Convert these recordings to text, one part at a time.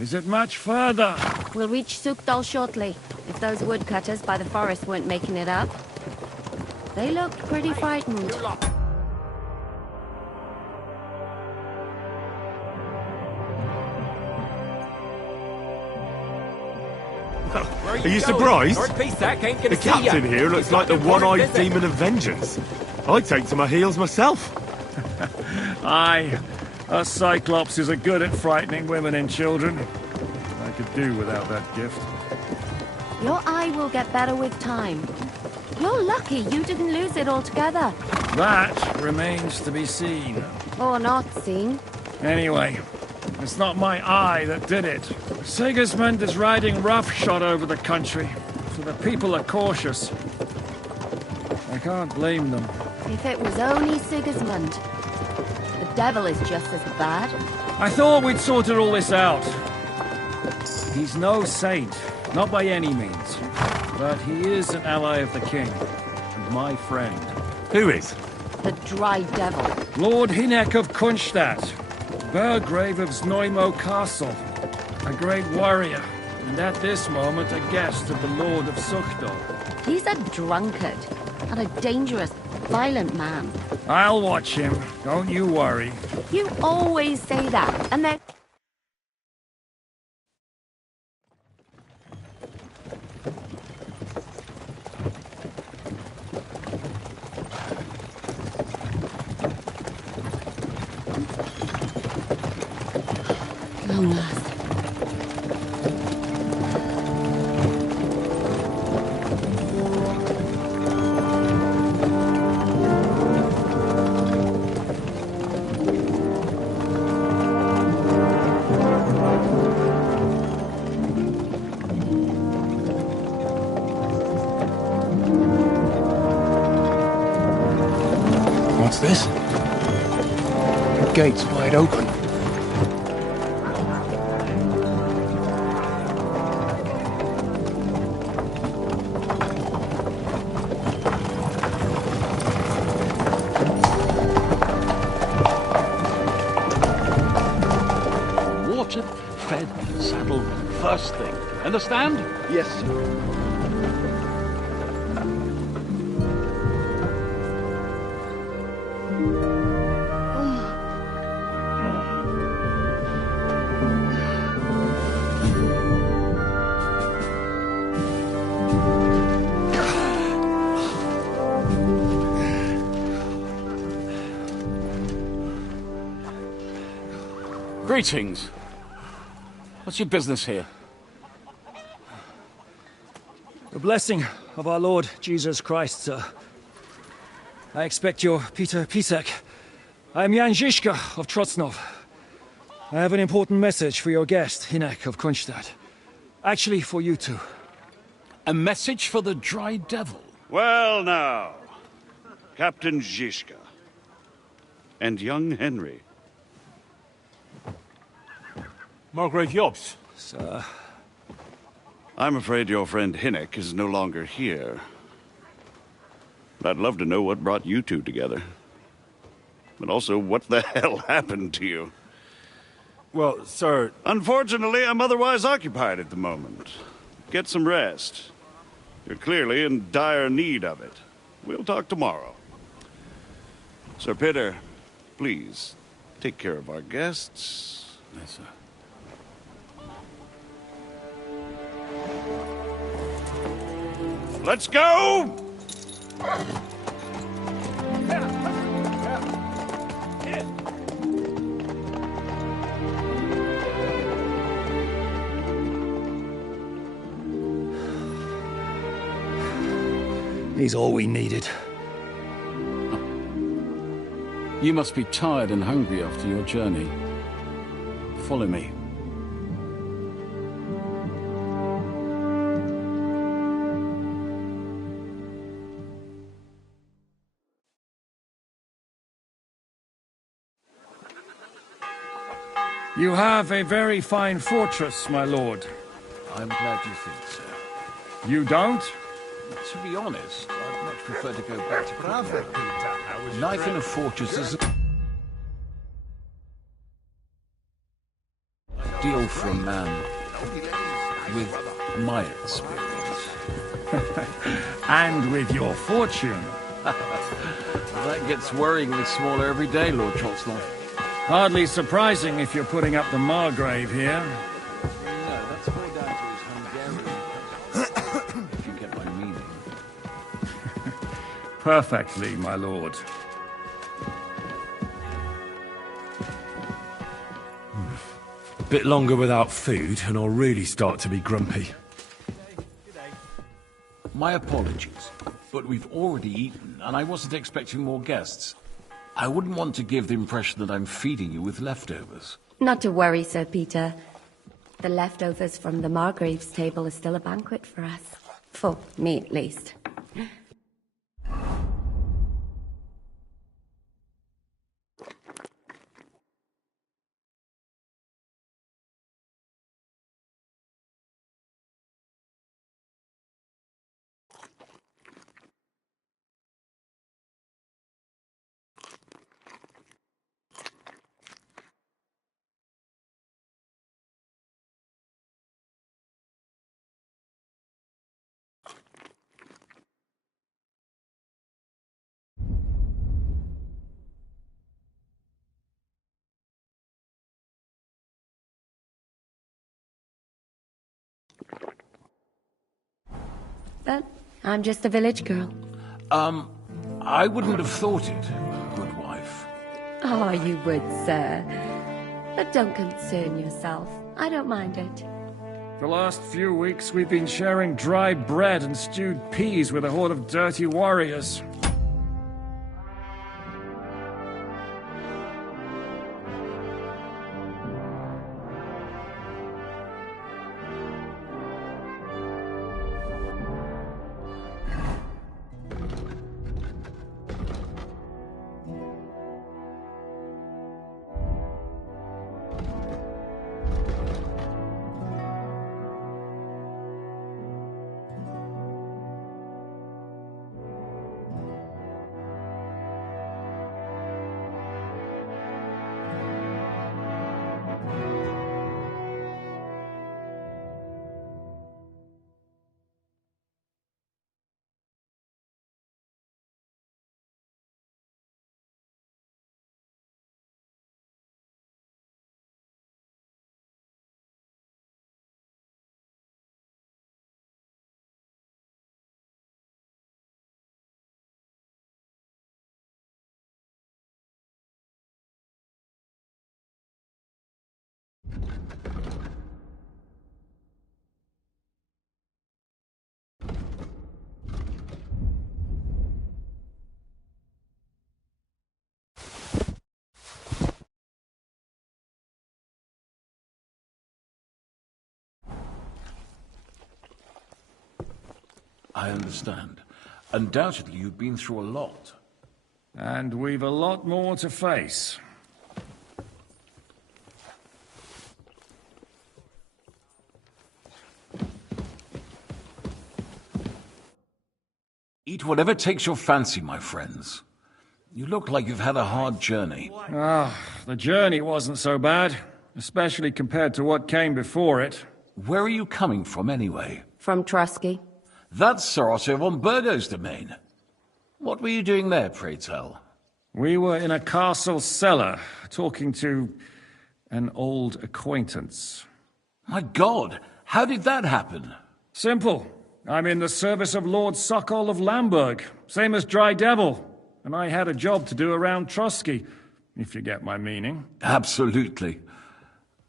Is it much further? We'll reach Sukdal shortly, if those woodcutters by the forest weren't making it up. They looked pretty frightened. Are you surprised? The captain here looks like the one-eyed demon of vengeance. I'd take to my heels myself. Aye, us Cyclopses are good at frightening women and children. I could do without that gift. Your eye will get better with time. You're lucky you didn't lose it altogether. That remains to be seen. Or not seen. Anyway, it's not my eye that did it. Sigismund is riding roughshod over the country, so the people are cautious. I can't blame them. If it was only Sigismund. The devil is just as bad. I thought we'd sorted all this out. He's no saint, not by any means. But he is an ally of the king, and my friend. Who is? The Dry Devil. Lord Hynek of Kunstadt, Burgrave of Znojmo Castle, a great warrior, and at this moment a guest of the Lord of Sukdal. He's a drunkard, and a dangerous, violent man. I'll watch him, don't you worry. You always say that, and then... Long last. What's this? The gate's wide open. Watered, fed, saddled, first thing. Understand? Yes, sir. Greetings. What's your business here? The blessing of our Lord Jesus Christ, sir. I expect you're Peter Pisek. I am Jan Žižka of Trocnov. I have an important message for your guest, Hynek of Kunstadt. Actually, for you two. A message for the Dry Devil? Well now, Captain Žižka. And young Henry. Margrave Jobst. Sir. I'm afraid your friend Hynek is no longer here. But I'd love to know what brought you two together. But also, what the hell happened to you? Well, sir... Unfortunately, I'm otherwise occupied at the moment. Get some rest. You're clearly in dire need of it. We'll talk tomorrow. Sir Peter, please, take care of our guests. Yes, sir. Let's go! He's all we needed. You must be tired and hungry after your journey. Follow me. You have a very fine fortress, my lord. I'm glad you think so. You don't? To be honest, I'd much prefer to go back to Prussia. Life in a fortress is... deal for a man with my experience. And with your fortune. That gets worryingly smaller every day, Lord Trotslov. Hardly surprising if you're putting up the Margrave here. No, that's more down to his Hungarian, if you get my meaning. Perfectly, my lord. Bit longer without food, and I'll really start to be grumpy. My apologies, but we've already eaten, and I wasn't expecting more guests. I wouldn't want to give the impression that I'm feeding you with leftovers. Not to worry, Sir Peter. The leftovers from the Margrave's table is still a banquet for us. For me, at least. But I'm just a village girl. I wouldn't have thought it, good wife. Oh, you would, sir. But don't concern yourself. I don't mind it. The last few weeks we've been sharing dry bread and stewed peas with a horde of dirty warriors. I understand. Undoubtedly, you've been through a lot. And we've a lot more to face. Eat whatever takes your fancy, my friends. You look like you've had a hard journey. The journey wasn't so bad, especially compared to what came before it. Where are you coming from, anyway? From Trusky. That's Sir Otto von Burgo's domain. What were you doing there, pray tell? We were in a castle cellar, talking to an old acquaintance. My God, how did that happen? Simple. I'm in the service of Lord Sokol of Lamberg, same as Dry Devil, and I had a job to do around Trusky, if you get my meaning. Absolutely.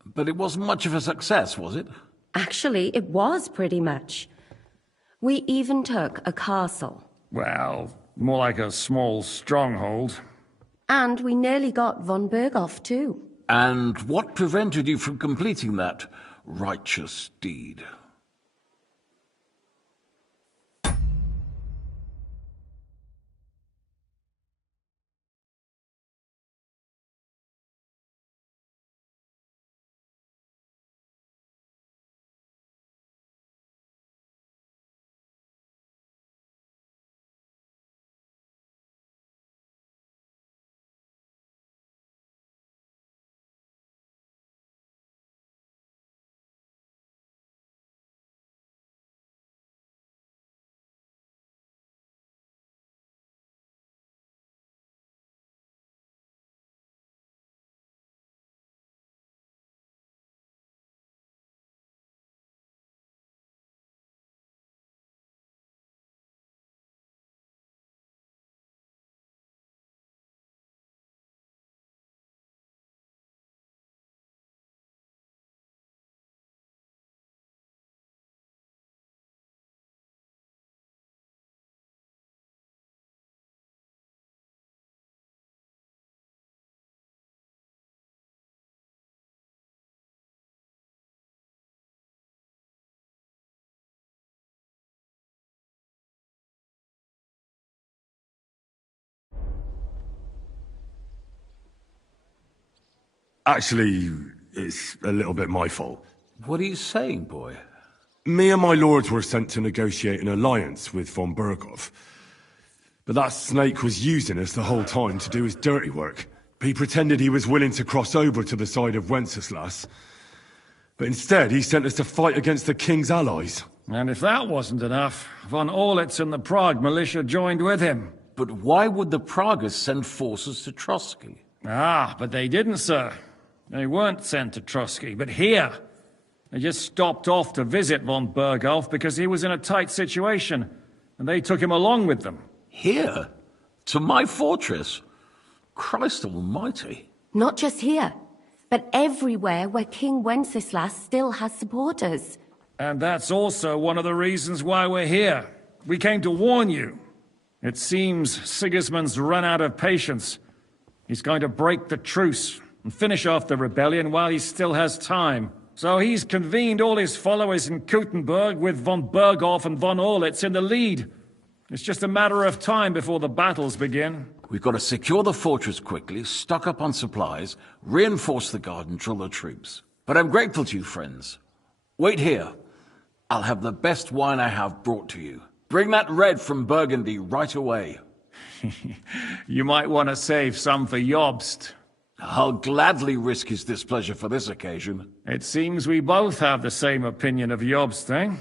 But it wasn't much of a success, was it? Actually, it was pretty much. We even took a castle. Well, more like a small stronghold. And we nearly got von Berghoff, too. And what prevented you from completing that righteous deed? Actually, it's a little bit my fault. What are you saying, boy? Me and my lords were sent to negotiate an alliance with von Berghoff. But that snake was using us the whole time to do his dirty work. He pretended he was willing to cross over to the side of Wenceslas. But instead, he sent us to fight against the king's allies. And if that wasn't enough, von Orlitz and the Prague militia joined with him. But why would the Praguers send forces to Trotsky? Ah, but they didn't, sir. They weren't sent to Trotsky, but here. They just stopped off to visit von Berghoff because he was in a tight situation, and they took him along with them. Here? To my fortress? Christ almighty. Not just here, but everywhere where King Wenceslas still has supporters. And that's also one of the reasons why we're here. We came to warn you. It seems Sigismund's run out of patience. He's going to break the truce and finish off the rebellion while he still has time. So he's convened all his followers in Kuttenberg with von Berghoff and von Orlitz in the lead. It's just a matter of time before the battles begin. We've got to secure the fortress quickly, stock up on supplies, reinforce the guard and drill the troops. But I'm grateful to you, friends. Wait here. I'll have the best wine I have brought to you. Bring that red from Burgundy right away. You might want to save some for Jobst. I'll gladly risk his displeasure for this occasion. It seems we both have the same opinion of Jobst, eh?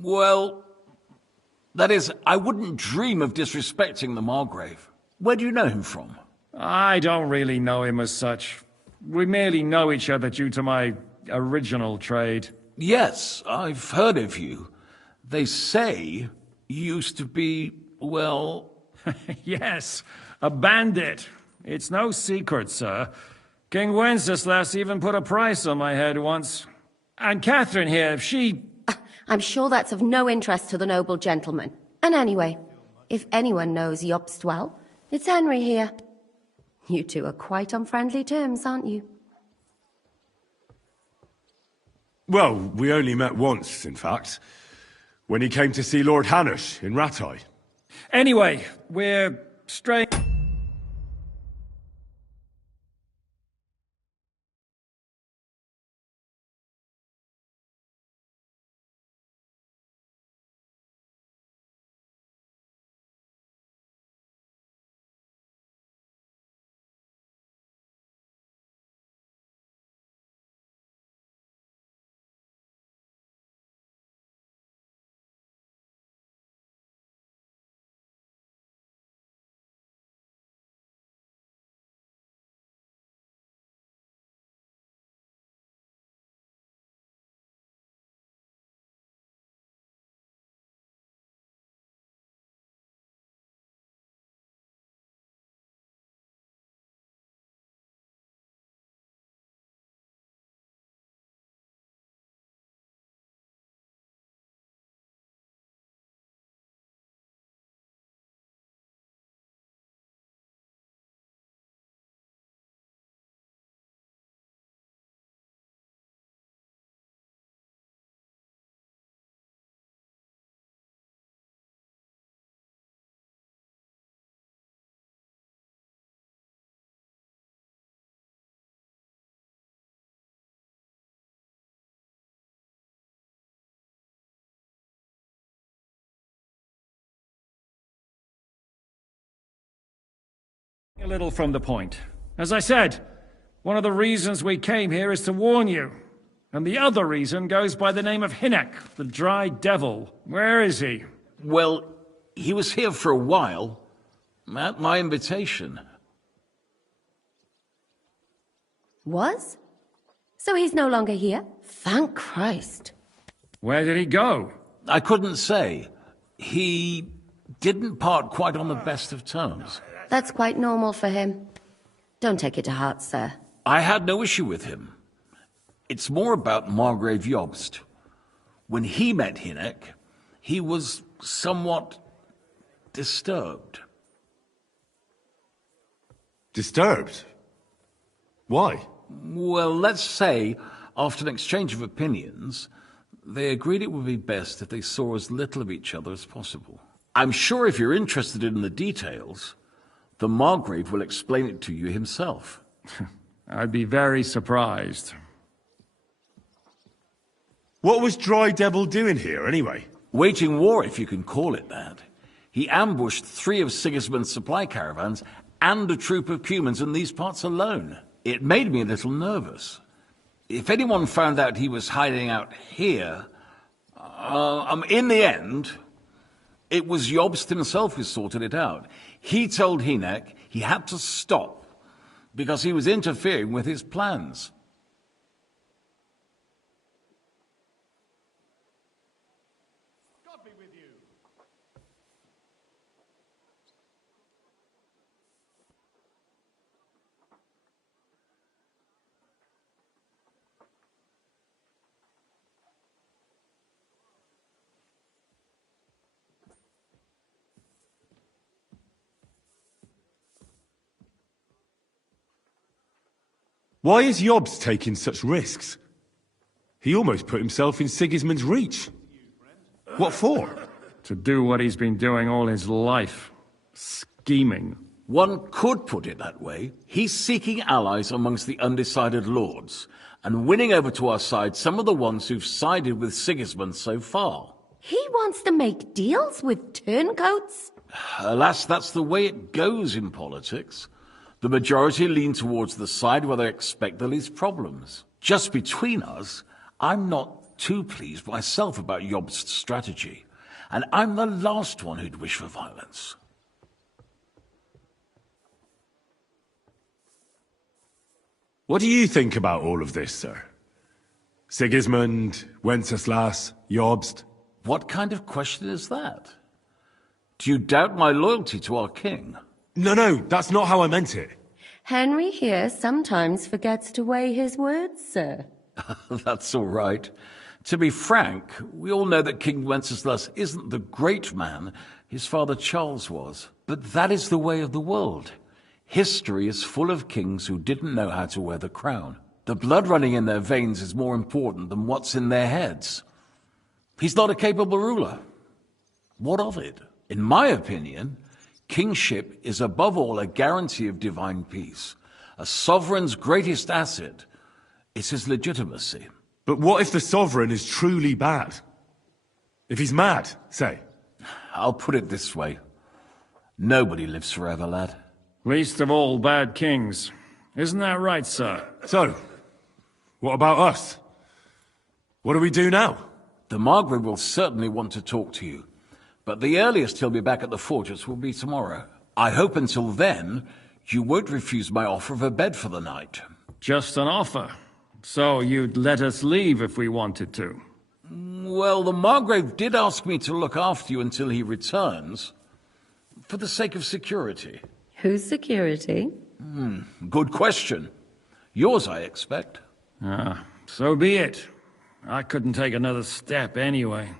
Well, that is, I wouldn't dream of disrespecting the Margrave. Where do you know him from? I don't really know him as such. We merely know each other due to my original trade. Yes, I've heard of you. They say you used to be, well... Yes, a bandit. It's no secret, sir. King Wenceslas even put a price on my head once. And Catherine here, she... I'm sure that's of no interest to the noble gentleman. And anyway, if anyone knows Jobst well, it's Henry here. You two are quite on friendly terms, aren't you? Well, we only met once, in fact. When he came to see Lord Hanush in Rattay. Anyway, we're straying... A little from the point. As I said, one of the reasons we came here is to warn you. And the other reason goes by the name of Hynek, the Dry Devil. Where is he? Well, he was here for a while, at my invitation. Was? So he's no longer here? Thank Christ. Where did he go? I couldn't say. He didn't part quite on the best of terms. That's quite normal for him. Don't take it to heart, sir. I had no issue with him. It's more about Margrave Jobst. When he met Hynek, he was somewhat disturbed. Disturbed? Why? Well, let's say, after an exchange of opinions, they agreed it would be best if they saw as little of each other as possible. I'm sure if you're interested in the details, the Margrave will explain it to you himself. I'd be very surprised. What was Dry Devil doing here, anyway? Waging war, if you can call it that. He ambushed 3 of Sigismund's supply caravans and a troop of humans in these parts alone. It made me a little nervous. If anyone found out he was hiding out here, in the end, it was Jobst himself who sorted it out. He told Hynek he had to stop because he was interfering with his plans. God be with you. Why is Jobst taking such risks? He almost put himself in Sigismund's reach. What for? To do what he's been doing all his life. Scheming. One could put it that way. He's seeking allies amongst the undecided lords, and winning over to our side some of the ones who've sided with Sigismund so far. He wants to make deals with turncoats? Alas, that's the way it goes in politics. The majority lean towards the side where they expect the least problems. Just between us, I'm not too pleased myself about Jobst's strategy, and I'm the last one who'd wish for violence. What do you think about all of this, sir? Sigismund, Wenceslas, Jobst? What kind of question is that? Do you doubt my loyalty to our king? No, that's not how I meant it. Henry here sometimes forgets to weigh his words, sir. That's all right. To be frank, we all know that King Wenceslas isn't the great man his father Charles was. But that is the way of the world. History is full of kings who didn't know how to wear the crown. The blood running in their veins is more important than what's in their heads. He's not a capable ruler. What of it? In my opinion, kingship is above all a guarantee of divine peace. A sovereign's greatest asset is his legitimacy. But what if the sovereign is truly bad? If he's mad, say? I'll put it this way. Nobody lives forever, lad. Least of all bad kings. Isn't that right, sir? So, what about us? What do we do now? The Margrave will certainly want to talk to you. But the earliest he'll be back at the fortress will be tomorrow. I hope until then, you won't refuse my offer of a bed for the night. Just an offer. So you'd let us leave if we wanted to. Well, the Margrave did ask me to look after you until he returns, for the sake of security. Whose security? Good question. Yours, I expect. So be it. I couldn't take another step anyway.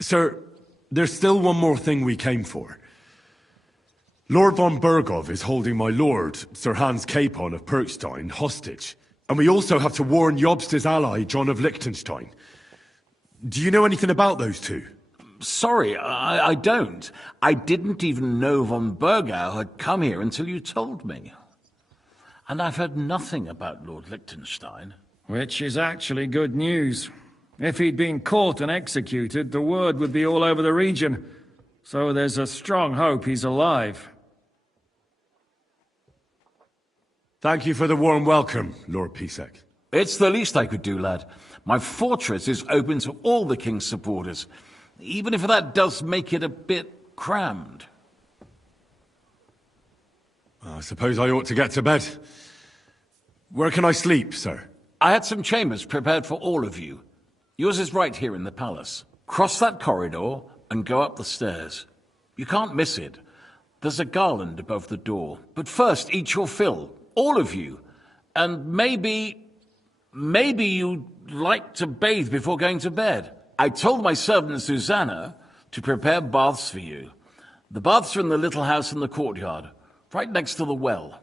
Sir, there's still one more thing we came for. Lord von Bergov is holding my lord, Sir Hans Capon of Perkstein, hostage. And we also have to warn Jobst's ally, John of Liechtenstein. Do you know anything about those two? Sorry, I don't. I didn't even know von Bergau had come here until you told me. And I've heard nothing about Lord Liechtenstein. Which is actually good news. If he'd been caught and executed, the word would be all over the region. So there's a strong hope he's alive. Thank you for the warm welcome, Lord Pisek. It's the least I could do, lad. My fortress is open to all the king's supporters, even if that does make it a bit crammed. I suppose I ought to get to bed. Where can I sleep, sir? I had some chambers prepared for all of you. Yours is right here in the palace. Cross that corridor and go up the stairs. You can't miss it. There's a garland above the door. But first, eat your fill. All of you. And maybe you'd like to bathe before going to bed. I told my servant Susanna to prepare baths for you. The baths are in the little house in the courtyard, right next to the well.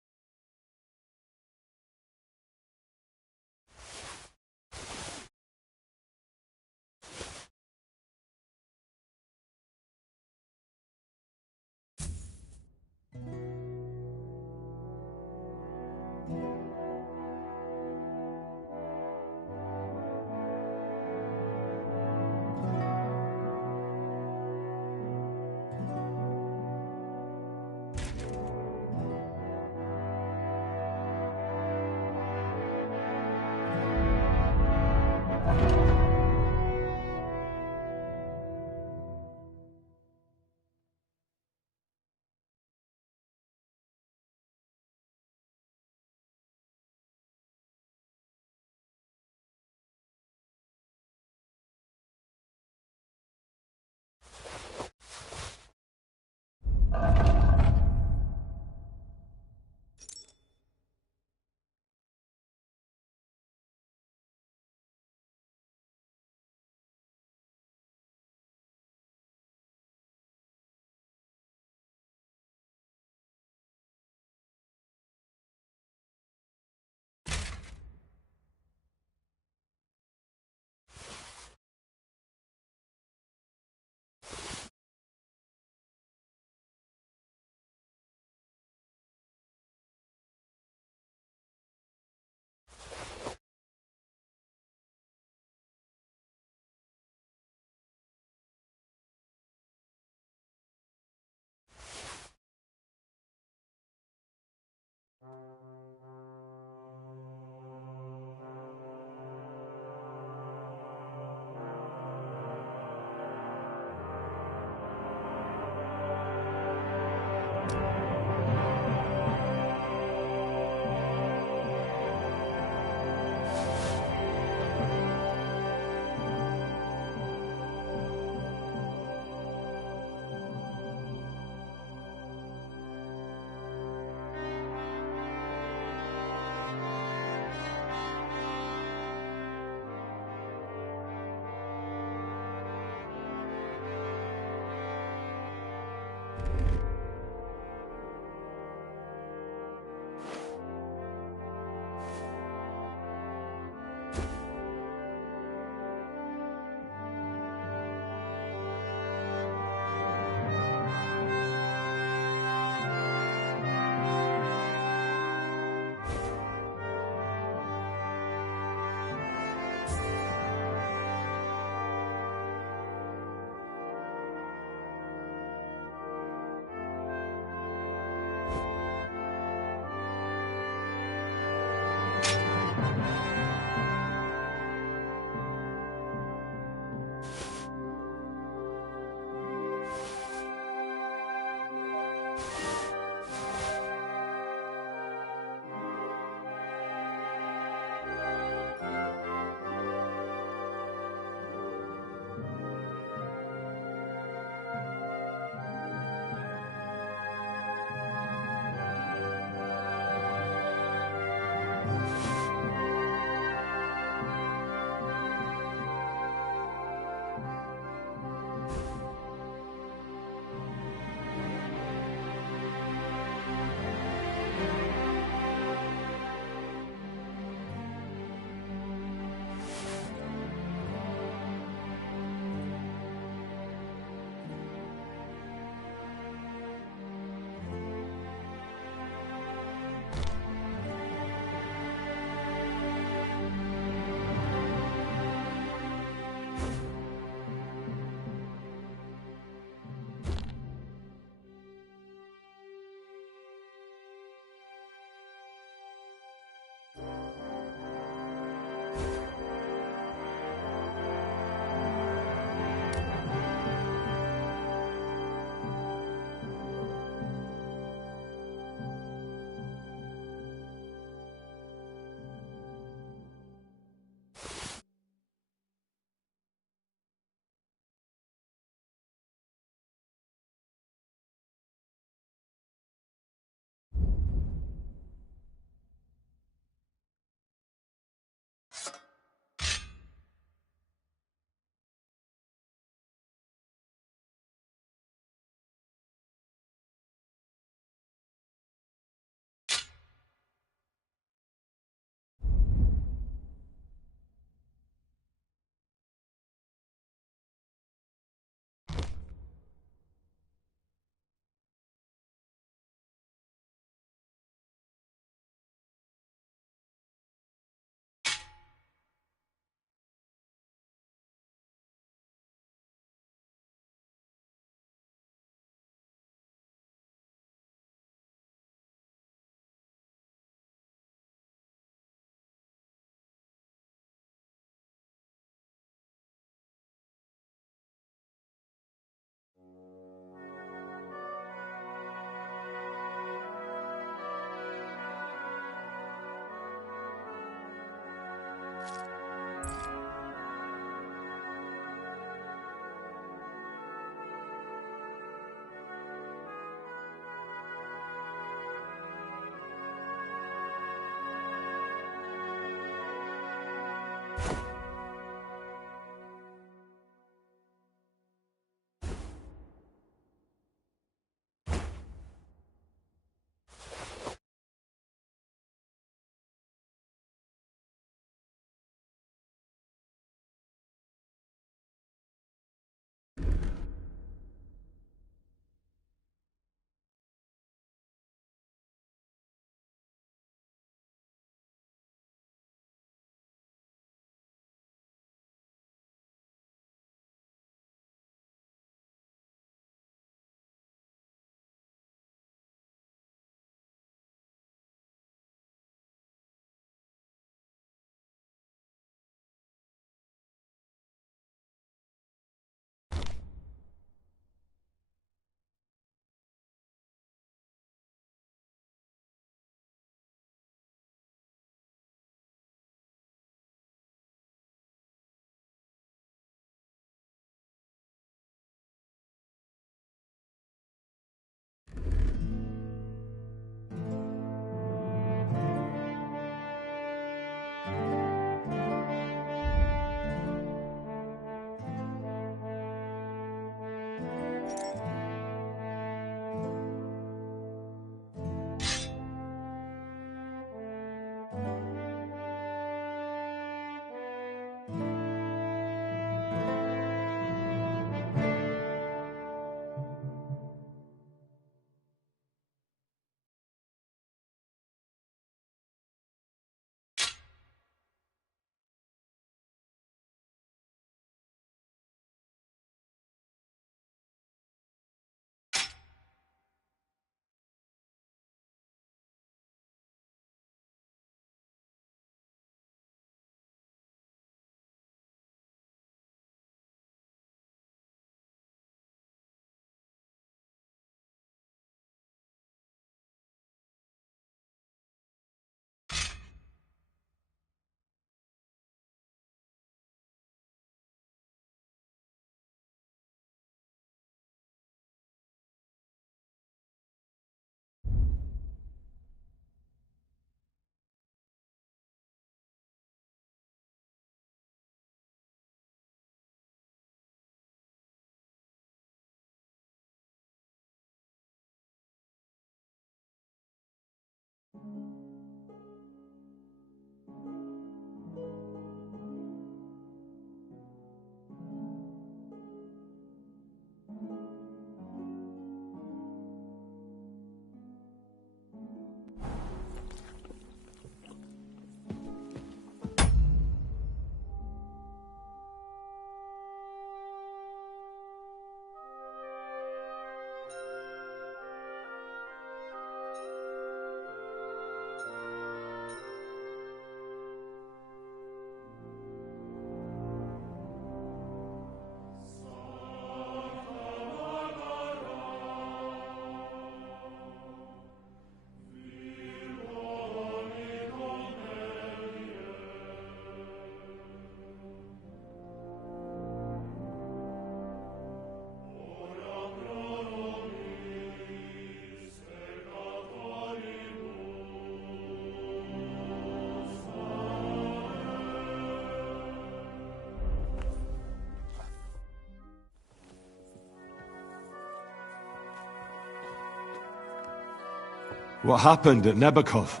What happened at Nebakov?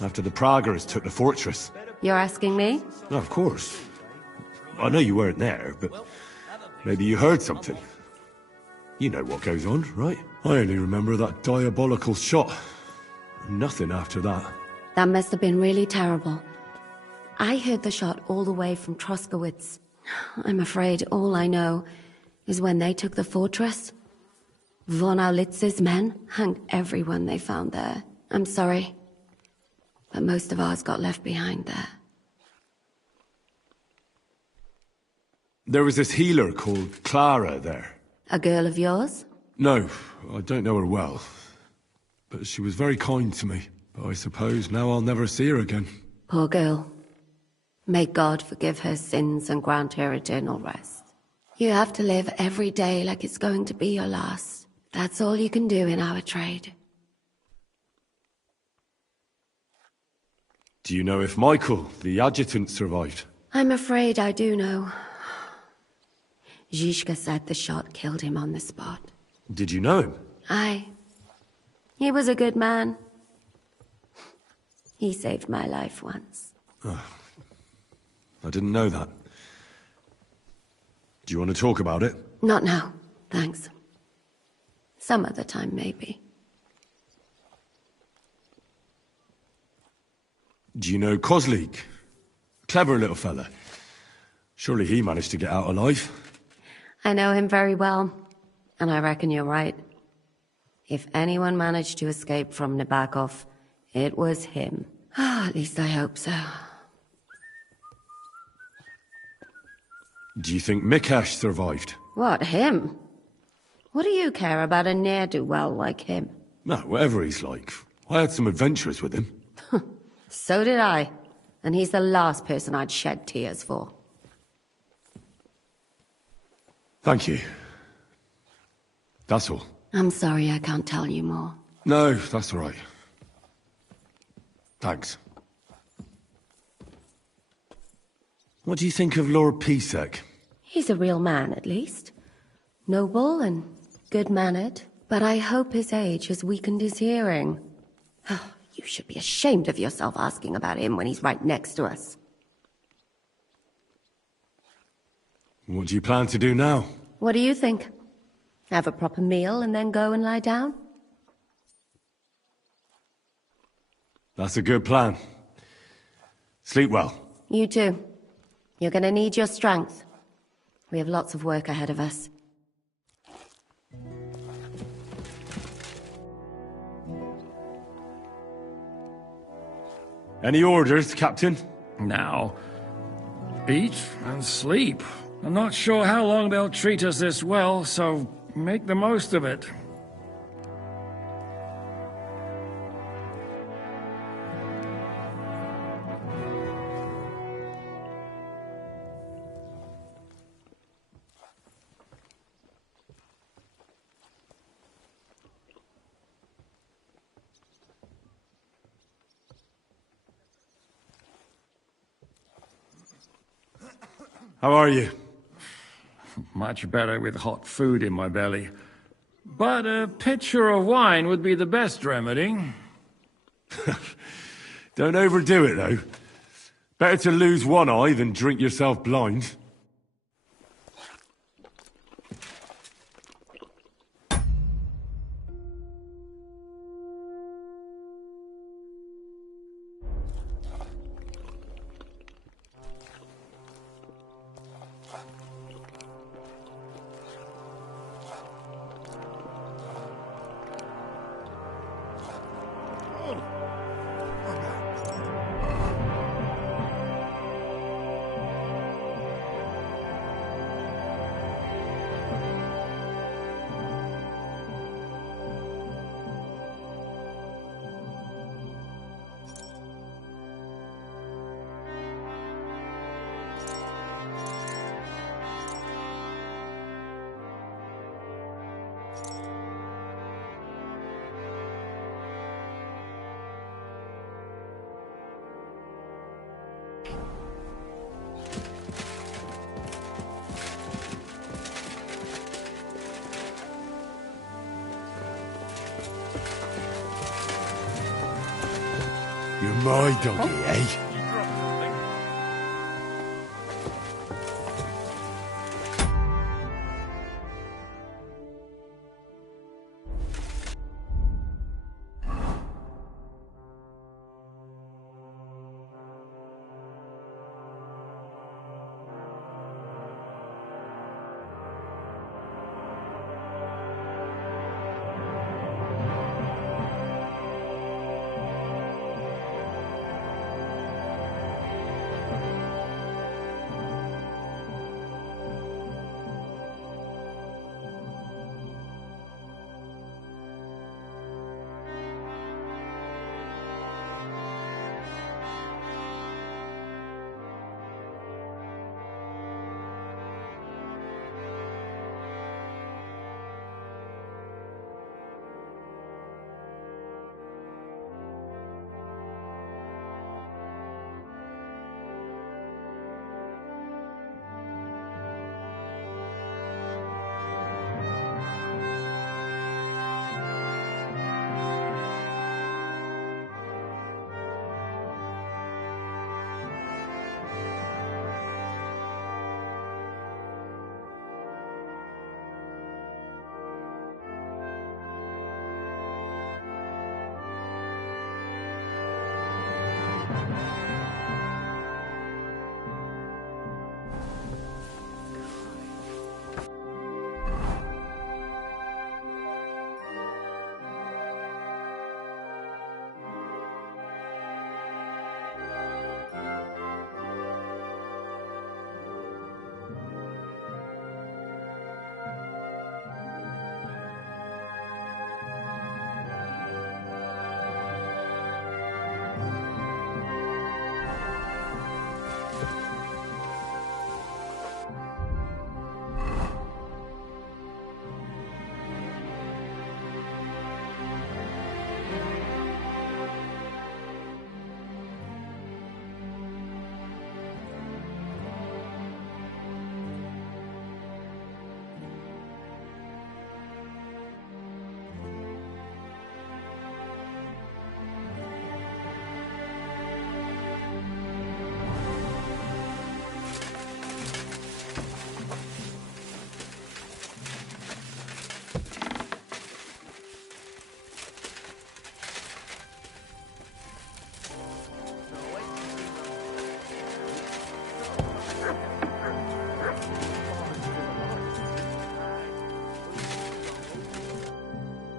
After the Praguers took the fortress? You're asking me? No, of course. I know you weren't there, but maybe you heard something. You know what goes on, right? I only remember that diabolical shot. Nothing after that. That must have been really terrible. I heard the shot all the way from Troskowitz. I'm afraid all I know is when they took the fortress, von Aulitz's men hanged everyone they found there. I'm sorry, but most of ours got left behind there. There was this healer called Clara there. A girl of yours? No, I don't know her well. But she was very kind to me. But I suppose now I'll never see her again. Poor girl. May God forgive her sins and grant her eternal rest. You have to live every day like it's going to be your last. That's all you can do in our trade. Do you know if Michael, the adjutant, survived? I'm afraid I do know. Zhishka said the shot killed him on the spot. Did you know him? Aye. He was a good man. He saved my life once. I didn't know that. Do you want to talk about it? Not now, thanks. Some other time, maybe. Do you know Kozlik? Clever little fella. Surely he managed to get out alive. I know him very well, and I reckon you're right. If anyone managed to escape from Nabakov, it was him. At least I hope so. Do you think Mikash survived? What, him? What do you care about a ne'er-do-well like him? No, whatever he's like. I had some adventures with him. So did I. And he's the last person I'd shed tears for. Thank you. That's all. I'm sorry I can't tell you more. No, that's all right. Thanks. What do you think of Lord Pisek? He's a real man, at least. Noble and good-mannered. But I hope his age has weakened his hearing. Oh, you should be ashamed of yourself asking about him when he's right next to us. What do you plan to do now? What do you think? Have a proper meal and then go and lie down? That's a good plan. Sleep well. You too. You're gonna need your strength. We have lots of work ahead of us. Any orders, Captain? Now, eat and sleep. I'm not sure how long they'll treat us this well, so make the most of it. How are you? Much better with hot food in my belly. But a pitcher of wine would be the best remedy. Don't overdo it, though. Better to lose one eye than drink yourself blind. You're my doggy, eh?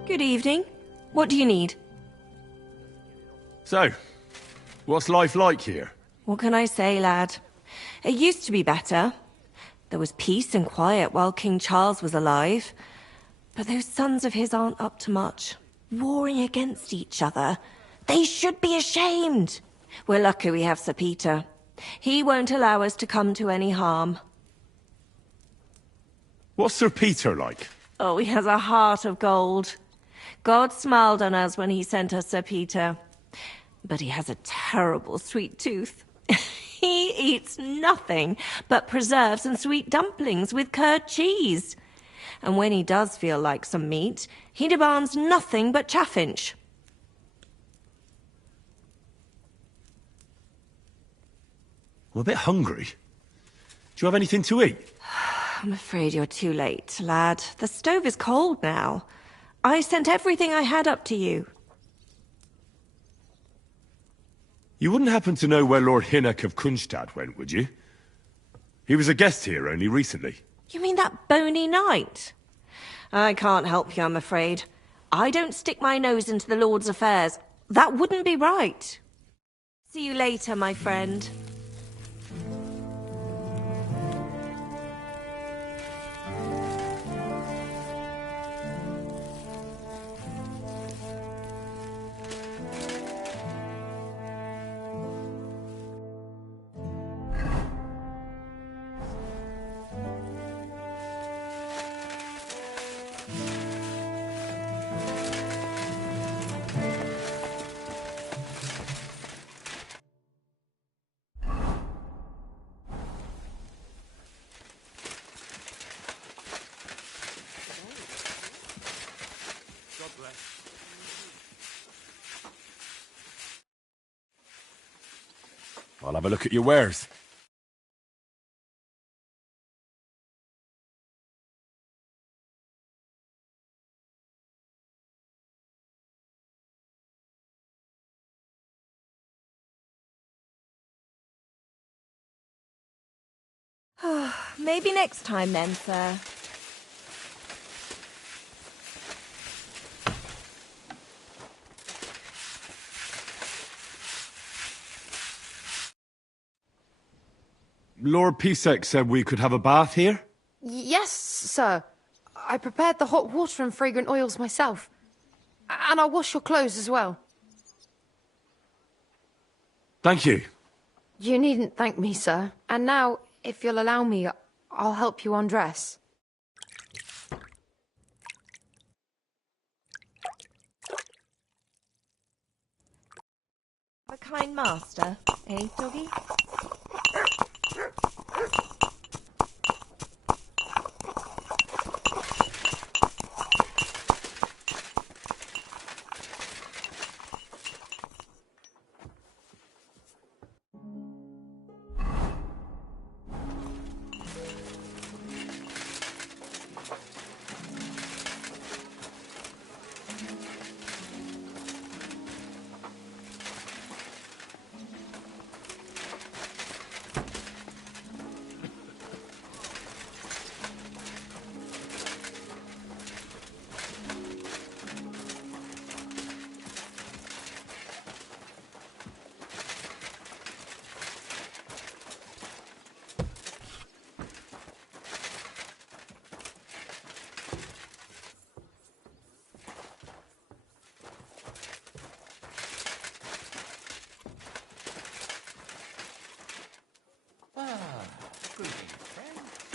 Good evening. What do you need? So, what's life like here? What can I say, lad? It used to be better. There was peace and quiet while King Charles was alive. But those sons of his aren't up to much. Warring against each other. They should be ashamed. We're lucky we have Sir Peter. He won't allow us to come to any harm. What's Sir Peter like? Oh, he has a heart of gold. God smiled on us when he sent us Sir Peter. But he has a terrible sweet tooth. He eats nothing but preserves and sweet dumplings with curd cheese. And when he does feel like some meat, he demands nothing but chaffinch. I'm a bit hungry. Do you have anything to eat? I'm afraid you're too late, lad. The stove is cold now. I sent everything I had up to you. You wouldn't happen to know where Lord Hinnock of Kunstad went, would you? He was a guest here only recently. You mean that bony knight? I can't help you, I'm afraid. I don't stick my nose into the Lord's affairs. That wouldn't be right. See you later, my friend. I'll have a look at your wares. Maybe next time then, sir. Lord Pisek said we could have a bath here? Yes, sir. I prepared the hot water and fragrant oils myself. And I'll wash your clothes as well. Thank you. You needn't thank me, sir. And now, if you'll allow me, I'll help you undress. A kind master, eh, doggy?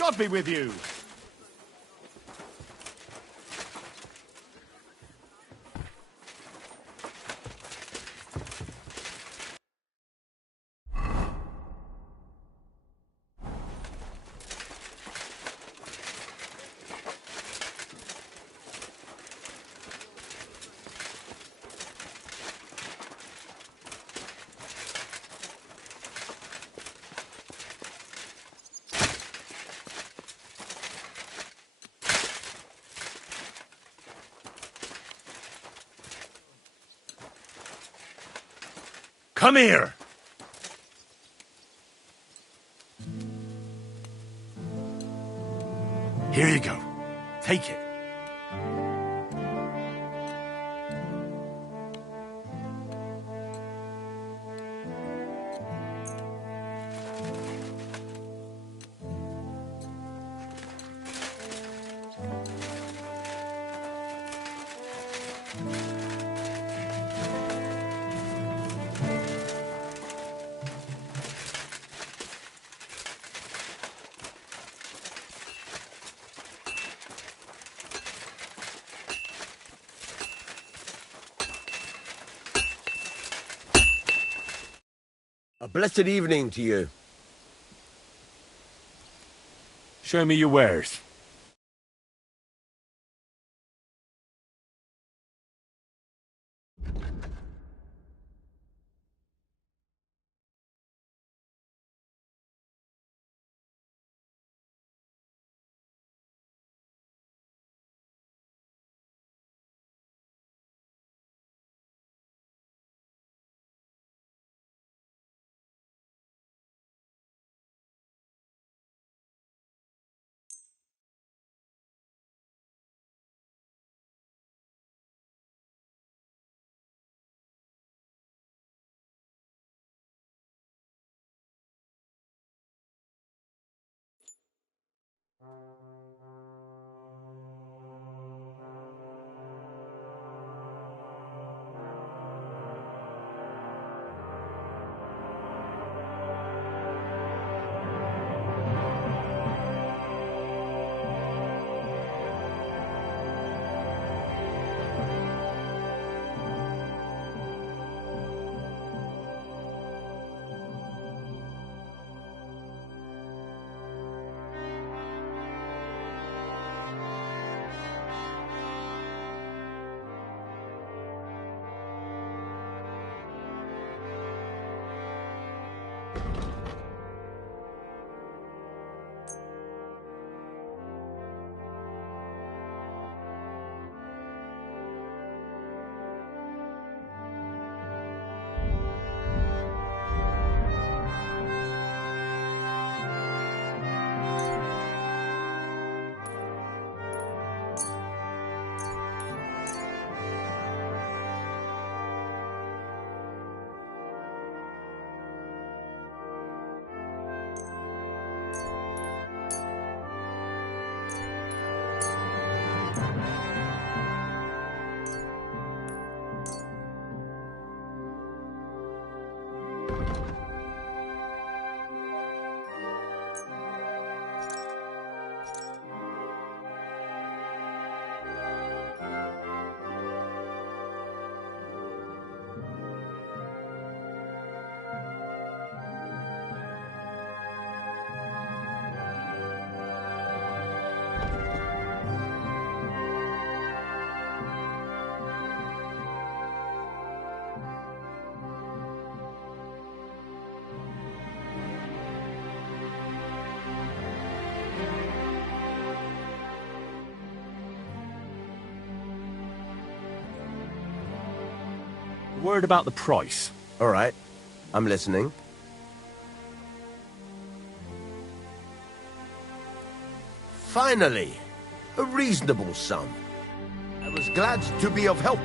God be with you! Come here! Here you go. Take it. A blessed evening to you. Show me your wares. Word about the price. All right. I'm listening. Finally! A reasonable sum. I was glad to be of help.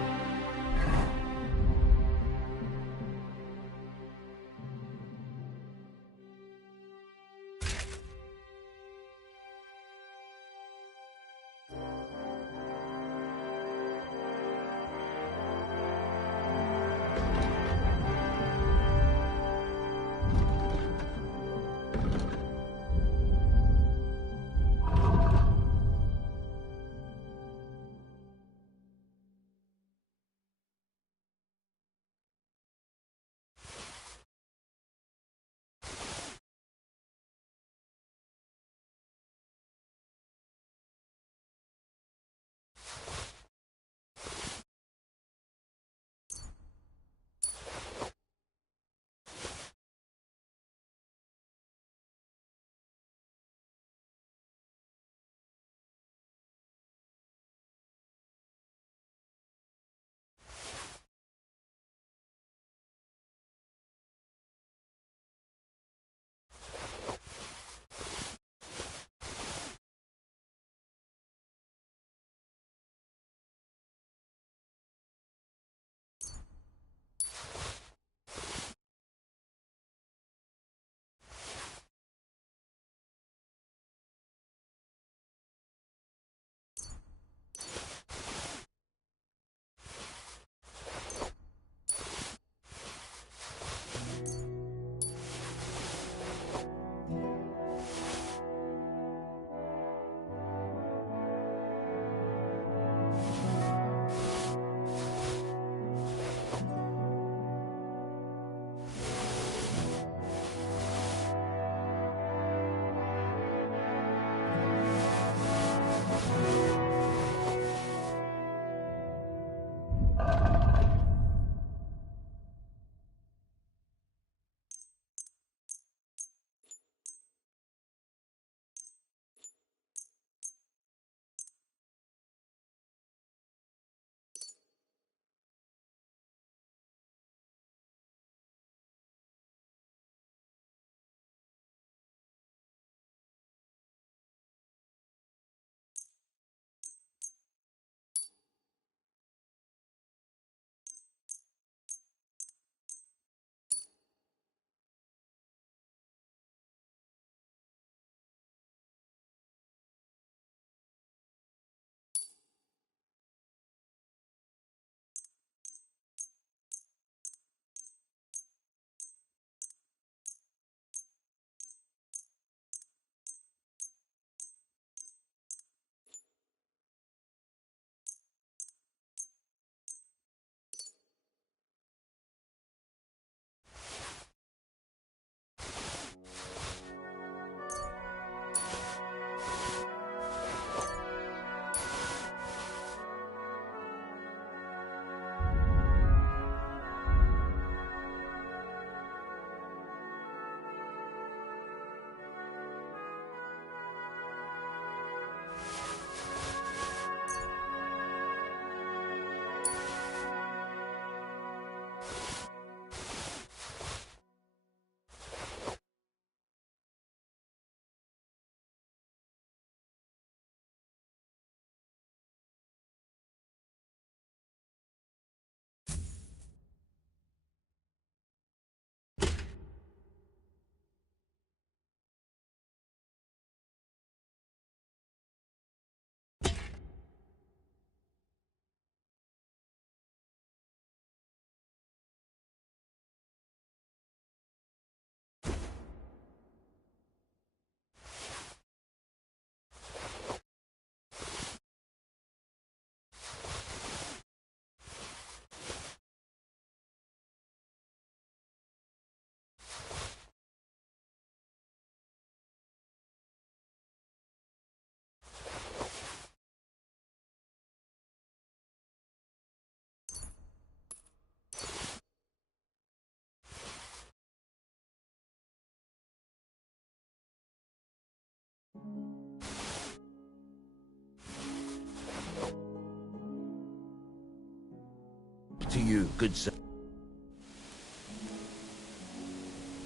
To you, good sir.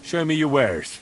Show me your wares.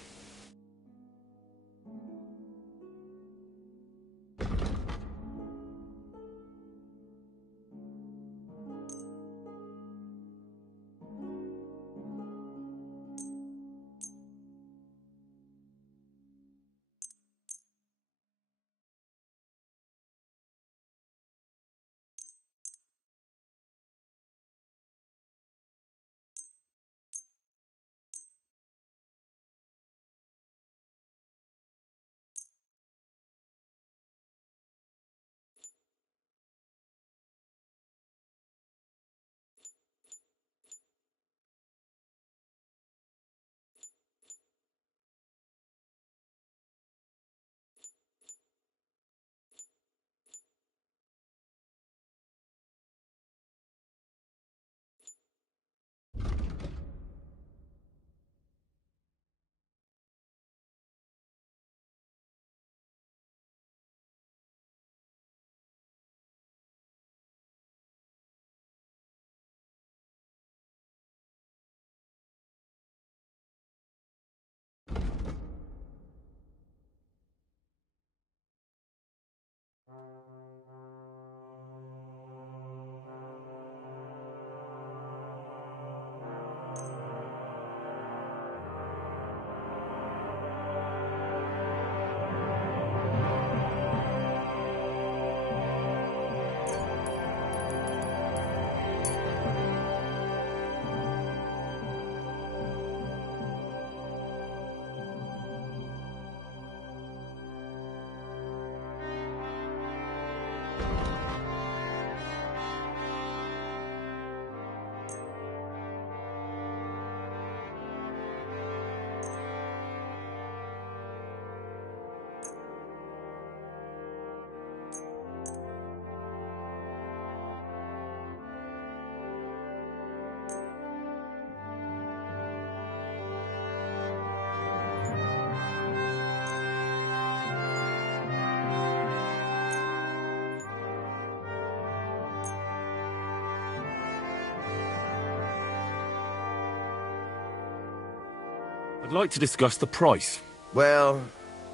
I'd like to discuss the price. Well,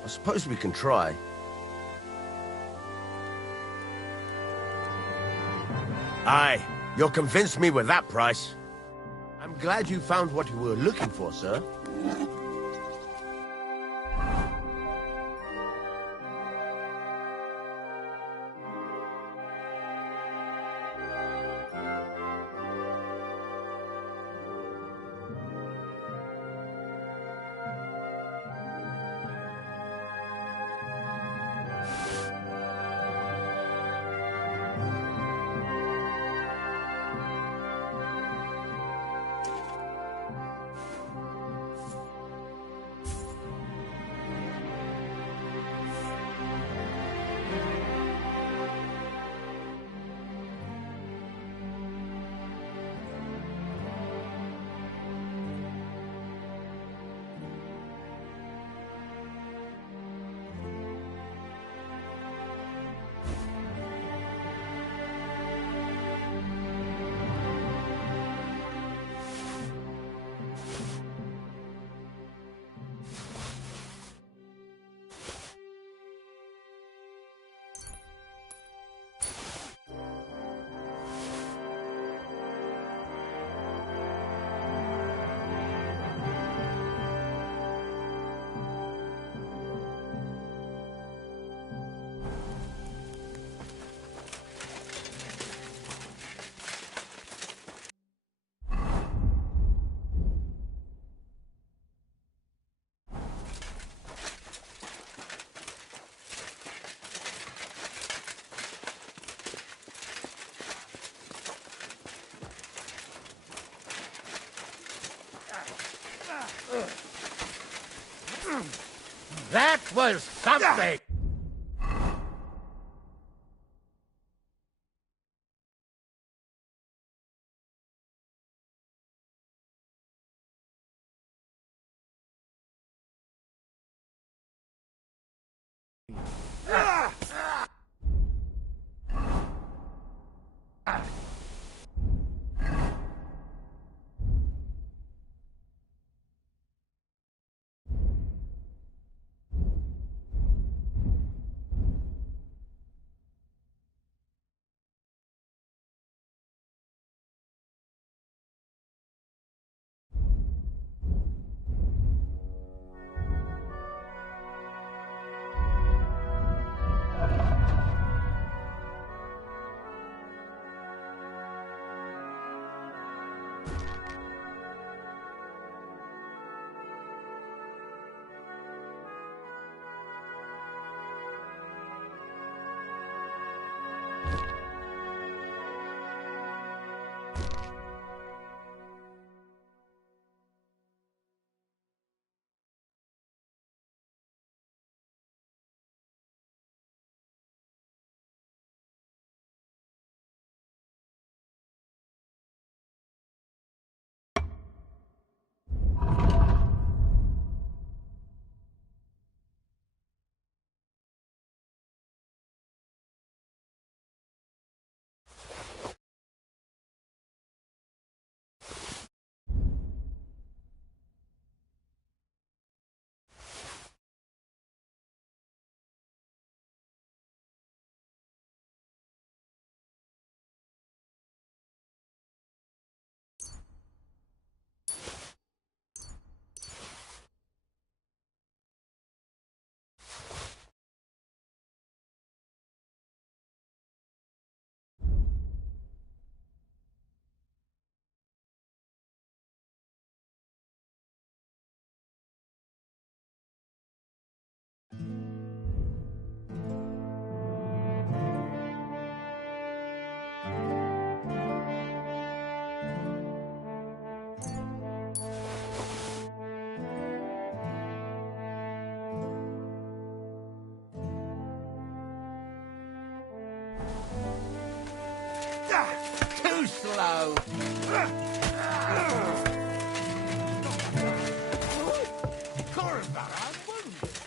I suppose we can try. Aye, you'll convince me with that price. I'm glad you found what you were looking for, sir. That was something! slow. Corvair, I'm wounded.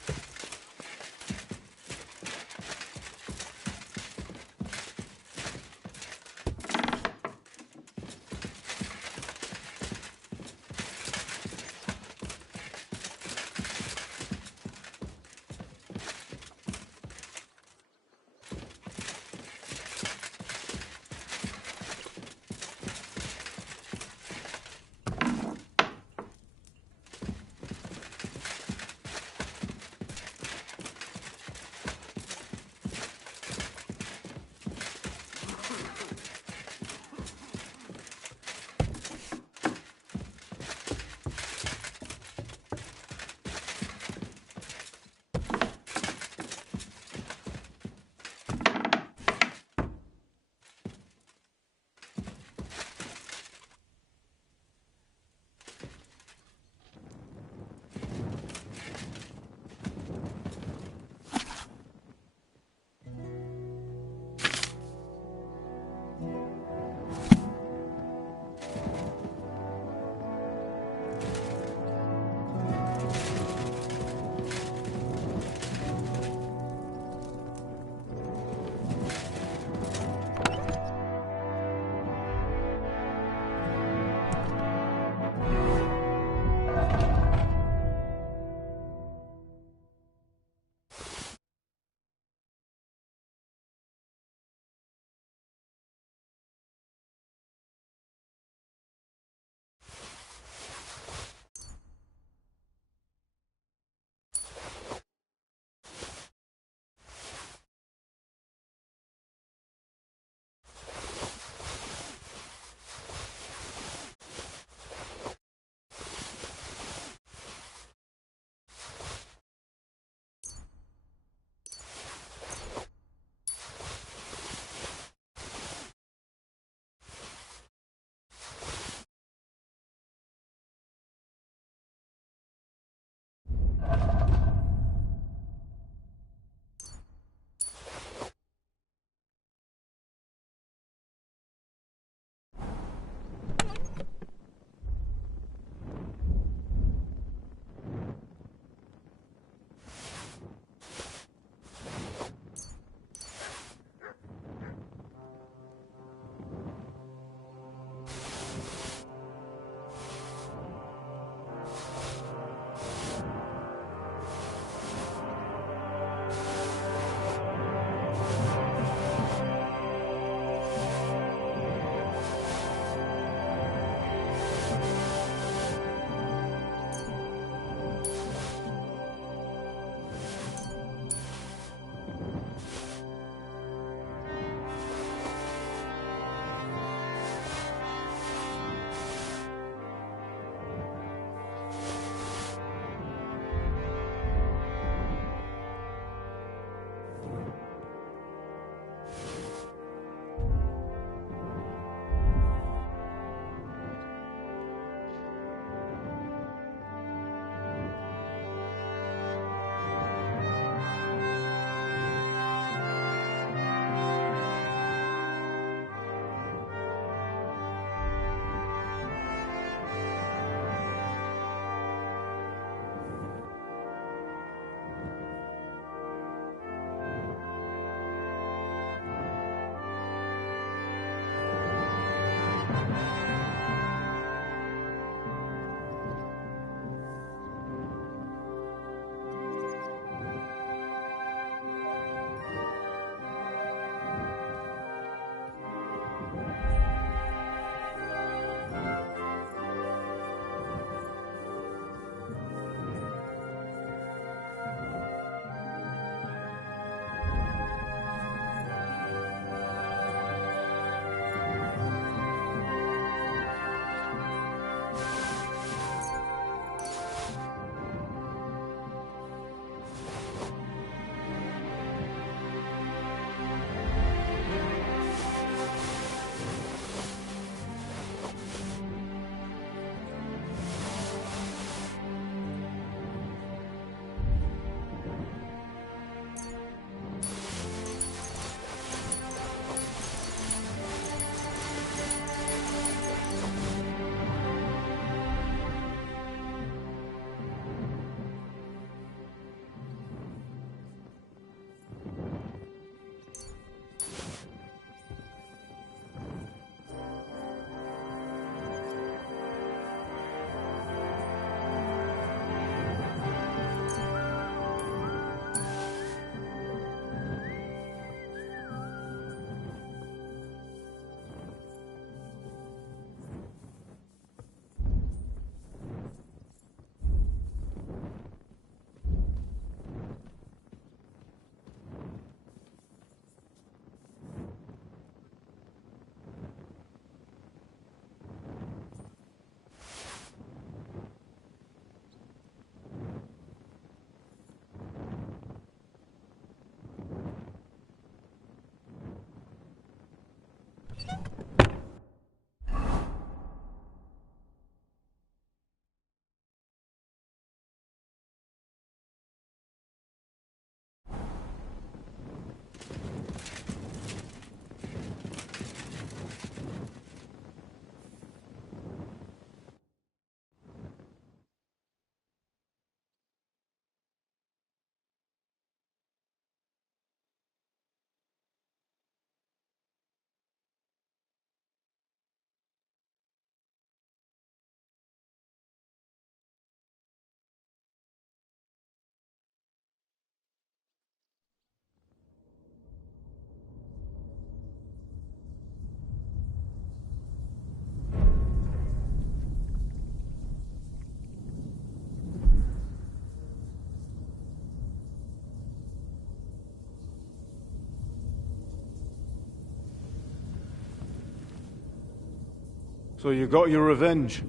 So you got your revenge?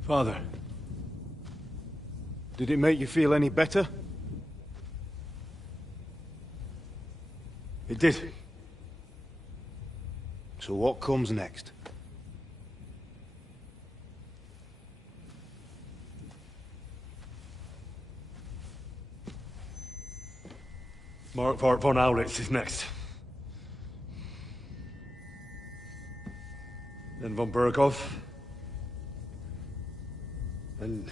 Father, did it make you feel any better? It did. So what comes next? Markvart von Aulitz is next. Then von Berghoff. And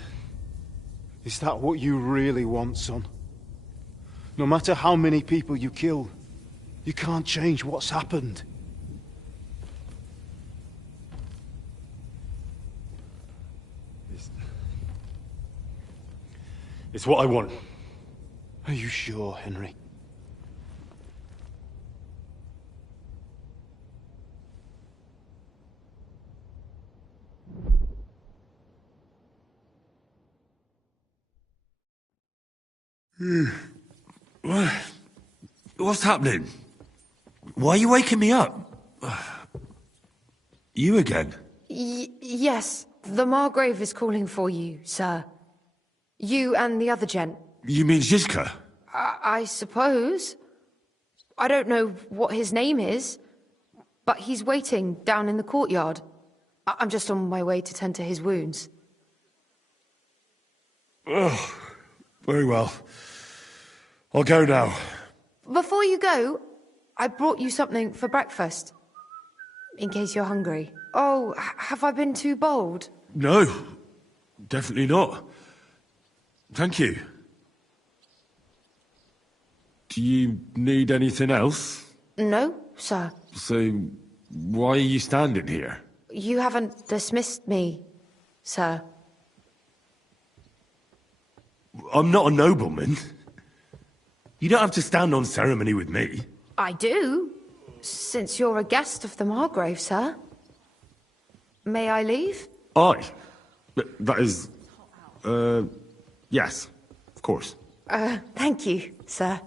is that what you really want, son? No matter how many people you kill, you can't change what's happened. It's what I want. Are you sure, Henry? What's happening? Why are you waking me up? You again? Yes, the Margrave is calling for you, sir. You and the other gent. You mean Zizka? I suppose. I don't know what his name is, but he's waiting down in the courtyard. I'm just on my way to tend to his wounds. Oh, very well. I'll go now. Before you go, I brought you something for breakfast. In case you're hungry. Oh, have I been too bold? No, definitely not. Thank you. Do you need anything else? No, sir. So, why are you standing here? You haven't dismissed me, sir. I'm not a nobleman. You don't have to stand on ceremony with me. I do, since you're a guest of the Margrave, sir. May I leave? That is... yes, of course. Thank you, sir.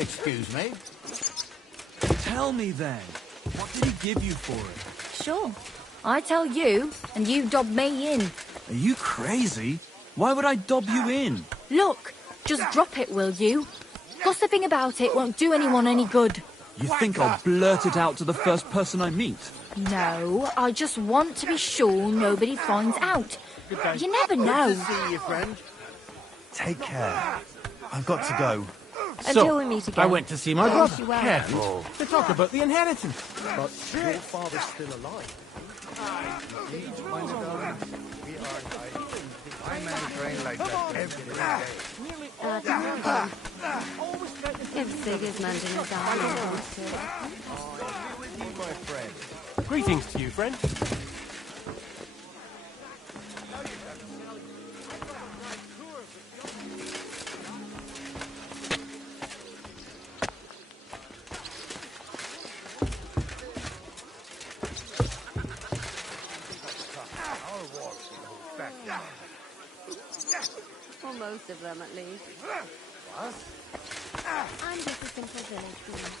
Excuse me? Tell me then, what did he give you for it? Sure. I tell you, and you dob me in. Are you crazy? Why would I dob you in? Look, just drop it, will you? Gossiping about it won't do anyone any good. You think I'll blurt it out to the first person I meet? No, I just want to be sure nobody finds out. You never know. Good to see you, friend. Take care. I've got to go. Until we meet again. I went to see my brother. Yes, you were. Careful. To talk about the inheritance. But your father's still alive. I man train like that every day. If Sigismund and his army wants to. Greetings to you, friend. Or most of them, at least. What? I'm just a simple village woman.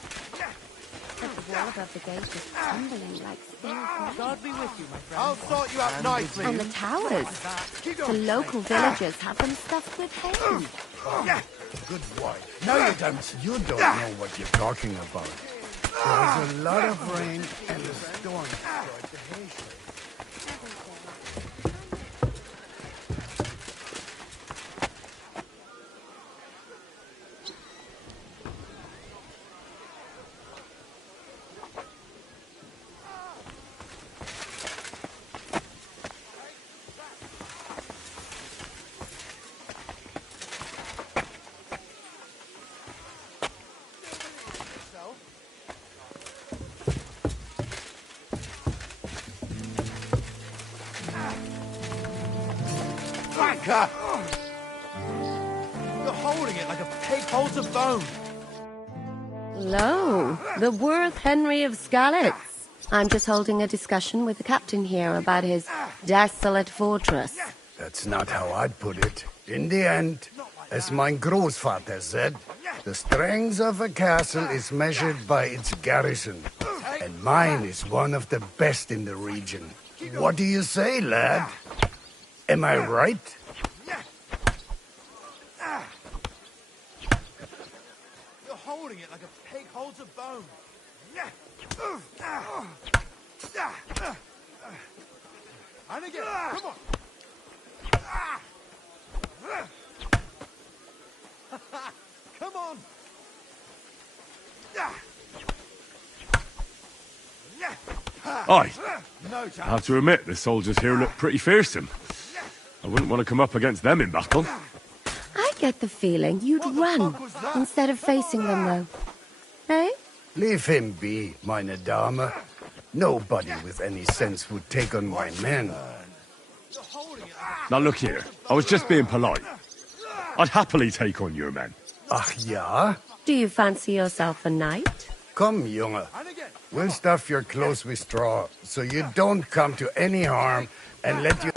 But the wall above the gate was tumbling like spinach. God be with you, my friend. I'll sort you out nicely. And the towers. The local villagers have them stuffed with hay. Good wife. No, you don't. You don't know what you're talking about. There was a lot of rain and a storm destroyed the hay shed. You're holding it like a pig holds a bone. Lo, the Worth Henry of Skalitz. I'm just holding a discussion with the captain here about his desolate fortress. That's not how I'd put it. In the end, as my großvater said, the strength of a castle is measured by its garrison. And mine is one of the best in the region. What do you say, lad? Am I right? You're holding it like a pig holds a bone. And again, come on. Come on. Aye. I have to admit, the soldiers here look pretty fearsome. I wouldn't want to come up against them in battle. I get the feeling you'd run instead of facing them, though. Eh? Leave him be, meine Dame. Nobody with any sense would take on my men. Now look here, I was just being polite. I'd happily take on your men. Ach ja? Do you fancy yourself a knight? Come, Junge. We'll stuff your clothes with straw, so you don't come to any harm, and let you...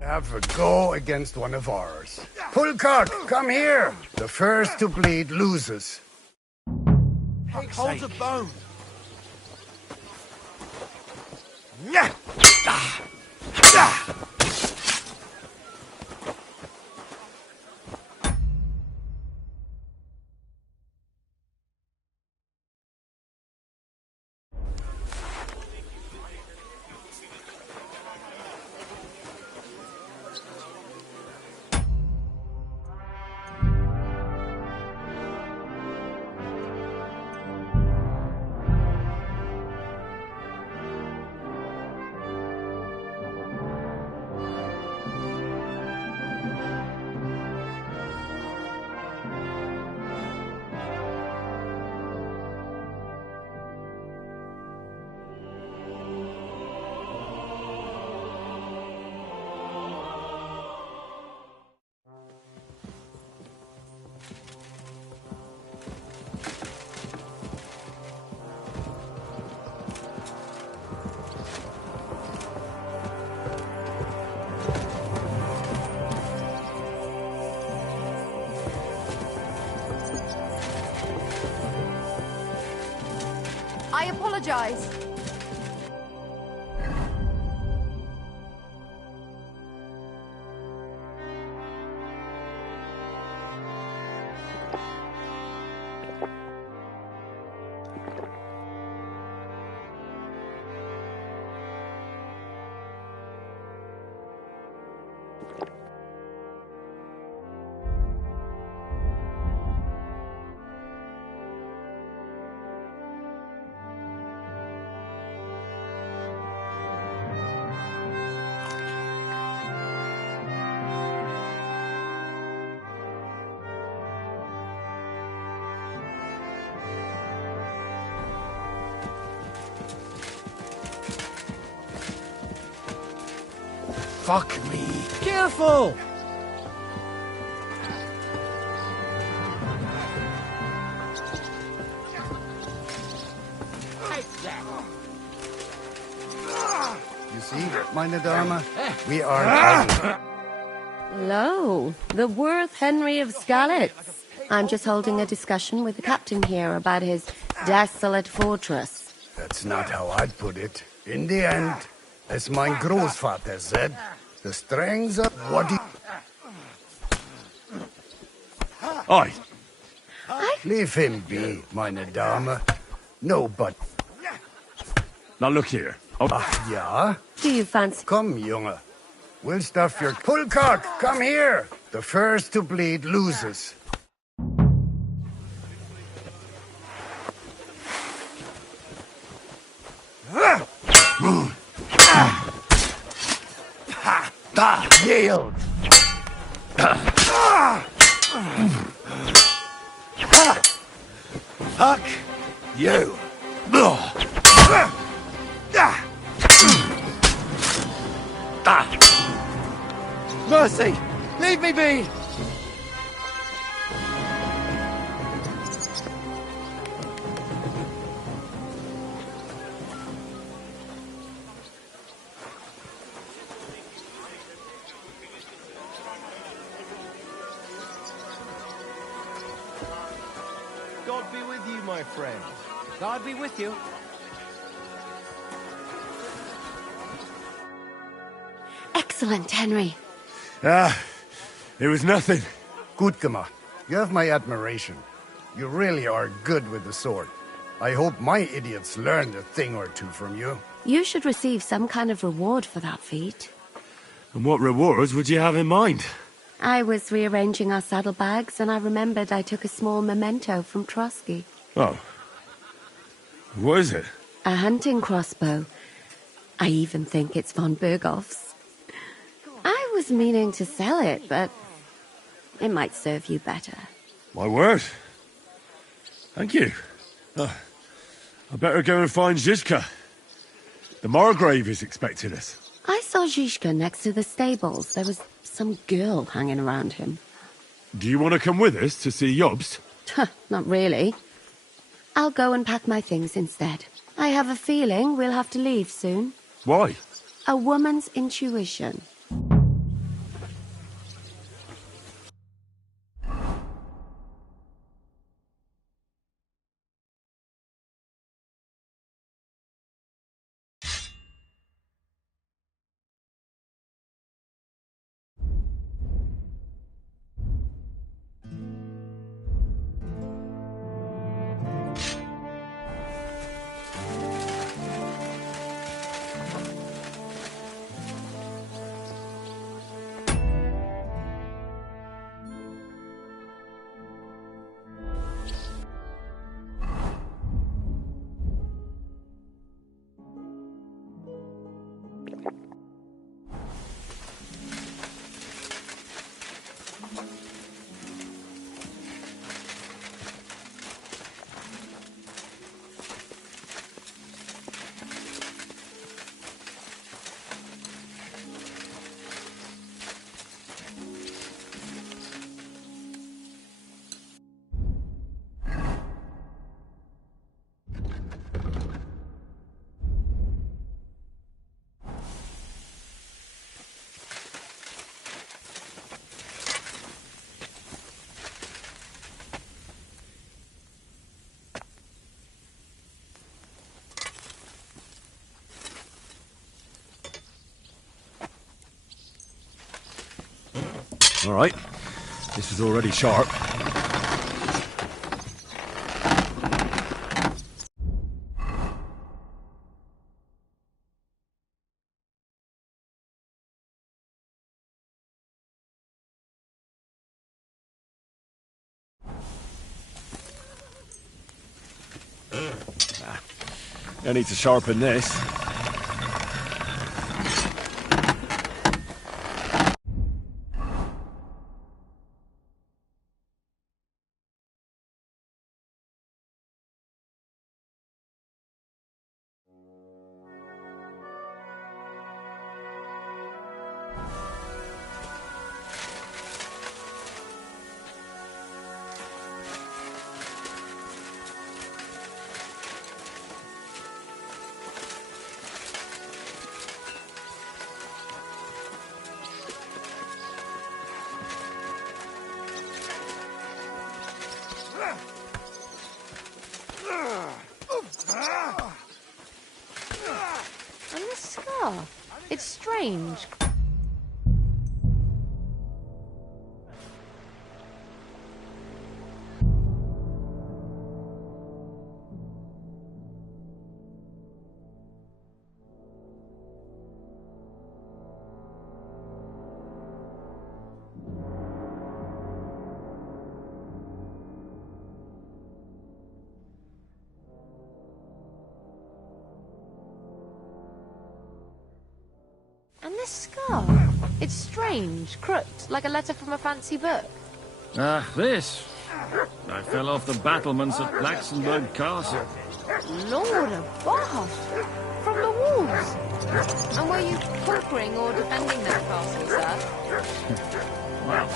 have a go against one of ours. Pulcock, come here! The first to bleed loses. Pig holds a bone. I apologize. Fuck me. Careful! You see, meine Dame, we are... Lo, the Worth Henry of Skalitz. I'm just holding a discussion with the captain here about his desolate fortress. That's not how I'd put it. In the end, as my großvater said, the strengths of what he... Aye. Leave him be, meine Dame. No, but... Now look here. Ja? Do you fancy... Come, Junge. We'll stuff your... Pulcock, come here! The first to bleed loses. Yield! Huck! You! Mercy! Leave me be! God be with you, my friend. God be with you. Excellent, Henry. It was nothing. Gut gemacht. You have my admiration. You really are good with the sword. I hope my idiots learned a thing or two from you. You should receive some kind of reward for that feat. And what rewards would you have in mind? I was rearranging our saddlebags, and I remembered I took a small memento from Trotsky. Oh. What is it? A hunting crossbow. I even think it's von Berghoff's. I was meaning to sell it, but it might serve you better. My word. Thank you. I better go and find Zizka. The Margrave is expecting us. I saw Zizka next to the stables. There was some girl hanging around him. Do you want to come with us to see Jobst? Not really. I'll go and pack my things instead. I have a feeling we'll have to leave soon. Why? A woman's intuition. All right. This is already sharp. I need to sharpen this. And the scar. It's strange. And this scar. It's strange, crooked, like a letter from a fancy book. This. I fell off the battlements at Laxenburg Castle. Lord above! From the walls! And were you conquering or defending that castle, sir? Well,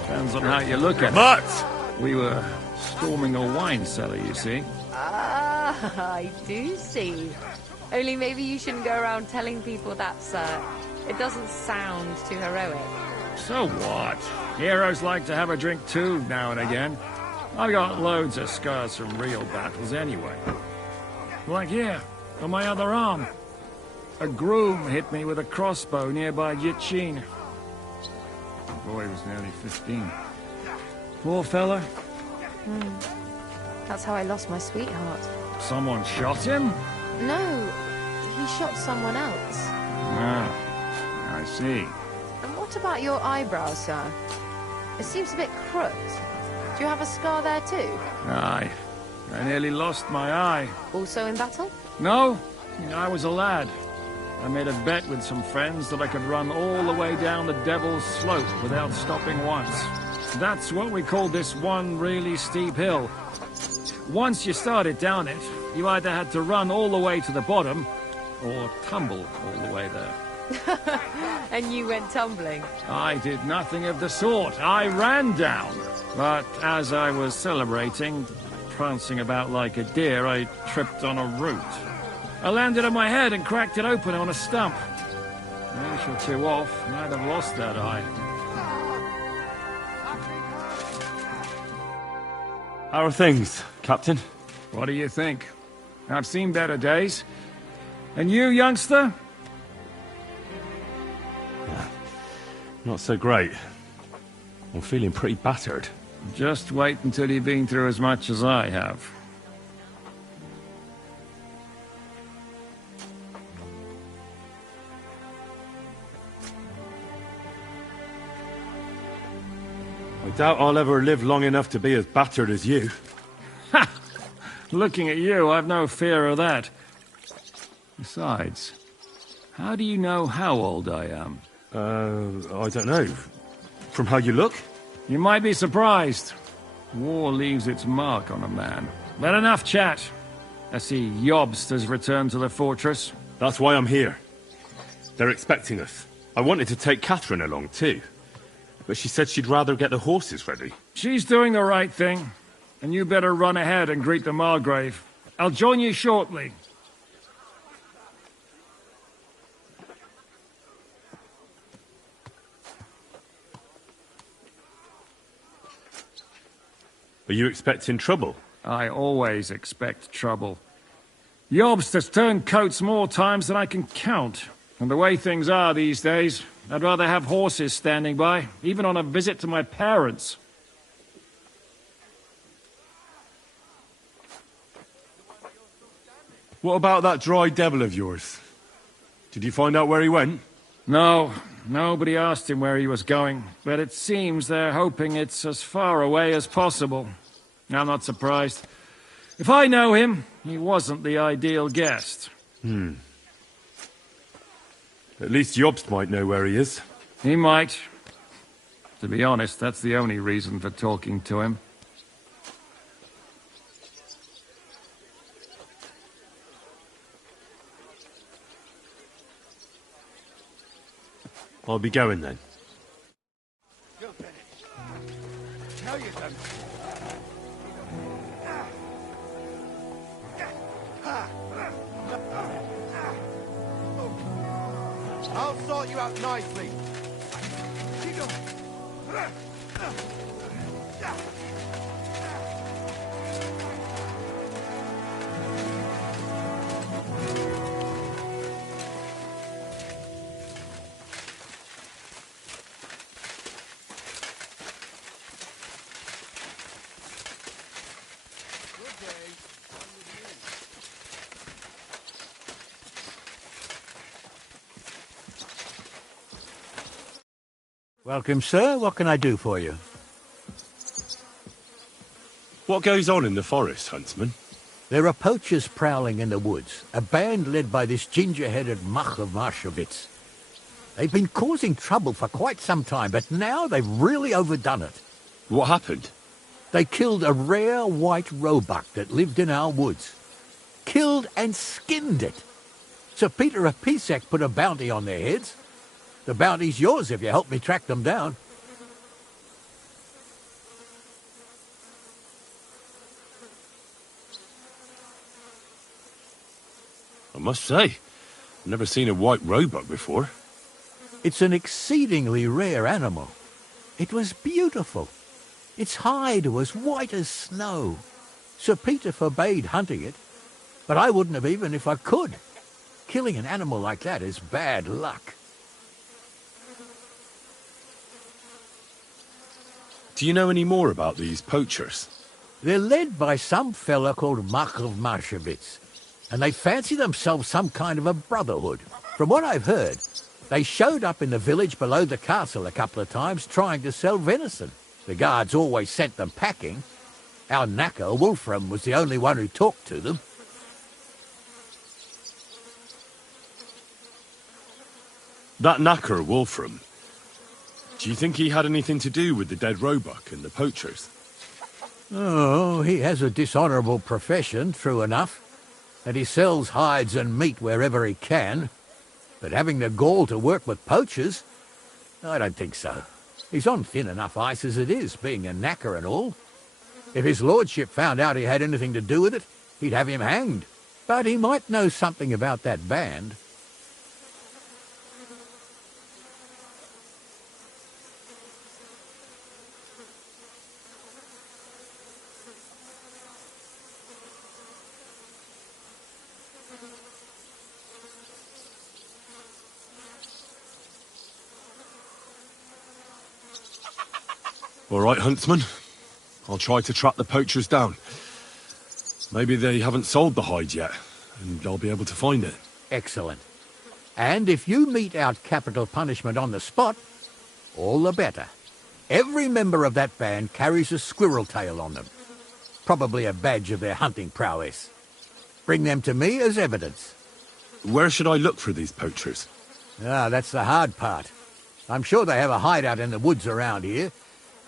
depends on how you look at it. But We were storming a wine cellar, you see. Ah, I do see. Only maybe you shouldn't go around telling people that, sir. It doesn't sound too heroic. So what? Heroes like to have a drink too, now and again. I've got loads of scars from real battles anyway. Like here, on my other arm. A groom hit me with a crossbow nearby Yitchin. The boy was nearly 15. Poor fella. That's how I lost my sweetheart. Someone shot him? No, he shot someone else. Ah, I see. And what about your eyebrow, sir? It seems a bit crooked. Do you have a scar there too? Aye. I nearly lost my eye. Also in battle? No, I was a lad. I made a bet with some friends that I could run all the way down the Devil's Slope without stopping once. That's what we call this one really steep hill. Once you started down it, you either had to run all the way to the bottom, or tumble all the way there. And you went tumbling? I did nothing of the sort. I ran down. But as I was celebrating, prancing about like a deer, I tripped on a root. I landed on my head and cracked it open on a stump. An inch or two off, and I'd have lost that eye. how are things, Captain? What do you think? I've seen better days. And you, youngster? Not so great. I'm feeling pretty battered. Just wait until you've been through as much as I have. I doubt I'll ever live long enough to be as battered as you. Ha! Looking at you, I've no fear of that. Besides, how do you know how old I am? I don't know. From how you look? You might be surprised. War leaves its mark on a man. But enough chat. I see Jobst has returned to the fortress. That's why I'm here. They're expecting us. I wanted to take Catherine along too, but she said she'd rather get the horses ready. She's doing the right thing, and you better run ahead and greet the Margrave. I'll join you shortly. Are you expecting trouble? I always expect trouble. Jobst has turned coats more times than I can count. And the way things are these days, I'd rather have horses standing by, even on a visit to my parents. What about that dry devil of yours? Did you find out where he went? No, nobody asked him where he was going, but it seems they're hoping it's as far away as possible. I'm not surprised. If I know him, he wasn't the ideal guest. At least Jobst might know where he is. He might. To be honest, that's the only reason for talking to him. I'll be going then. Tell you them. I'll sort you out nicely. Keep going. Welcome, sir. What can I do for you? What goes on in the forest, Huntsman? There are poachers prowling in the woods, a band led by this ginger-headed Mach of Marshowitz. They've been causing trouble for quite some time, but now they've really overdone it. What happened? They killed a rare white roebuck that lived in our woods. Killed and skinned it. Sir Peter of Pisek put a bounty on their heads. The bounty's yours if you help me track them down. I must say, I've never seen a white roebuck before. It's an exceedingly rare animal. It was beautiful. Its hide was white as snow. Sir Peter forbade hunting it, but I wouldn't have even if I could. Killing an animal like that is bad luck. Do you know any more about these poachers? They're led by some fella called Mach of Marshowitz, and they fancy themselves some kind of a brotherhood. From what I've heard, they showed up in the village below the castle a couple of times trying to sell venison. The guards always sent them packing. Our knacker, Wolfram, was the only one who talked to them. That knacker, Wolfram, do you think he had anything to do with the dead roebuck and the poachers? Oh, he has a dishonourable profession, true enough, and he sells hides and meat wherever he can. But having the gall to work with poachers, I don't think so. He's on thin enough ice as it is, being a knacker and all. If his lordship found out he had anything to do with it, he'd have him hanged. But he might know something about that band. All right, Huntsman. I'll try to track the poachers down. Maybe they haven't sold the hide yet, and I'll be able to find it. Excellent. And if you mete out capital punishment on the spot, all the better. Every member of that band carries a squirrel tail on them. Probably a badge of their hunting prowess. Bring them to me as evidence. Where should I look for these poachers? Ah, that's the hard part. I'm sure they have a hideout in the woods around here,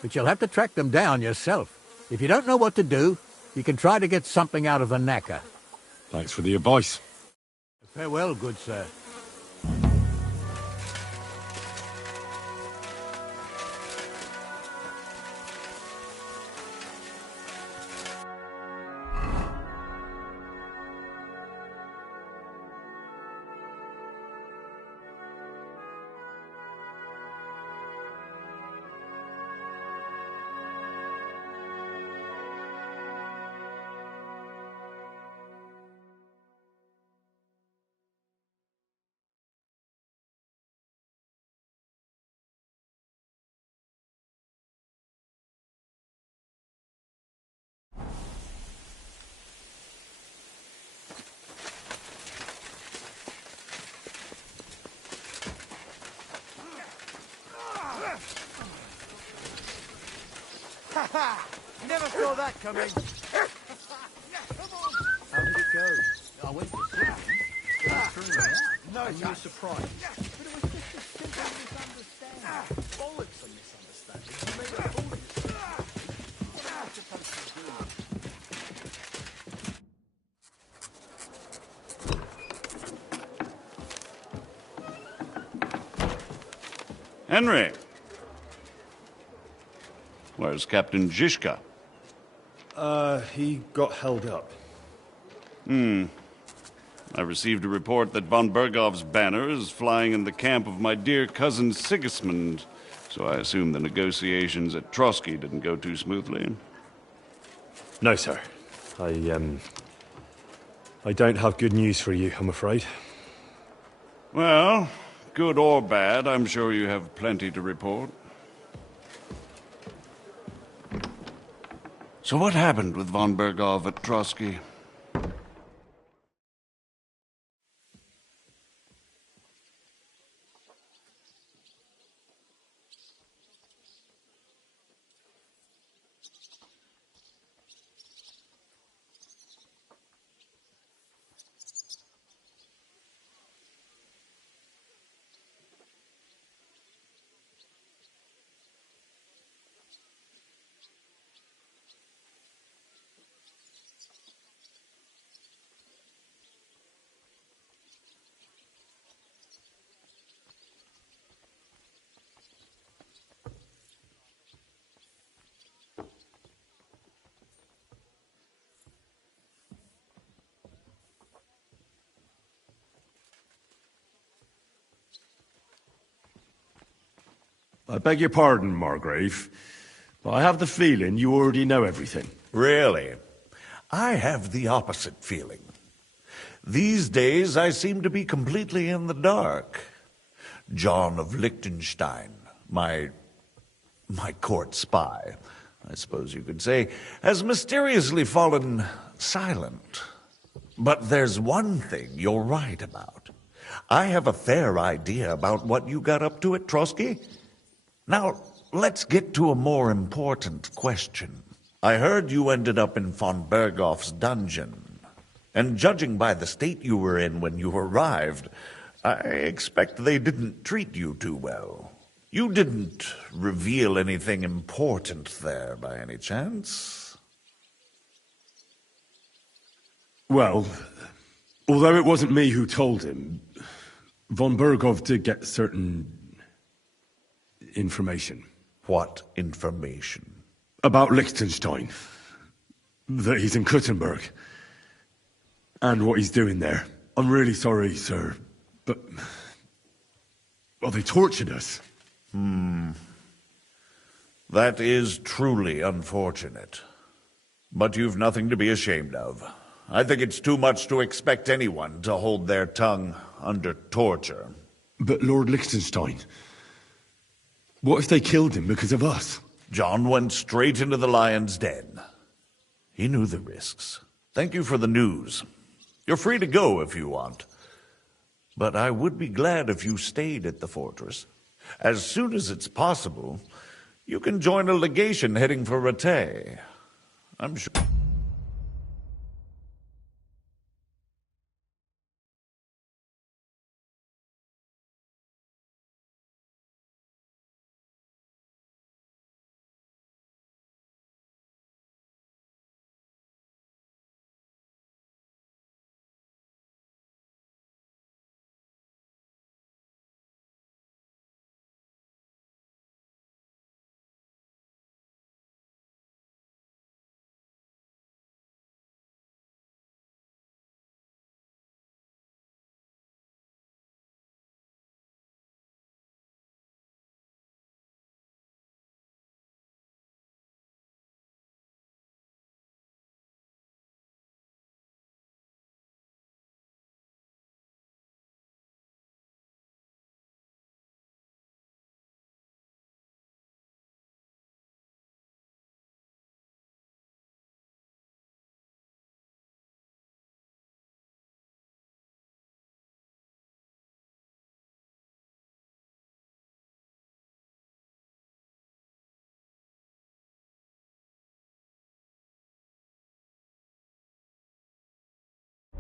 but you'll have to track them down yourself. If you don't know what to do, you can try to get something out of the knacker. Thanks for the advice. Farewell, good sir. Never saw that coming. How did it go? I went to see him. No, and you were Jack. surprised. But it was just a simple misunderstanding. Bollocks of misunderstanding. You made a fool of yourself. What am I supposed to do? Henry! Where's Captain Zizka? He got held up. I received a report that von Bergov's banner is flying in the camp of my dear cousin Sigismund, so I assume the negotiations at Trotsky didn't go too smoothly. No, sir. I don't have good news for you, I'm afraid. Well, good or bad, I'm sure you have plenty to report. So what happened with von Bergov at Trotsky? I beg your pardon, Margrave, but I have the feeling you already know everything. Really? I have the opposite feeling. These days I seem to be completely in the dark. John of Liechtenstein, my court spy, I suppose you could say, has mysteriously fallen silent. But there's one thing you're right about. I have a fair idea about what you got up to at Trotsky. Now, let's get to a more important question. I heard you ended up in von Bergoff's dungeon. And judging by the state you were in when you arrived, I expect they didn't treat you too well. You didn't reveal anything important there by any chance? Well, although it wasn't me who told him, von Bergoff did get certain information. What information? About Liechtenstein. That he's in Kuttenberg. And what he's doing there. I'm really sorry, sir, but... well, they tortured us. That is truly unfortunate. But you've nothing to be ashamed of. I think it's too much to expect anyone to hold their tongue under torture. But Lord Liechtenstein... what if they killed him because of us? John went straight into the lion's den. He knew the risks. Thank you for the news. You're free to go if you want. But I would be glad if you stayed at the fortress. As soon as it's possible, you can join a legation heading for Rattay. I'm sure...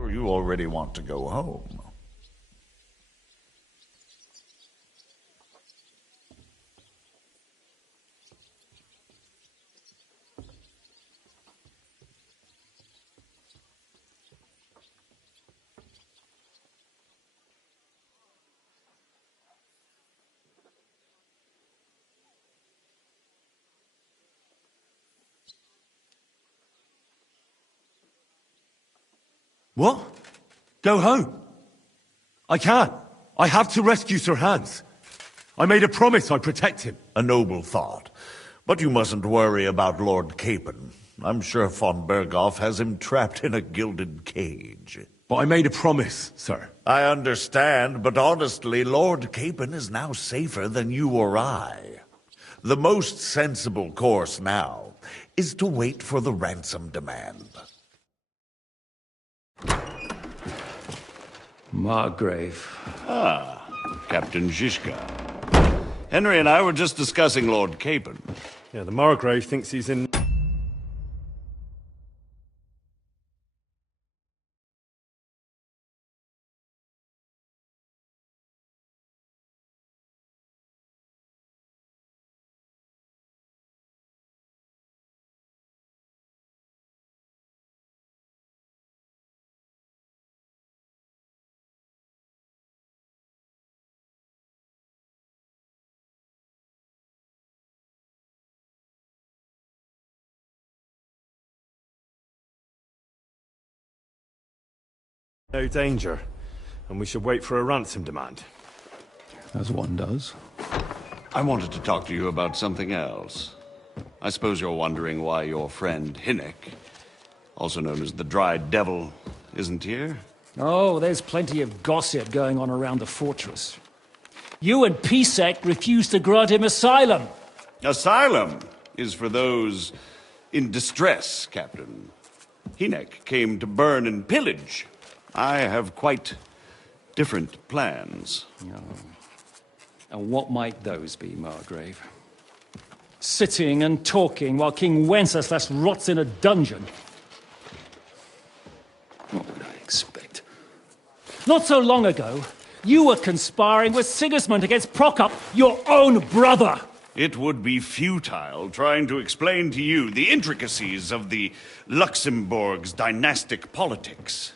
You already want to go home. What? Go home? I can't. I have to rescue Sir Hans. I made a promise I'd protect him. A noble thought. But you mustn't worry about Lord Capon. I'm sure von Bergoff has him trapped in a gilded cage. But I made a promise, sir. I understand, but honestly, Lord Capon is now safer than you or I. The most sensible course now is to wait for the ransom demand. Margrave. Ah, Captain Zizka. Henry and I were just discussing Lord Capon. Yeah, the Margrave thinks he's in... No danger, and we should wait for a ransom demand. As one does. I wanted to talk to you about something else. I suppose you're wondering why your friend Hinnek, also known as the Dried Devil, isn't here? Oh, there's plenty of gossip going on around the fortress. You and Pisek refused to grant him asylum. Asylum is for those in distress, Captain. Hinnek came to burn and pillage. I have quite different plans. Oh. And what might those be, Margrave? Sitting and talking while King Wenceslas rots in a dungeon. What would I expect? Not so long ago, you were conspiring with Sigismund against Prokop, your own brother! It would be futile trying to explain to you the intricacies of the Luxembourg's dynastic politics.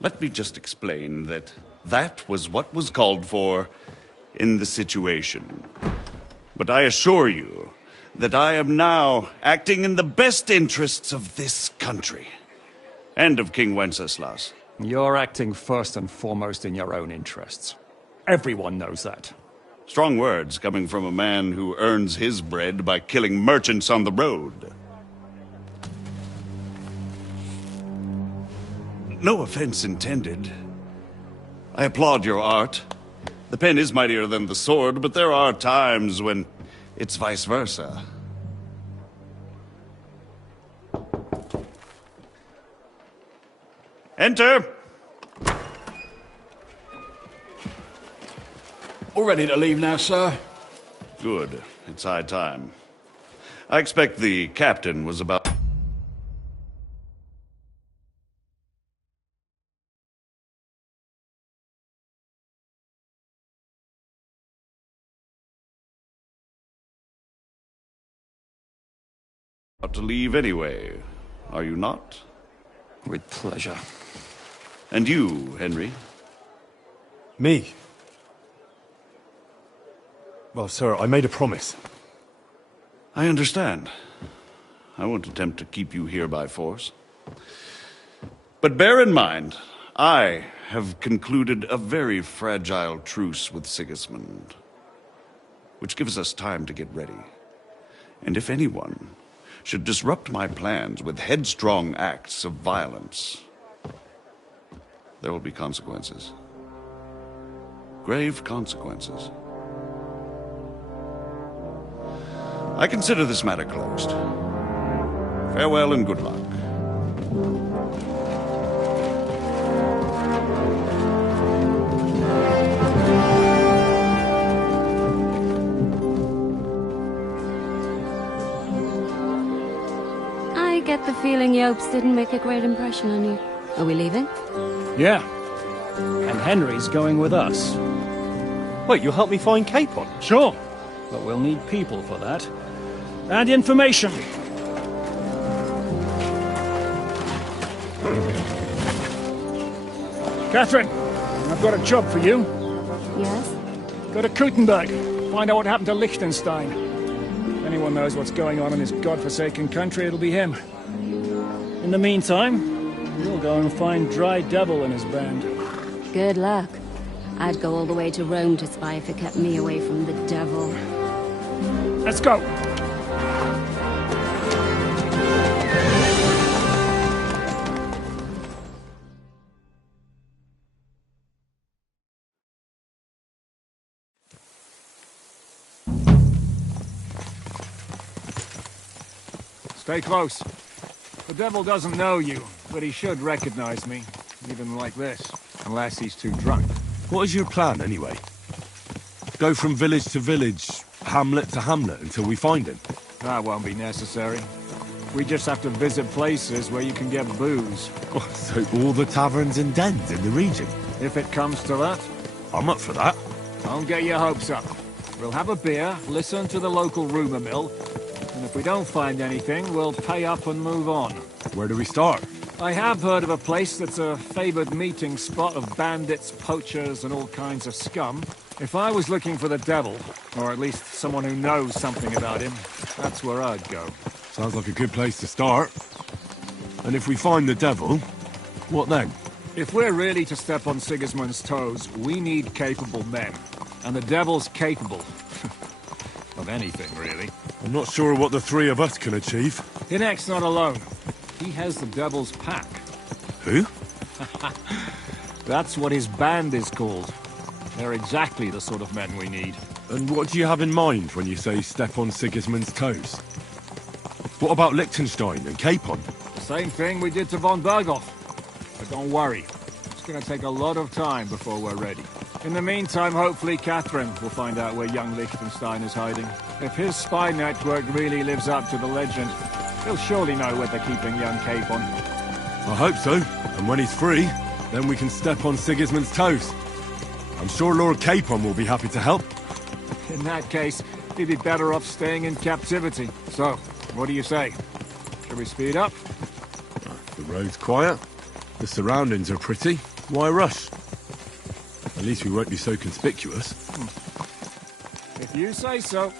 Let me just explain that that was what was called for in the situation. But I assure you that I am now acting in the best interests of this country. And of King Wenceslas. You're acting first and foremost in your own interests. Everyone knows that. Strong words coming from a man who earns his bread by killing merchants on the road. No offense intended. I applaud your art. The pen is mightier than the sword, but there are times when it's vice versa. Enter! All ready to leave now, sir? Good. It's high time. I expect the captain was about... to leave anyway, are you not? With pleasure. And you, Henry? Me? Well, sir, I made a promise. I understand. I won't attempt to keep you here by force. But bear in mind, I have concluded a very fragile truce with Sigismund, which gives us time to get ready. And if anyone should disrupt my plans with headstrong acts of violence, there will be consequences. Grave consequences. I consider this matter closed. Farewell and good luck. I get the feeling Yopes didn't make a great impression on you. Are we leaving? Yeah. And Henry's going with us. Wait, you'll help me find Capon? Sure. But we'll need people for that. And information. Catherine, I've got a job for you. Yes? Go to Kuttenberg. Find out what happened to Liechtenstein. If anyone knows what's going on in this godforsaken country, it'll be him. In the meantime, you'll go and find Dry Devil and his band. Good luck. I'd go all the way to Rome to spy if it kept me away from the devil. Let's go! Stay close. The devil doesn't know you, but he should recognize me, even like this, unless he's too drunk. What is your plan, anyway? Go from village to village, hamlet to hamlet, until we find him? That won't be necessary. We just have to visit places where you can get booze. Oh, so all the taverns and dens in the region? If it comes to that. I'm up for that. Don't get your hopes up. We'll have a beer, listen to the local rumour mill, and if we don't find anything, we'll pay up and move on. Where do we start? I have heard of a place that's a favoured meeting spot of bandits, poachers, and all kinds of scum. If I was looking for the devil, or at least someone who knows something about him, that's where I'd go. Sounds like a good place to start. And if we find the devil, what then? If we're really to step on Sigismund's toes, we need capable men. And the devil's capable. Of anything, really. I'm not sure what the three of us can achieve. Hinek's not alone. He has the Devil's Pack. Who? That's what his band is called. They're exactly the sort of men we need. And what do you have in mind when you say step on Sigismund's toes? What about Liechtenstein and Capon? The same thing we did to von Berghoff. But don't worry. It's gonna take a lot of time before we're ready. In the meantime, hopefully Catherine will find out where young Liechtenstein is hiding. If his spy network really lives up to the legend, he'll surely know where they're keeping young Capon. I hope so. And when he's free, then we can step on Sigismund's toes. I'm sure Lord Capon will be happy to help. In that case, he'd be better off staying in captivity. So, what do you say? Shall we speed up? The road's quiet. The surroundings are pretty. Why rush? At least we won't be so conspicuous. If you say so.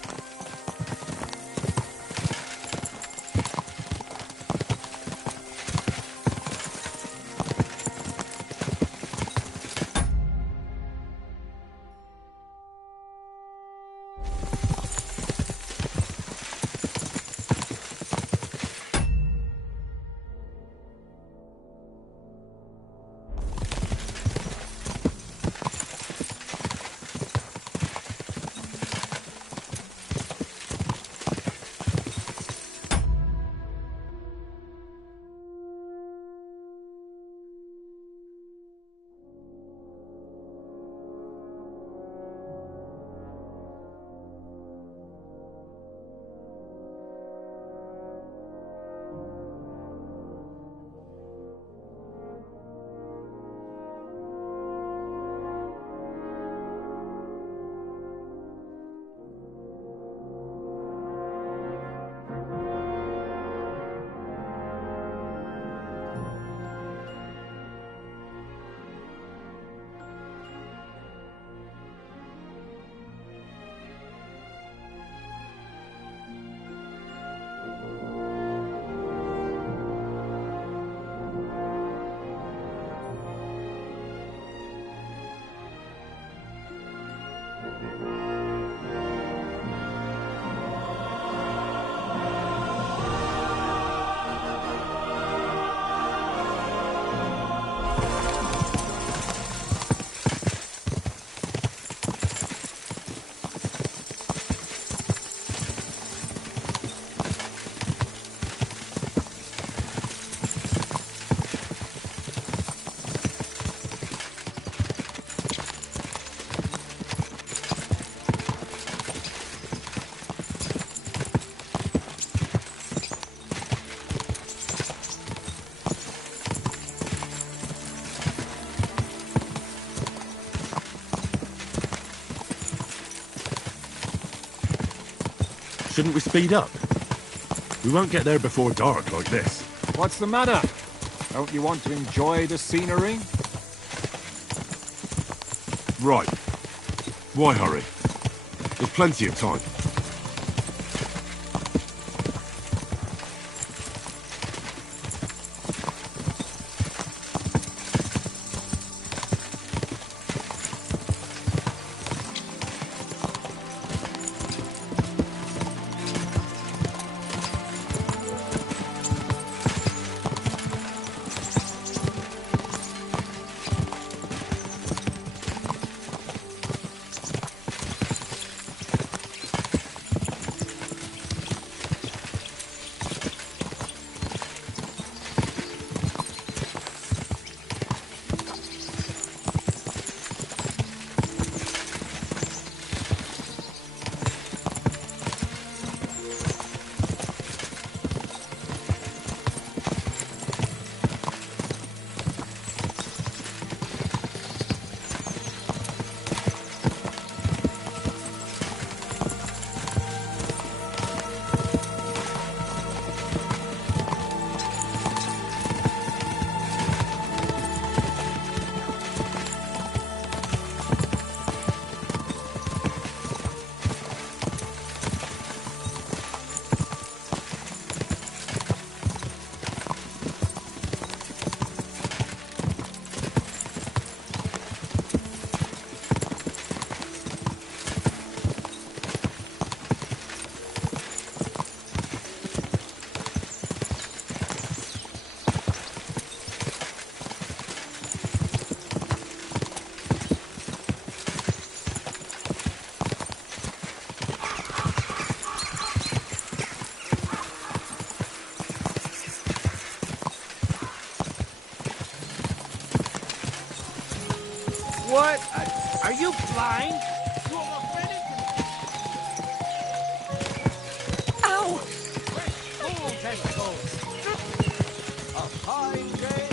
Shouldn't we speed up? We won't get there before dark like this. What's the matter? Don't you want to enjoy the scenery? Right. Why hurry? There's plenty of time. What? Are you blind? Ow! Full testicles. A fine day.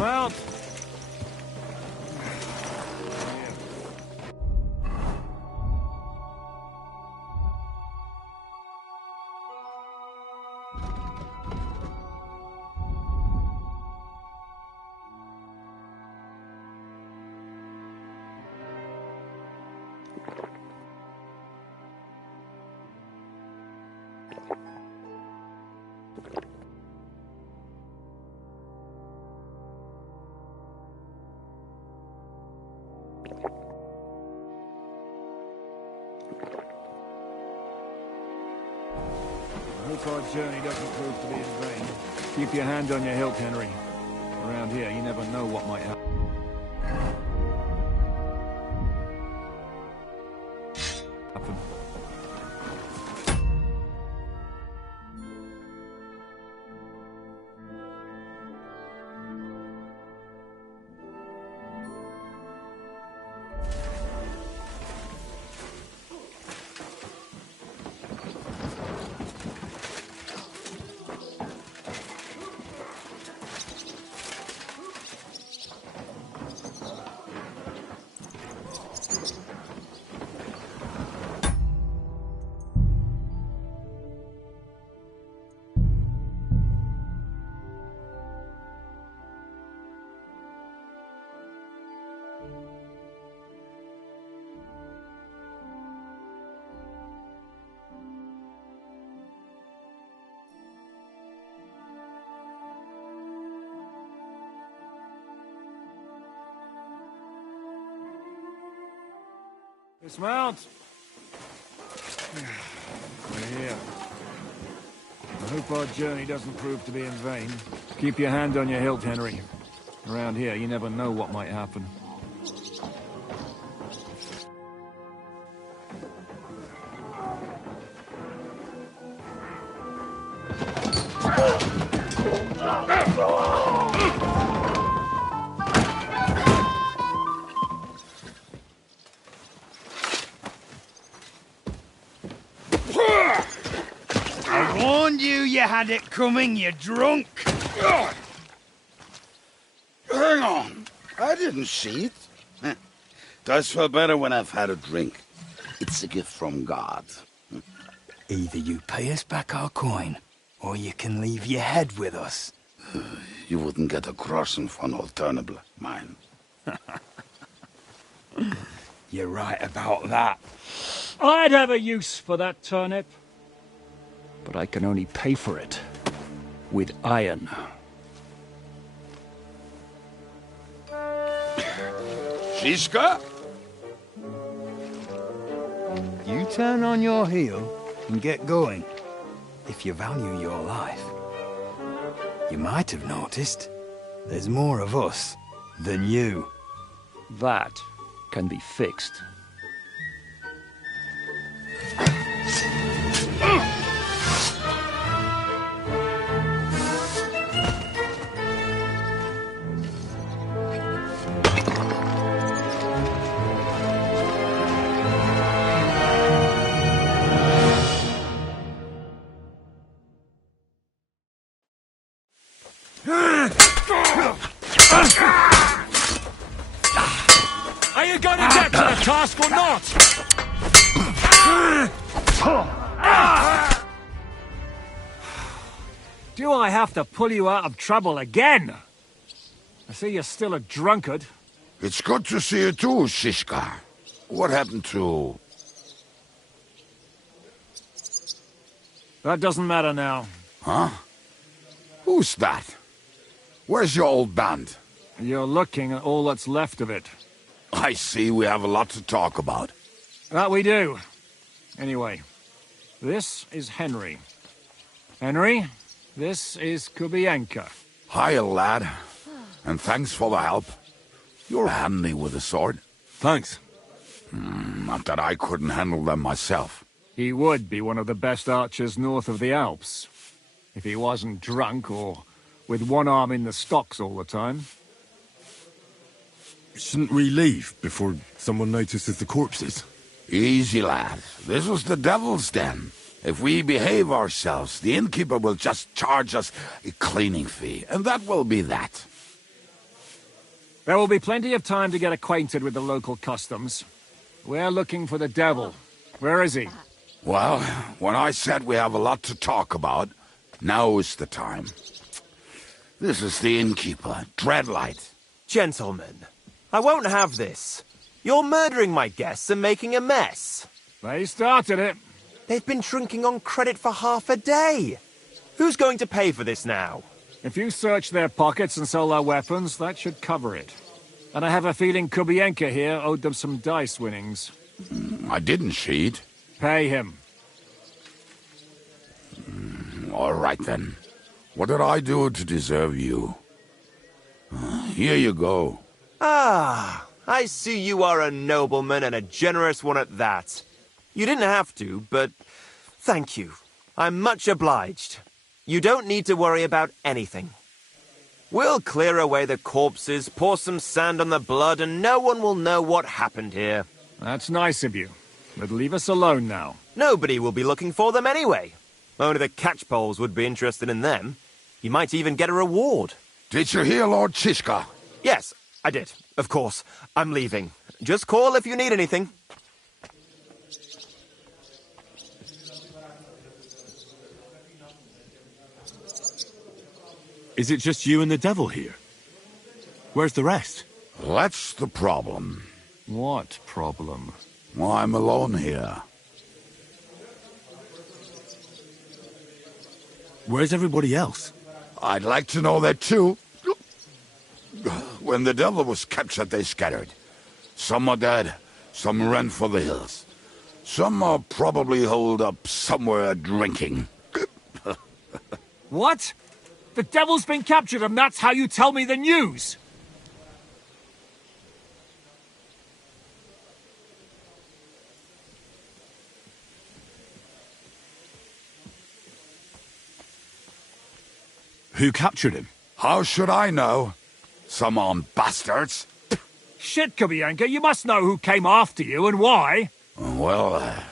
Dismount! I hope our journey doesn't prove to be in vain. Keep your hand on your hilt, Henry. Around here, you never know what might happen. Dismount! We're here. I hope our journey doesn't prove to be in vain. Keep your hand on your hilt, Henry. Around here, you never know what might happen. I warned you had it coming, you drunk! Hang on. I didn't see it. Does feel better when I've had a drink. It's a gift from God. Either you pay us back our coin, or you can leave your head with us. You wouldn't get a crossing for an alternative, mine. You're right about that. I'd have a use for that turnip. But I can only pay for it with iron. Shiska? You turn on your heel and get going. If you value your life. You might have noticed there's more of us than you. That can be fixed. Are you going to get to the task or not? Do I have to pull you out of trouble again? I see you're still a drunkard. It's good to see you too, Shiska. What happened to... That doesn't matter now. Huh? Who's that? Where's your old band? You're looking at all that's left of it. I see we have a lot to talk about. That we do. Anyway, this is Henry. Henry, this is Kubienka. Hiya, lad. And thanks for the help. You're handy with a sword. Thanks. Not that I couldn't handle them myself. He would be one of the best archers north of the Alps. If he wasn't drunk or with one arm in the stocks all the time. Shouldn't we leave before someone notices the corpses? Easy, lad. This was the devil's den. If we behave ourselves, the innkeeper will just charge us a cleaning fee, and that will be that. There will be plenty of time to get acquainted with the local customs. We're looking for the devil. Where is he? Well, when I said we have a lot to talk about, now is the time. This is the innkeeper, Dreadlight. Gentlemen, I won't have this. You're murdering my guests and making a mess. They started it. They've been drinking on credit for half a day. Who's going to pay for this now? If you search their pockets and sell their weapons, that should cover it. And I have a feeling Kubienka here owed them some dice winnings. I didn't cheat. Pay him. All right, then. What did I do to deserve you? Here you go. Ah, I see you are a nobleman and a generous one at that. You didn't have to, but thank you. I'm much obliged. You don't need to worry about anything. We'll clear away the corpses, pour some sand on the blood, and no one will know what happened here. That's nice of you. But leave us alone now. Nobody will be looking for them anyway. Only the catchpoles would be interested in them. You might even get a reward. Did you hear Lord Chishka? Yes, I did. Of course. I'm leaving. Just call if you need anything. Is it just you and the devil here? Where's the rest? That's the problem. What problem? Well, I'm alone here. Where's everybody else? I'd like to know that too. When the devil was captured, they scattered. Some are dead, some ran for the hills. Some are probably holed up somewhere drinking. What? The devil's been captured and that's how you tell me the news? Who captured him? How should I know? Some armed bastards. Shit, Kubienka, you must know who came after you and why. Well,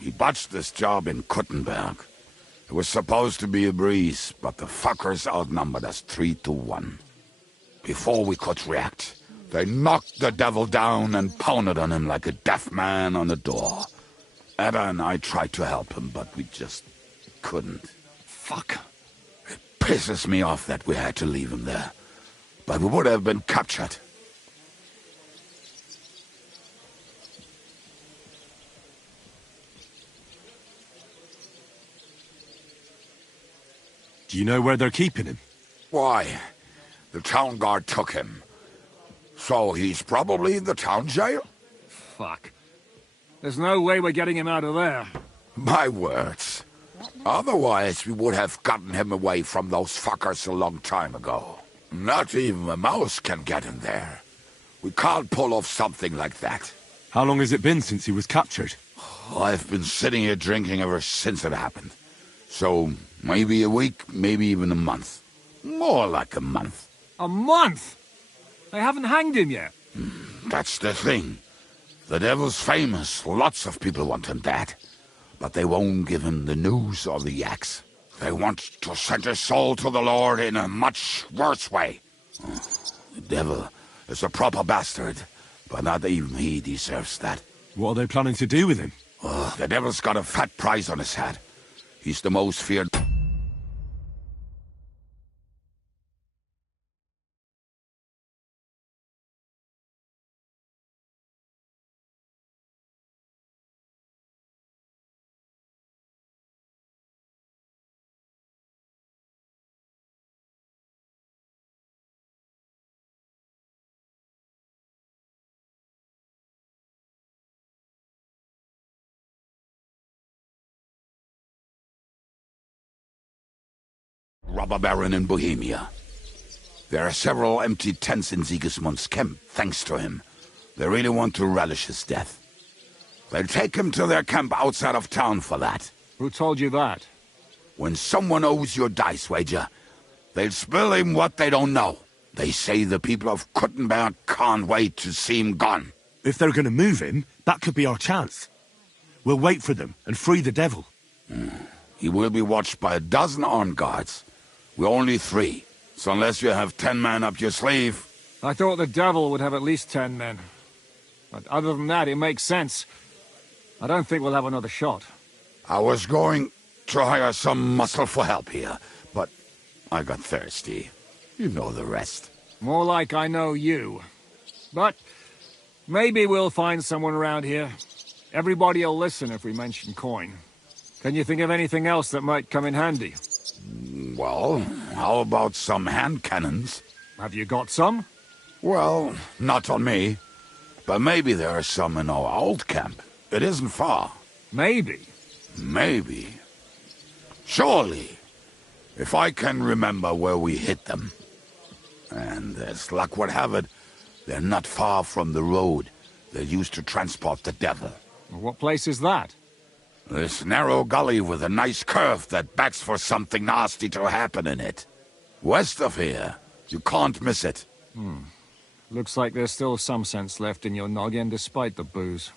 we botched this job in Kuttenberg. It was supposed to be a breeze, but the fuckers outnumbered us 3-1. Before we could react, they knocked the devil down and pounded on him like a deaf man on a door. Ada and I tried to help him, but we just couldn't. Fuck. It pisses me off that we had to leave him there. But we would have been captured. Do you know where they're keeping him? Why? The town guard took him. So he's probably in the town jail? Fuck. There's no way we're getting him out of there. My words. Otherwise, we would have gotten him away from those fuckers a long time ago. Not even a mouse can get in there. We can't pull off something like that. How long has it been since he was captured? I've been sitting here drinking ever since it happened. So, maybe a week, maybe even a month. More like a month. A month? They haven't hanged him yet. That's the thing. The devil's famous. Lots of people want him dead. But they won't give him the news or the axe. They want to send his soul to the Lord in a much worse way. The devil is a proper bastard, but not even he deserves that. What are they planning to do with him? The devil's got a fat price on his head. He's the most feared... robber baron in Bohemia. There are several empty tents in Sigismund's camp, thanks to him. They really want to relish his death. They'll take him to their camp outside of town for that. Who told you that? When someone owes you a dice wager, they'll spill him what they don't know. They say the people of Kuttenberg can't wait to see him gone. If they're going to move him, that could be our chance. We'll wait for them and free the devil. He will be watched by 12 armed guards. We're only 3, so unless you have 10 men up your sleeve... I thought the devil would have at least 10 men. But other than that, it makes sense. I don't think we'll have another shot. I was going to hire some muscle for help here, but I got thirsty. You know the rest. More like I know you. But maybe we'll find someone around here. Everybody'll listen if we mention coin. Can you think of anything else that might come in handy? Well, how about some hand cannons? Have you got some? Well, not on me. But maybe there are some in our old camp. It isn't far. Maybe? Maybe. Surely. If I can remember where we hit them. And as luck would have it, they're not far from the road they used to transport the devil. What place is that? This narrow gully with a nice curve that backs for something nasty to happen in it. West of here. You can't miss it. Looks like there's still some sense left in your noggin despite the booze.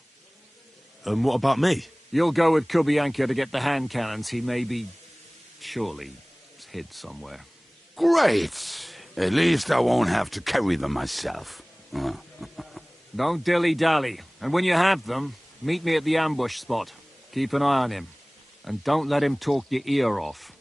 And what about me? You'll go with Kubianka to get the hand cannons he surely hid somewhere. Great! At least I won't have to carry them myself. Don't dilly-dally. And when you have them, meet me at the ambush spot. Keep an eye on him. And don't let him talk your ear off.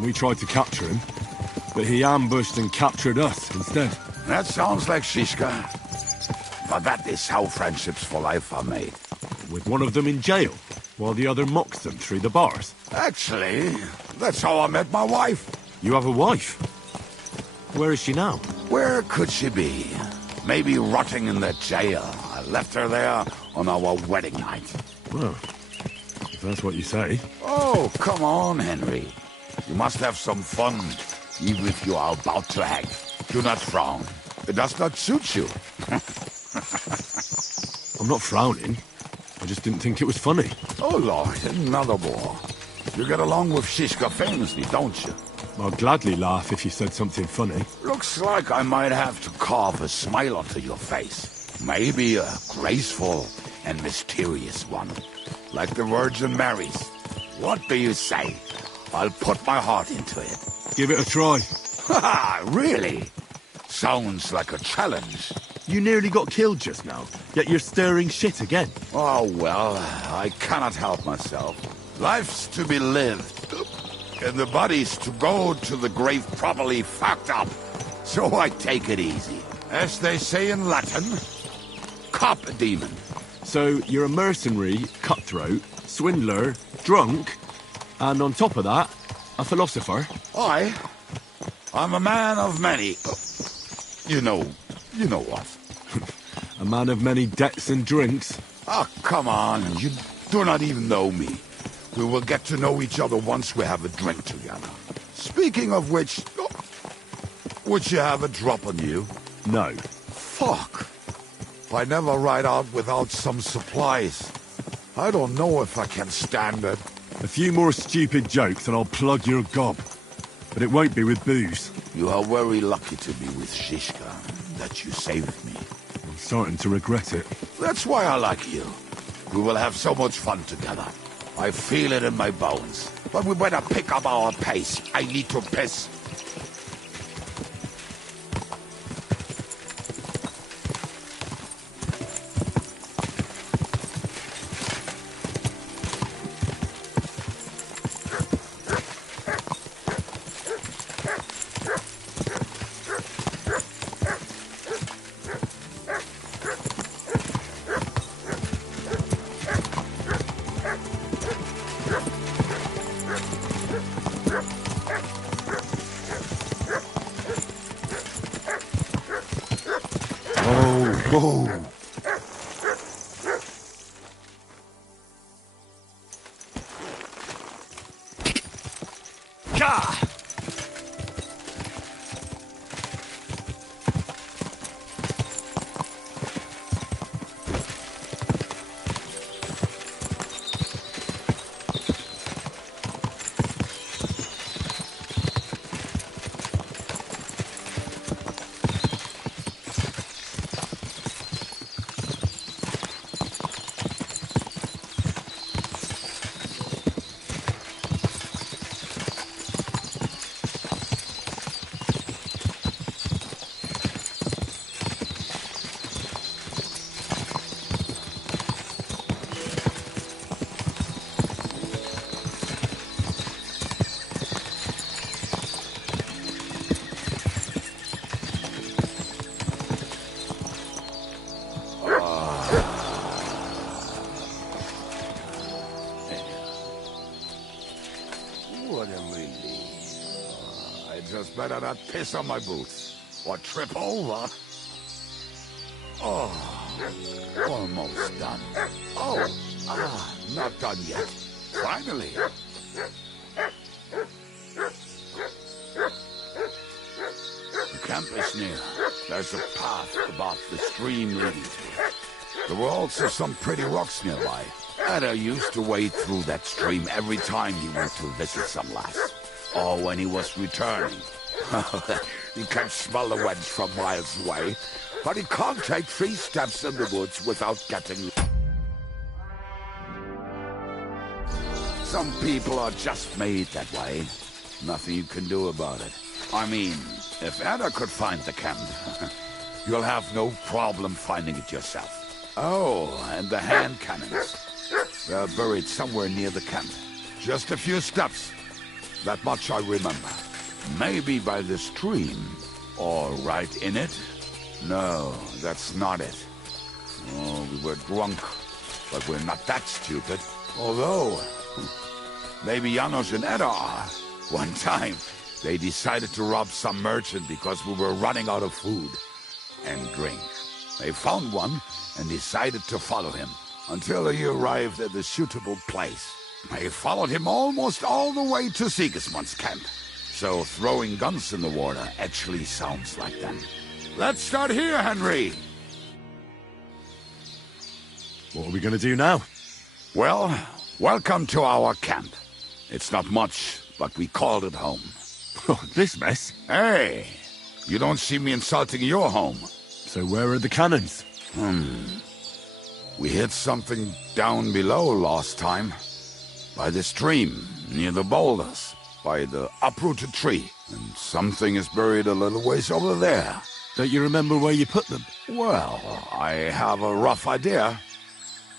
We tried to capture him, but he ambushed and captured us instead. That sounds like Shishka. But that is how friendships for life are made. With one of them in jail, while the other mocks them through the bars. Actually, that's how I met my wife. You have a wife? Where is she now? Where could she be? Maybe rotting in the jail. I left her there on our wedding night. Well, if that's what you say. Oh, come on, Henry. You must have some fun, even if you are about to hang. Do not frown. It does not suit you. I'm not frowning. I just didn't think it was funny. Oh, Lord, another war. You get along with Shishka famously, don't you? I'll gladly laugh if you said something funny. Looks like I might have to carve a smile onto your face. Maybe a graceful and mysterious one. Like the Virgin Mary's. What do you say? I'll put my heart into it. Give it a try. Ha! Really? Sounds like a challenge. You nearly got killed just now, yet you're stirring shit again. Oh, well, I cannot help myself. Life's to be lived, and the body's to go to the grave properly fucked up. So I take it easy. As they say in Latin, cop a demon. So you're a mercenary, cutthroat, swindler, drunk, and on top of that, a philosopher? I'm a man of many... You know what. A man of many debts and drinks? Oh, come on, you do not even know me. We will get to know each other once we have a drink together. Speaking of which, would you have a drop on you? No. Fuck. I never ride out without some supplies. I don't know if I can stand it. A few more stupid jokes and I'll plug your gob. But it won't be with booze. You are very lucky to be with Shishka, that you saved me. I'm starting to regret it. That's why I like you. We will have so much fun together. I feel it in my bones. But we better pick up our pace. I need to piss. Whoa! Gah! What a relief. I just better not piss on my boots. Or trip over. Oh, almost done. Oh, not done yet. Finally. The camp is near. There's a path above the stream leading to it. There were also some pretty rocks nearby. Ada used to wade through that stream every time he went to visit some lass. Or when he was returning. He can smell the wench from miles away, but he can't take 3 steps in the woods without getting... Some people are just made that way. Nothing you can do about it. I mean, if Ada could find the camp, you'll have no problem finding it yourself. Oh, and the hand cannons. They're buried somewhere near the camp. Just a few steps. That much I remember. Maybe by the stream. Or right in it? No, that's not it. Oh, we were drunk. But we're not that stupid. Although, maybe Janos and Edda are. One time, they decided to rob some merchant because we were running out of food and drink. They found one and decided to follow him until he arrived at a suitable place. They followed him almost all the way to Sigismund's camp. So throwing guns in the water actually sounds like them. Let's start here, Henry! What are we gonna do now? Well, welcome to our camp. It's not much, but we called it home. This mess? Hey! You don't see me insulting your home. So where are the cannons? We hit something down below last time. By the stream, near the boulders. By the uprooted tree. And something is buried a little ways over there. Don't you remember where you put them? Well, I have a rough idea.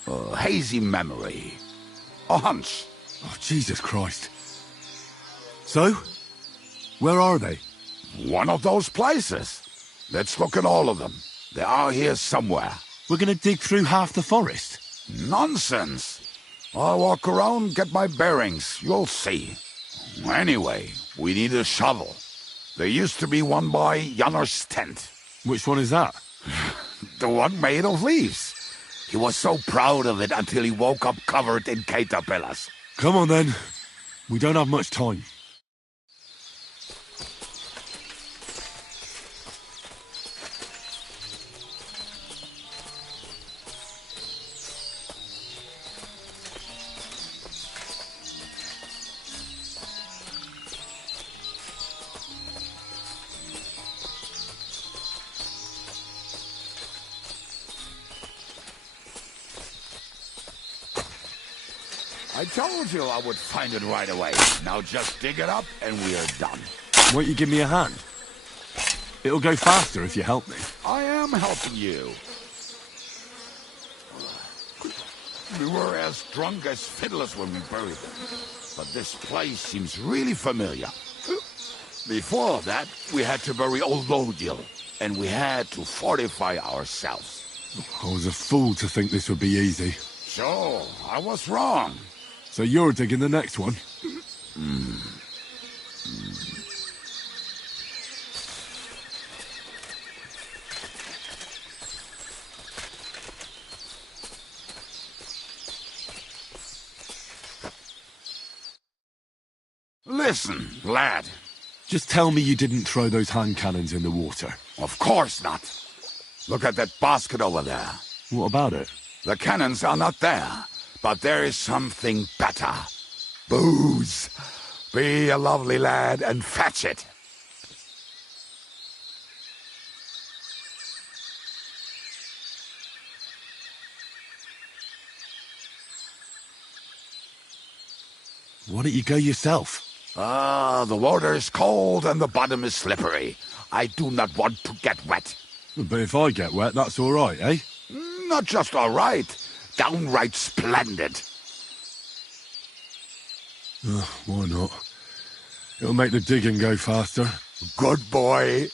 A hazy memory. A hunch. Oh, Jesus Christ. So? Where are they? One of those places. Let's look at all of them. They are here somewhere. We're gonna dig through half the forest. Nonsense. I'll walk around, get my bearings. You'll see. Anyway, we need a shovel. There used to be one by Janos' tent. Which one is that? The one made of leaves. He was so proud of it until he woke up covered in caterpillars. Come on then. We don't have much time. I told you I would find it right away. Now just dig it up and we are done. Won't you give me a hand? It'll go faster if you help me. I am helping you. We were as drunk as fiddlers when we buried them. But this place seems really familiar. Before that, we had to bury old Lodil, and we had to fortify ourselves. I was a fool to think this would be easy. So, I was wrong. So you're digging the next one? Listen, lad. Just tell me you didn't throw those hand cannons in the water. Of course not. Look at that basket over there. What about it? The cannons are not there, but there is something better. Booze. Be a lovely lad and fetch it. Why don't you go yourself? Ah, the water is cold and the bottom is slippery. I do not want to get wet. But if I get wet, that's all right, eh? Not just all right. Downright splendid. Why not? It'll make the digging go faster. Good boy.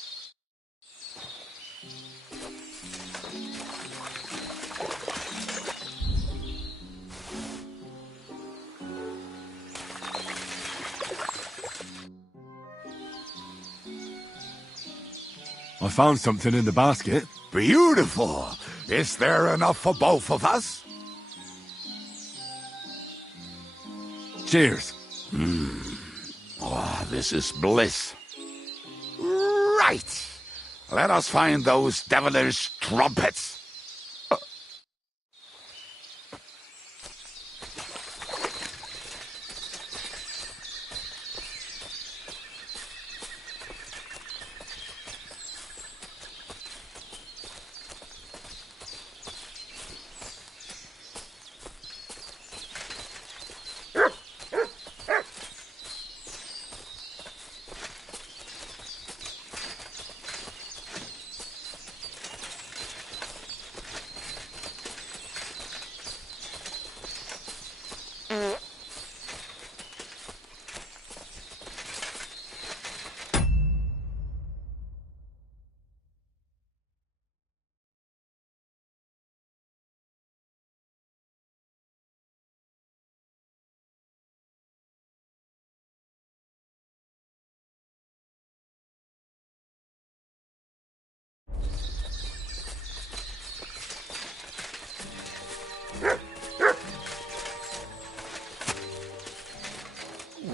I found something in the basket. Beautiful. Is there enough for both of us? Cheers. Oh, this is bliss. Right. Let us find those devilish trumpets.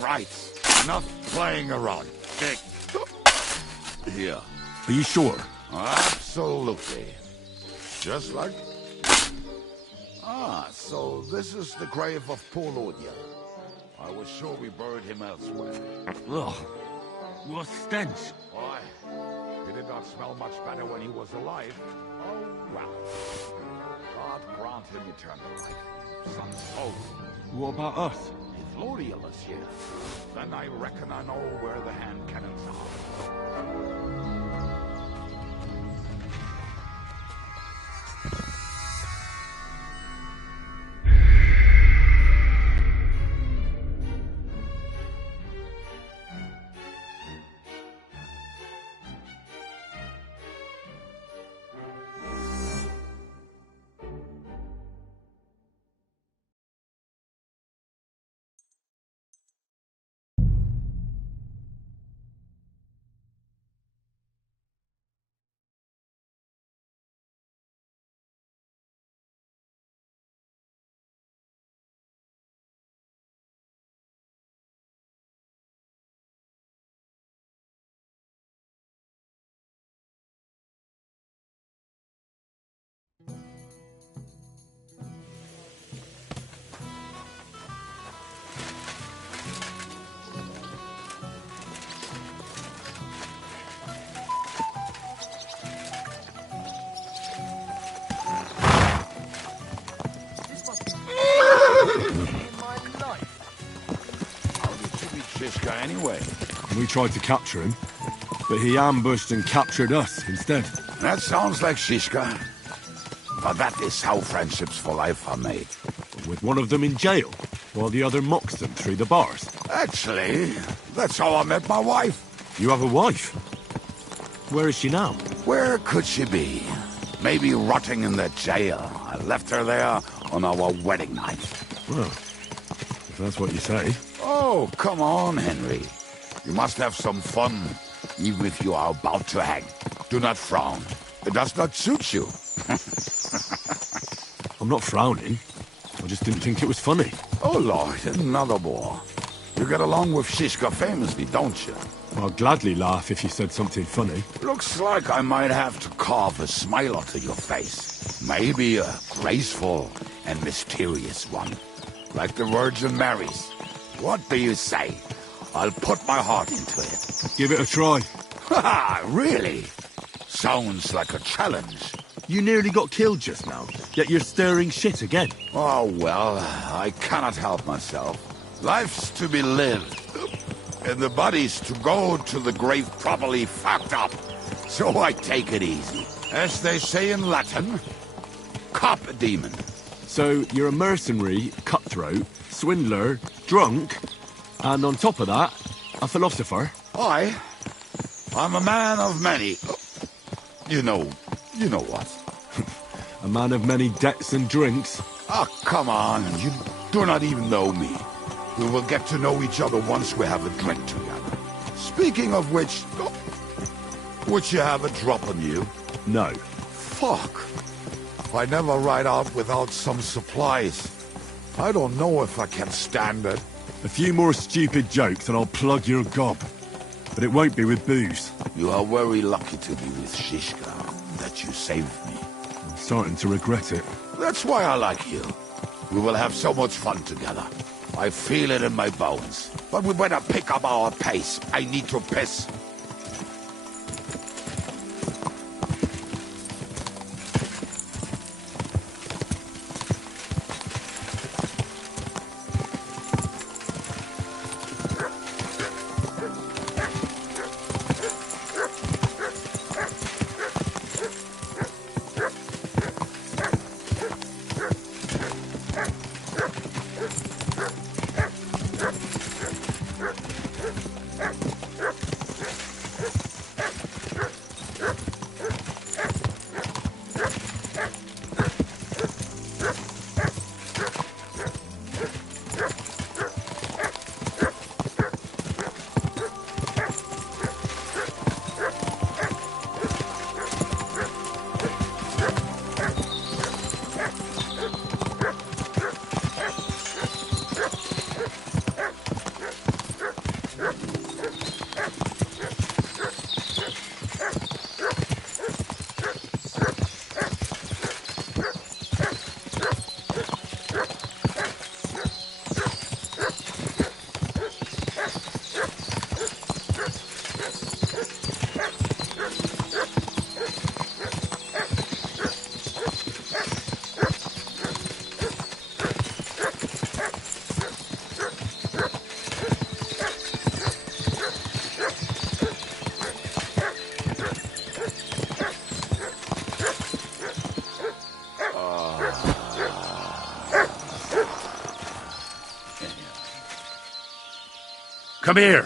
Right. Enough playing around. Dig. Here. Are you sure? Absolutely. Just like... Ah, so this is the grave of poor Lodil. I was sure we buried him elsewhere. Ugh. What stench. Why? He did not smell much better when he was alive. Oh, well. God grant him eternal life. Some soul. What about us? If Lodil is here, then I reckon I know where the hand cannons are. anyway. We tried to capture him, but he ambushed and captured us instead. That sounds like Shishka. But that is how friendships for life are made. With one of them in jail, while the other mocks them through the bars. Actually, that's how I met my wife. You have a wife? Where is she now? Where could she be? Maybe rotting in the jail. I left her there on our wedding night. Well, if that's what you say. Oh, come on, Henry. You must have some fun, even if you are about to hang. Do not frown. It does not suit you. I'm not frowning. I just didn't think it was funny. Oh, Lord, another war. You get along with Shishka famously, don't you? I'll gladly laugh if you said something funny. Looks like I might have to carve a smile onto your face. Maybe a graceful and mysterious one. Like the Virgin Mary's. What do you say? I'll put my heart into it. Give it a try. Ha! Really? Sounds like a challenge. You nearly got killed just now, yet you're stirring shit again. Oh, well, I cannot help myself. Life's to be lived, and the body's to go to the grave properly fucked up. So I take it easy. As they say in Latin, cop a demon. So you're a mercenary, cutthroat, swindler, drunk, and on top of that, a philosopher? I'm a man of many... You know what? A man of many debts and drinks? Oh, come on, you do not even know me. We will get to know each other once we have a drink together. Speaking of which, would you have a drop on you? No. Fuck. I never ride out without some supplies. I don't know if I can stand it. A few more stupid jokes and I'll plug your gob. But it won't be with booze. You are very lucky to be with Shishka, that you saved me. I'm starting to regret it. That's why I like you. We will have so much fun together. I feel it in my bones. But we better pick up our pace. I need to piss. Come here.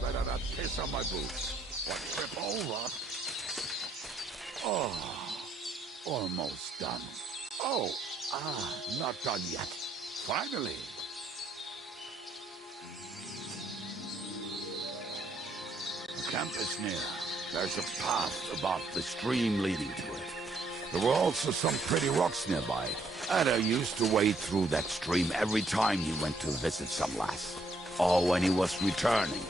Better not piss on my boots or trip over. Oh, almost done. Oh. Not done yet. Finally. The camp is near. There's a path above the stream leading to it. There were also some pretty rocks nearby. Ada used to wade through that stream every time he went to visit some lass. Or when he was returning.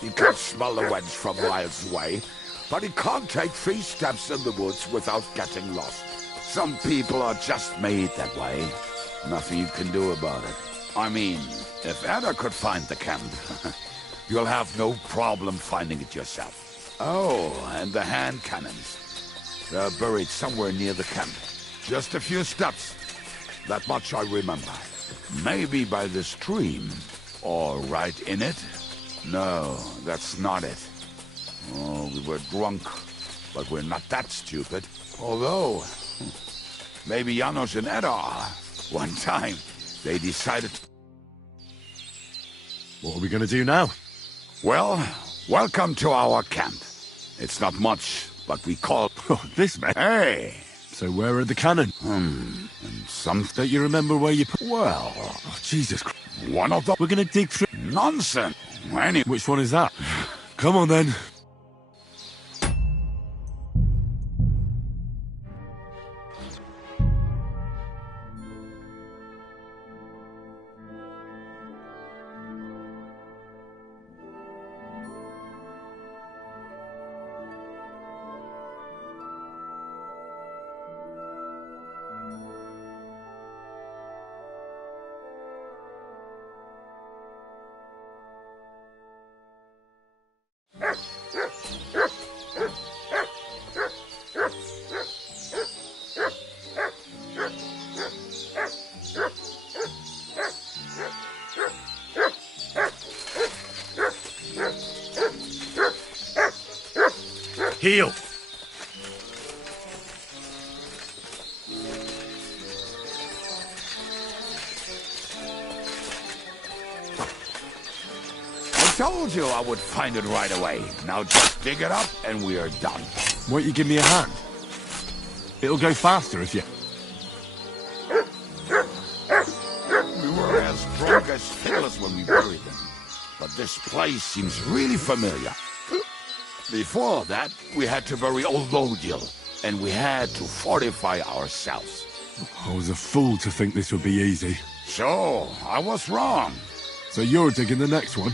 He could smell the wench from miles away, but he can't take 3 steps in the woods without getting lost. Some people are just made that way. Nothing you can do about it. I mean, if Ada could find the camp, you'll have no problem finding it yourself. Oh, and the hand cannons. They're buried somewhere near the camp. Just a few steps. That much I remember. Maybe by the stream. Or right in it? No, that's not it. Oh, we were drunk. But we're not that stupid. Although, maybe Janos and Edda are. One time, they decided... What are we gonna do now? Well, welcome to our camp. It's not much, but we call... Oh, this man. Hey! So where are the cannon? And some... Don't you remember where you put... Well... Oh, Jesus Christ. One of them... We're gonna dig through... Nonsense! Which one is that? Come on, then. Heal! I told you I would find it right away. Now just dig it up and we are done. Won't you give me a hand? It'll go faster if you... We were as drunk as fiddlers when we buried them. But this place seems really familiar. Before that, we had to bury old Lodil, and we had to fortify ourselves. I was a fool to think this would be easy. So, I was wrong. So you're digging the next one?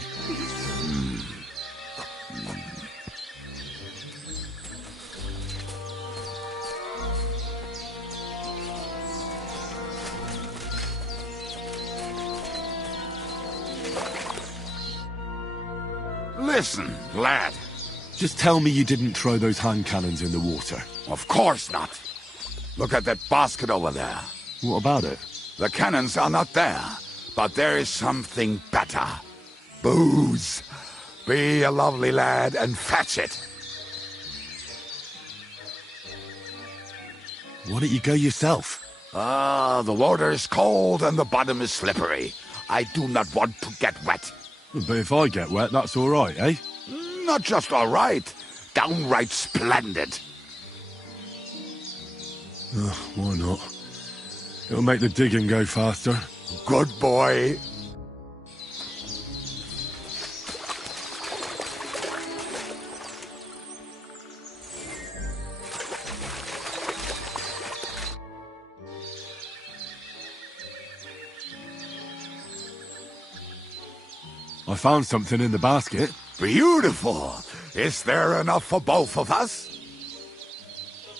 Listen, lad. Just tell me you didn't throw those hand cannons in the water. Of course not. Look at that basket over there. What about it? The cannons are not there, but there is something better. Booze. Be a lovely lad and fetch it. Why don't you go yourself? The water is cold and the bottom is slippery. I do not want to get wet. But if I get wet, that's all right, eh? Not just all right, downright splendid. Why not? It'll make the digging go faster. Good boy. I found something in the basket. Beautiful. Is there enough for both of us?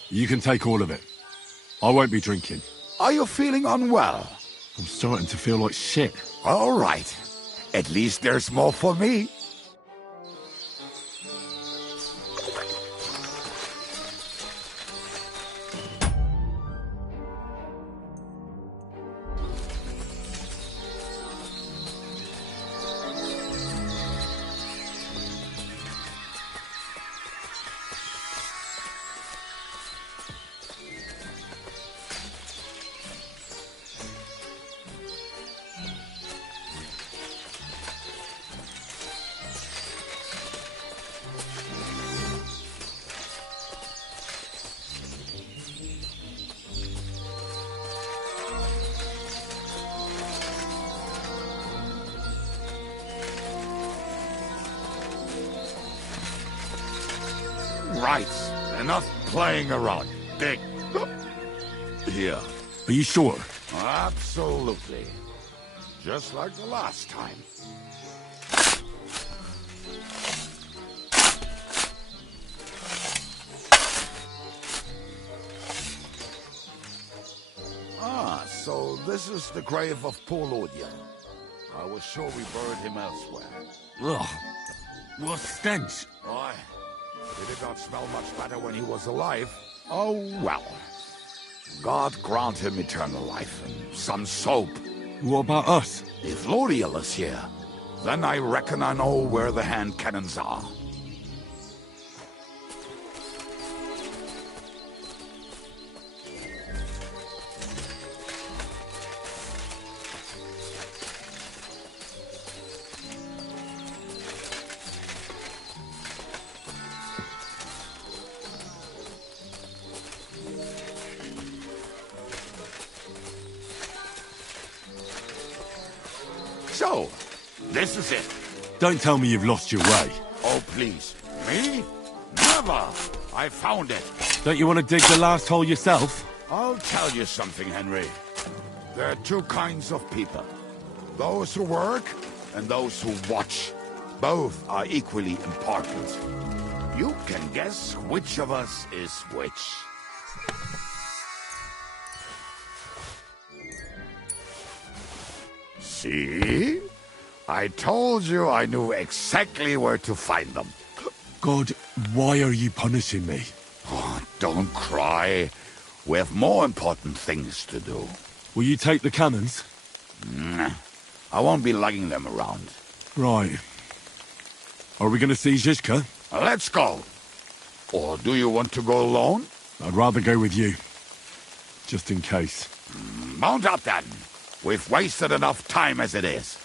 You can take all of it. I won't be drinking. Are you feeling unwell? I'm starting to feel like shit. All right. At least there's more for me. Right. Enough playing around. Dig. Here. Are you sure? Absolutely. Just like the last time. So this is the grave of poor Lord Young. I was sure we buried him elsewhere. Ugh. What stench! Why? He did not smell much better when he was alive. Oh, well. God grant him eternal life and some soap. What about us? If Lodiel is here, then I reckon I know where the hand cannons are. So, this is it. Don't tell me you've lost your way. Oh, please. Me? Never! I found it. Don't you want to dig the last hole yourself? I'll tell you something, Henry. There are two kinds of people. Those who work and those who watch. Both are equally important. You can guess which of us is which. See? I told you I knew exactly where to find them. God, why are you punishing me? Oh, don't cry. We have more important things to do. Will you take the cannons? Nah, I won't be lugging them around. Right. Are we going to see Zizka? Let's go. Or do you want to go alone? I'd rather go with you. Just in case. Mount up then. We've wasted enough time as it is.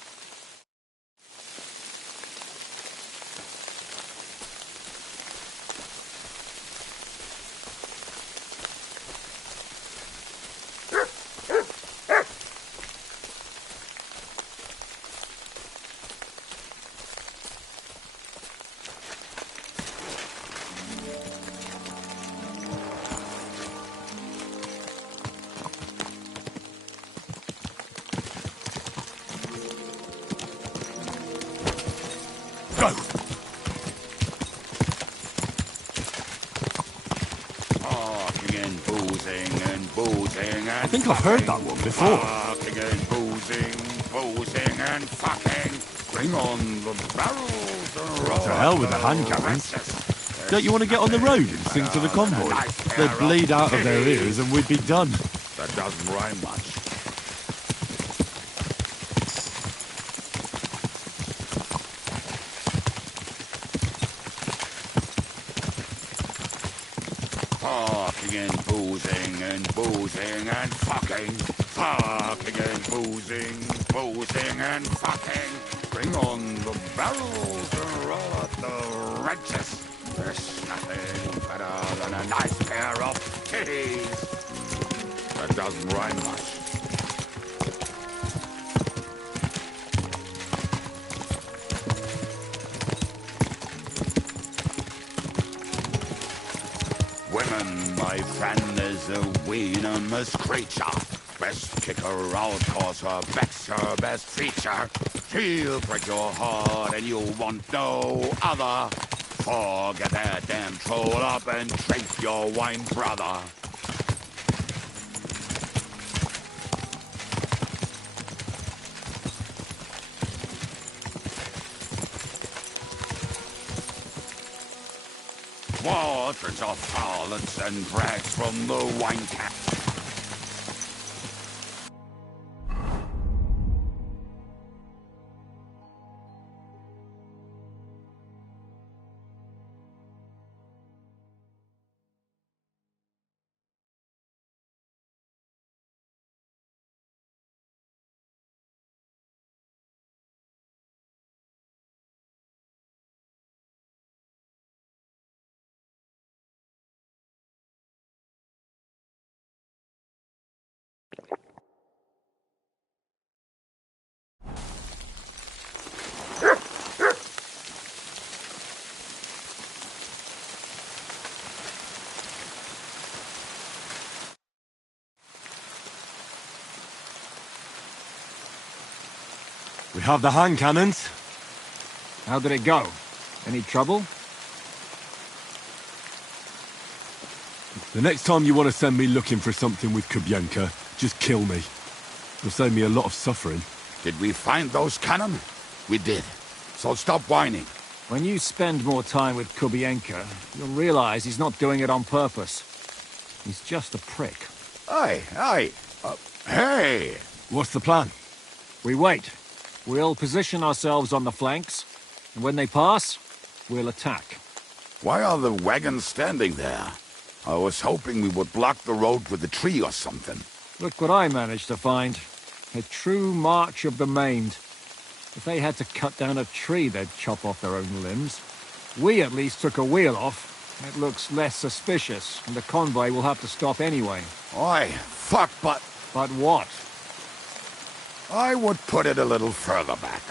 I think I've heard that one before. Fucking and boozing and fucking. Bring on the barrels and roll. To hell with the hand cannons. Don't you want to get on the road and sing to the convoy? They'd bleed out of their ears and we'd be done. That doesn't rhyme much. Fucking and boozing and fucking. Fucking and boozing and fucking. Bring on the barrels and roll out the wrenches. There's nothing better than a nice pair of titties. That doesn't rhyme much. Women, my friend, is a venomous creature. Best kick her out, cause her back's her best feature. She'll break your heart and you'll want no other. Forget that damn troll up and drink your wine, brother. Waters of harlots and brags from the wine cap. We have the hand cannons. How did it go? Any trouble? The next time you want to send me looking for something with Kubyanka, just kill me. It'll save me a lot of suffering. Did we find those cannon? We did. So stop whining. When you spend more time with Kubienka, you'll realize he's not doing it on purpose. He's just a prick. Aye. Hey! What's the plan? We wait. We'll position ourselves on the flanks, and when they pass, we'll attack. Why are the wagons standing there? I was hoping we would block the road with a tree or something. Look what I managed to find. A true march of the maimed. If they had to cut down a tree, they'd chop off their own limbs. We at least took a wheel off. It looks less suspicious, and the convoy will have to stop anyway. Oi, fuck, but... But what? I would put it a little further back,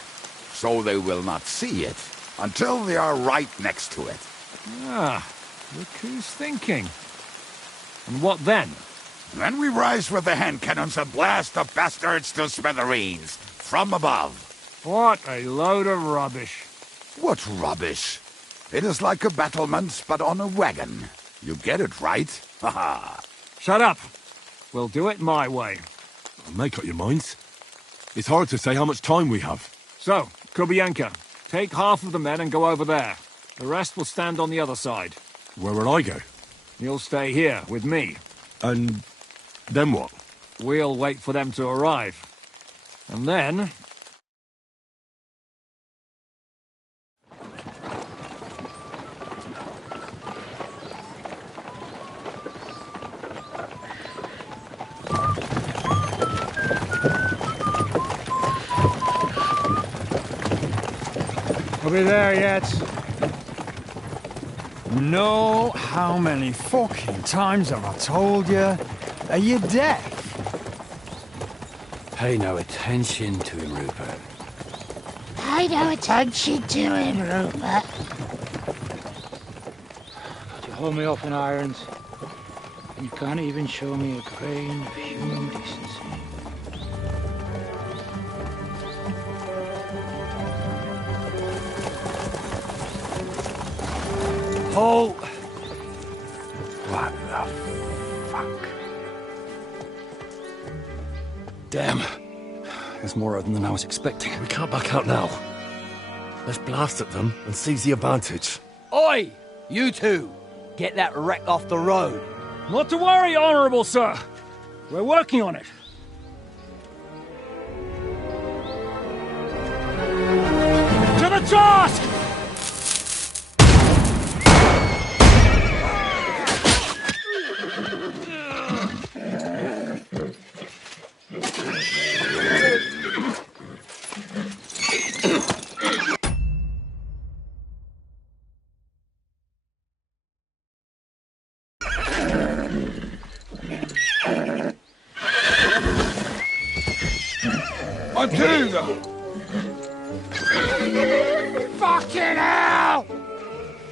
so they will not see it, until they are right next to it. Ah, look who's thinking. And what then? Then we rise with the hand cannons and blast the bastards to smithereens, from above. What a load of rubbish. What rubbish? It is like a battlement, but on a wagon. You get it, right? Haha. Shut up. We'll do it my way. Make up your minds. It's hard to say how much time we have. So, Kubienka, take half of the men and go over there. The rest will stand on the other side. Where will I go? You'll stay here, with me. And then what? We'll wait for them to arrive. And then... Are we there yet? No, how many fucking times have I told you? Are you deaf? Pay no attention to him, Rupert. Pay no attention to him, Rupert. You hold me up in irons, and you can't even show me a grain of human decency. Halt! What the fuck? Damn. There's more of them than I was expecting. We can't back out now. Let's blast at them and seize the advantage. Oi! You two! Get that wreck off the road. Not to worry, Honourable Sir. We're working on it. To the task! Fucking hell!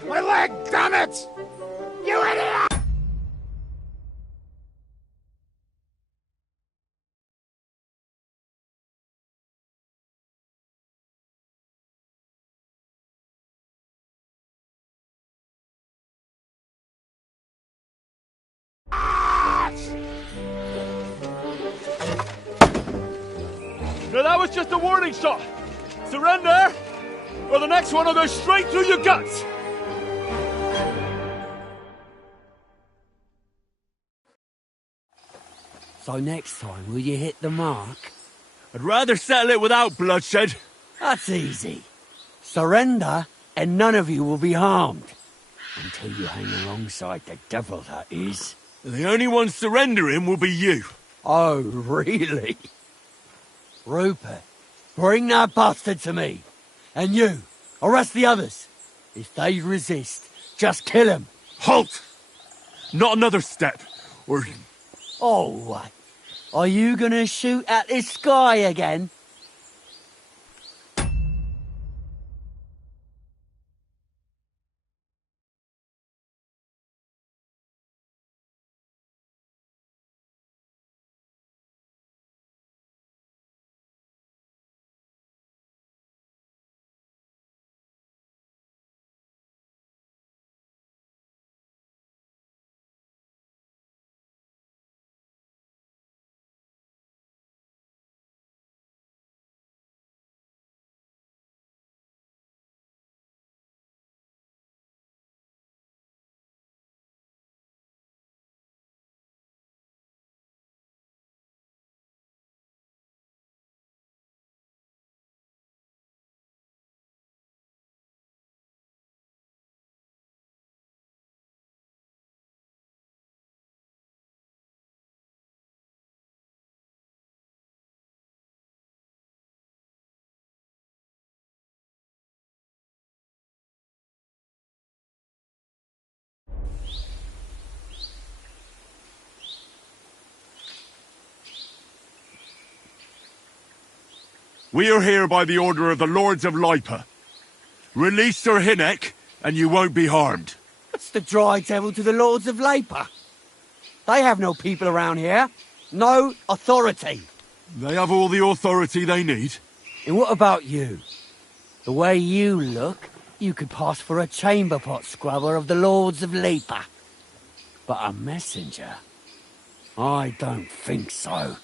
My leg, damn it! You idiot! No, that was just a warning shot. Surrender, or the next one will go straight through your guts. So next time, will you hit the mark? I'd rather settle it without bloodshed. That's easy. Surrender, and none of you will be harmed. Until you hang alongside the devil, that is. The only one surrendering will be you. Oh, really? Rupert, bring that bastard to me. And you, arrest the others. If they resist, just kill them. Halt! Not another step, or... Oh, what? Are you gonna shoot at the sky again? We are here by the order of the Lords of Lipa. Release Sir Hynek, and you won't be harmed. What's the Dry Devil to the Lords of Lipa? They have no people around here. No authority. They have all the authority they need. And what about you? The way you look, you could pass for a chamber pot scrubber of the Lords of Lipa. But a messenger? I don't think so.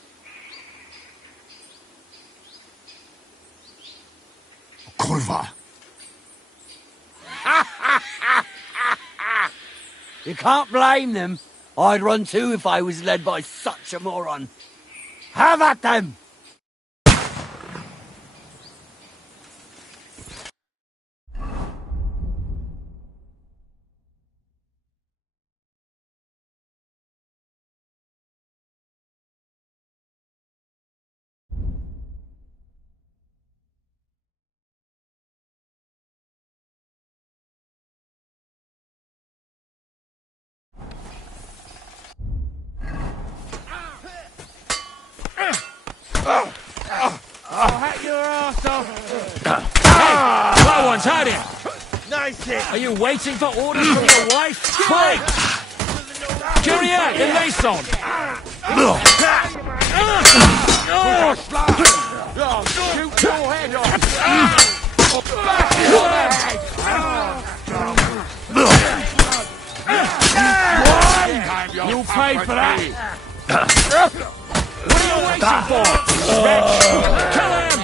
Kurva! You can't blame them. I'd run too if I was led by such a moron. Have at them! That one's had it! Nice hit! Are you waiting for orders from your wife? Fight! Kyriak, the Mason! Shoot your head off! Back your head! You'll pay for that! What are you waiting for? Wretch! Kill him!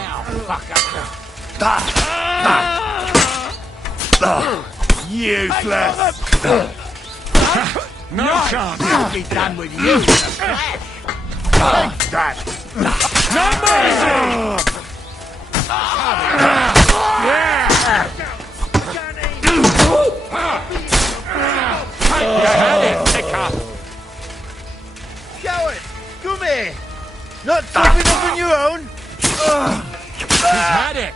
Useless! No chance! I'll be done with you! Take that! No mercy! Coward! Come here! Not tough enough on your own? He's had it!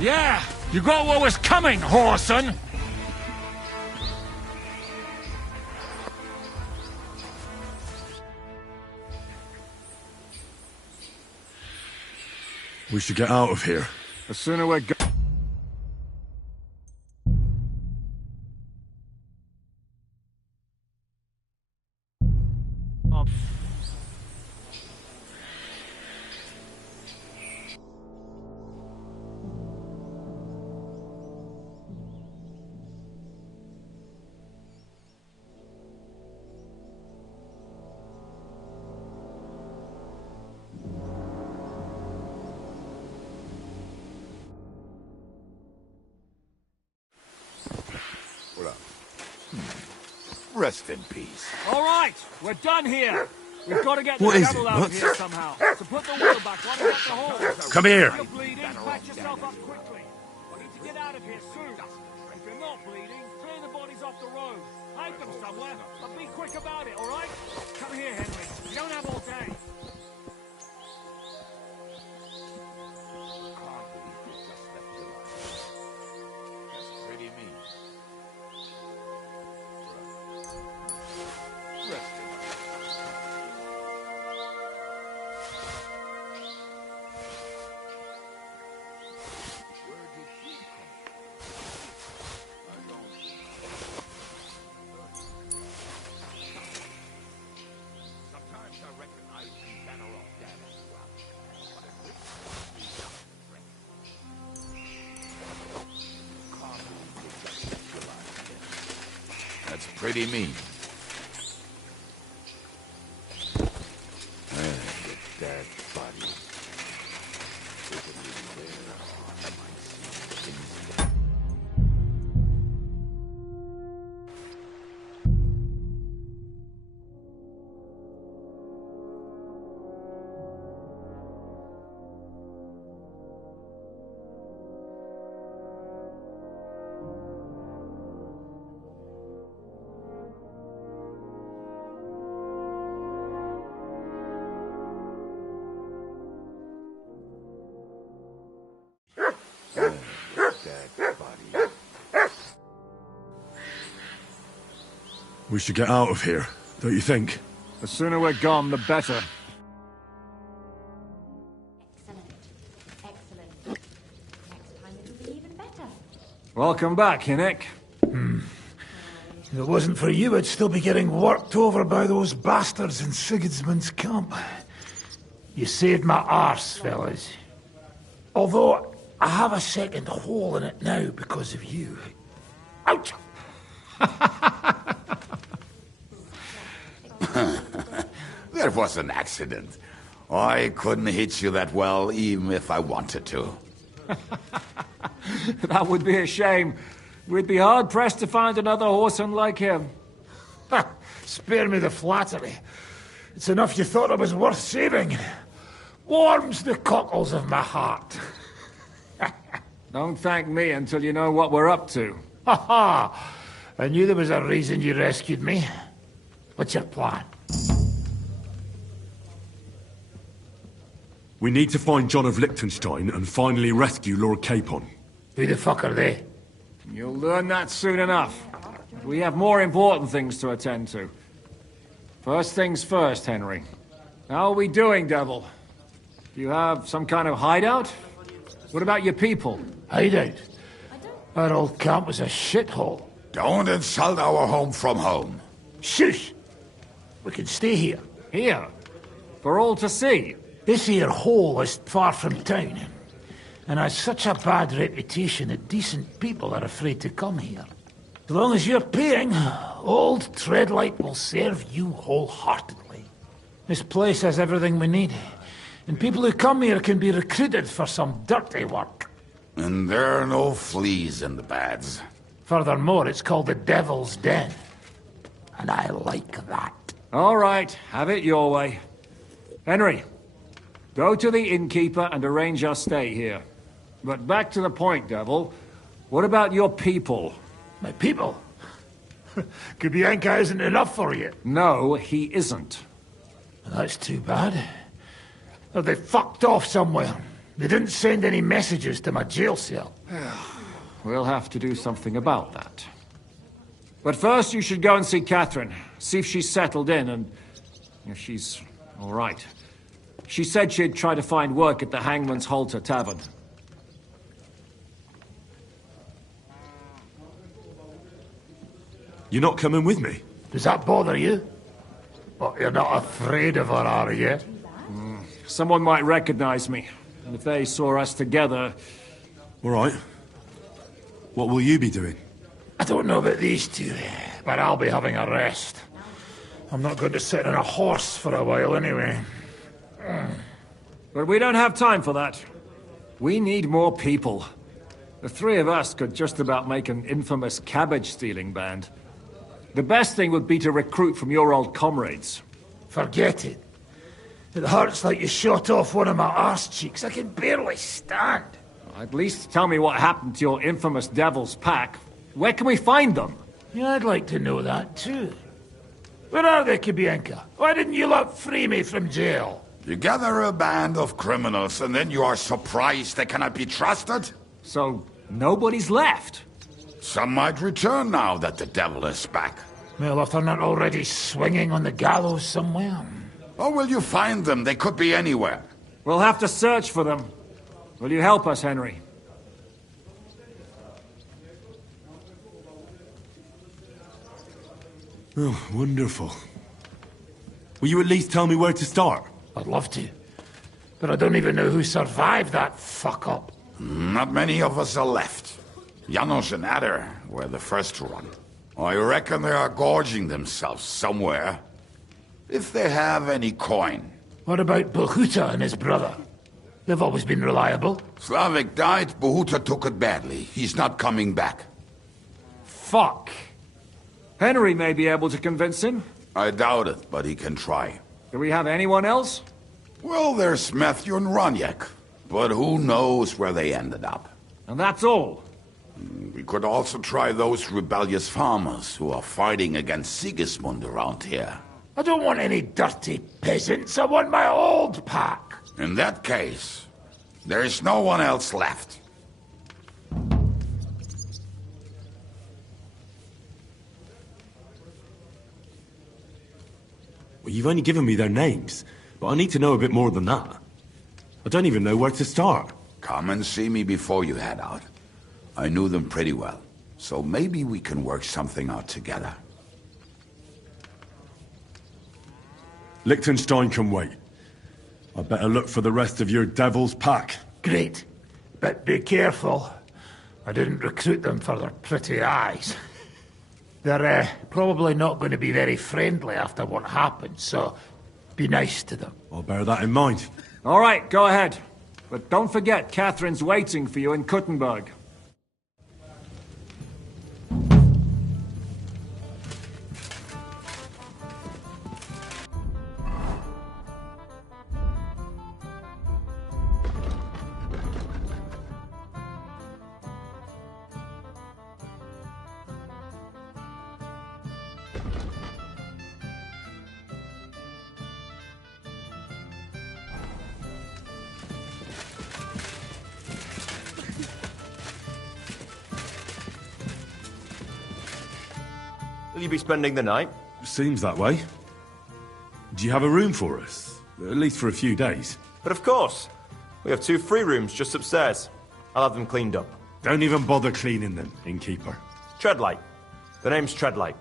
Yeah! You got what was coming, whoreson! We should get out of here. The sooner we're go- Rest in peace. All right, we're done here. We've got to get the What is devil it? out of What's- here somehow. So put the wheel back while we get the horse. Come here. If you're bleeding, patch yourself up quickly. We need to get out of here soon. If you're not bleeding, clear the bodies off the road. Hide them somewhere, but be quick about it, all right? Come here, Henry. You don't have all day. That's pretty mean. That's pretty mean. The dead body. We should get out of here, don't you think? The sooner we're gone, the better. Excellent. Welcome back, Hinnick. If it wasn't for you, I'd still be getting worked over by those bastards in Sigismund's camp. You saved my arse, fellas. Although, I have a second hole in it now because of you. Ouch! There was an accident. I couldn't hit you that well, even if I wanted to. That would be a shame. We'd be hard-pressed to find another horseman like him. Spare me the flattery. It's enough you thought I was worth saving. Warms the cockles of my heart. Don't thank me until you know what we're up to. Ha ha! I knew there was a reason you rescued me. What's your plan? We need to find John of Liechtenstein and finally rescue Lord Capon. Who the fuck are they? You'll learn that soon enough. We have more important things to attend to. First things first, Henry. How are we doing, Devil? Do you have some kind of hideout? What about your people? Hideout? Our old camp was a shithole. Don't insult our home from home. Shush! We can stay here. Here? For all to see? This here hole is far from town, and has such a bad reputation that decent people are afraid to come here. As long as you're paying, old Treadlight will serve you wholeheartedly. This place has everything we need, and people who come here can be recruited for some dirty work. And there are no fleas in the beds. Furthermore, it's called the Devil's Den, and I like that. All right, have it your way. Henry, go to the innkeeper and arrange our stay here. But back to the point, Devil. What about your people? My people? Kubienka isn't enough for you. No, he isn't. That's too bad. Oh, they fucked off somewhere. They didn't send any messages to my jail cell. We'll have to do something about that. But first you should go and see Catherine. See if she's settled in and if she's all right. She said she'd try to find work at the Hangman's Halter Tavern. You're not coming with me? Does that bother you? But you're not afraid of her, are you? Someone might recognize me. And if they saw us together... All right. What will you be doing? I don't know about these two, but I'll be having a rest. I'm not going to sit on a horse for a while anyway. But we don't have time for that. We need more people. The three of us could just about make an infamous cabbage-stealing band. The best thing would be to recruit from your old comrades. Forget it. It hurts like you shot off one of my arse cheeks. I can barely stand. At least tell me what happened to your infamous Devil's Pack. Where can we find them? Yeah, I'd like to know that too. Where are they, Kubienka? Why didn't you lot free me from jail? You gather a band of criminals and then you are surprised they cannot be trusted? So, nobody's left? Some might return now that the devil is back. Well, if they're not already swinging on the gallows somewhere. Or will you find them? They could be anywhere. We'll have to search for them. Will you help us, Henry? Oh, wonderful. Will you at least tell me where to start? I'd love to. But I don't even know who survived that fuck-up. Not many of us are left. Janos and Adder were the first to run. I reckon they are gorging themselves somewhere. If they have any coin. What about Bohuta and his brother? They've always been reliable. Slavik died, Bohuta took it badly. He's not coming back. Fuck. Henry may be able to convince him. I doubt it, but he can try. Do we have anyone else? Well, there's Matthew and Roniak. But who knows where they ended up. And that's all. We could also try those rebellious farmers who are fighting against Sigismund around here. I don't want any dirty peasants. I want my old pack. In that case, there is no one else left. Well, you've only given me their names, but I need to know a bit more than that. I don't even know where to start. Come and see me before you head out. I knew them pretty well, so maybe we can work something out together. Liechtenstein can wait. I better look for the rest of your devil's pack. Great. But be careful. I didn't recruit them for their pretty eyes. They're probably not going to be very friendly after what happened, so be nice to them. I'll bear that in mind. All right, go ahead. But don't forget, Catherine's waiting for you in Kuttenberg. Will you be spending the night? Seems that way. Do you have a room for us? At least for a few days. But of course. We have 2 free rooms just upstairs. I'll have them cleaned up. Don't even bother cleaning them, innkeeper. Treadlight. The name's Treadlight.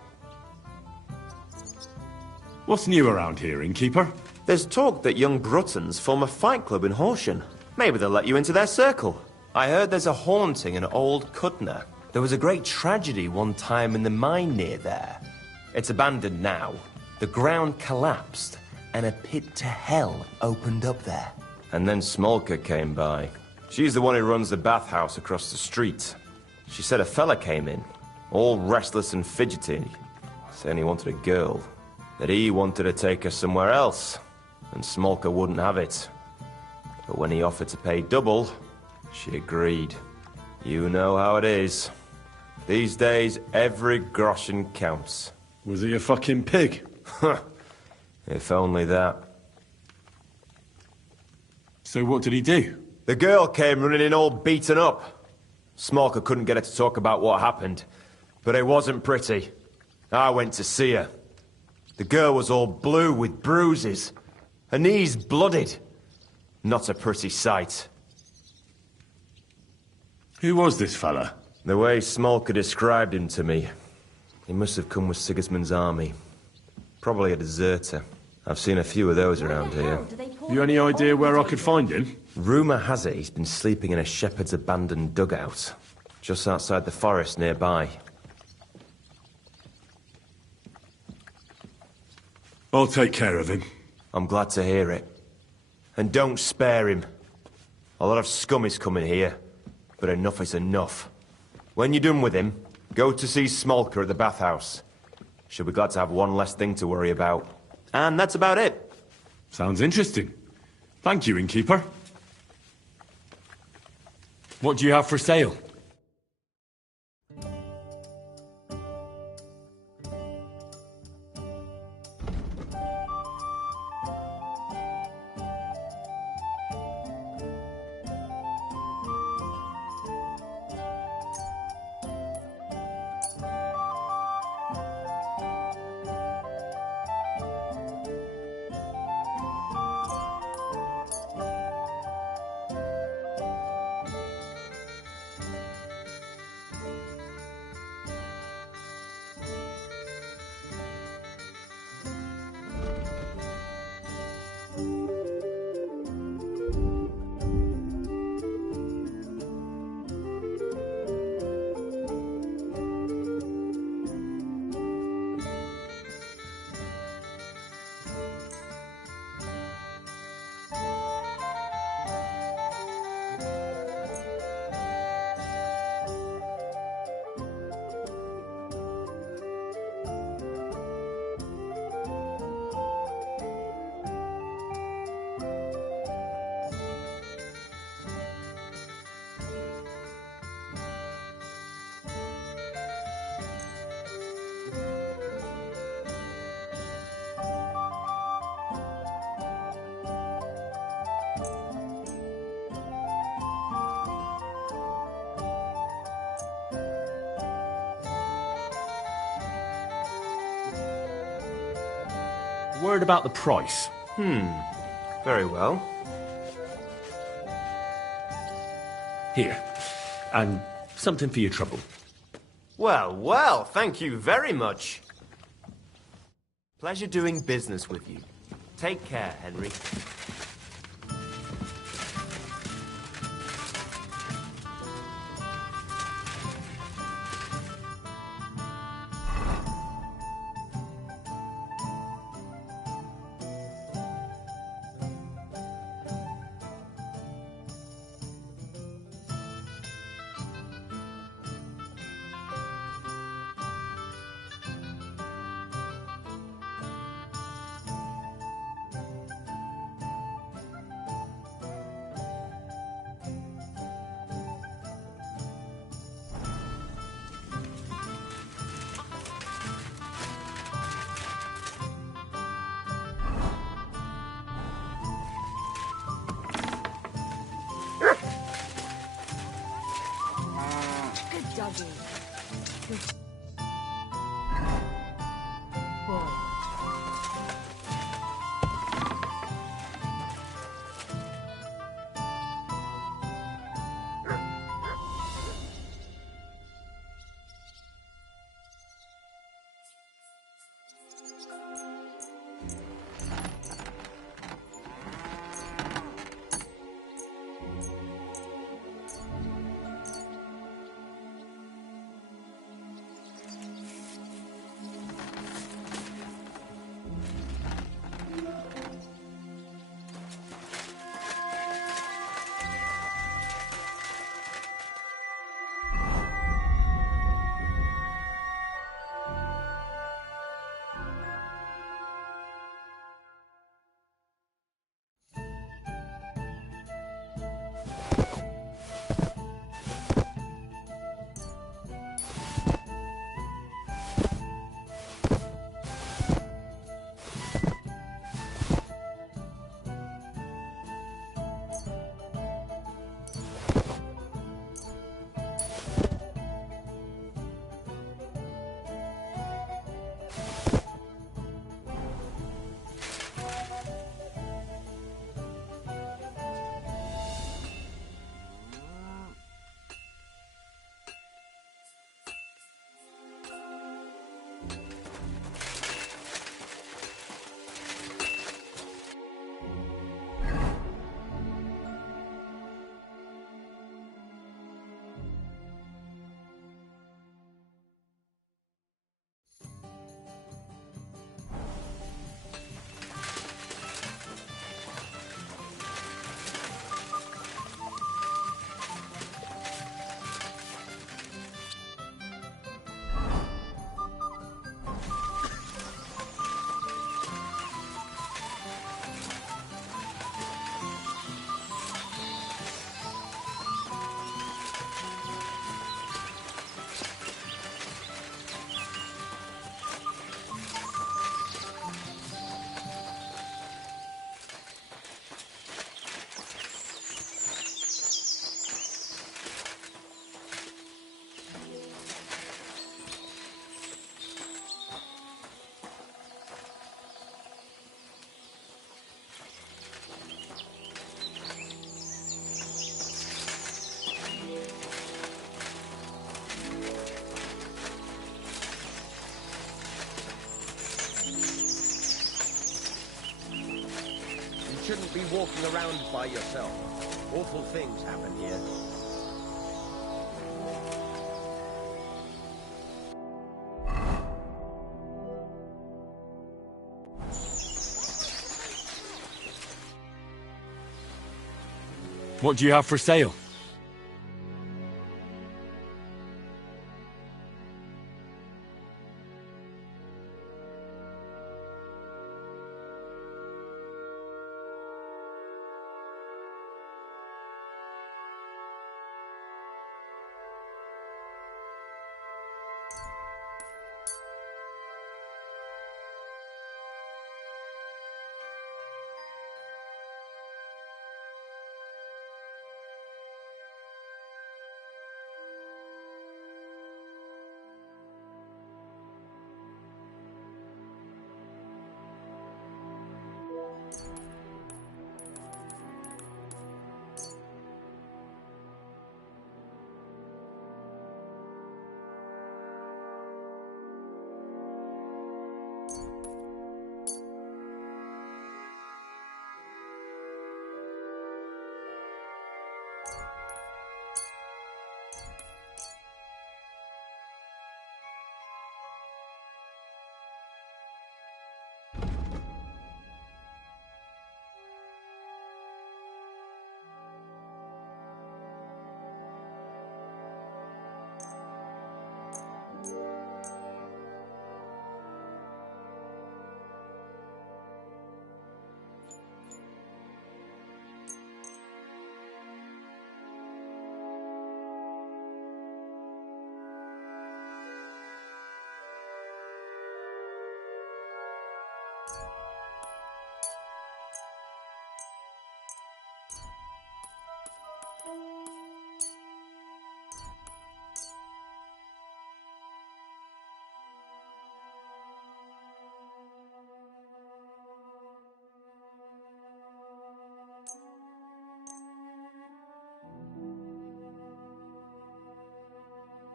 What's new around here, innkeeper? There's talk that young Bruttons form a fight club in Horsham. Maybe they'll let you into their circle. I heard there's a haunting in Old Kutner. There was a great tragedy one time in the mine near there. It's abandoned now. The ground collapsed, and a pit to hell opened up there. And then Smolka came by. She's the one who runs the bathhouse across the street. She said a fella came in, all restless and fidgety, saying he wanted a girl. That he wanted to take her somewhere else, and Smolka wouldn't have it. But when he offered to pay double, she agreed. You know how it is. These days, every groschen counts. Was he a fucking pig? If only that. So what did he do? The girl came running in all beaten up. Smolka couldn't get her to talk about what happened, but it wasn't pretty. I went to see her. The girl was all blue with bruises. Her knees blooded. Not a pretty sight. Who was this fella? The way Smolka described him to me, he must have come with Sigismund's army. Probably a deserter. I've seen a few of those around here. You any idea where I could find him? Rumour has it he's been sleeping in a shepherd's abandoned dugout, just outside the forest nearby. I'll take care of him. I'm glad to hear it. And don't spare him. A lot of scum is coming here, but enough is enough. When you're done with him, go to see Smolka at the bathhouse. She'll be glad to have one less thing to worry about. And that's about it. Sounds interesting. Thank you, innkeeper. What do you have for sale? Word about the price. Very well. Here. And Something for your trouble. Well, well, thank you very much. Pleasure doing business with you. Take care, Henry. Good doggy. Good boy. You shouldn't be walking around by yourself. Awful things happen here. What do you have for sale?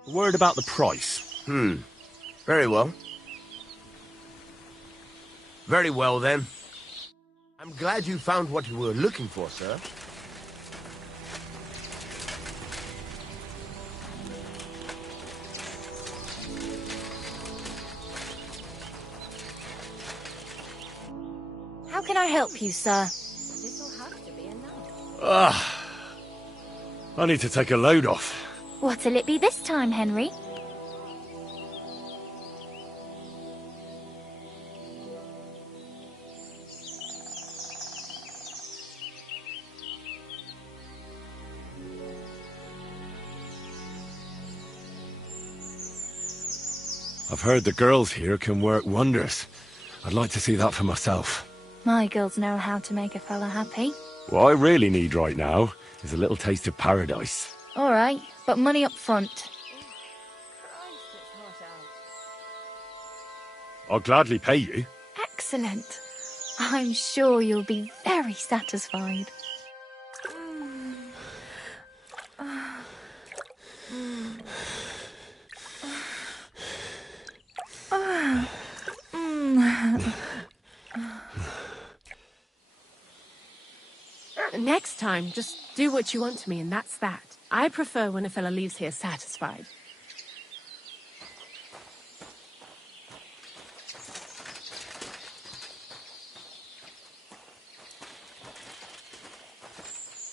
Word about the price. Very well. Very well, then. I'm glad you found what you were looking for, sir. How can I help you, sir? I need to take a load off. What'll it be this time, Henry? I've heard the girls here can work wonders. I'd like to see that for myself. My girls know how to make a fella happy. What I really need right now is a little taste of paradise. All right, but money up front. I'll gladly pay you. Excellent. I'm sure you'll be very satisfied. Next time, just do what you want to me, and that's that. I prefer when a fella leaves here satisfied.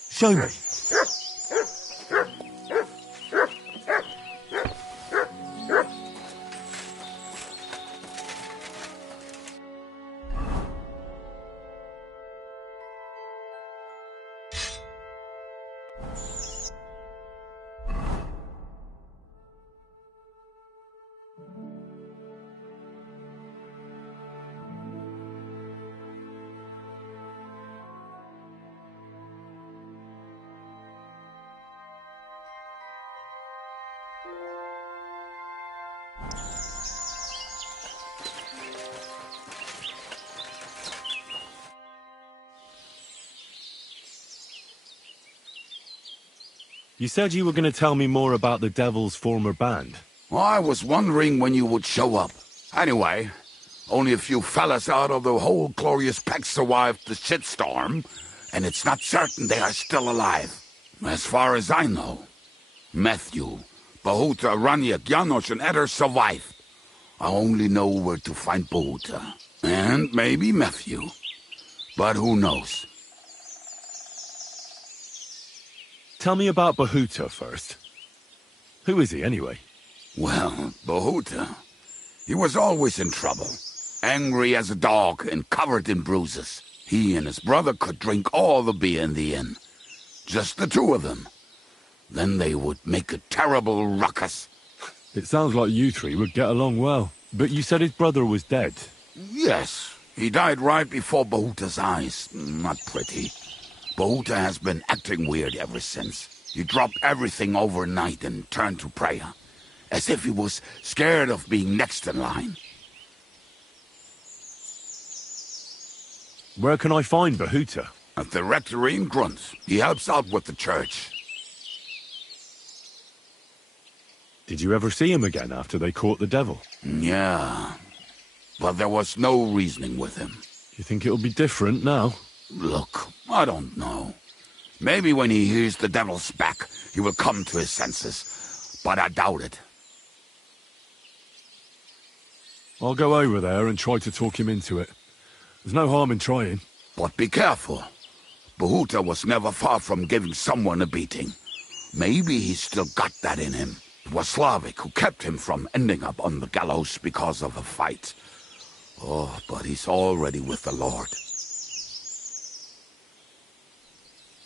Show me. You said you were going to tell me more about the Devil's former band. Well, I was wondering when you would show up. Anyway, only a few fellas out of the whole glorious pack survived the shitstorm, and it's not certain they are still alive. As far as I know, Matthew, Bahuta, Raniak, Janos, and Eder survived. I only know where to find Bahuta. And maybe Matthew. But who knows? Tell me about Bahuta first. Who is he, anyway? Well, Bahuta, he was always in trouble. Angry as a dog and covered in bruises. He and his brother could drink all the beer in the inn. Just the two of them. Then they would make a terrible ruckus. It sounds like you three would get along well. But you said his brother was dead. Yes, he died right before Bahuta's eyes. Not pretty. Bahuta has been acting weird ever since. He dropped everything overnight and turned to prayer. As if he was scared of being next in line. Where can I find Bahuta? At the rectory in Grunt. He helps out with the church. Did you ever see him again after they caught the devil? Yeah. But there was no reasoning with him. You think it'll be different now? Look, I don't know. Maybe when he hears the devil's back, he will come to his senses. But I doubt it. I'll go over there and try to talk him into it. There's no harm in trying. But be careful. Bahuta was never far from giving someone a beating. Maybe he's still got that in him. It was Slavik who kept him from ending up on the gallows because of a fight. Oh, but he's already with the Lord.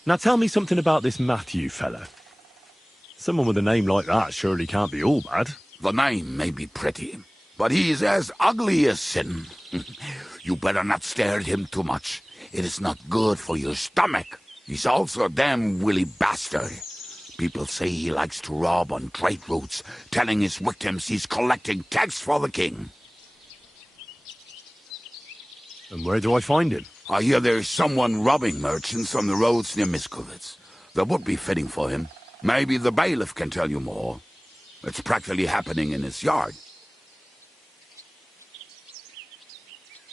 Now tell me something about this Matthew fella. Someone with a name like that surely can't be all bad. The name may be pretty, but he is as ugly as sin. You better not stare at him too much. It is not good for your stomach. He's also a damn willy bastard. People say he likes to rob on trade routes, telling his victims he's collecting tax for the king. And where do I find him? I hear there's someone robbing merchants on the roads near Miskovitz. That would be fitting for him. Maybe the bailiff can tell you more. It's practically happening in his yard.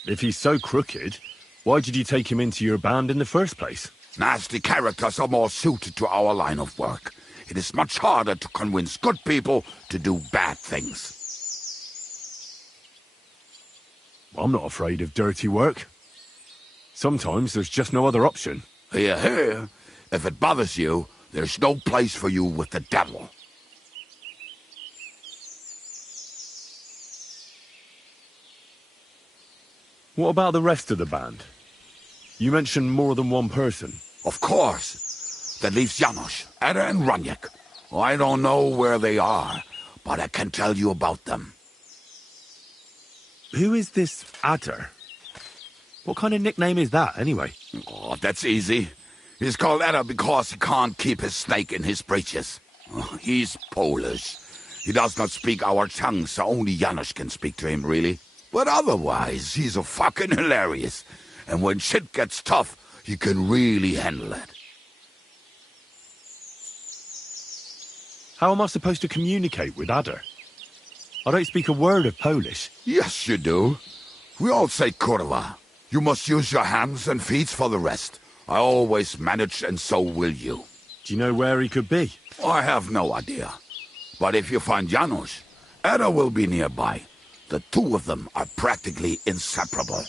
If he's so crooked, why did you take him into your band in the first place? Nasty characters are more suited to our line of work. It is much harder to convince good people to do bad things. I'm not afraid of dirty work. Sometimes there's just no other option. Hear, hear. If it bothers you, there's no place for you with the devil. What about the rest of the band? You mentioned more than one person. Of course. That leaves Janos, Ada and Raniek. I don't know where they are, but I can tell you about them. Who is this Adder? What kind of nickname is that, anyway? Oh, that's easy. He's called Adder because he can't keep his snake in his breeches. He's Polish. He does not speak our tongue, so only Janos can speak to him, really. But otherwise, he's a fucking hilarious. And when shit gets tough, he can really handle it. How am I supposed to communicate with Adder? I don't speak a word of Polish. Yes, you do. We all say kurwa. You must use your hands and feet for the rest. I always manage, and so will you. Do you know where he could be? I have no idea. But if you find Janos, Ada will be nearby. The two of them are practically inseparable.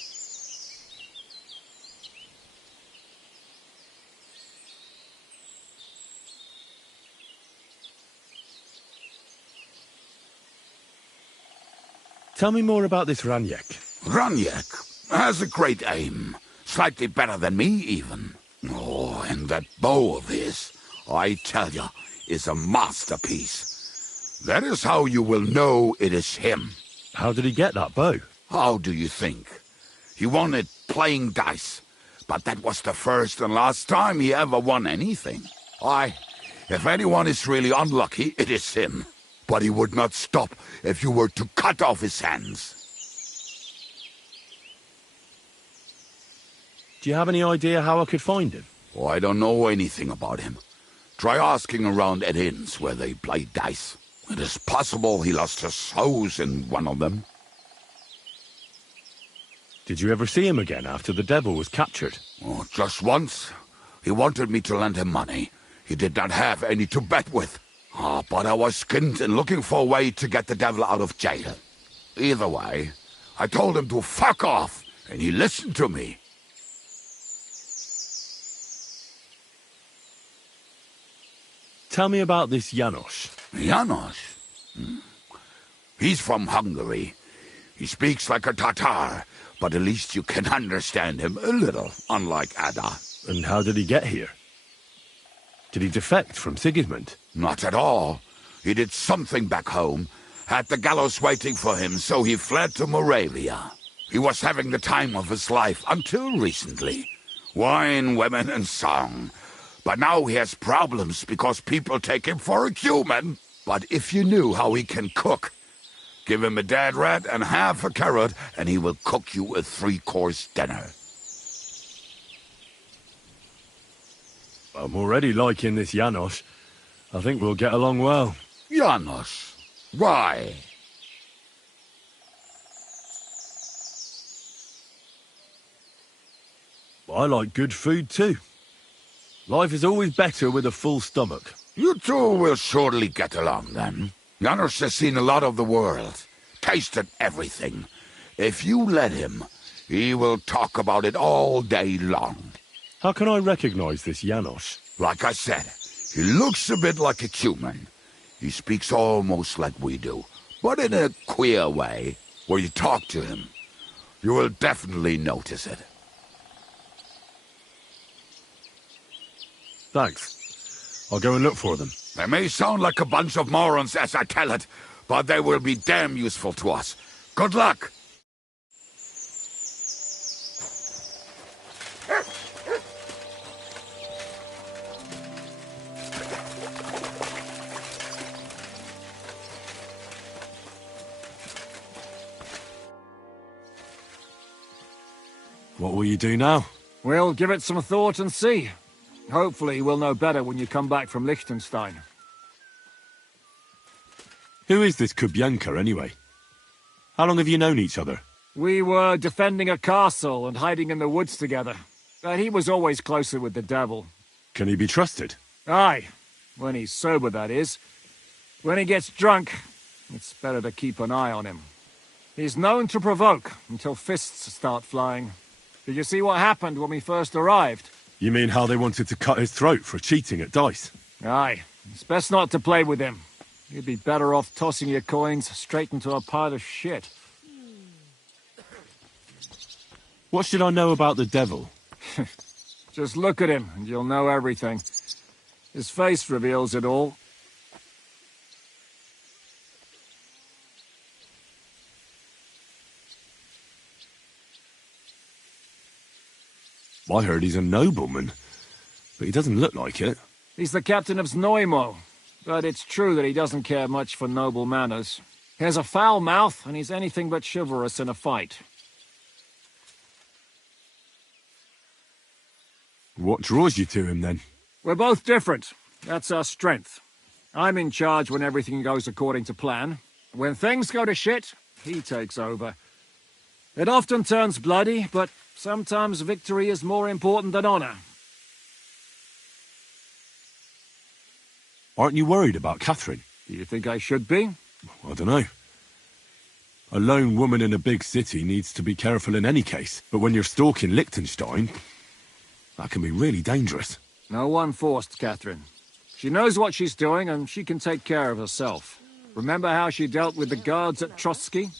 Tell me more about this Raniek. Raniek has a great aim. Slightly better than me, even. Oh, and that bow of his, I tell you, is a masterpiece. That is how you will know it is him. How did he get that bow? How do you think? He won it playing dice. But that was the first and last time he ever won anything. If anyone is really unlucky, it is him. But he would not stop if you were to cut off his hands. Do you have any idea how I could find him? Oh, I don't know anything about him. Try asking around at inns where they play dice. It is possible he lost his hose in one of them. Did you ever see him again after the devil was captured? Oh, just once. He wanted me to lend him money. He did not have any to bet with. But I was skinned and looking for a way to get the devil out of jail. Either way, I told him to fuck off, and he listened to me. Tell me about this Janos. Janos? He's from Hungary. He speaks like a Tatar, but at least you can understand him a little, unlike Ada. And how did he get here? Did he defect from Sigismund? Not at all. He did something back home, had the gallows waiting for him, so he fled to Moravia. He was having the time of his life until recently. Wine, women, and song. But now he has problems because people take him for a human. But if you knew how he can cook, give him a dead rat and half a carrot, and he will cook you a 3-course dinner. I'm already liking this Janos. I think we'll get along well. Janos? Why? I like good food too. Life is always better with a full stomach. You two will surely get along then. Janos has seen a lot of the world, tasted everything. If you let him, he will talk about it all day long. How can I recognize this Janos? Like I said, he looks a bit like a human. He speaks almost like we do, but in a queer way. Where you talk to him, you will definitely notice it. Thanks. I'll go and look for them. They may sound like a bunch of morons as I tell it, but they will be damn useful to us. Good luck! What will you do now? We'll give it some thought and see. Hopefully we'll know better when you come back from Liechtenstein. Who is this Kubyanka, anyway? How long have you known each other? We were defending a castle and hiding in the woods together. But he was always closer with the devil. Can he be trusted? Aye. When he's sober, that is. When he gets drunk, it's better to keep an eye on him. He's known to provoke until fists start flying. Did you see what happened when we first arrived? You mean how they wanted to cut his throat for cheating at dice? Aye. It's best not to play with him. You'd be better off tossing your coins straight into a pile of shit. What should I know about the devil? Just look at him and you'll know everything. His face reveals it all. I heard he's a nobleman, but he doesn't look like it. He's the captain of Znojmo, but it's true that he doesn't care much for noble manners. He has a foul mouth, and he's anything but chivalrous in a fight. What draws you to him, then? We're both different. That's our strength. I'm in charge when everything goes according to plan. When things go to shit, he takes over. It often turns bloody, but sometimes victory is more important than honor. Aren't you worried about Catherine? Do you think I should be? I don't know. A lone woman in a big city needs to be careful in any case, but when you're stalking Liechtenstein, that can be really dangerous. No one forced Catherine. She knows what she's doing, and she can take care of herself. Remember how she dealt with the guards at Trotsky?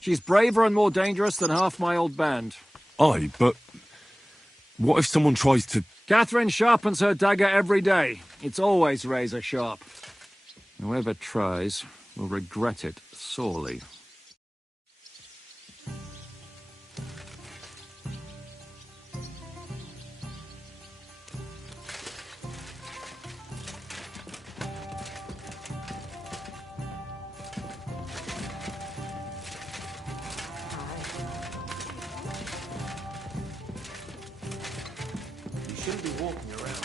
She's braver and more dangerous than half my old band. Aye, but what if someone tries to... Catherine sharpens her dagger every day. It's always razor sharp. Whoever tries will regret it sorely. You shouldn't be walking around.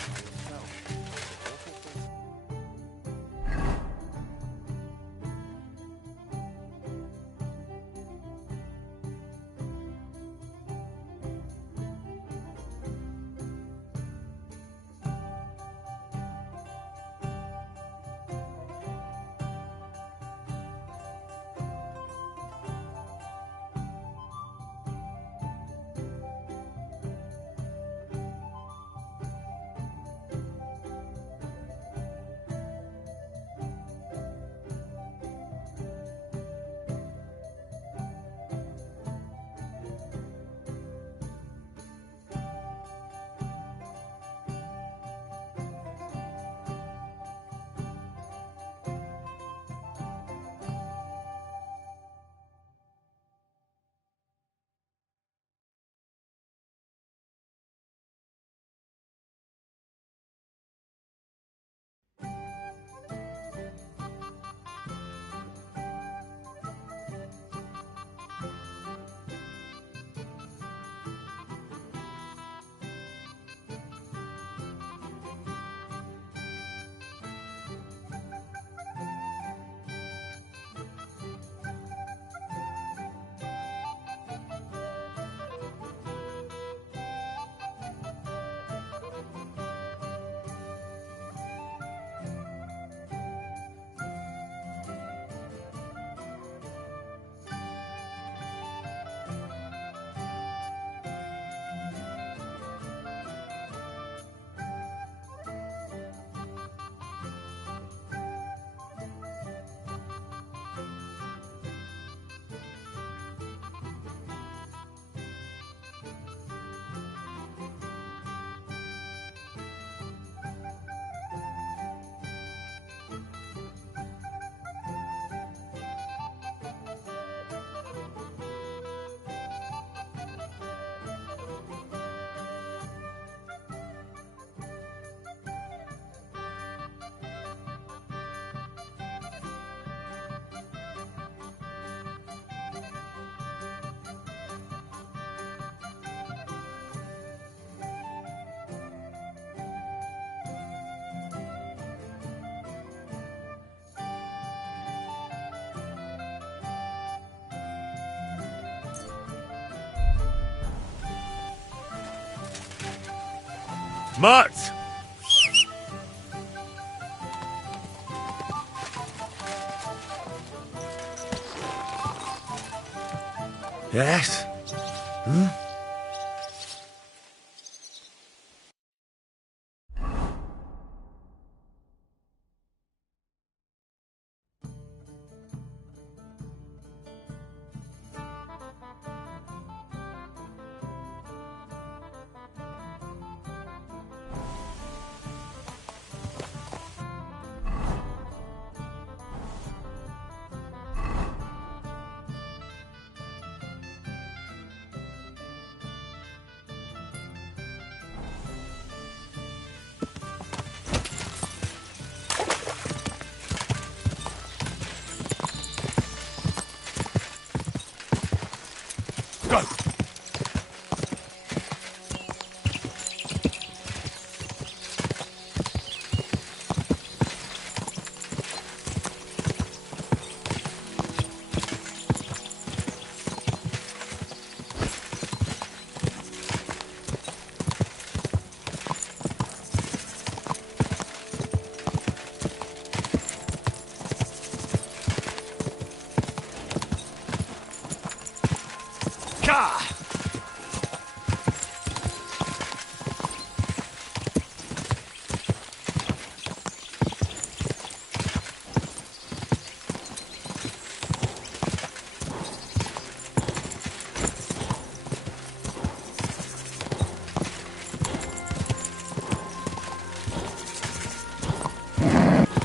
Smart! Yes? Hmm? Go!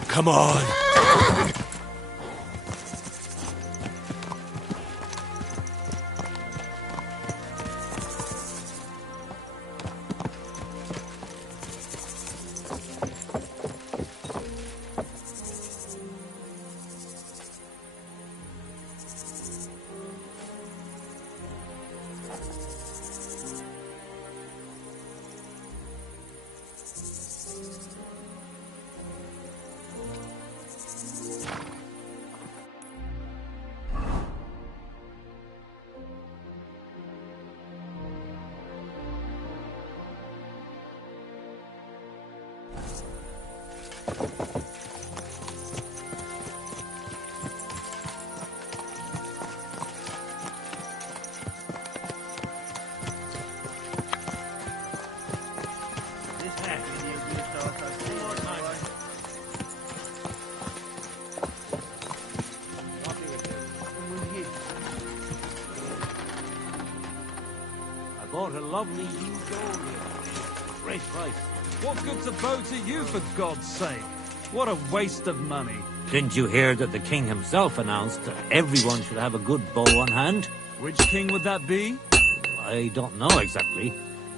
Come on! Bought a lovely new gold here. Great price. What good's a bow to you, for God's sake? What a waste of money. Didn't you hear that the king himself announced that everyone should have a good bow on hand? Which king would that be? I don't know exactly.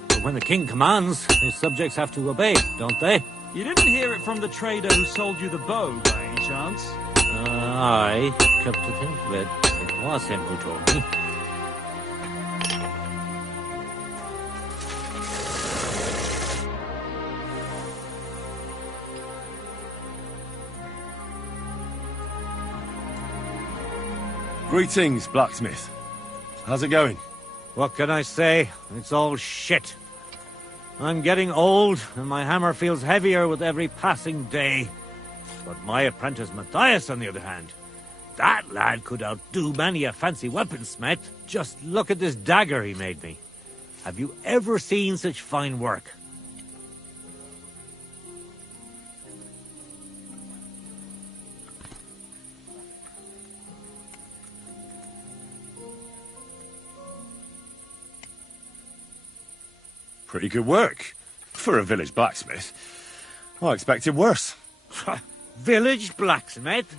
But when the king commands, his subjects have to obey, don't they? You didn't hear it from the trader who sold you the bow, by any chance? I come to think of it, it was him who told me. Greetings, blacksmith. How's it going? What can I say? It's all shit. I'm getting old, and my hammer feels heavier with every passing day. But my apprentice Matthias, on the other hand, that lad could outdo many a fancy weaponsmith. Just look at this dagger he made me. Have you ever seen such fine work? Pretty good work. For a village blacksmith. I expected worse. Village blacksmith?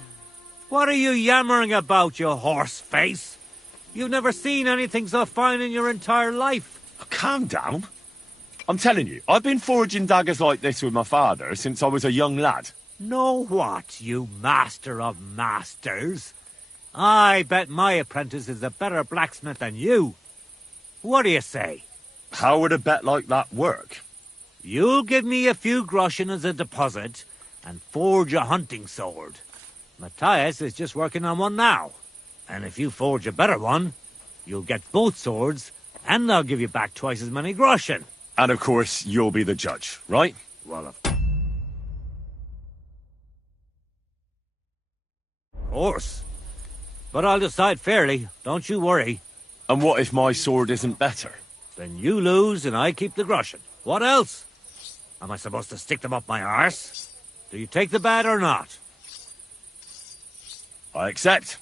What are you yammering about, you horse face? You've never seen anything so fine in your entire life. Calm down. I'm telling you, I've been forging daggers like this with my father since I was a young lad. Know what, you master of masters? I bet my apprentice is a better blacksmith than you. What do you say? How would a bet like that work? You'll give me a few groschen as a deposit and forge a hunting sword. Matthias is just working on one now. And if you forge a better one, you'll get both swords and they'll give you back twice as many groschen. And of course, you'll be the judge, right? Well, of course. But I'll decide fairly, don't you worry. And what if my sword isn't better? Then you lose and I keep the groschen. What else? Am I supposed to stick them up my arse? Do you take the bet or not? I accept.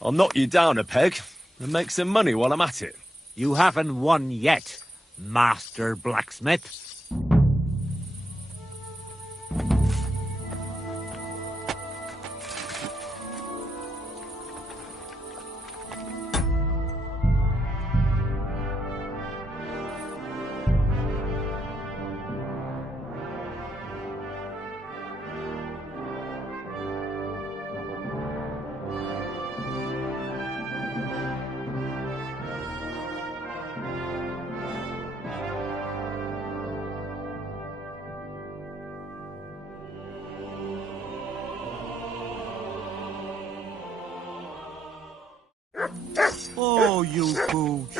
I'll knock you down a peg and make some money while I'm at it. You haven't won yet, Master Blacksmith. Oh, you pooch.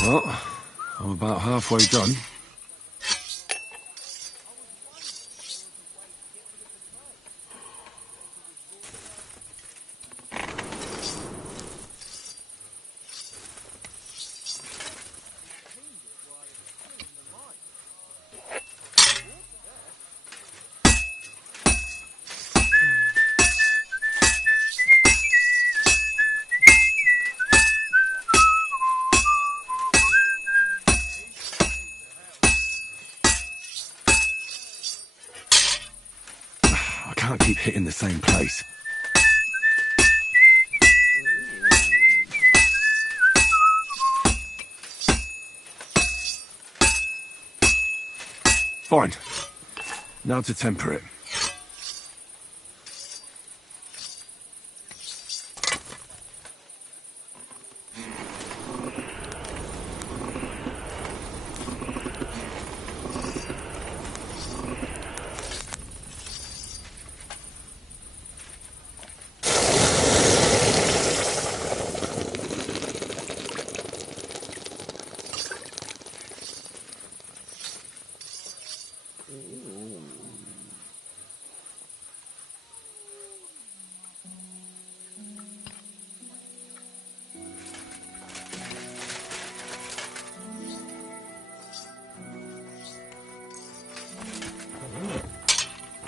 Well, I'm about halfway done. I can't keep hitting the same place. Fine. Now to temper it.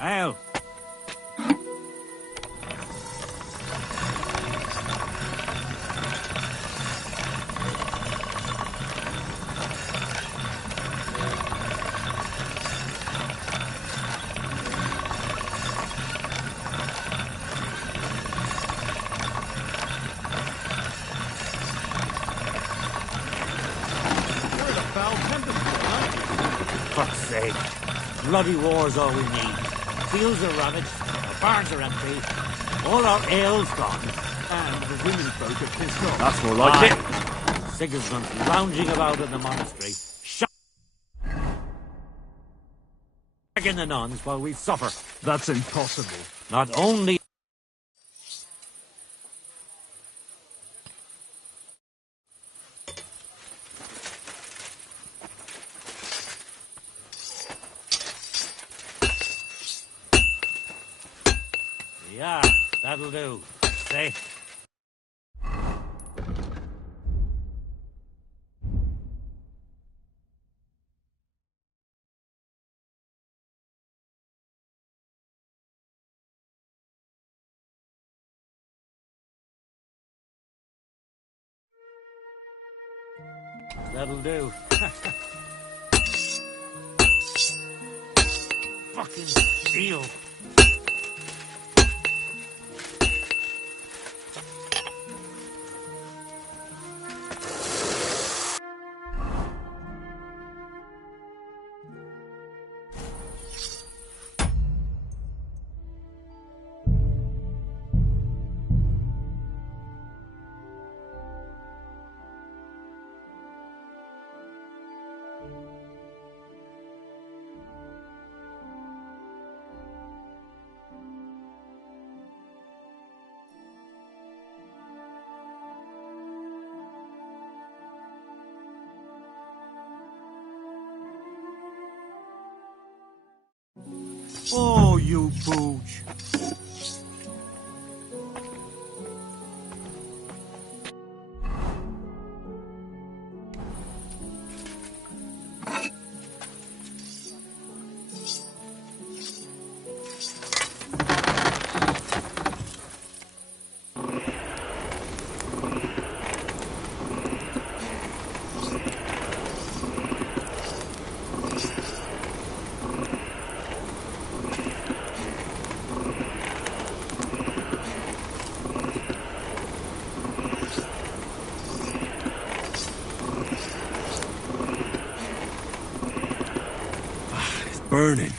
Ale. Fuck's sake. Bloody war's all we need. Fields are ravaged, our barns are empty, all our ale's gone, and the women folk are pissed off. That's more like it. Sigismund's lounging about in the monastery, shagging the nuns while we suffer. That's impossible. Not only Yeah, that'll do. Say. That'll do. Fucking seal. Oh, you booch. Burning.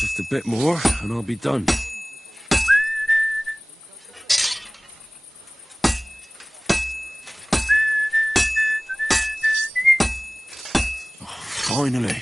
Just a bit more, and I'll be done. Oh, finally.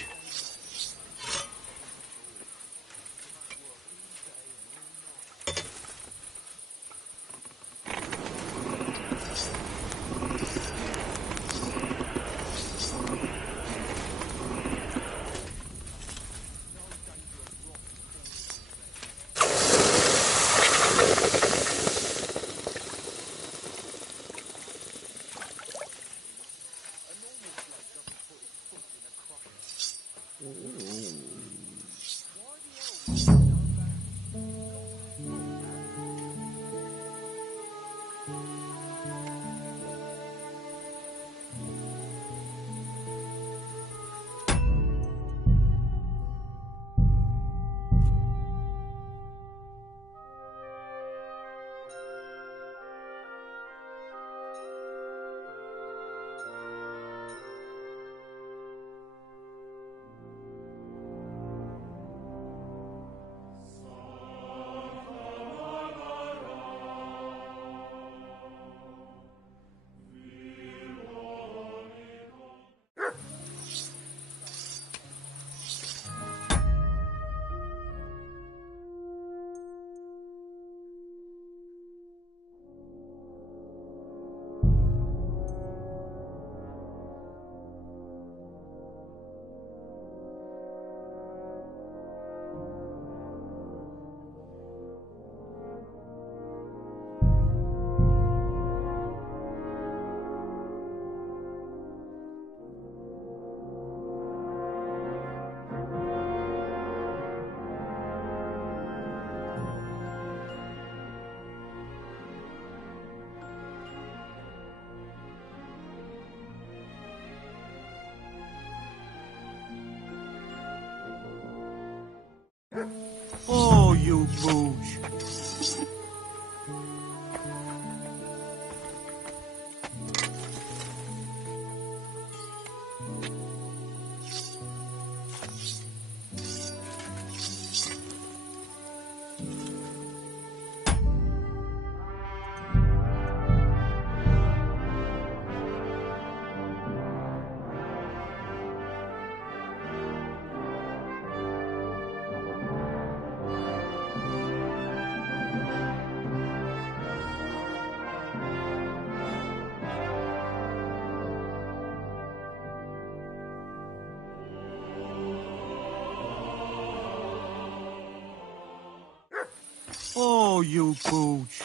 booge. Oh, you booge.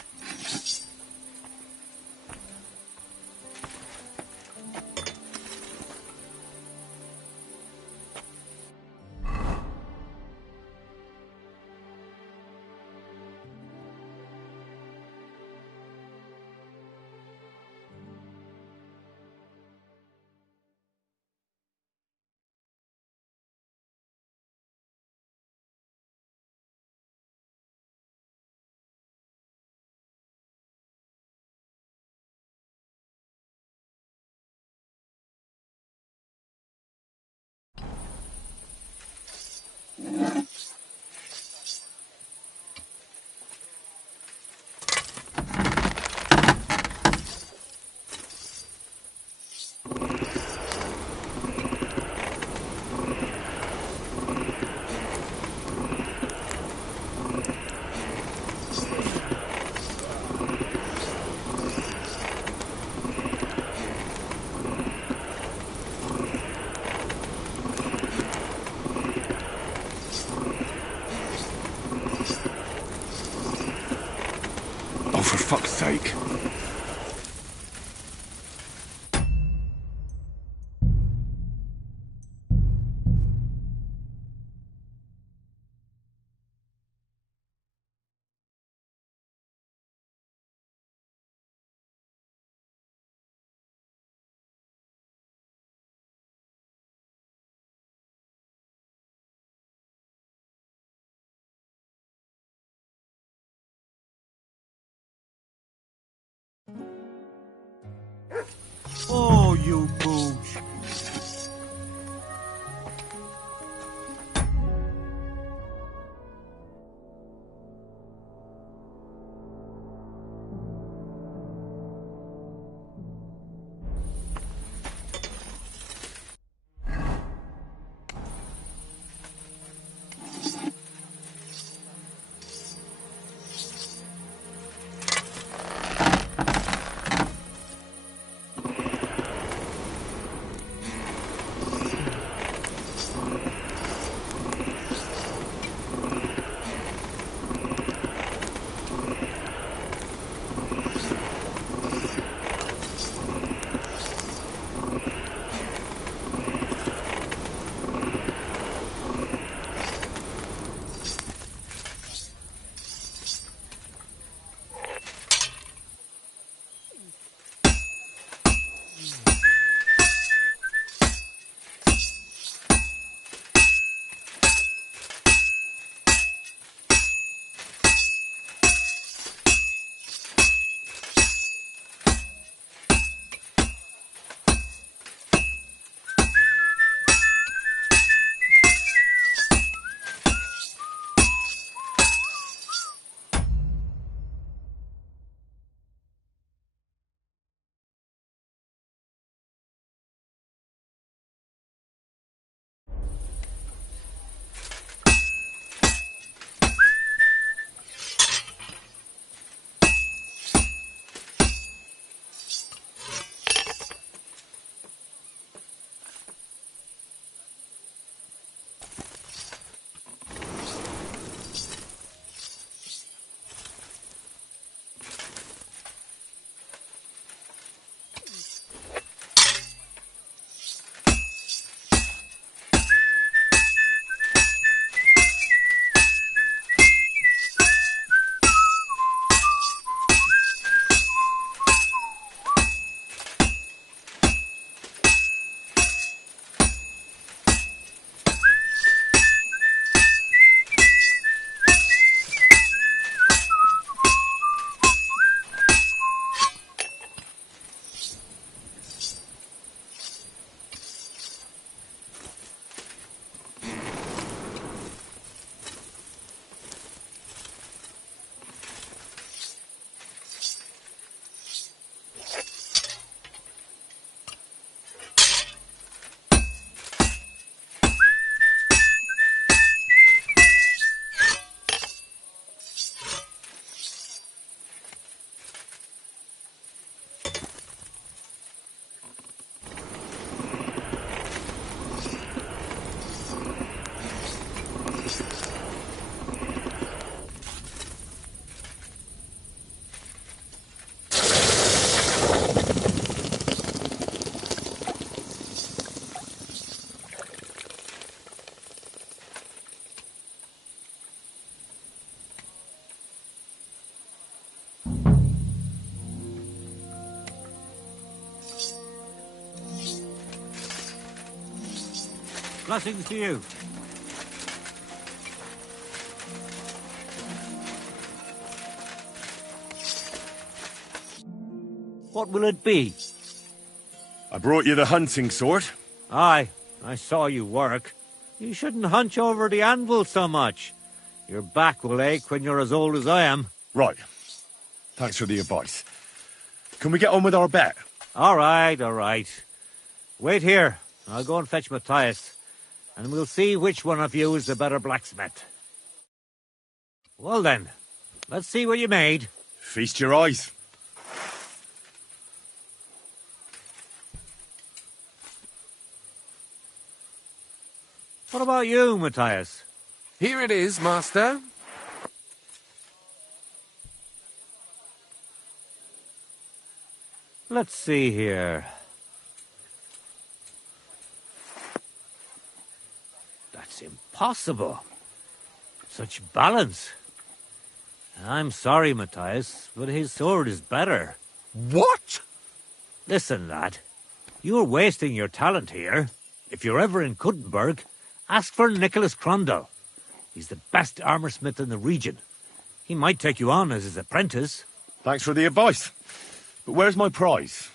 For fuck's sake. Oh, you booge. Blessings to you. What will it be? I brought you the hunting sword. Aye, I saw you work. You shouldn't hunch over the anvil so much. Your back will ache when you're as old as I am. Right. Thanks for the advice. Can we get on with our bet? All right, all right. Wait here. I'll go and fetch Matthias, and we'll see which one of you is the better blacksmith. Well then, let's see what you made. Feast your eyes. What about you, Matthias? Here it is, master. Let's see here. That's impossible. Such balance. I'm sorry, Matthias, but his sword is better. What? Listen, lad. You're wasting your talent here. If you're ever in Kuttenberg, ask for Nicholas Crondell. He's the best armorsmith in the region. He might take you on as his apprentice. Thanks for the advice. But where's my prize?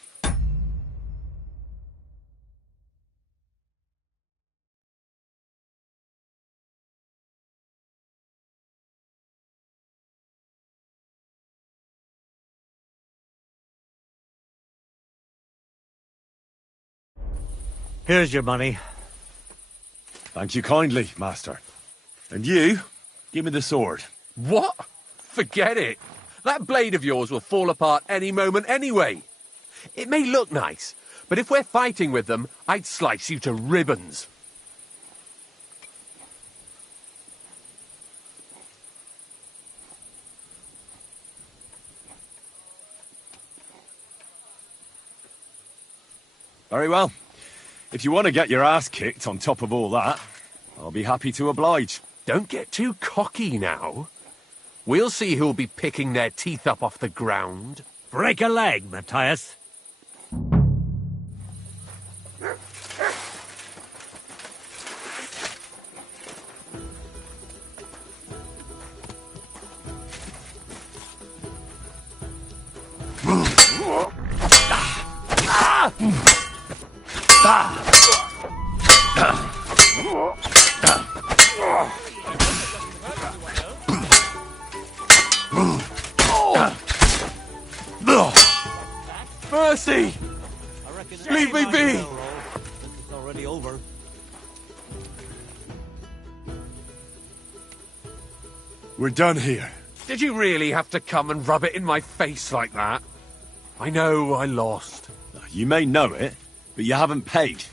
Here's your money. Thank you kindly, master. And you, give me the sword. What? Forget it. That blade of yours will fall apart any moment anyway. It may look nice, but if we're fighting with them, I'd slice you to ribbons. Very well. If you want to get your ass kicked on top of all that, I'll be happy to oblige. Don't get too cocky now. We'll see who'll be picking their teeth up off the ground. Break a leg, Matthias. Mercy! Leave me be! It's already over. We're done here. Did you really have to come and rub it in my face like that? I know I lost. You may know it, but you haven't paid.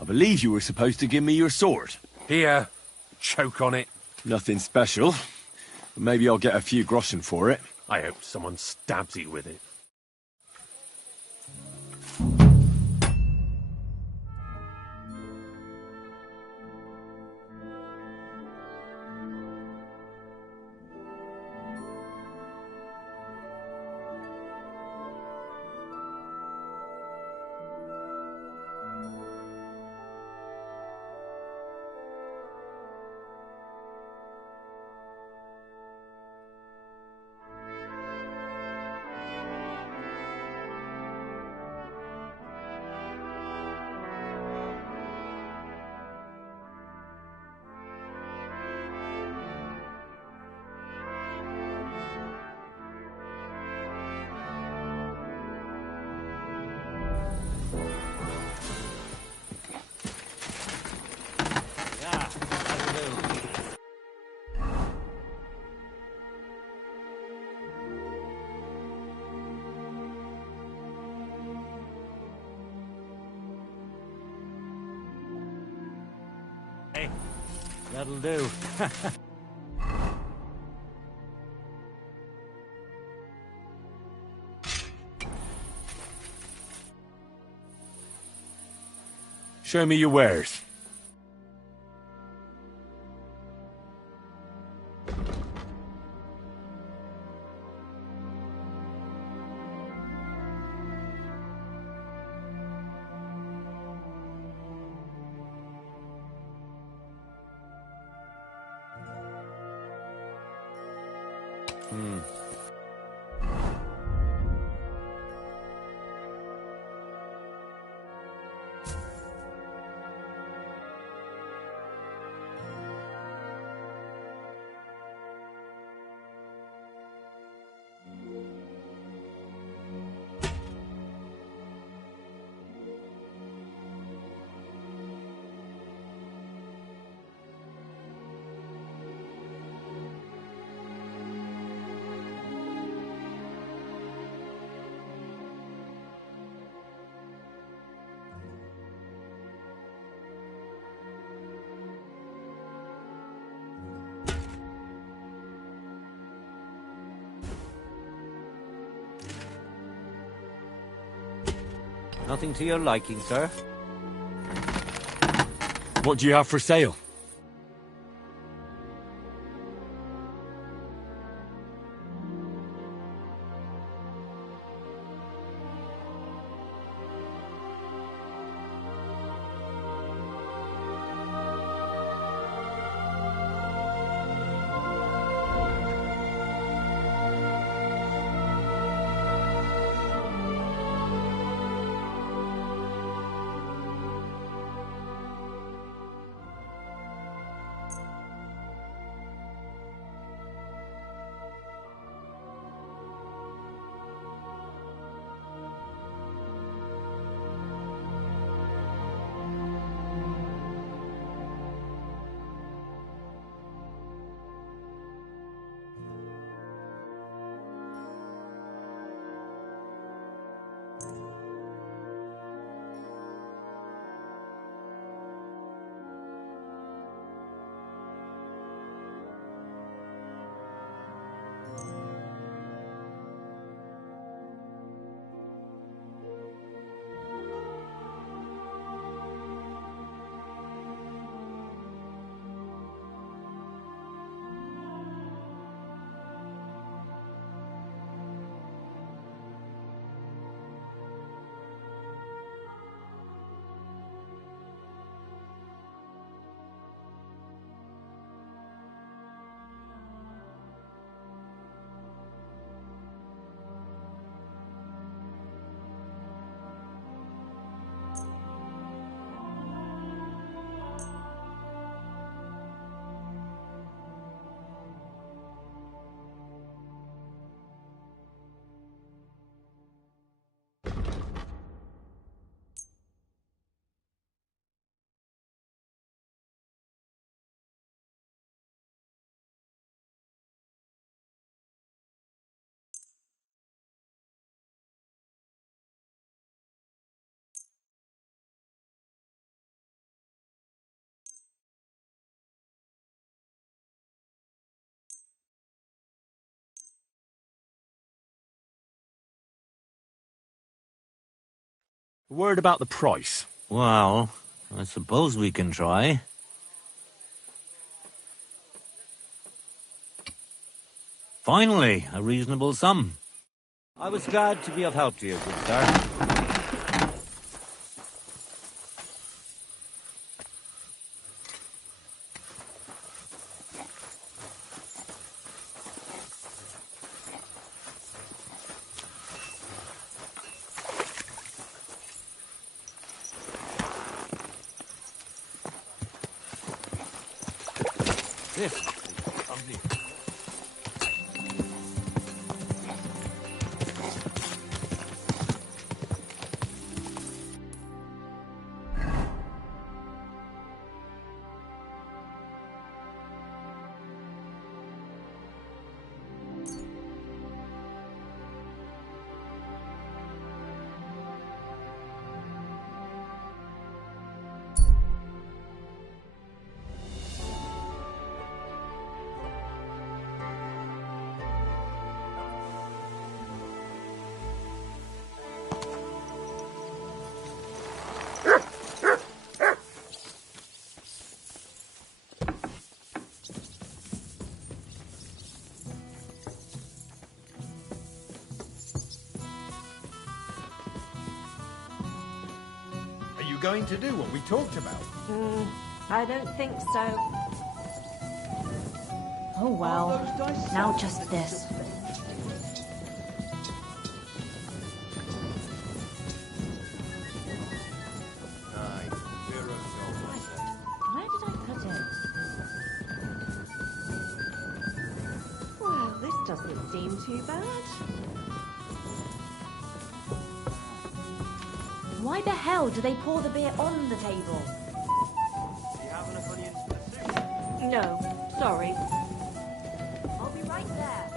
I believe you were supposed to give me your sword. Here, choke on it. Nothing special. But maybe I'll get a few groschen for it. I hope someone stabs you with it. That'll do. Show me your wares. Nothing to your liking, sir? What do you have for sale? A word about the price. Well, I suppose we can try. Finally, a reasonable sum. I was glad to be of help to you, good sir. This is lovely. Going to do what we talked about? I don't think so. Oh well. Now just this. Where did I put it? Well, this doesn't seem too bad. Why the hell do they pour the beer on the table? No, sorry. I'll be right there.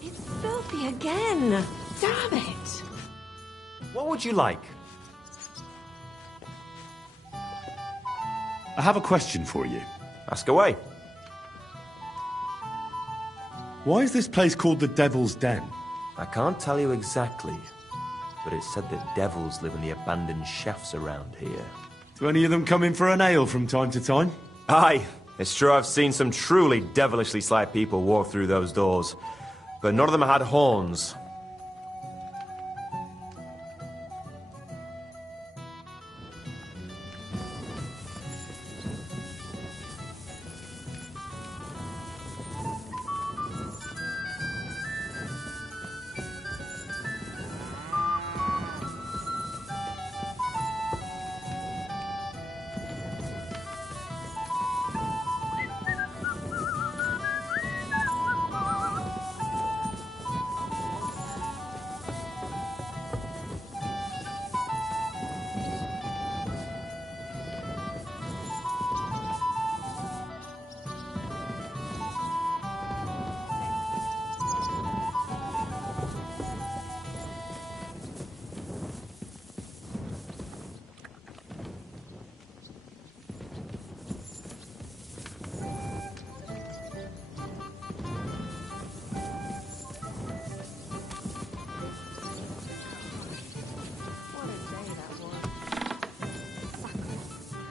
It's filthy again. Damn it. What would you like? I have a question for you. Ask away. Why is this place called the Devil's Den? I can't tell you exactly, but it's said that devils live in the abandoned shafts around here. Do any of them come in for an ale from time to time? Aye, it's true I've seen some truly devilishly sly people walk through those doors, but none of them had horns.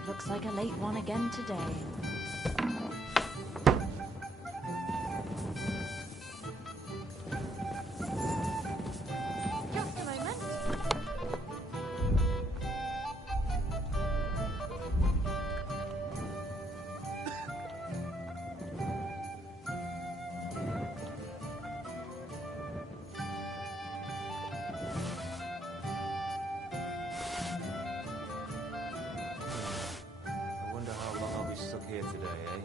Looks like a late one again today. Just a moment. I wonder how long I'll be stuck here today, eh?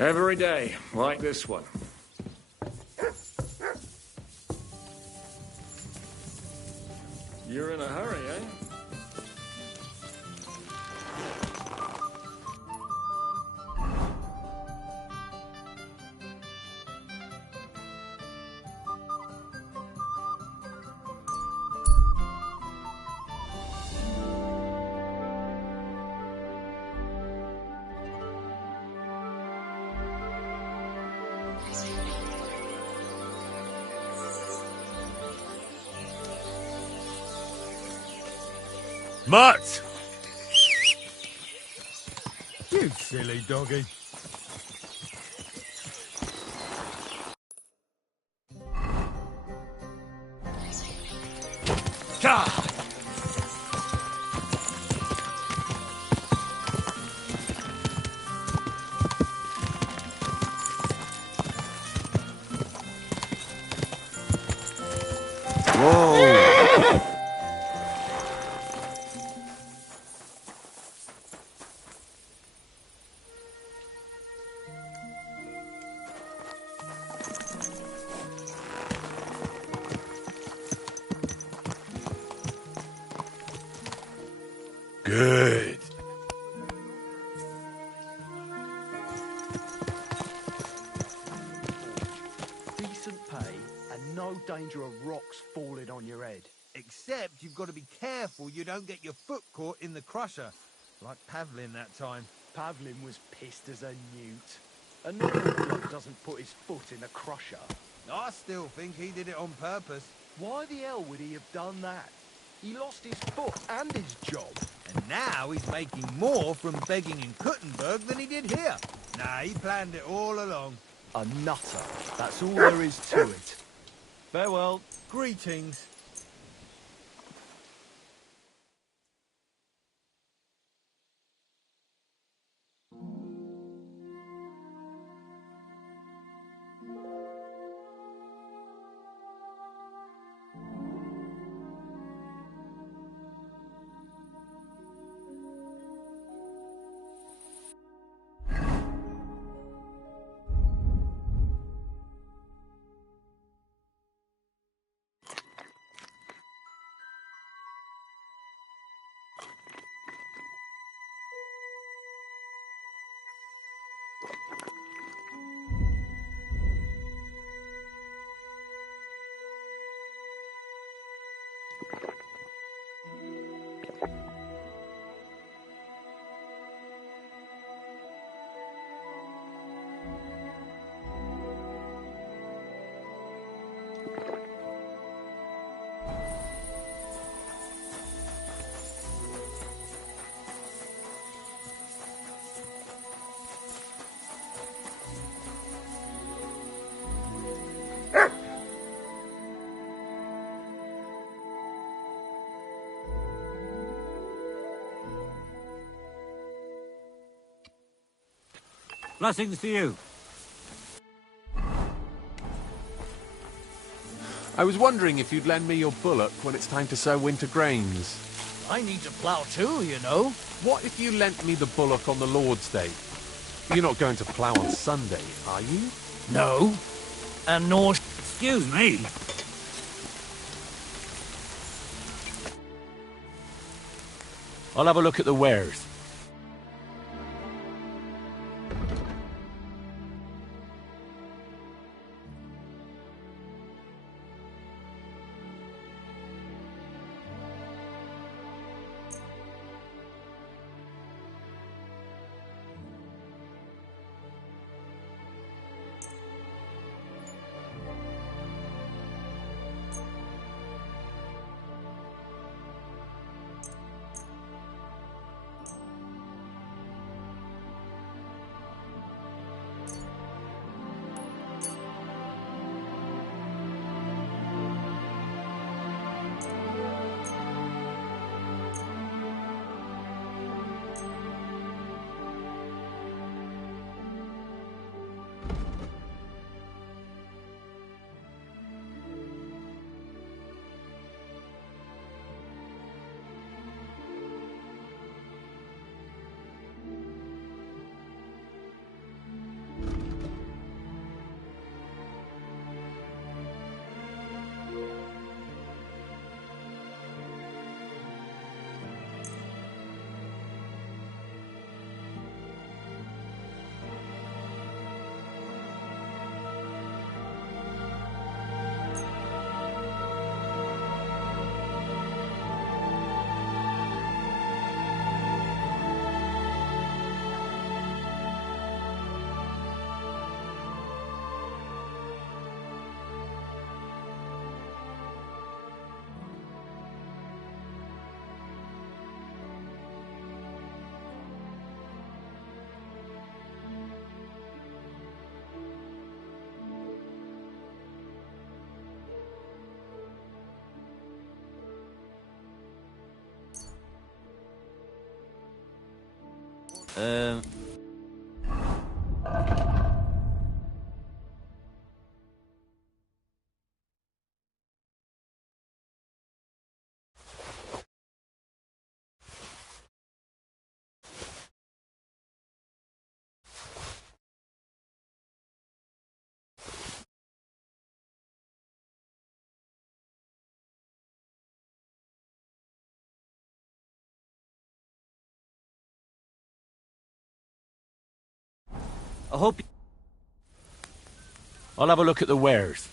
Every day, like this one. You're in a hurry, eh? Mutt! You silly doggy. Good. Decent pay and no danger of rocks falling on your head. Except you've got to be careful you don't get your foot caught in the crusher. Like Pavlin that time. Pavlin was pissed as a newt. A normal bloke doesn't put his foot in a crusher. I still think he did it on purpose. Why the hell would he have done that? He lost his foot and his job. And now he's making more from begging in Kuttenberg than he did here. Nah, he planned it all along. A nutter. That's all there is to it. Farewell. Greetings. Blessings to you. I was wondering if you'd lend me your bullock when it's time to sow winter grains. I need to plough too, you know. What if you lent me the bullock on the Lord's Day? You're not going to plough on Sunday, are you? No. And nor... Excuse me. I'll have a look at the wares. I hope... I'll have a look at the wares.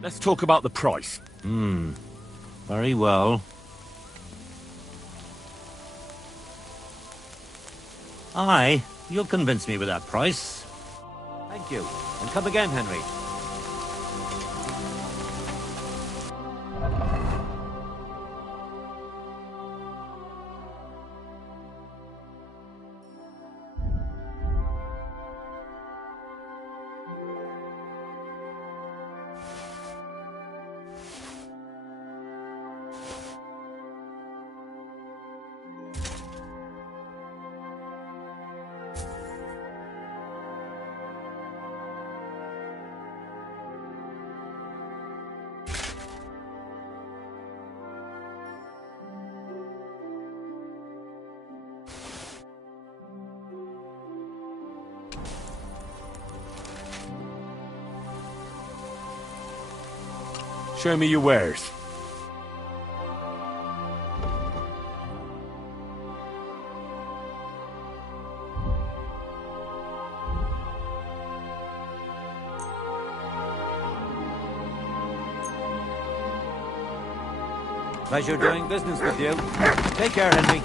Let's talk about the price. Very well. Aye, you'll convince me with that price. Thank you. And come again, Henry. Show me your wares. Pleasure doing business with you. Take care, Henry.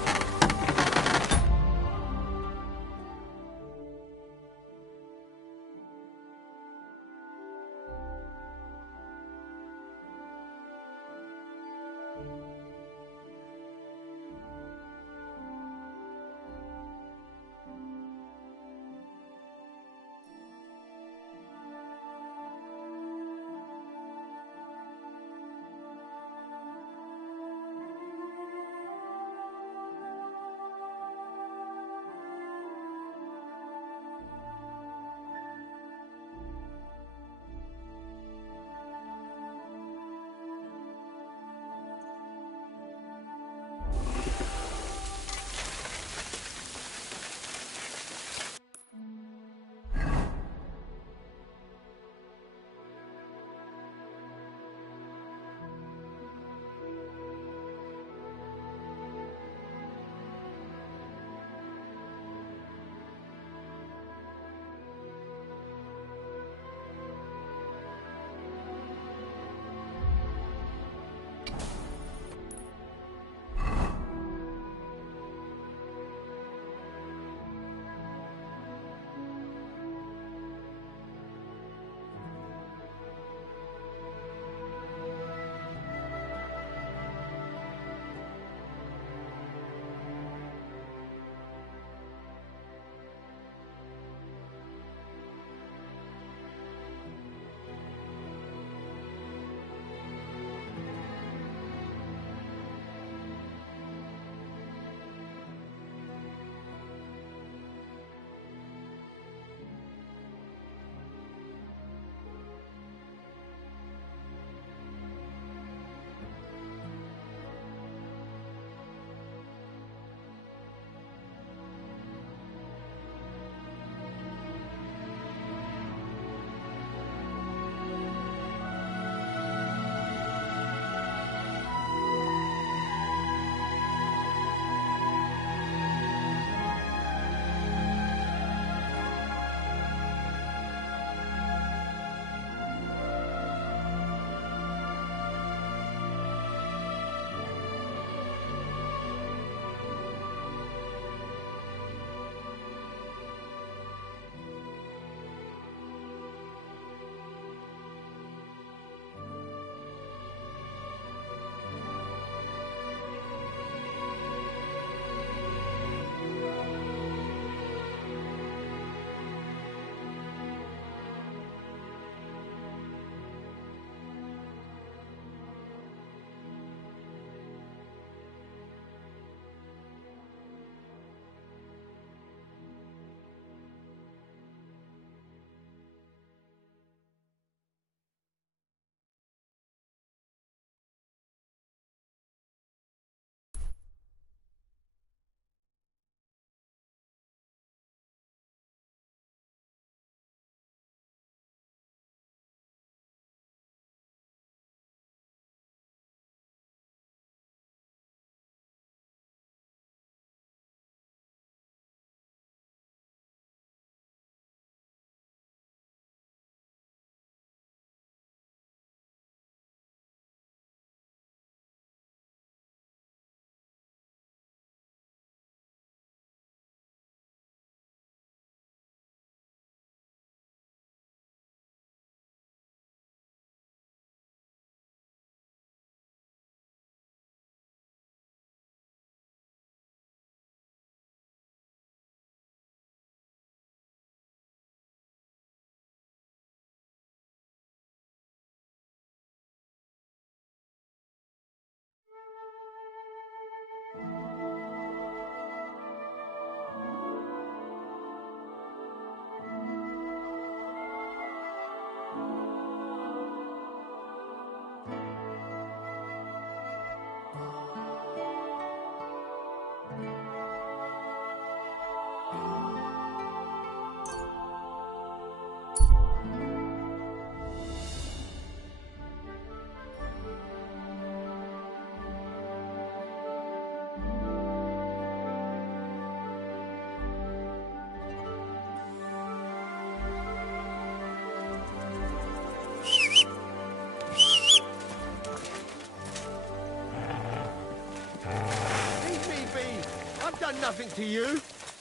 done nothing to you.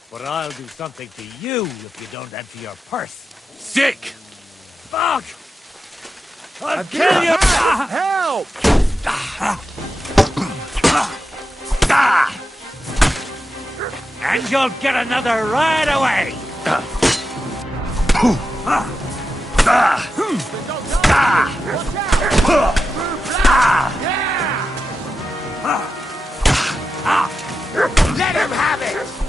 But I'll do something to you if you don't empty your purse. Sick! Fuck! I'll kill you! Help! And you'll get another right away! Let him have it!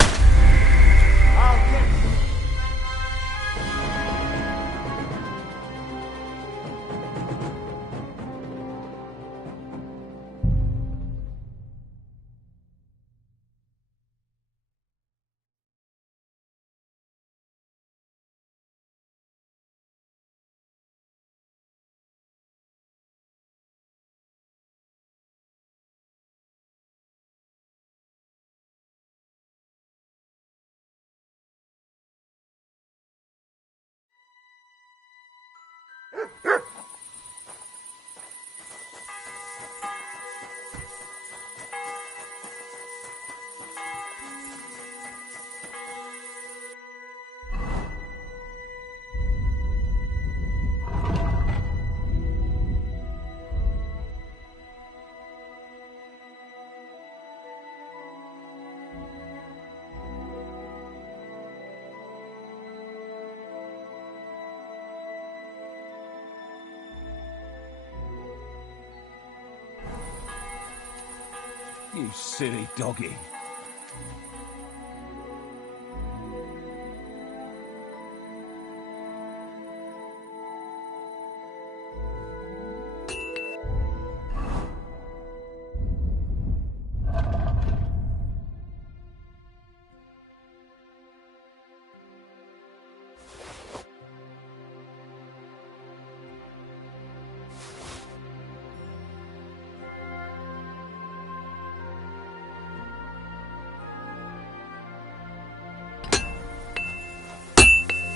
You silly doggy.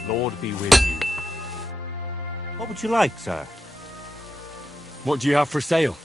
Lord be with you. What would you like, sir? What do you have for sale?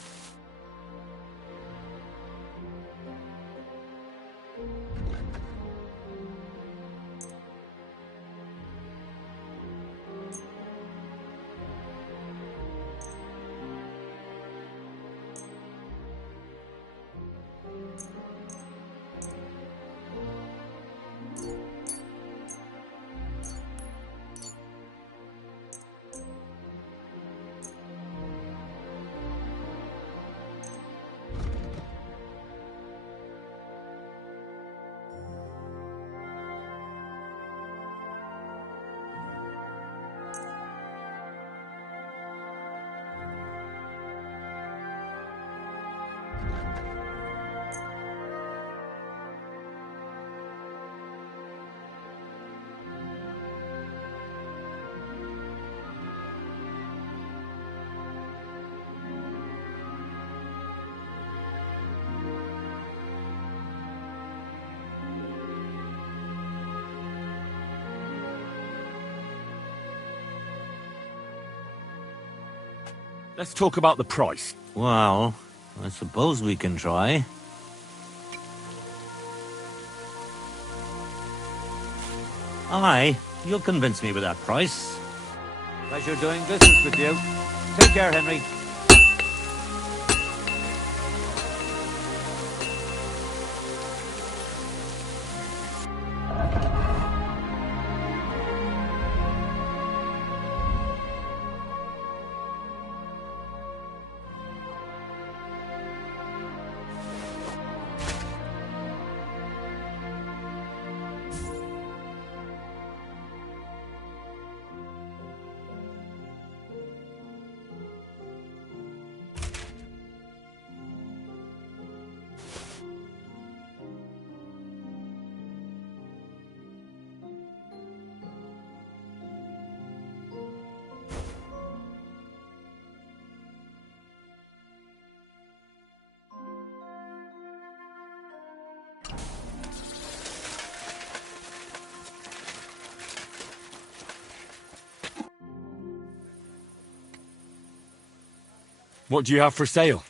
Let's talk about the price. Well, I suppose we can try. Aye, you'll convince me with that price. Pleasure doing business with you. Take care, Henry. What do you have for sale?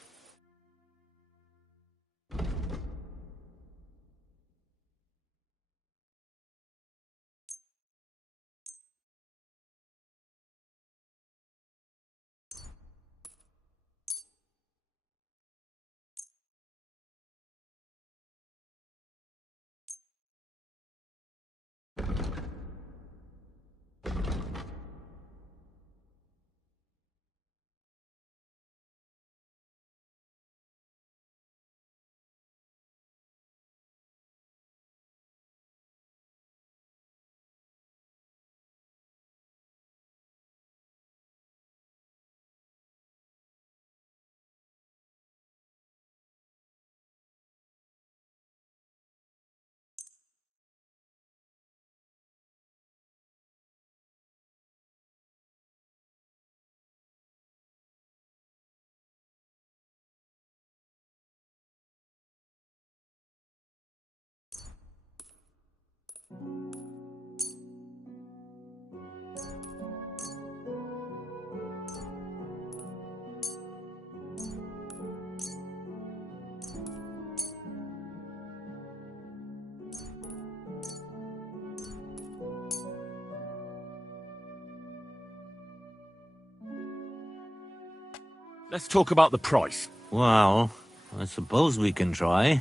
Let's talk about the price. Well, I suppose we can try.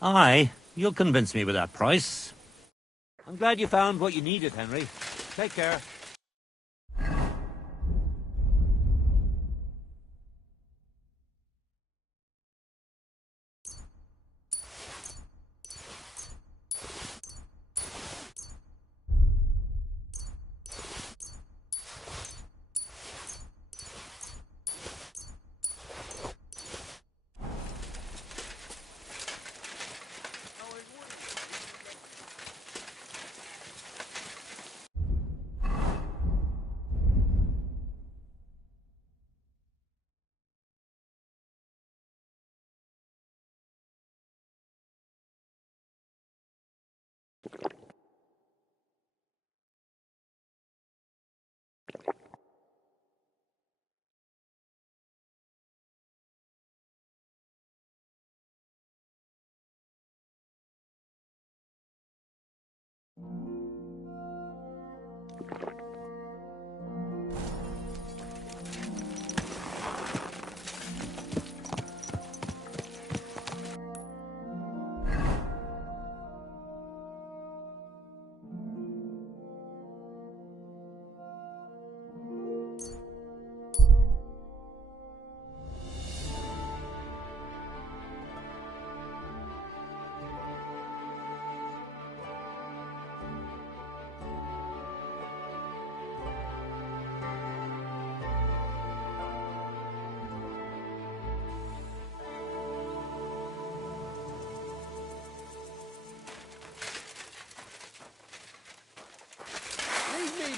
Aye, you'll convince me with that price. I'm glad you found what you needed, Henry. Take care.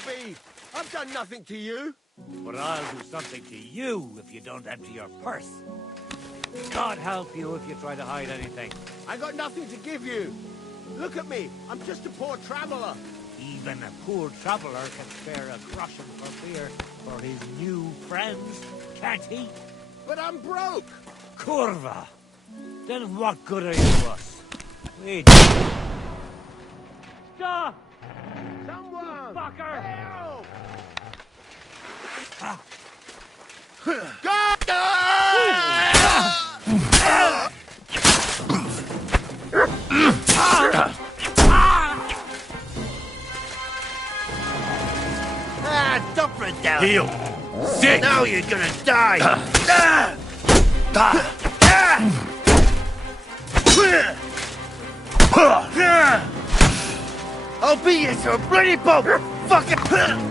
be? I've done nothing to you. But I'll do something to you if you don't empty your purse. God help you if you try to hide anything. I got nothing to give you. Look at me. I'm just a poor traveler. Even a poor traveler can spare a groschen for beer for his new friends, can't he? But I'm broke. Curva. Then what good are you to us? Wait. Stop! Someone! Fucker! Help! Ah. Dump it down. Heal. Sick. Now you're gonna die. I'll beat you to a bloody pulp. Fucking.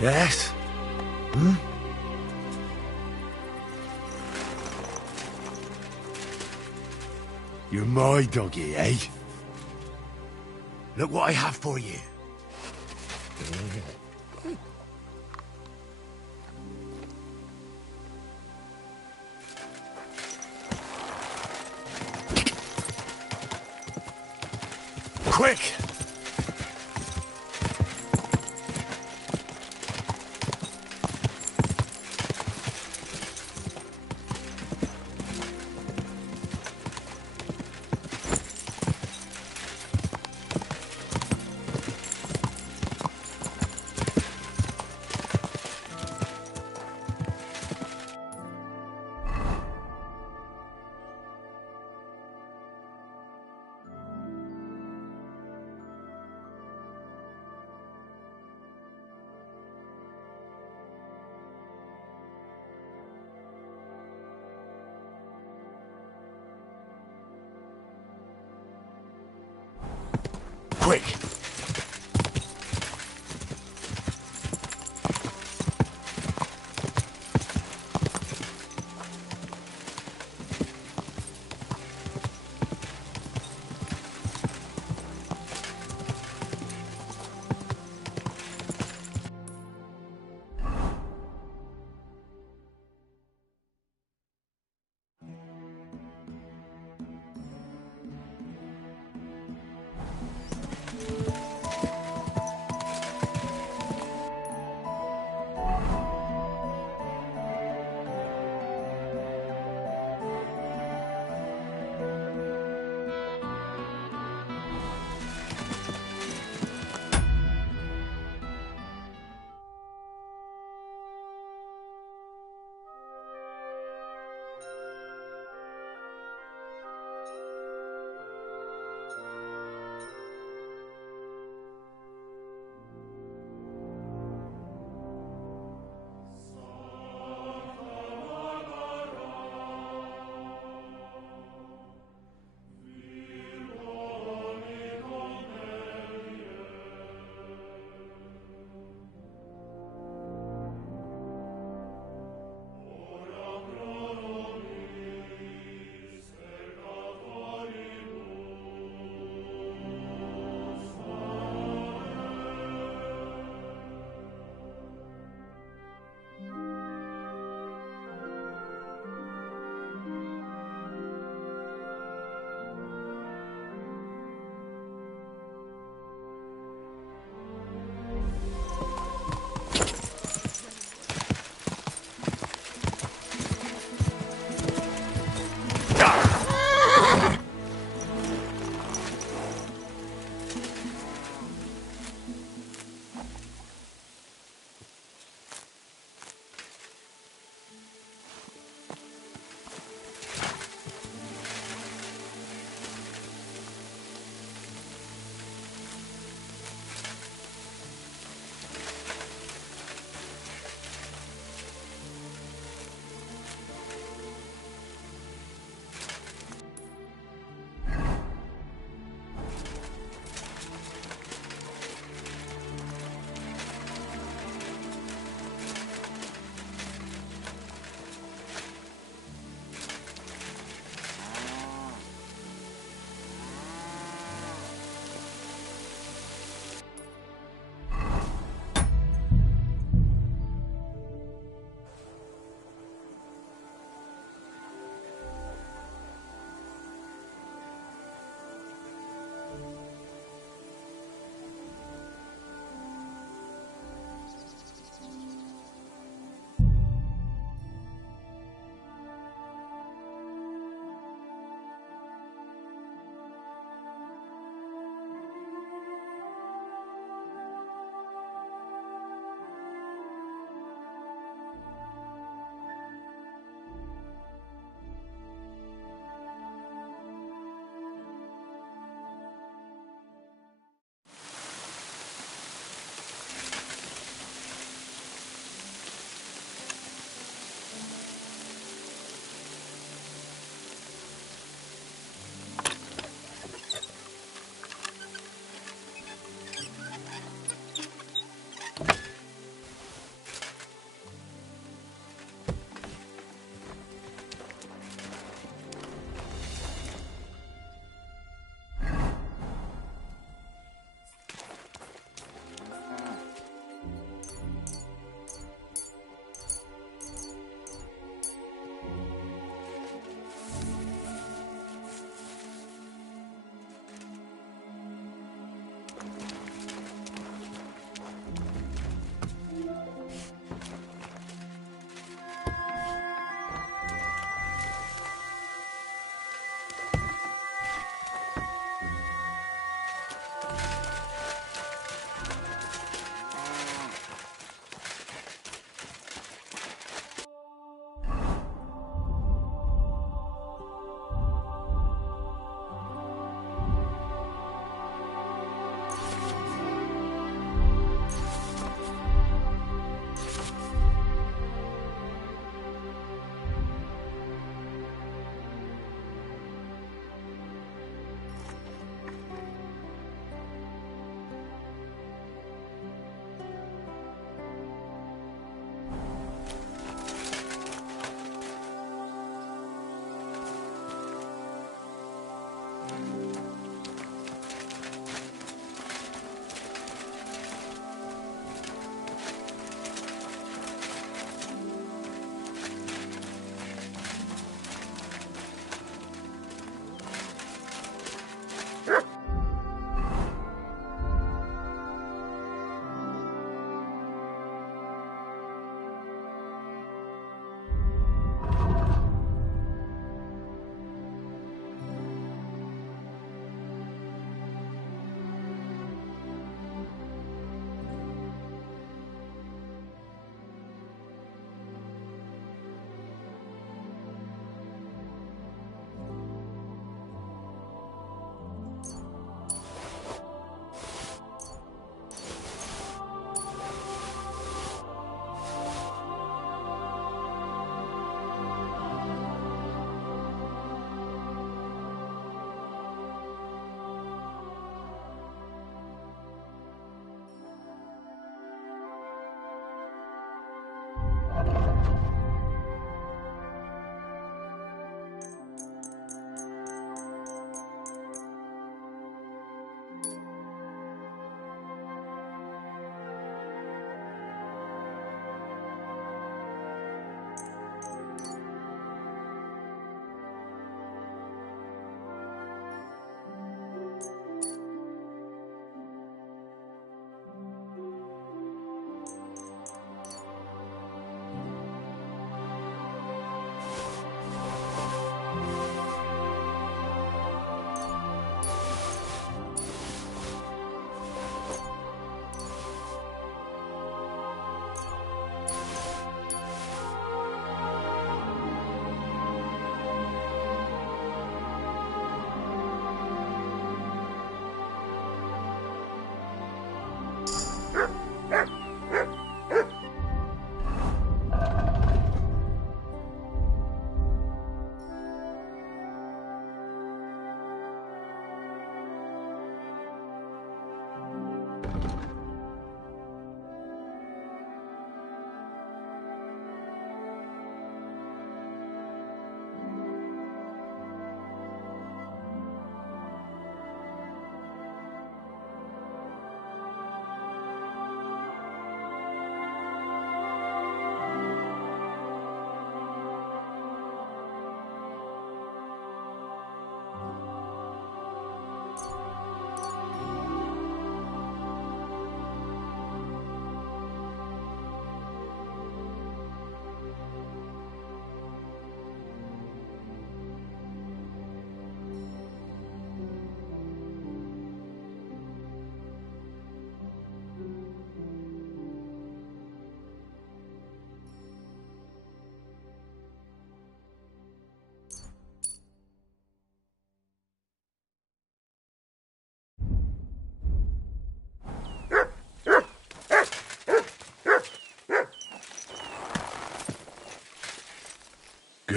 Yes? Hmm? You're my doggy, eh? Look what I have for you. Quick! quick!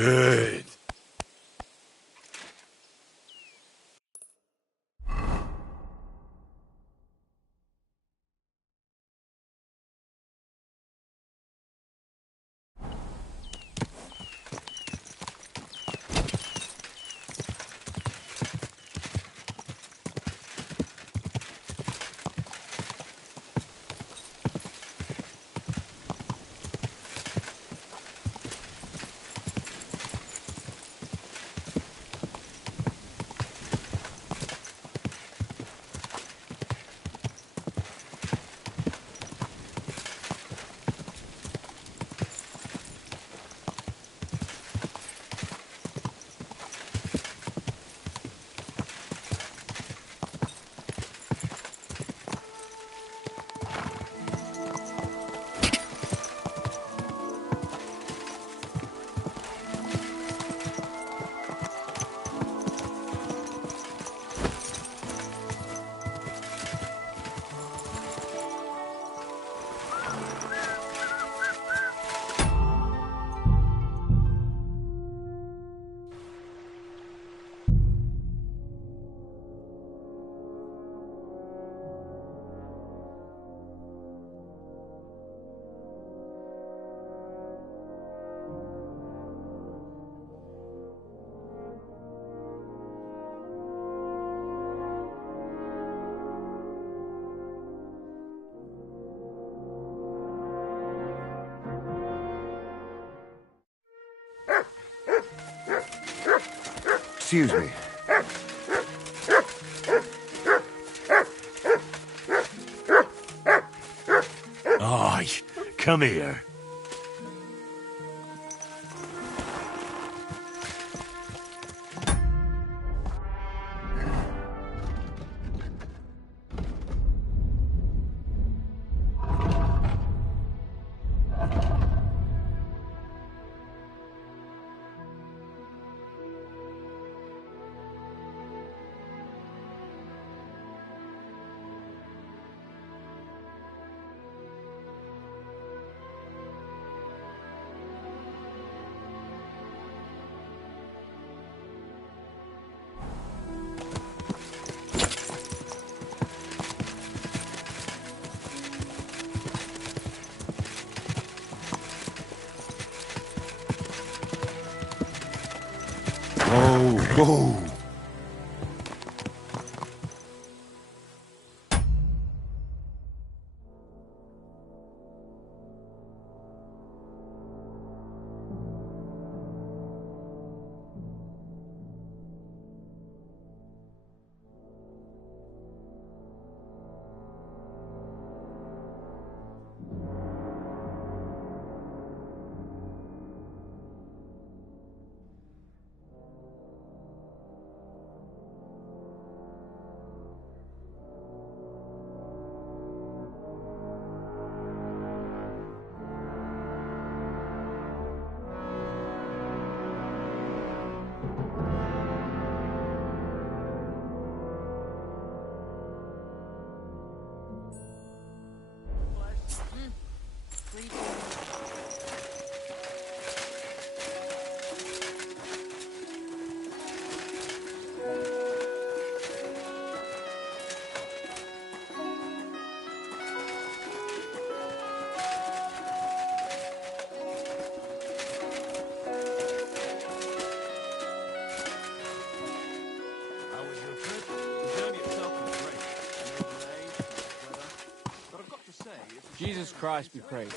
Good. Excuse me. Aye, come here. Whoa. Jesus Christ be praised.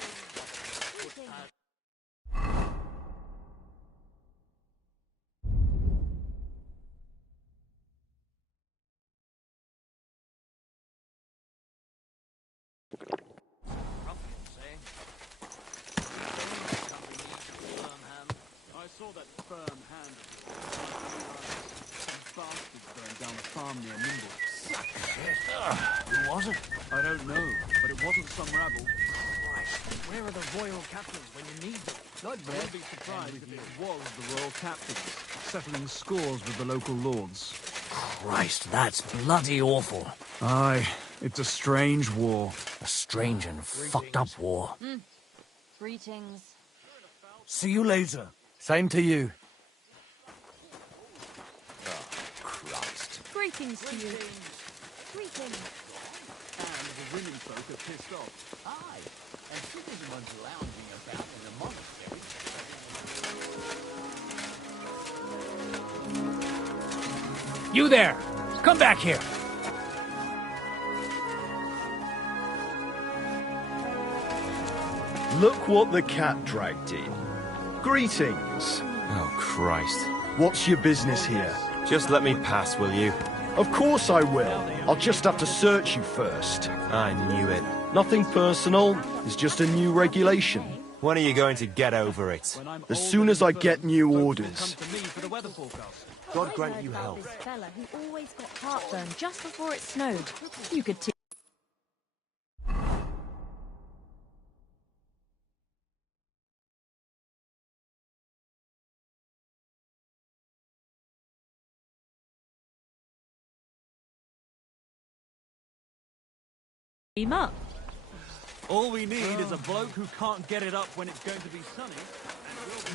I saw that firm hand of yours. Some bastards burned down the farm near Nimble. Who was it? I don't know, but it wasn't some rabble. Where are the royal captains when you need them? I wouldn't be surprised if it was the royal captains, settling scores with the local lords. Christ, that's bloody awful. Aye, it's a strange war. A strange and fucked up war. Greetings. See you later. Same to you. Christ. Greetings to you. Greetings. And the women folk are pissed off. Aye, and citizens lounging about in the monastery. You there! Come back here! Look what the cat dragged in. Greetings. Oh, Christ. What's your business here? Just let me pass, will you? Of course I will. I'll just have to search you first. I knew it. Nothing personal. It's just a new regulation. When are you going to get over it? As soon as I get new orders. God grant you health. This fella who always got heartburn just before it snowed. You could team up. All we need is a bloke who can't get it up when it's going to be sunny. And we'll be...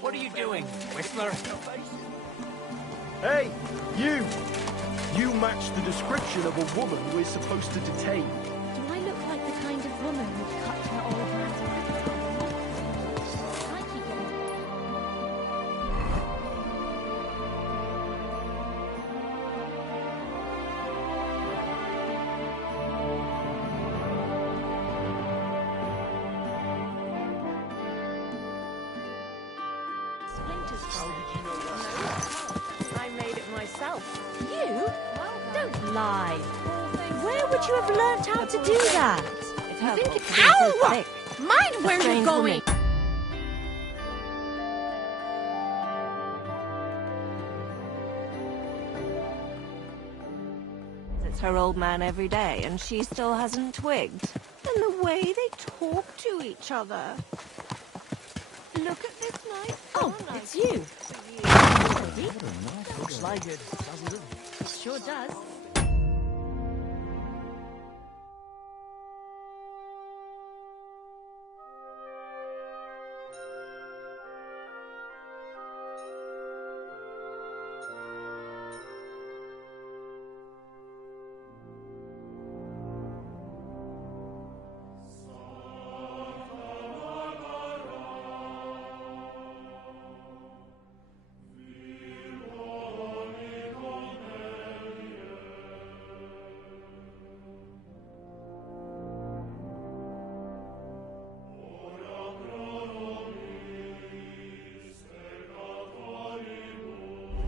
What are you doing, Whistler? Hey, you! You match the description of a woman we're supposed to detain. Do I look like the kind of woman who'd cut her old man's I keep getting... Splinters from it. I made it myself. You? Don't lie. Where would you have learnt how to do that? You think it's so thick? Mind where you're going! It's her old man every day, and she still hasn't twigged. And the way they talk to each other. Look at this nice... Oh, it's you. Looks like it, doesn't it? It sure does.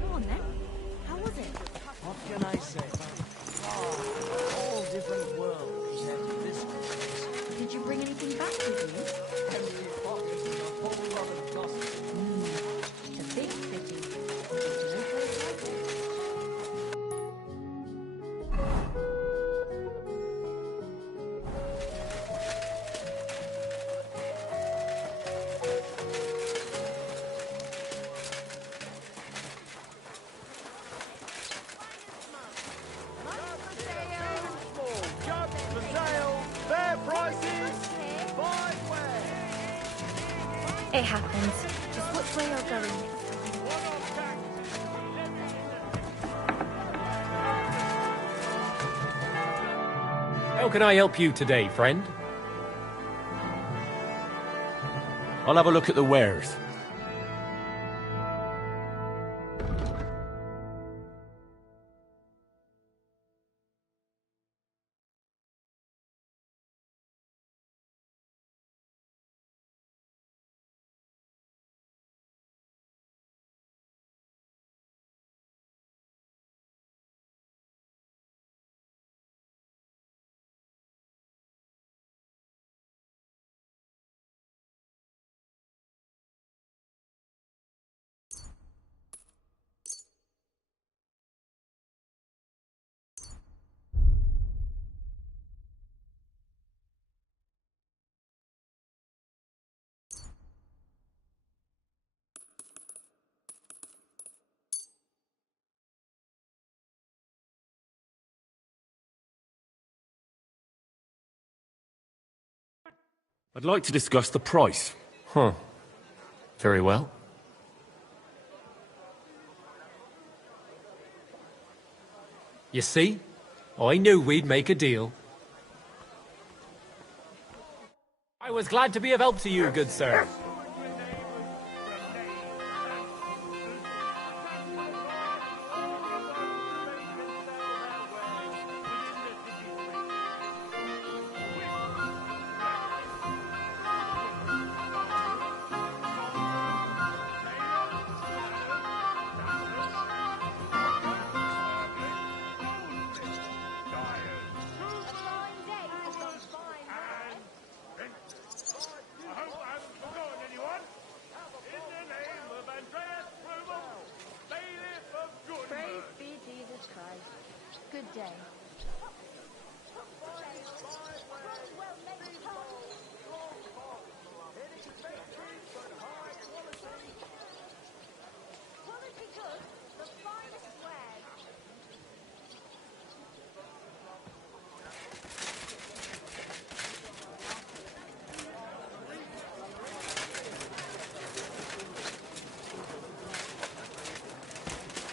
Go on then. How was it? What can I say? All different worlds compared to this place. Did you bring anything back with you? Empty pockets and a whole lot of gossip. A big pity. There's no place like it. It happens. Just which way you're going. How can I help you today, friend? I'll have a look at the wares. I'd like to discuss the price. Huh. Very well. You see? I knew we'd make a deal. I was glad to be of help to you, good sir. Praise be Jesus Christ. Good day.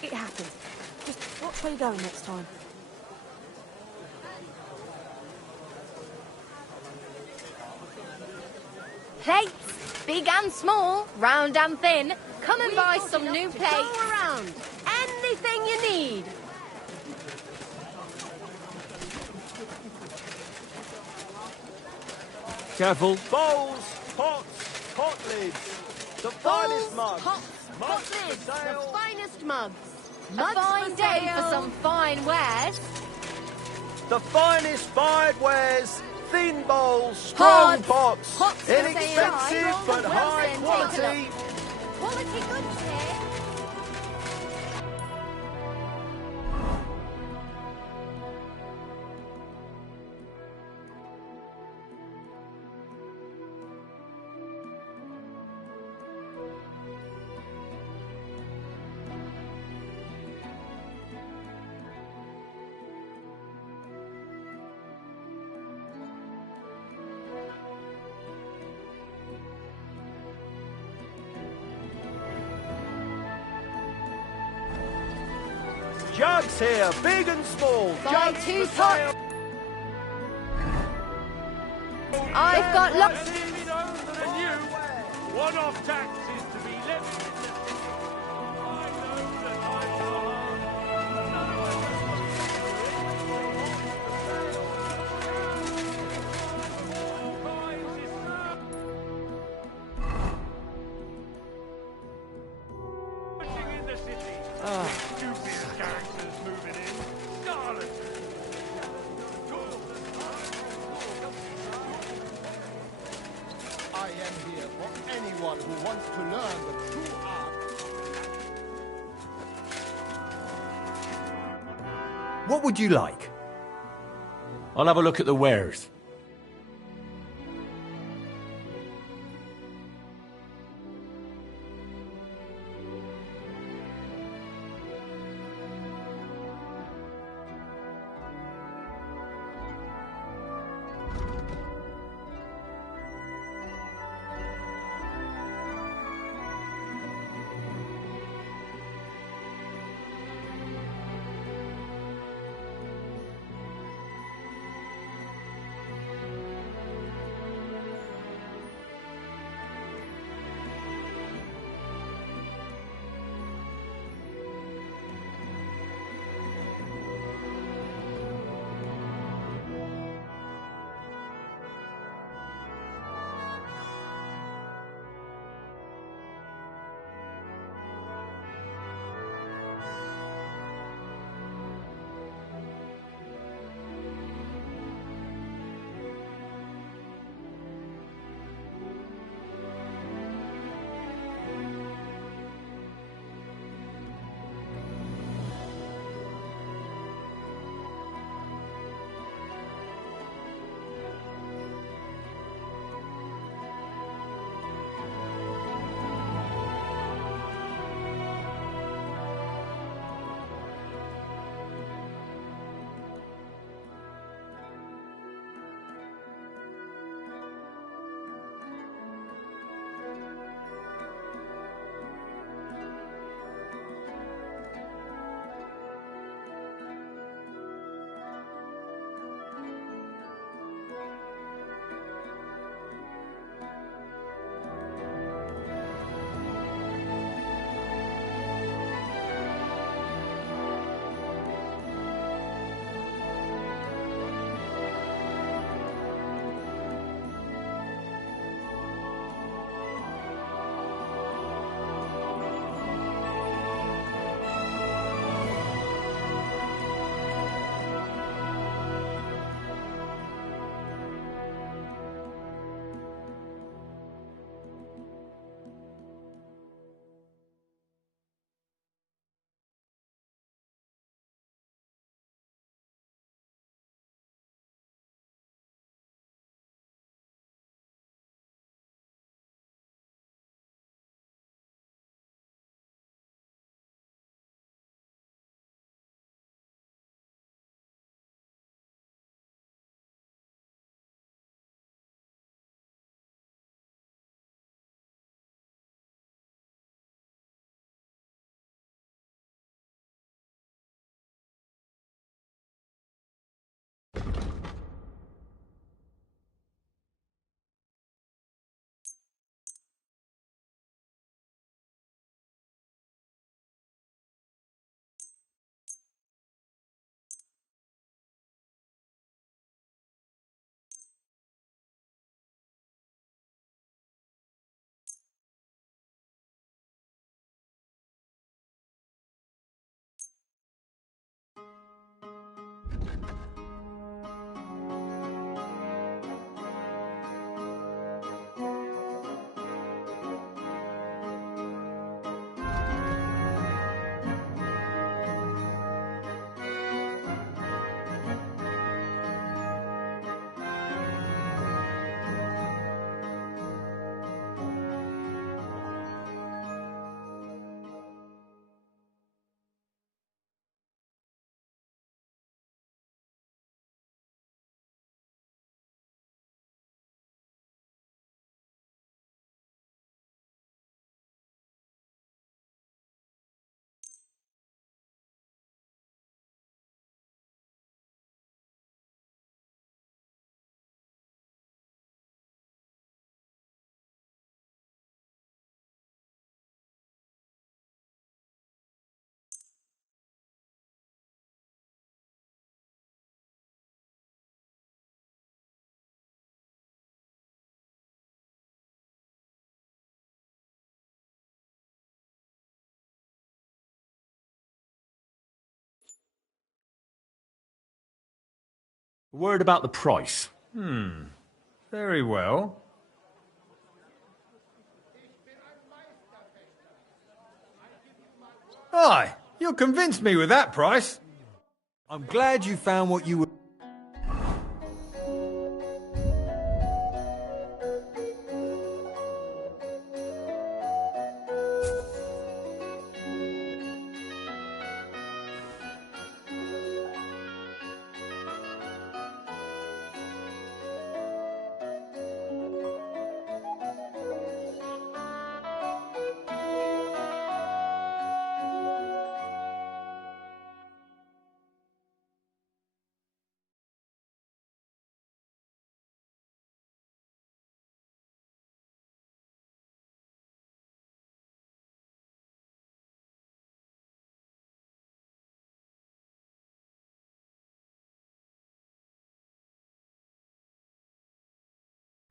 It happens. Just watch where you're going next time. Plates, big and small, round and thin. Come and buy some new plates. Go around. Anything you need. Careful. Bowls, pots, pot lids. The finest mugs. Pots, pot lids, the finest mugs. A fine day for some fine wares. The finest fine wares. Thin bowls, strong Pots, pots. Inexpensive but high quality. Quality goods here. Jugs here, big and small. Buy Jugs 2 for pots. sale. I've got lots. One-off tax is to be levied in the city. I know that in the city. Stupid characters moving in. Scarlet. I am here for anyone who wants to learn the true art. What would you like? I'll have a look at the wares. A word about the price. Very well. Aye, you'll convince me with that price. I'm glad you found what you were...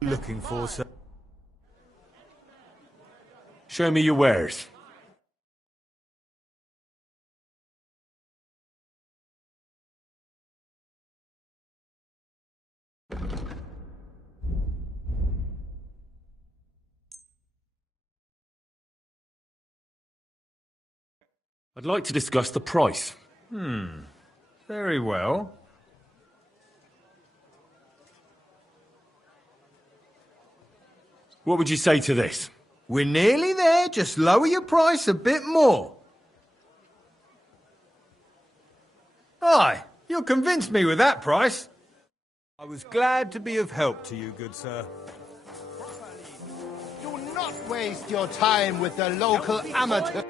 looking for, sir. Show me your wares. I'd like to discuss the price. Very well. What would you say to this? We're nearly there. Just lower your price a bit more. Aye, you'll convince me with that price. I was glad to be of help to you, good sir. Do not waste your time with the local amateur.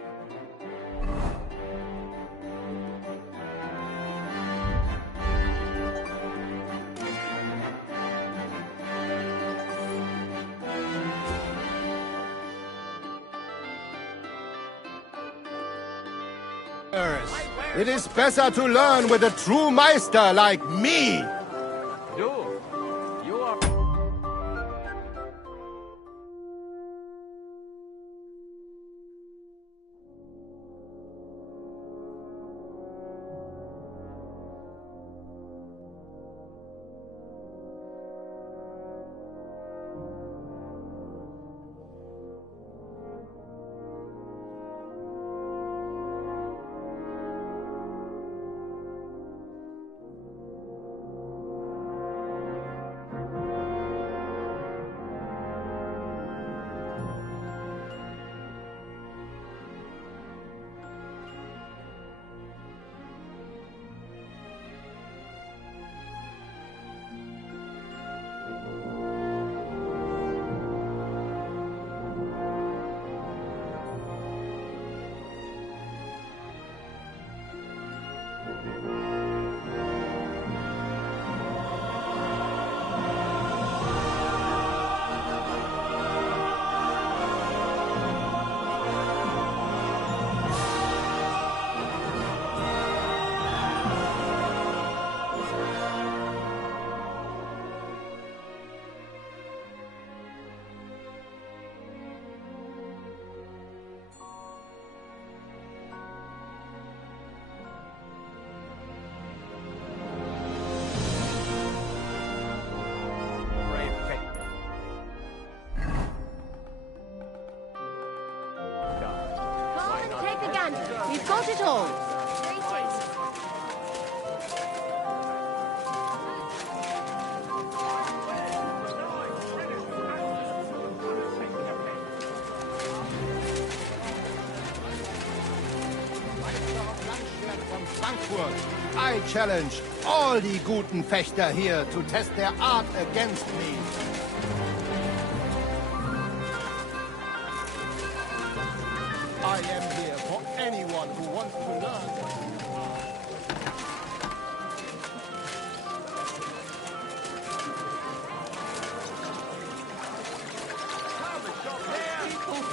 It is better to learn with a true meister like me. You are... We've got it all. I challenge all the guten Fechter here to test their art against me. I am here for anyone who wants to learn.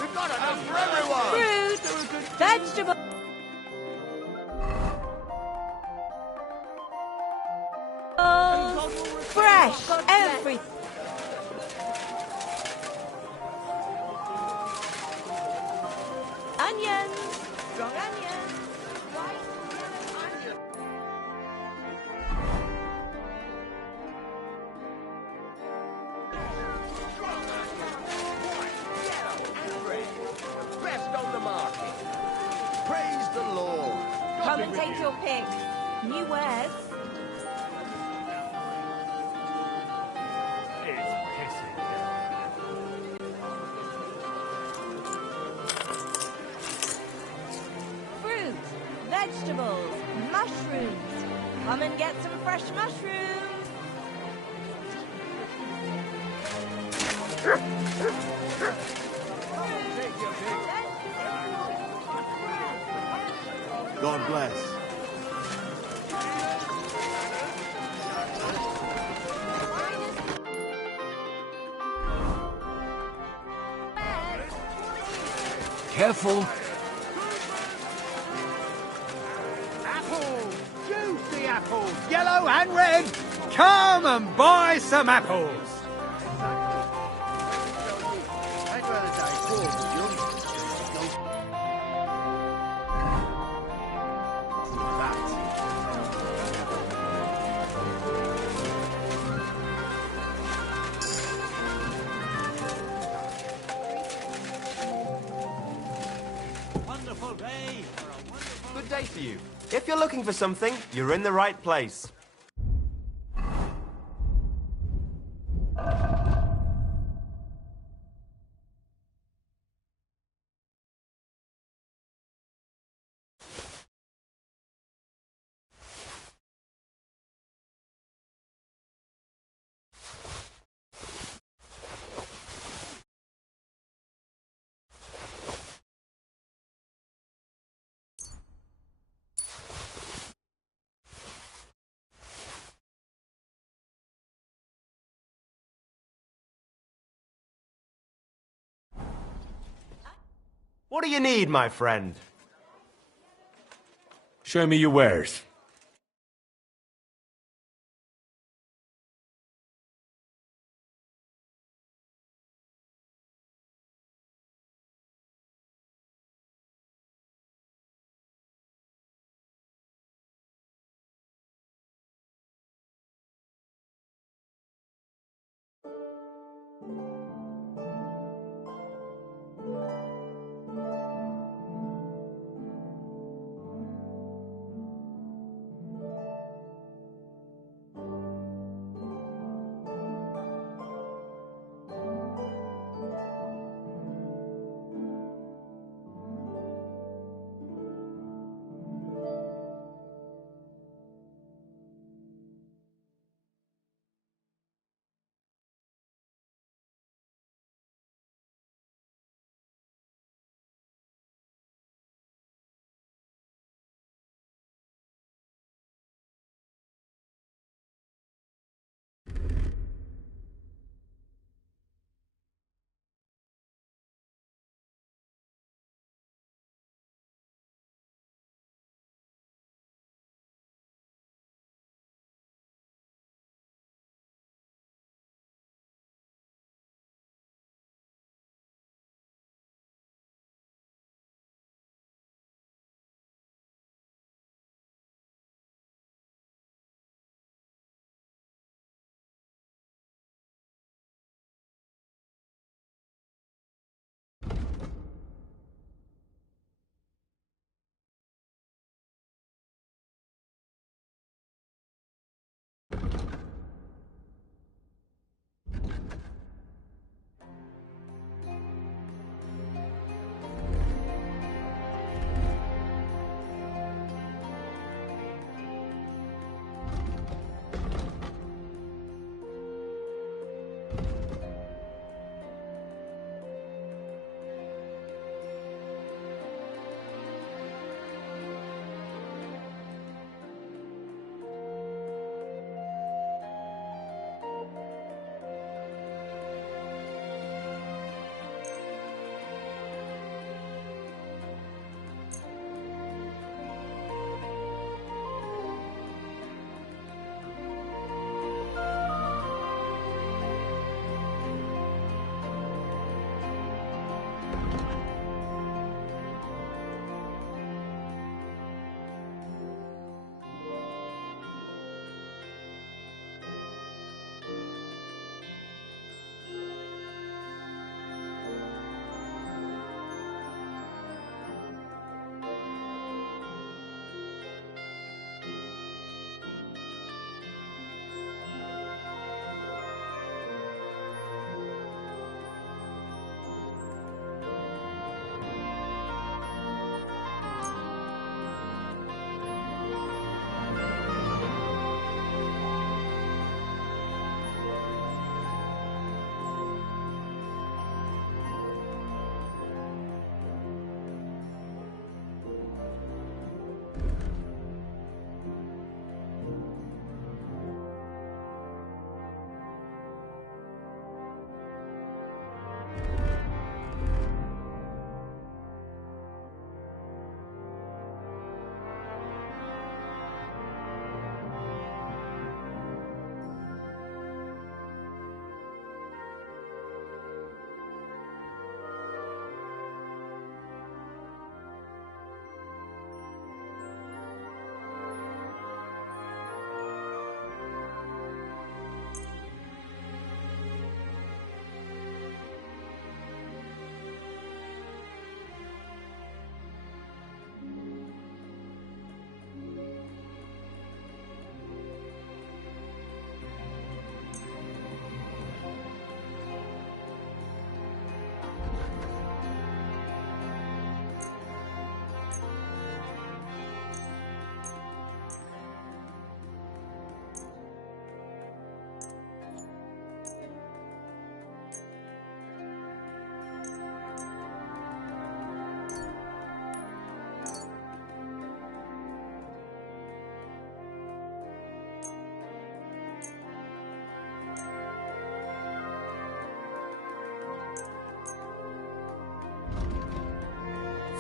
We've got enough for everyone! Fruit, vegetables. Fresh, everything. Onions, strong onions. Lord. Come and take your pick. New wares. Fruit, vegetables, mushrooms. Come and get some fresh mushrooms. God bless. Careful. Apples! Juicy apples! Yellow and red! Come and buy some apples! I'd rather die poor than young. Wonderful day. Good day for you. If you're looking for something, you're in the right place. What do you need, my friend? Show me your wares.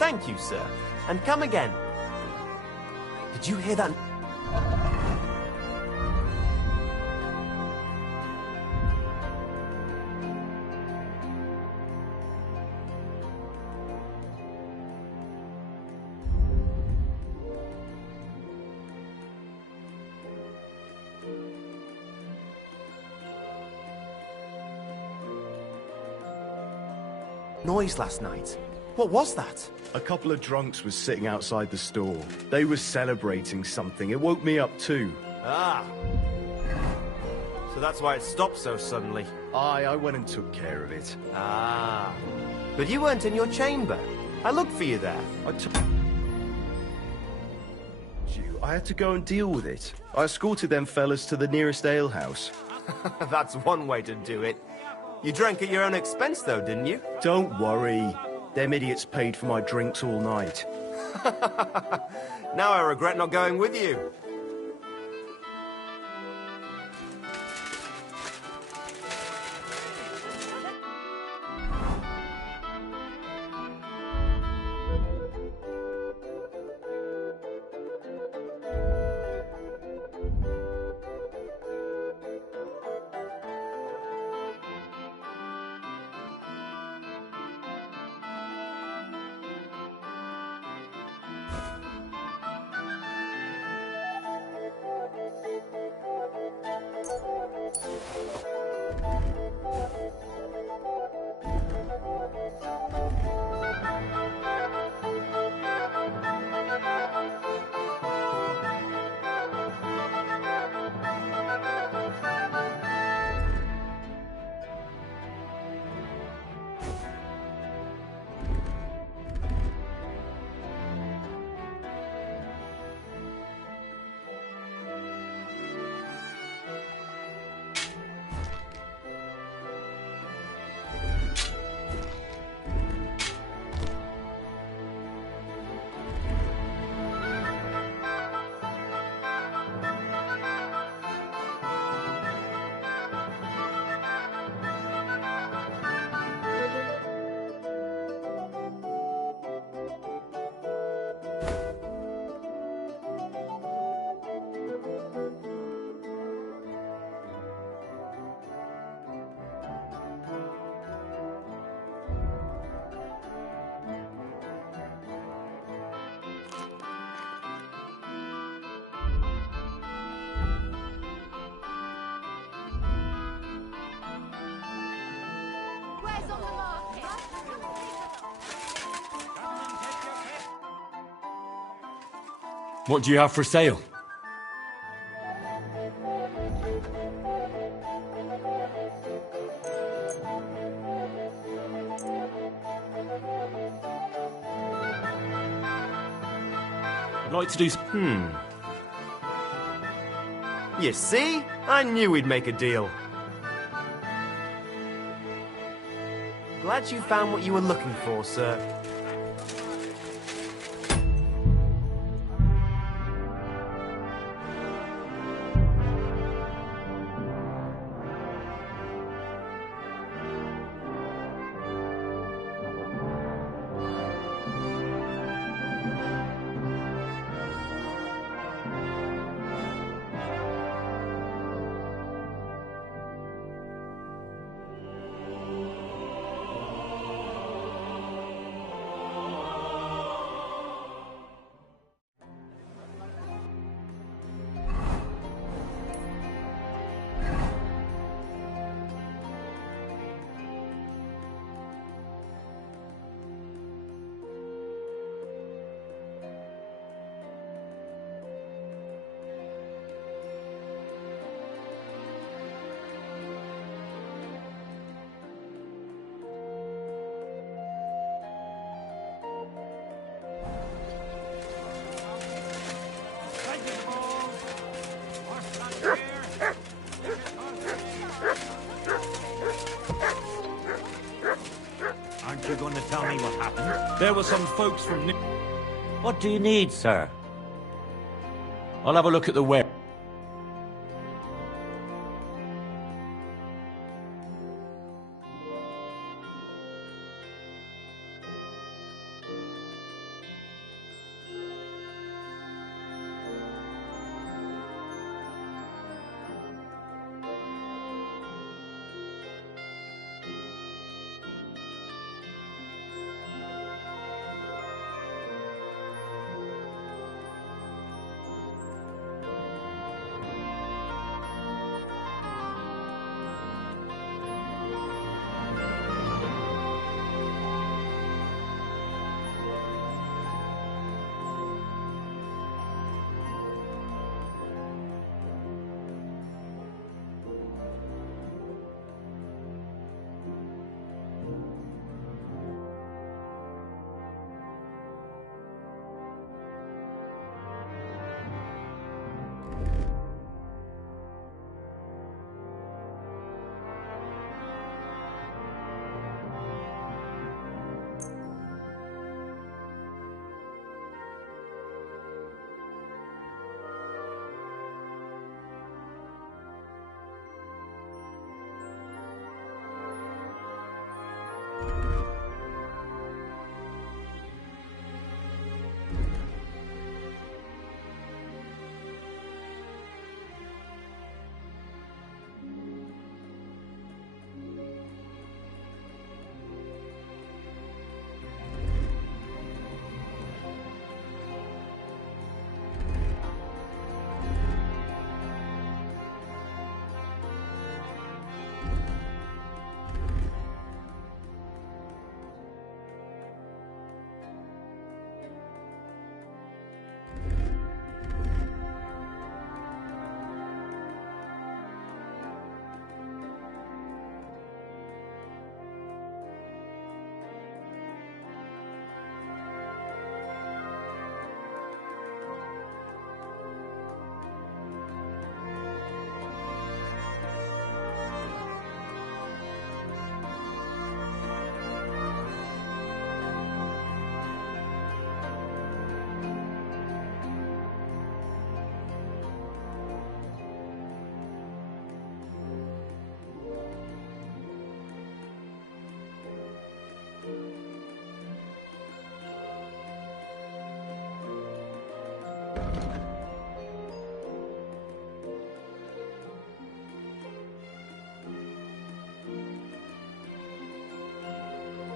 Thank you, sir. And come again. Did you hear that? Noise last night. What was that? A couple of drunks was sitting outside the store. They were celebrating something. It woke me up too. Ah. So that's why it stopped so suddenly. I went and took care of it. Ah. But you weren't in your chamber. I looked for you there. I had to go and deal with it. I escorted them fellas to the nearest alehouse. That's one way to do it. You drank at your own expense, though, didn't you? Don't worry. Them idiots paid for my drinks all night. Now I regret not going with you. What do you have for sale? I'd like to do... You see? I knew we'd make a deal. Glad you found what you were looking for, sir. Aren't you going to tell me what happened? There were some folks from... What do you need, sir? I'll have a look at the ware.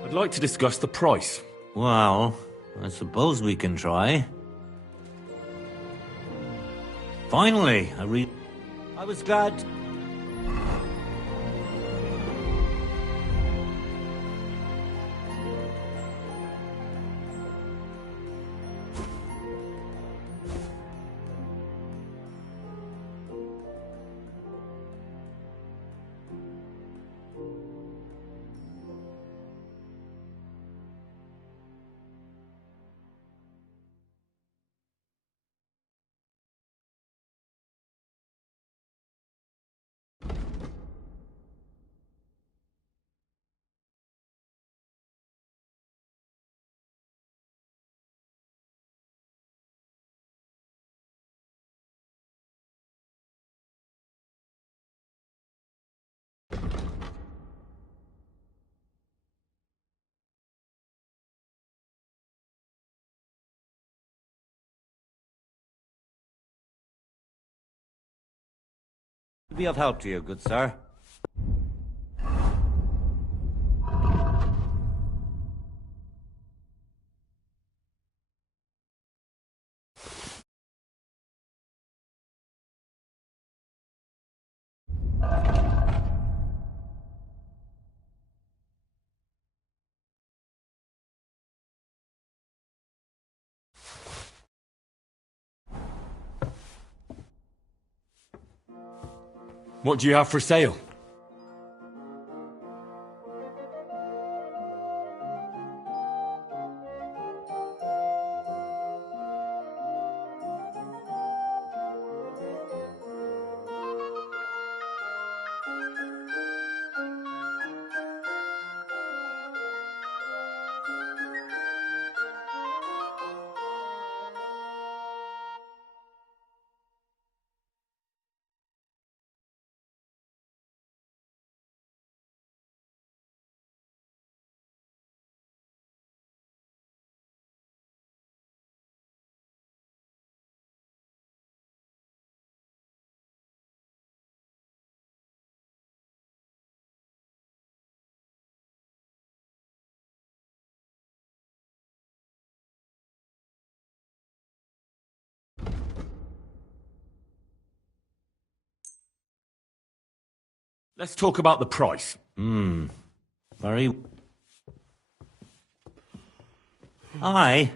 I'd like to discuss the price. Well, I suppose we can try. Finally, I was glad. Be of help to you, good sir. What do you have for sale? Let's talk about the price. Very... Aye.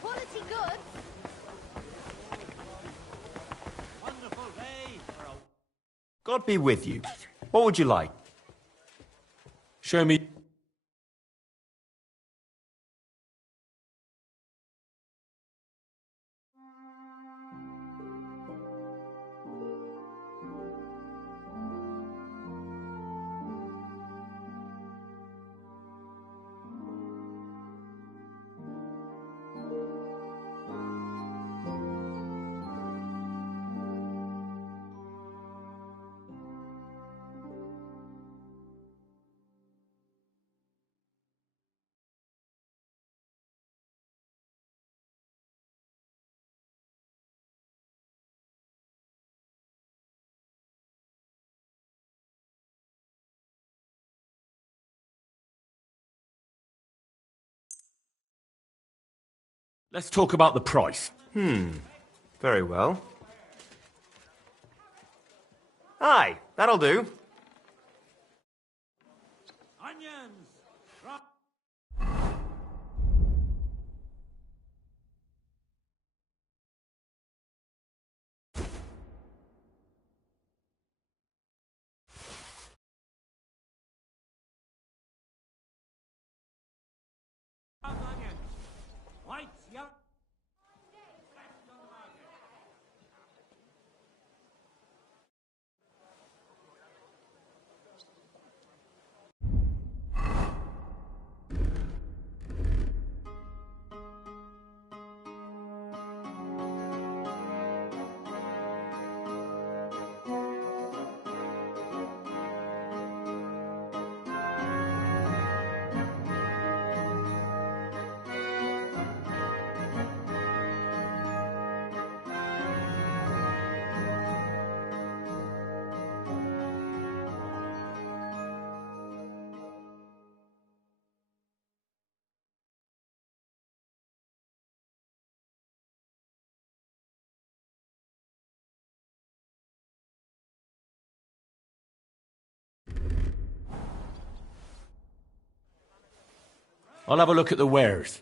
Quality goods. God be with you. What would you like? Show me. Let's talk about the price. Very well. Aye, that'll do. I'll have a look at the wares.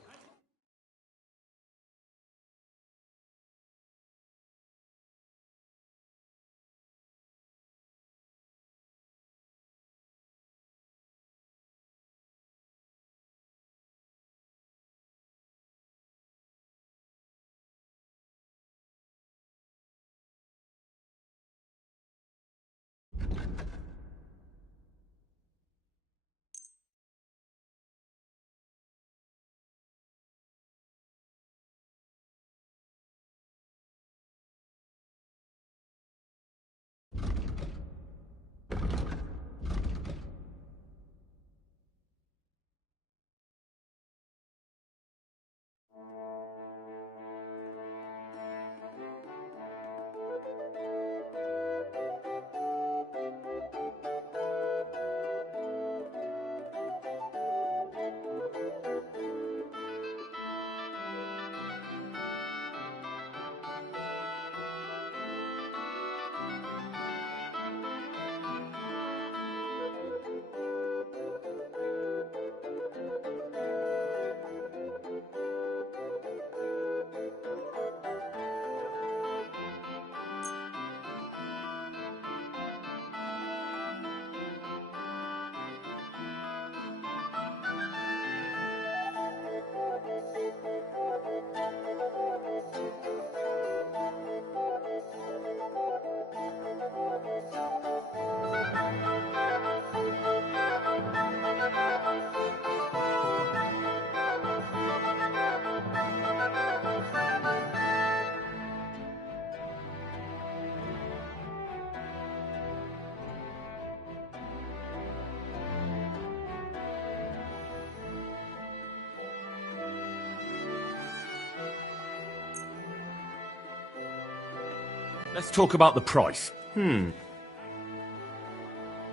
Let's talk about the price.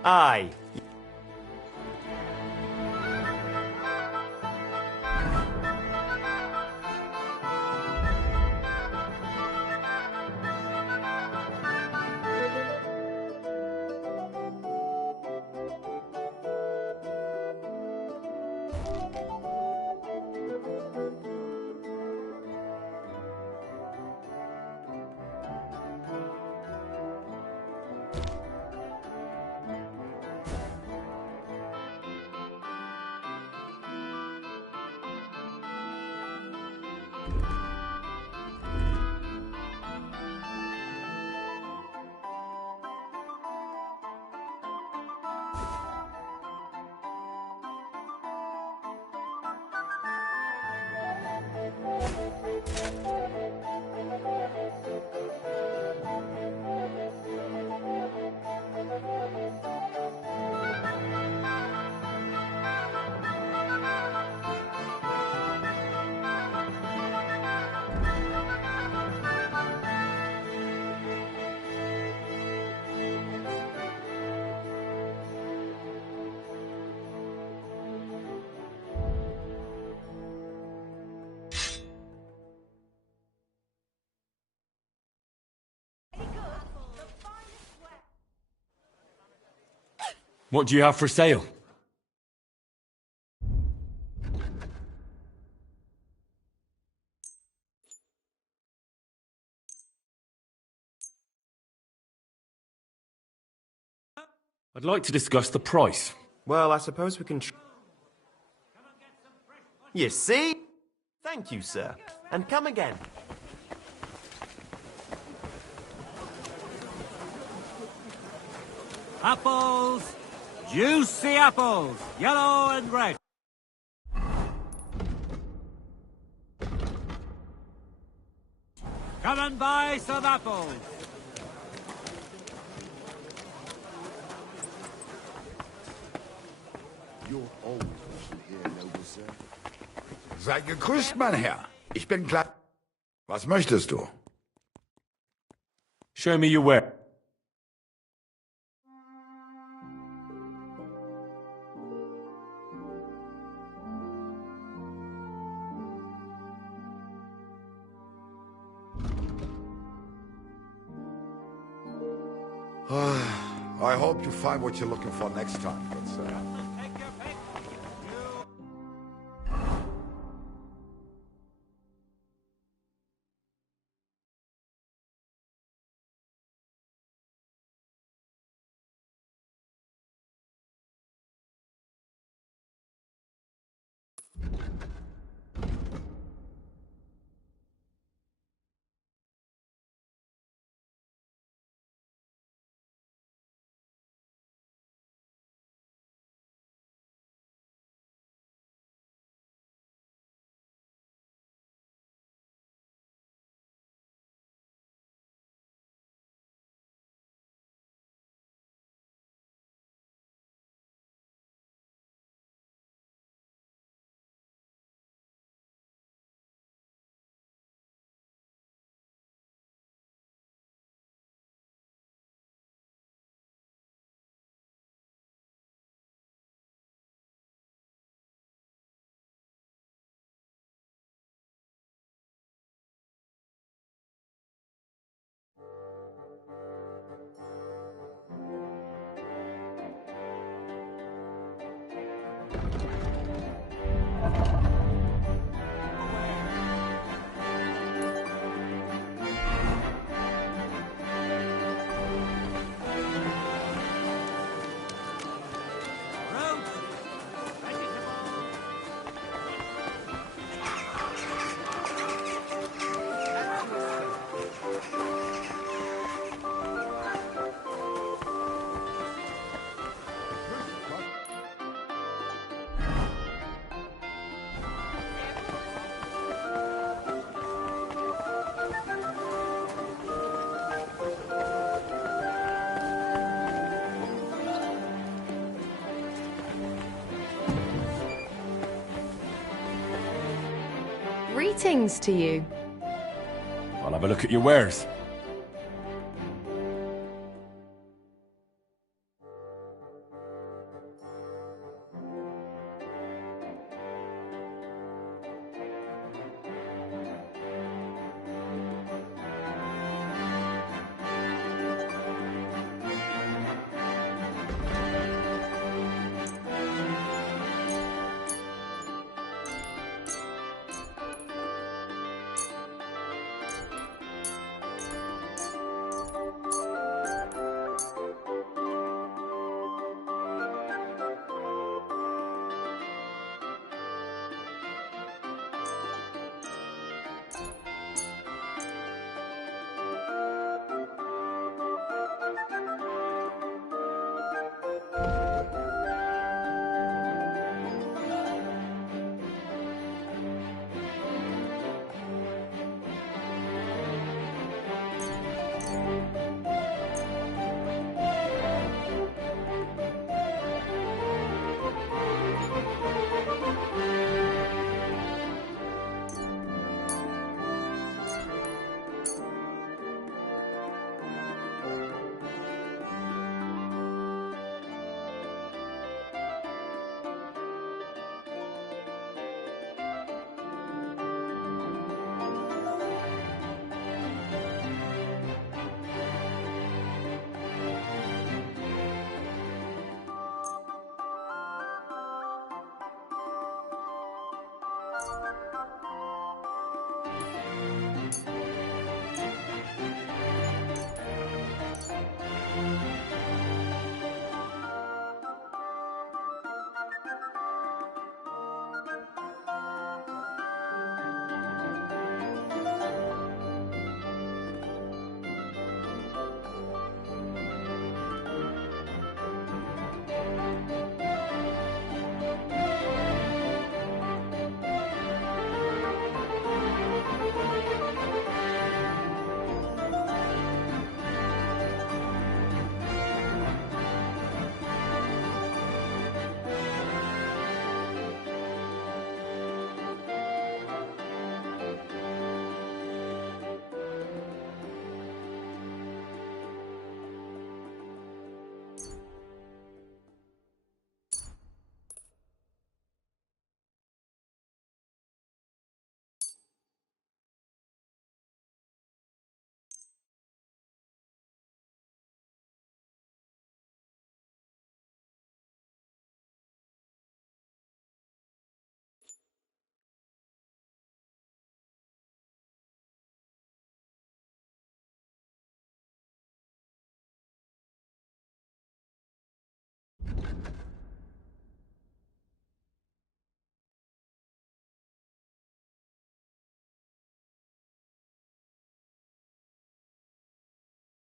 Aye. What do you have for sale? I'd like to discuss the price. Well, I suppose we can... You see? Thank you, sir. And come again. Apples! Juicy apples! Yellow and red! Come and buy some apples! You're old here, noble sir. Sei gegrüßt, mein Herr. Ich bin klar. Was möchtest du? Show me your ware. I hope you find what you're looking for next time, good sir. Greetings to you. I'll have a look at your wares.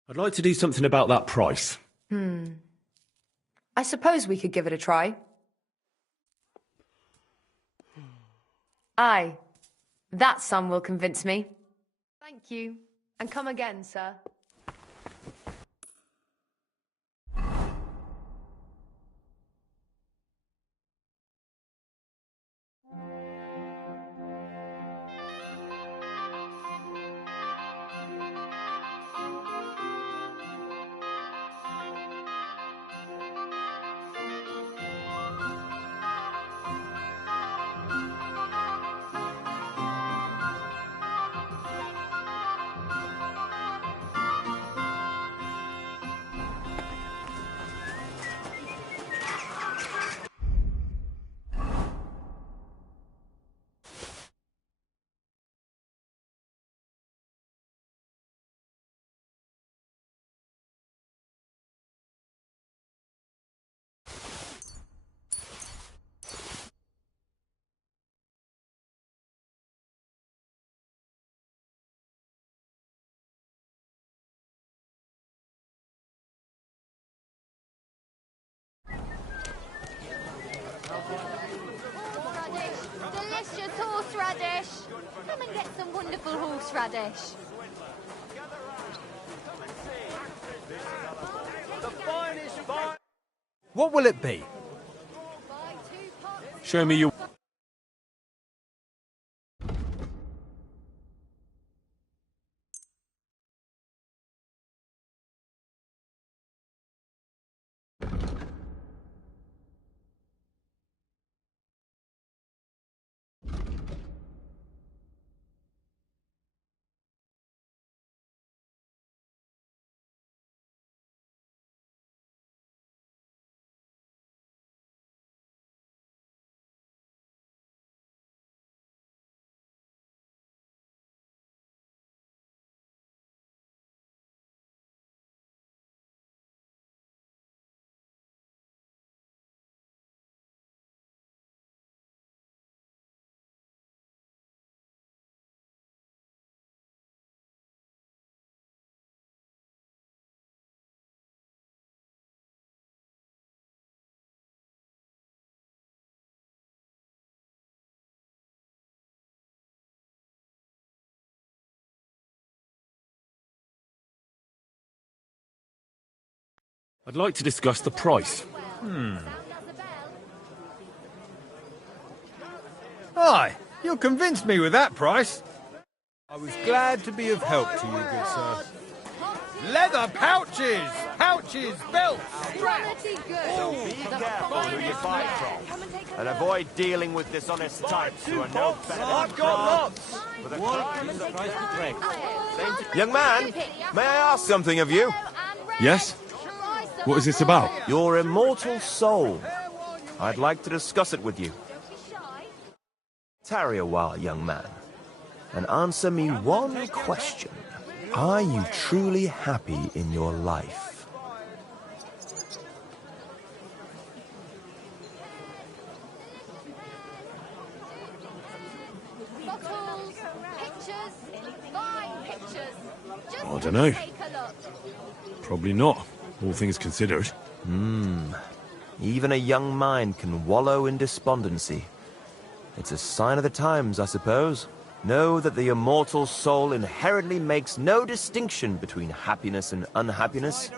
I'd like to do something about that price. I suppose we could give it a try. Aye. That sum will convince me. Thank you. And come again, sir. Delicious horseradish. Come and get some wonderful horseradish. What will it be? Show me your... I'd like to discuss the price. Aye, you'll convince me with that price. I was glad to be of help to you, good sir. Leather pouches! Pouches, belts, straps! So be careful who you buy from, and avoid dealing with dishonest types who are no better than I've got lots! with a price to break. Young man, may I ask something of you? Yes? What is this about? Your immortal soul. I'd like to discuss it with you. Tarry a while, young man, and answer me one question. Are you truly happy in your life? Bottles, pictures, fine pictures. Just I don't know. take a look. Probably not, all things considered. Even a young mind can wallow in despondency. It's a sign of the times, I suppose. Know that the immortal soul inherently makes no distinction between happiness and unhappiness,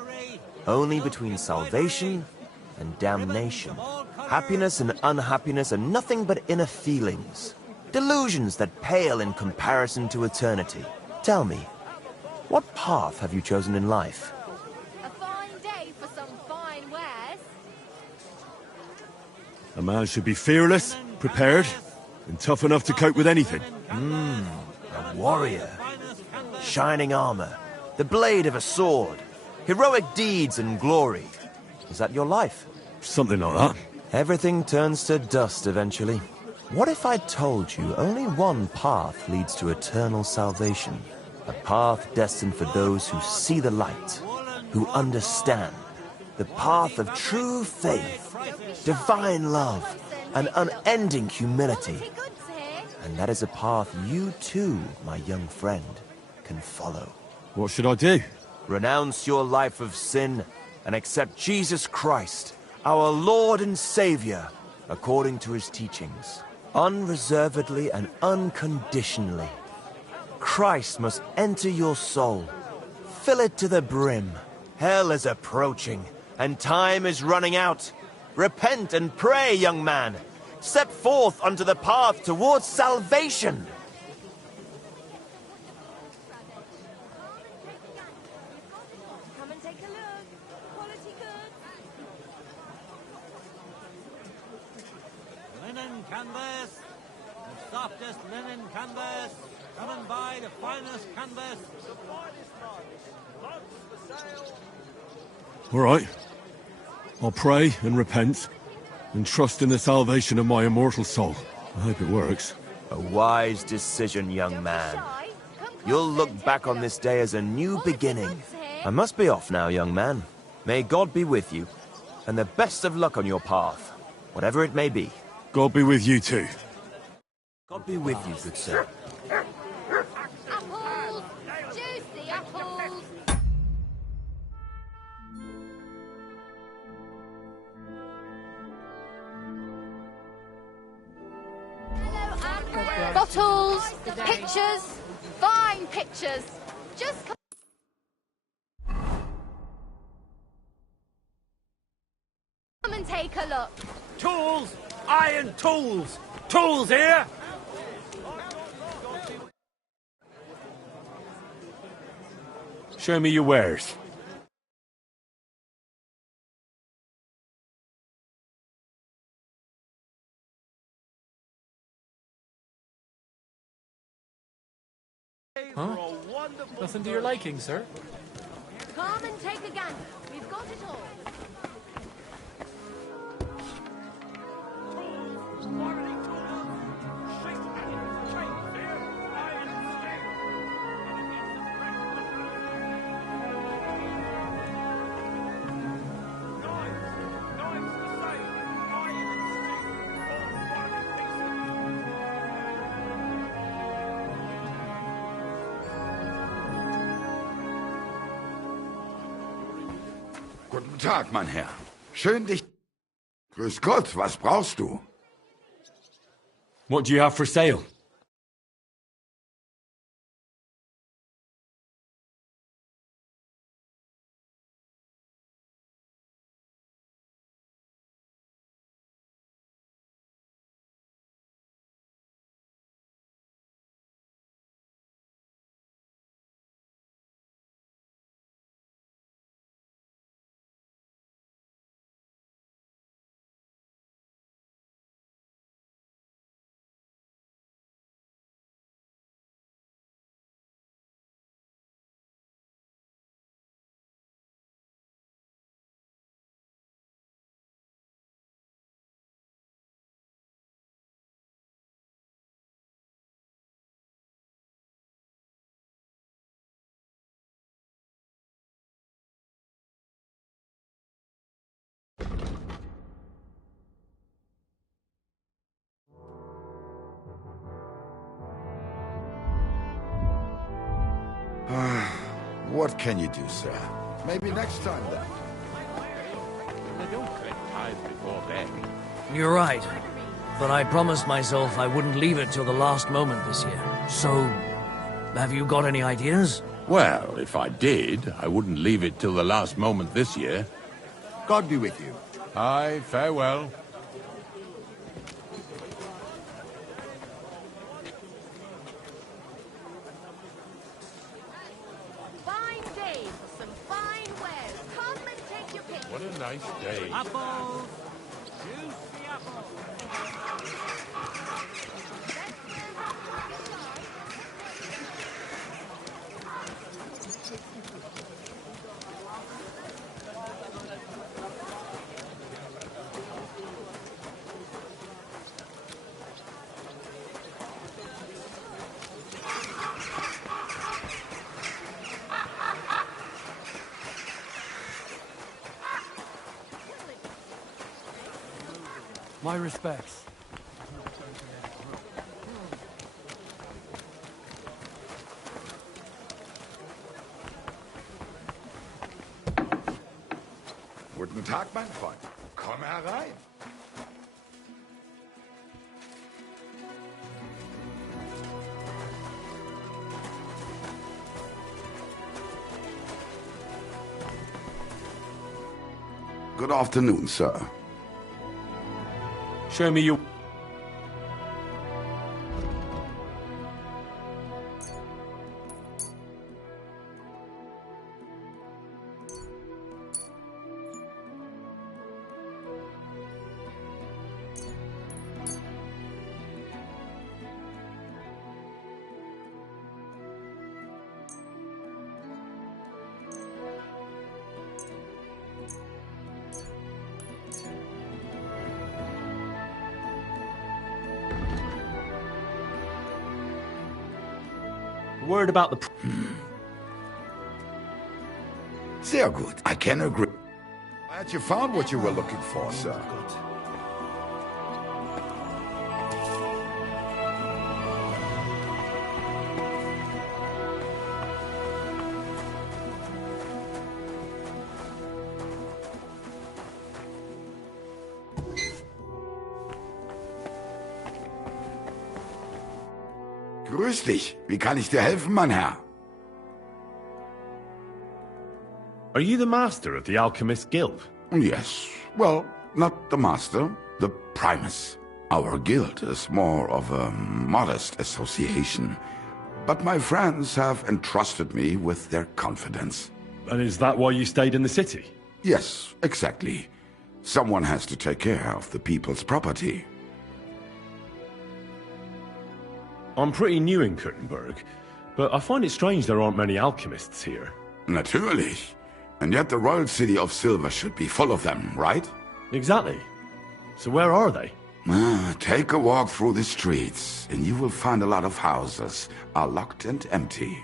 only between salvation and damnation. Happiness and unhappiness are nothing but inner feelings, delusions that pale in comparison to eternity. Tell me, what path have you chosen in life? A fine day for some fine wares. A man should be fearless, prepared, and tough enough to cope with anything. A warrior. Shining armor, the blade of a sword, heroic deeds and glory. Is that your life? Something like that. Everything turns to dust eventually. What if I told you only one path leads to eternal salvation? A path destined for those who see the light, who understand. The path of true faith, divine love, and unending humility. And that is a path you too, my young friend, can follow. What should I do? Renounce your life of sin and accept Jesus Christ, our Lord and Savior, according to his teachings, unreservedly and unconditionally. Christ must enter your soul. Fill it to the brim. Hell is approaching, and time is running out. Repent and pray, young man. Step forth onto the path towards salvation. Come and take a look. Quality good. Linen canvas, the softest linen canvas. Come and buy the finest canvas. All right. I'll pray and repent, and trust in the salvation of my immortal soul. I hope it works. A wise decision, young man. You'll look back on this day as a new beginning. I must be off now, young man. May God be with you, and the best of luck on your path, whatever it may be. God be with you too. God be with you, good sir. Apples! Juicy apples! Bottles, pictures, fine pictures. Just come and take a look. Tools! Iron tools! Tools here! Show me your wares. Huh? Nothing to your liking, sir? Come and take a gander. We've got it all. Guten Tag, mein Herr. Schön dich... Grüß Gott, was brauchst du? What do you have for sale? What can you do, sir? Maybe next time, then. They don't collect tithes before then. You're right. But I promised myself I wouldn't leave it till the last moment this year. So, have you got any ideas? Well, if I did, I wouldn't leave it till the last moment this year. God be with you. Aye, farewell. Fine day for some fine wares. Come and take your pick. What a nice day. Apples! Juicy apples! My respects. Guten Tag, mein Freund. Komm herein. Good afternoon, sir. Show me your... Word about the... Sehr gut. I can agree. Glad you found what you were looking for, sir. Grüß dich. Wie kann ich dir helfen, mein Herr? Are you the master of the Alchemist Guild? Yes. Well, not the master, the Primus. Our guild is more of a modest association. But my friends have entrusted me with their confidence. And is that why you stayed in the city? Yes, exactly. Someone has to take care of the people's property. I'm pretty new in Kuttenberg, but I find it strange there aren't many alchemists here. Natürlich. And yet the royal city of Silver should be full of them, right? Exactly. So where are they? Take a walk through the streets, and you will find a lot of houses are locked and empty.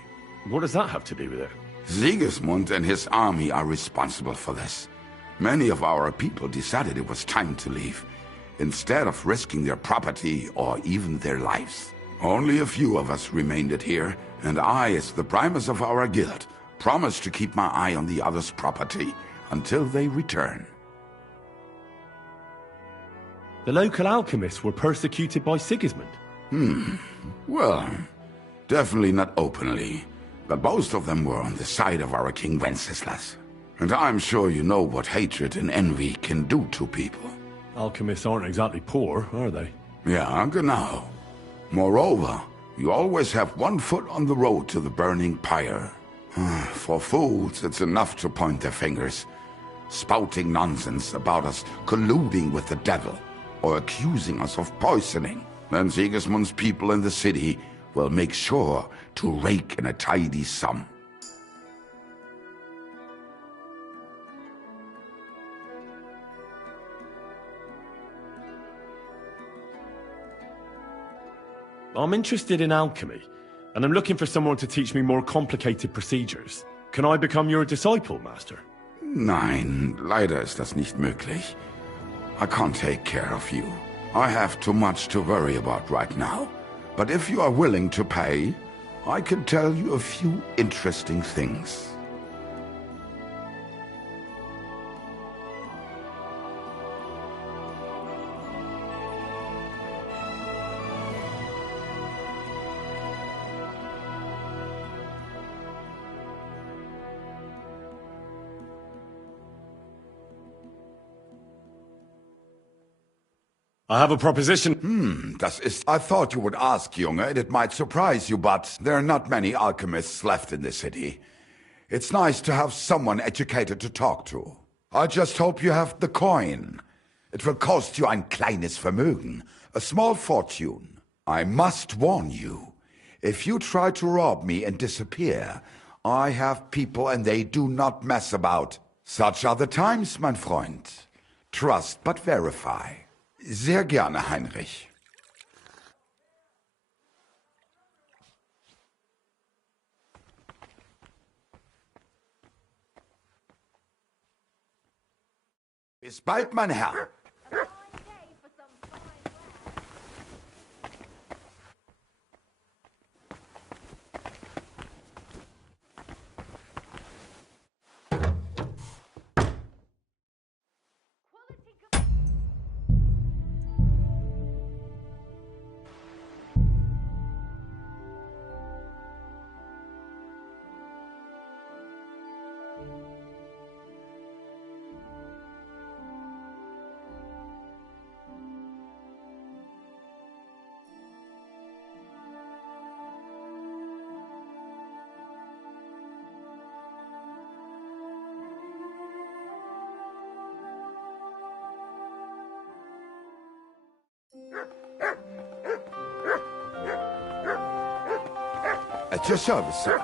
What does that have to do with it? Sigismund and his army are responsible for this. Many of our people decided it was time to leave, instead of risking their property or even their lives. Only a few of us remained here, and I, as the Primus of our guild, promised to keep my eye on the others' property until they return. The local alchemists were persecuted by Sigismund? Well, definitely not openly, but most of them were on the side of our King Wenceslas. And I'm sure you know what hatred and envy can do to people. Alchemists aren't exactly poor, are they? Yeah, genau. Moreover, you always have one foot on the road to the burning pyre. For fools, it's enough to point their fingers, spouting nonsense about us colluding with the devil, or accusing us of poisoning. Then Sigismund's people in the city will make sure to rake in a tidy sum. I'm interested in alchemy, and I'm looking for someone to teach me more complicated procedures. Can I become your disciple, Master? Nein, leider ist das nicht möglich. I can't take care of you. I have too much to worry about right now. But if you are willing to pay, I can tell you a few interesting things. I have a proposition. Das ist... I thought you would ask, Junge, and it might surprise you, but there are not many alchemists left in the city. It's nice to have someone educated to talk to. I just hope you have the coin. It will cost you ein kleines Vermögen, a small fortune. I must warn you, if you try to rob me and disappear, I have people and they do not mess about. Such are the times, mein Freund. Trust but verify. Sehr gerne, Heinrich. Bis bald, mein Herr. At your service, sir.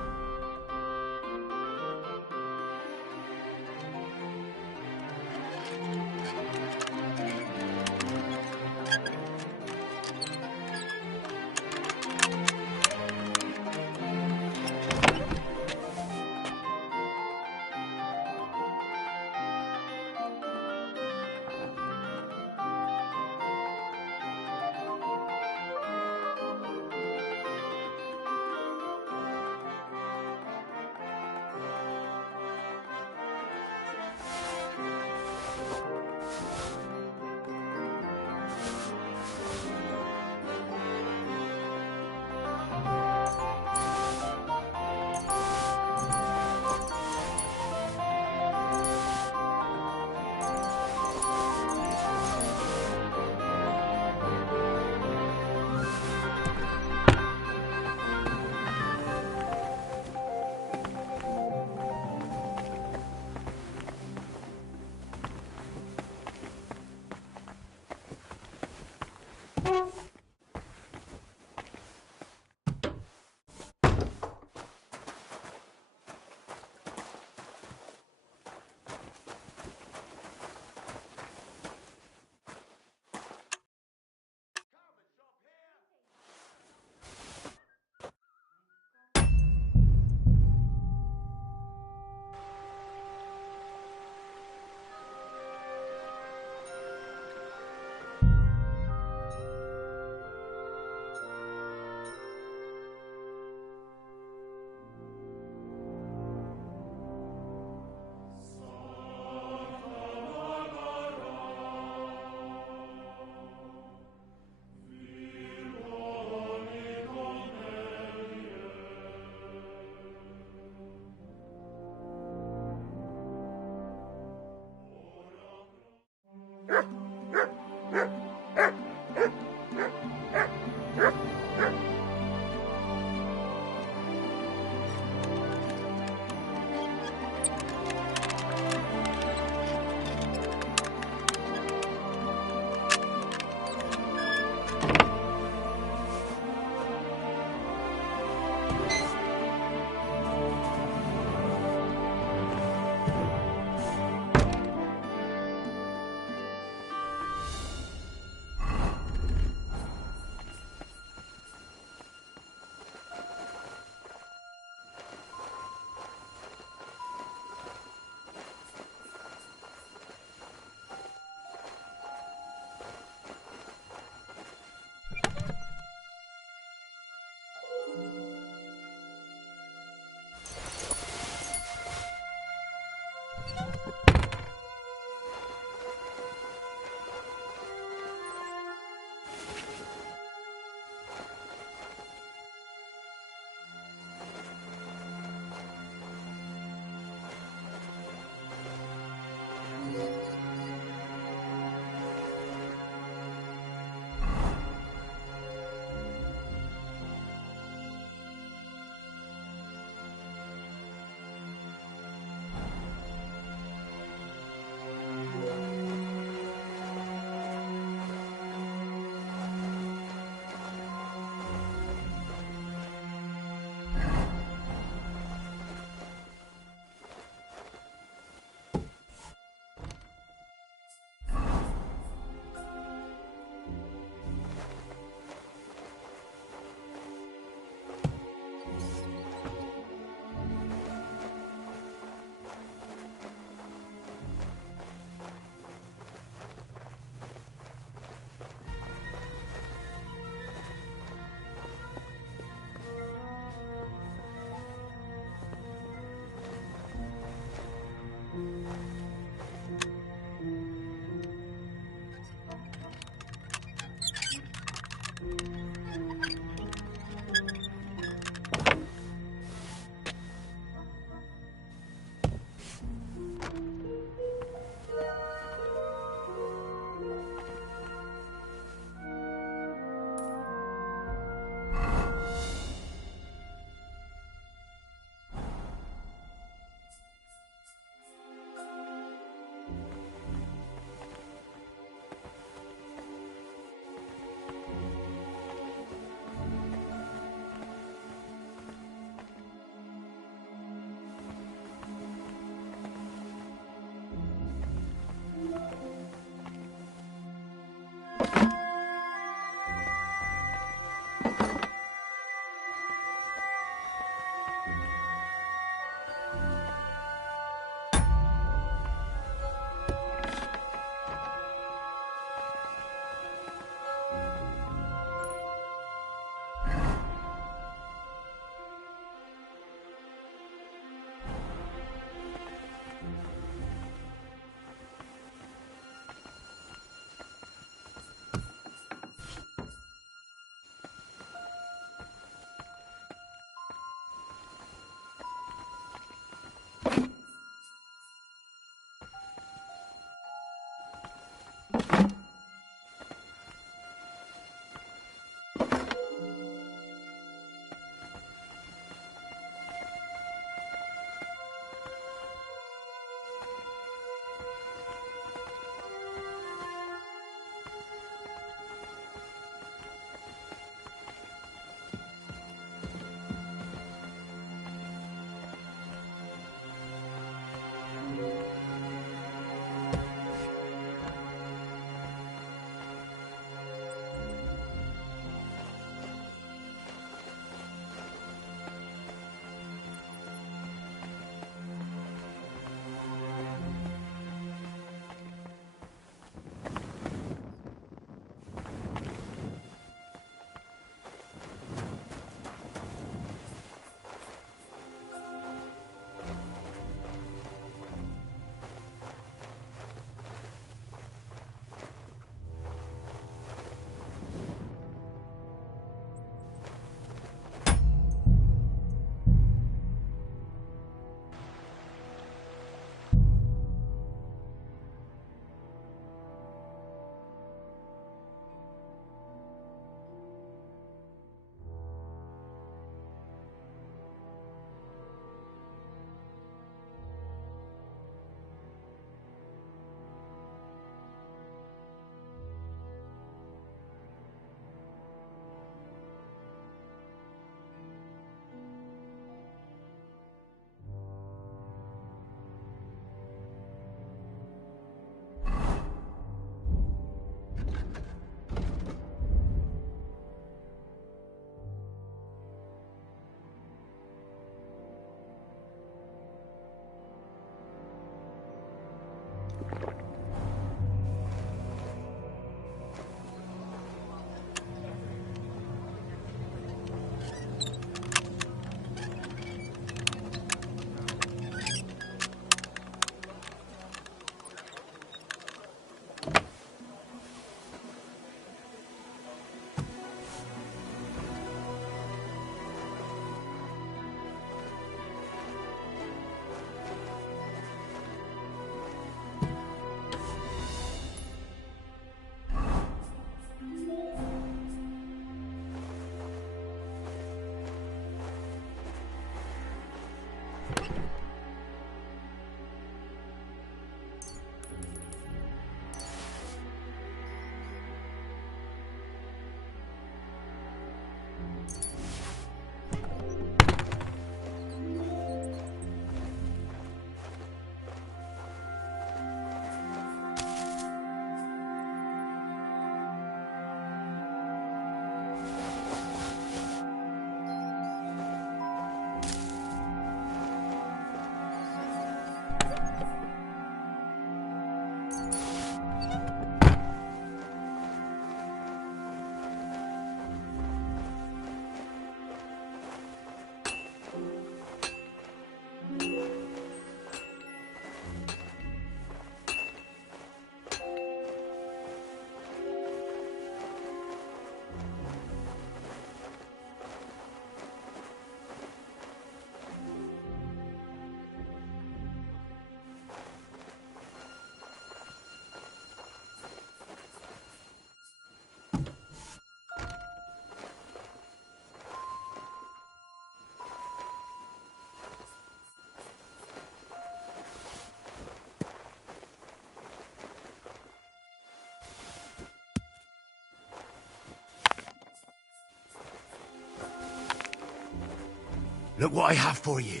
Look what I have for you.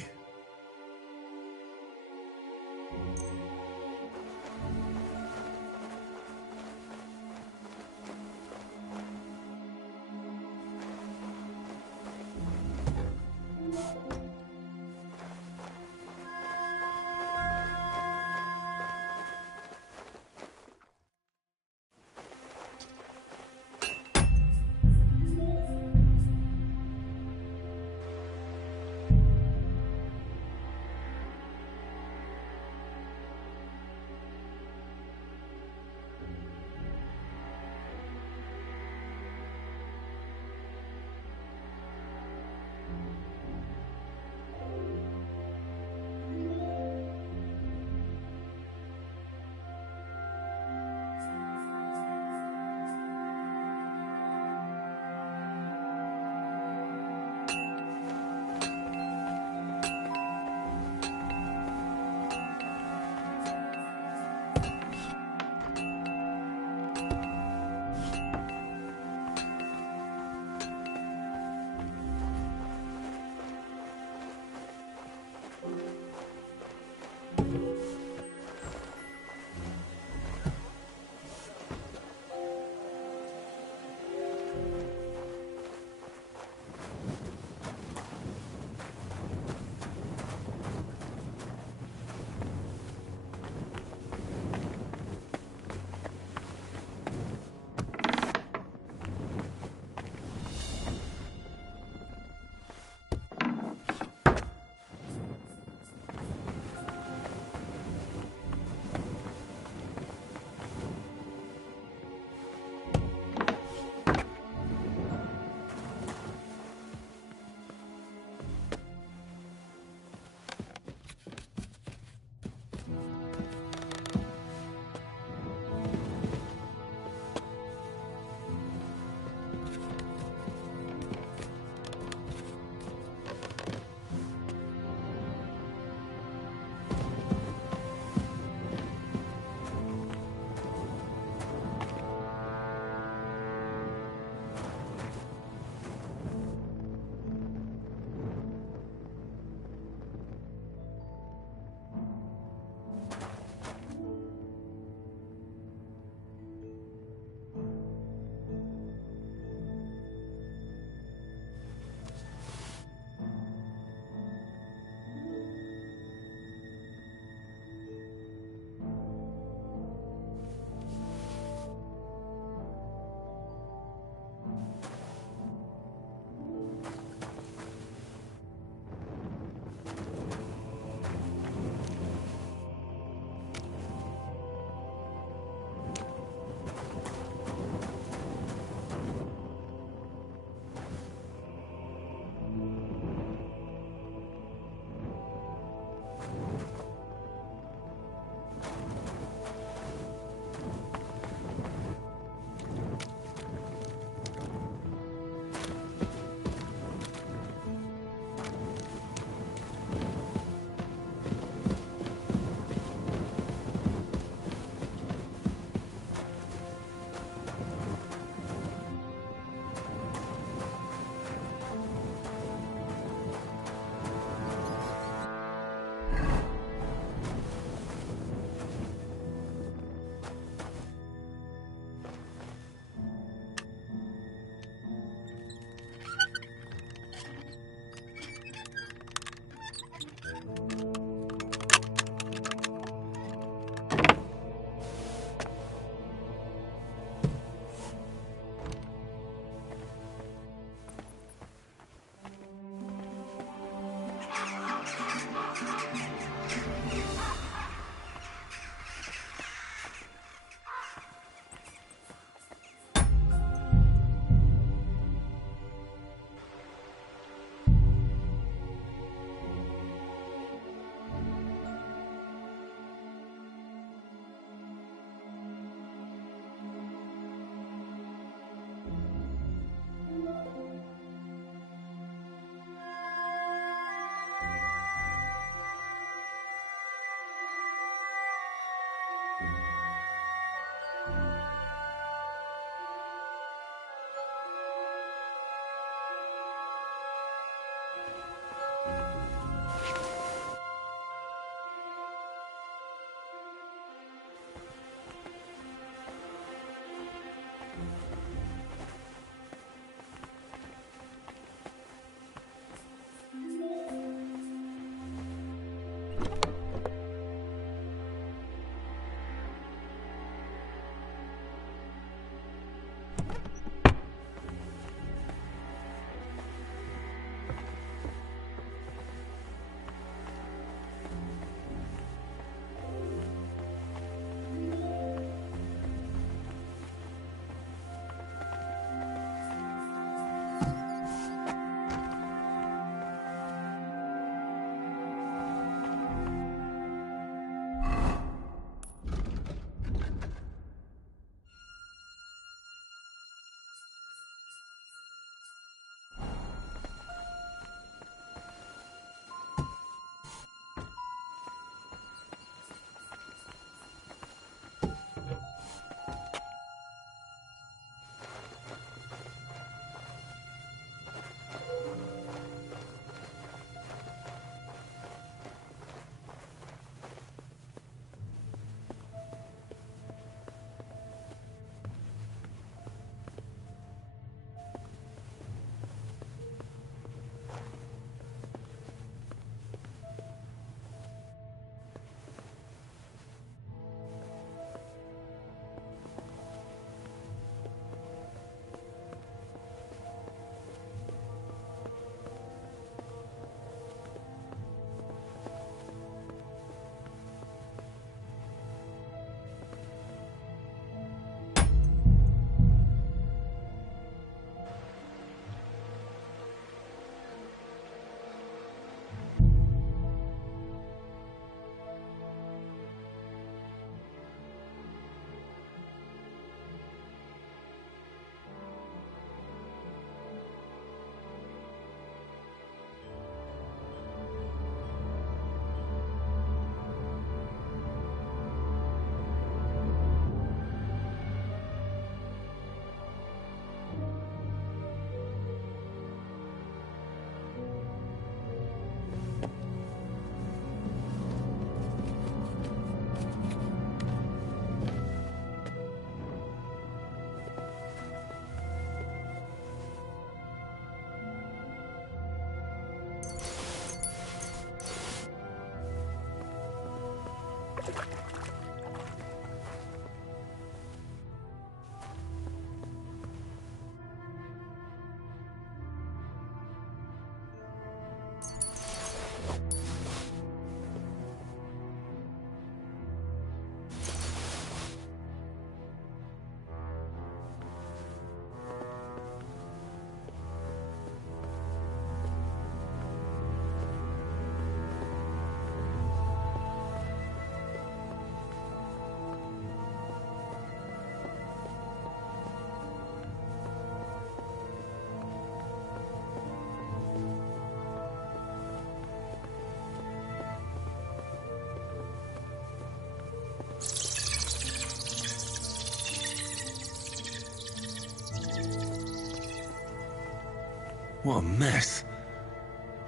What a mess.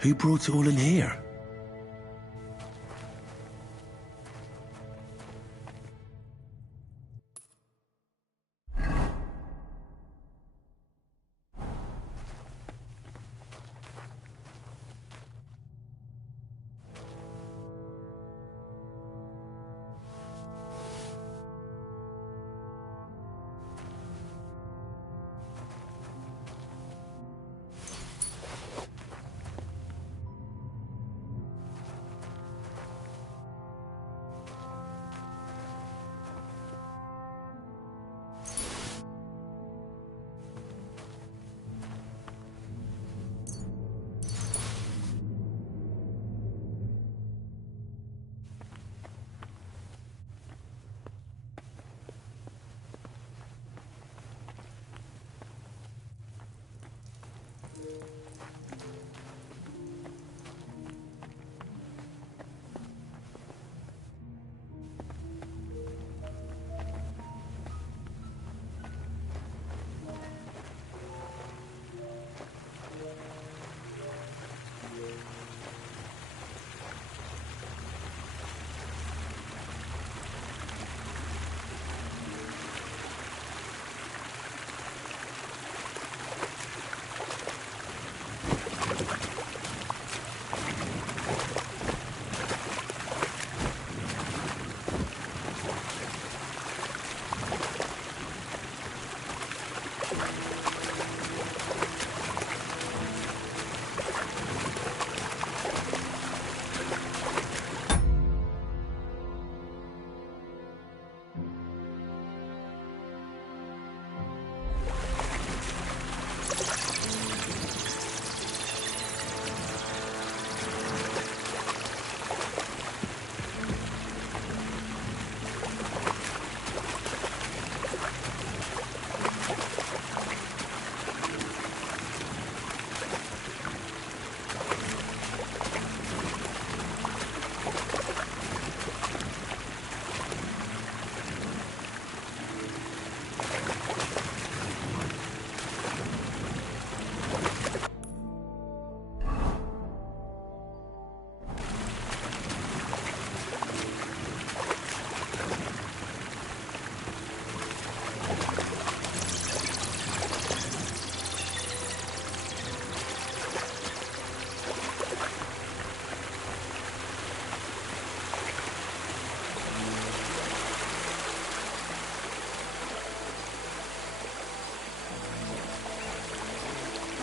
Who brought it all in here?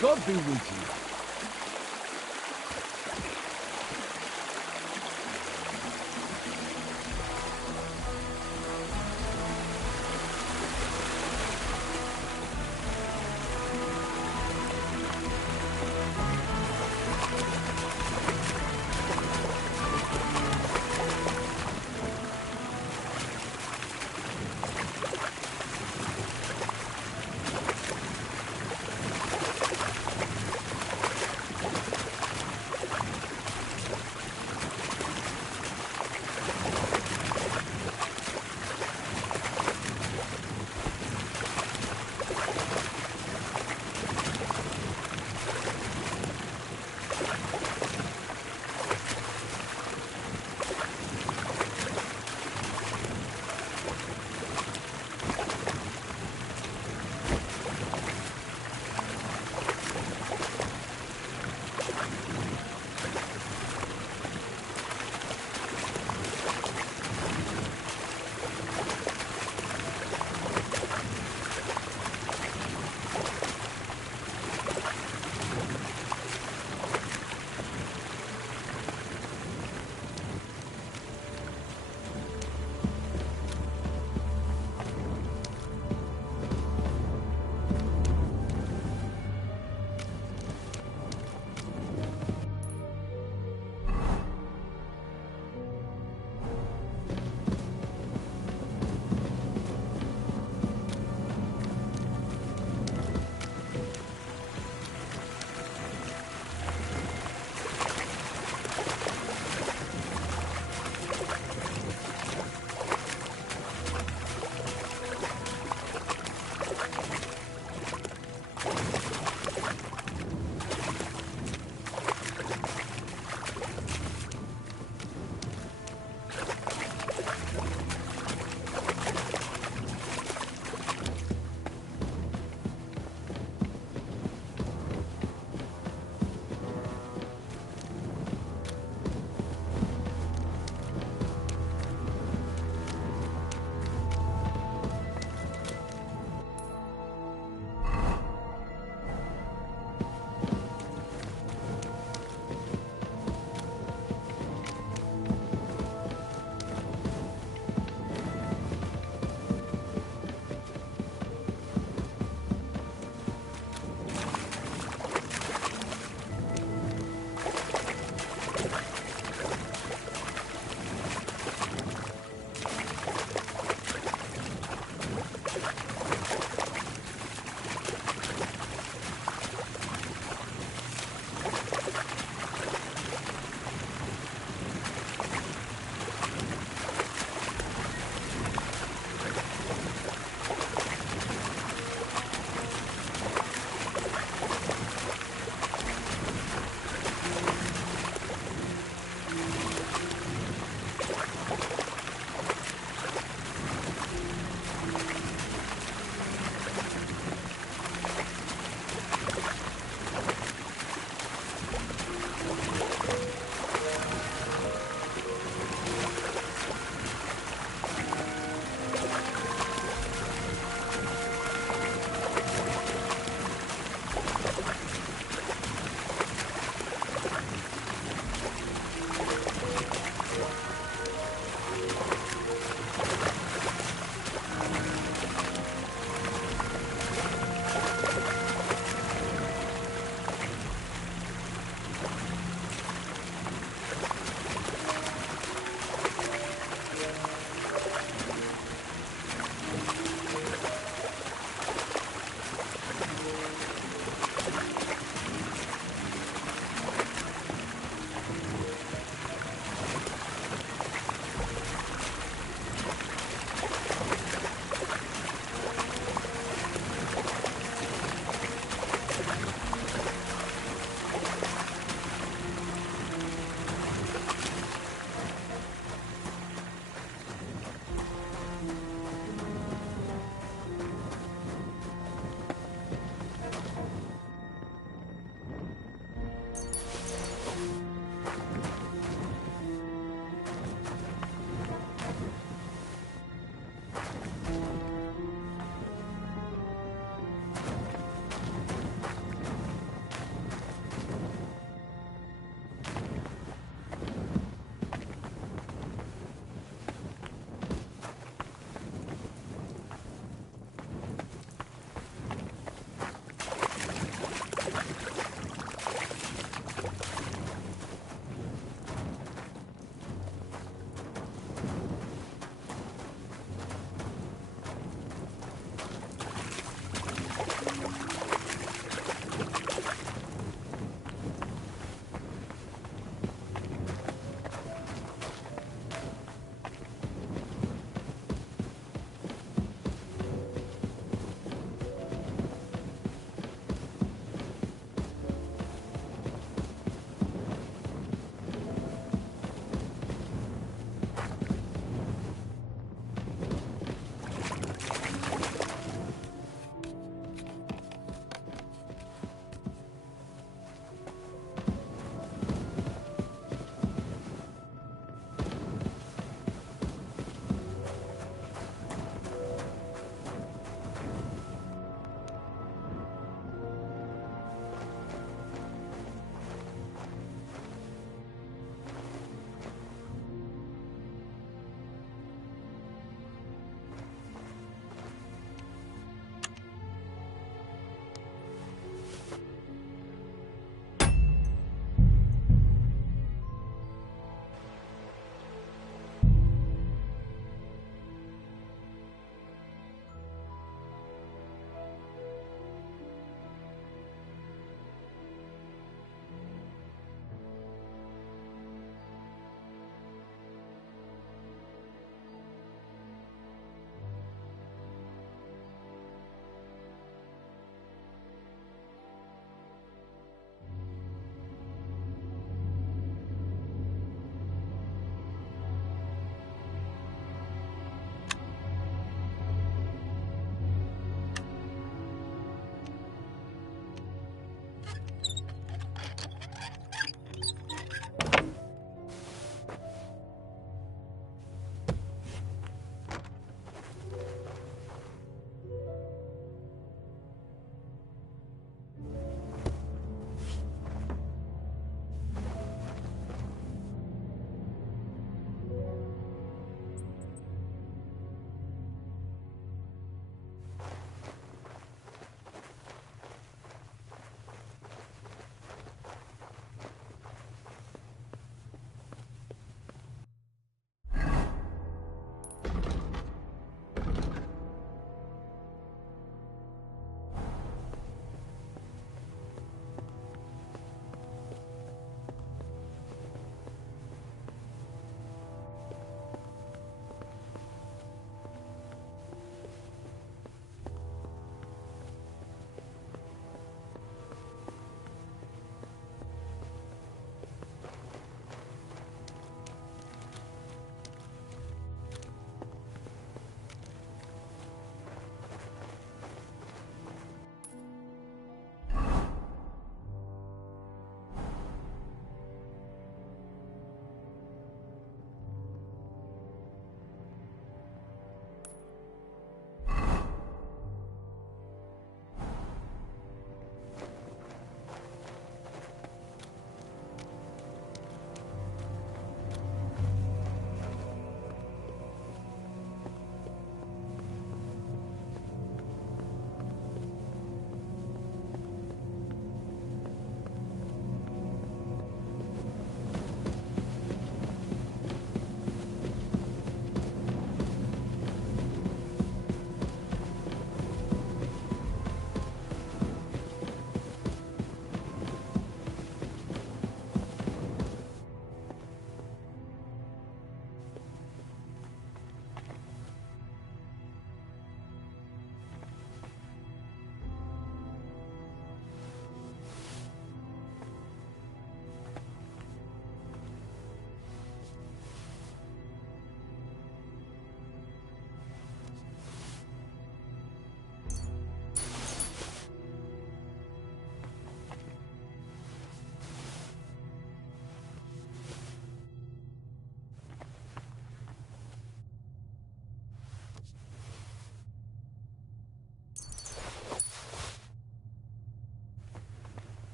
God be with you.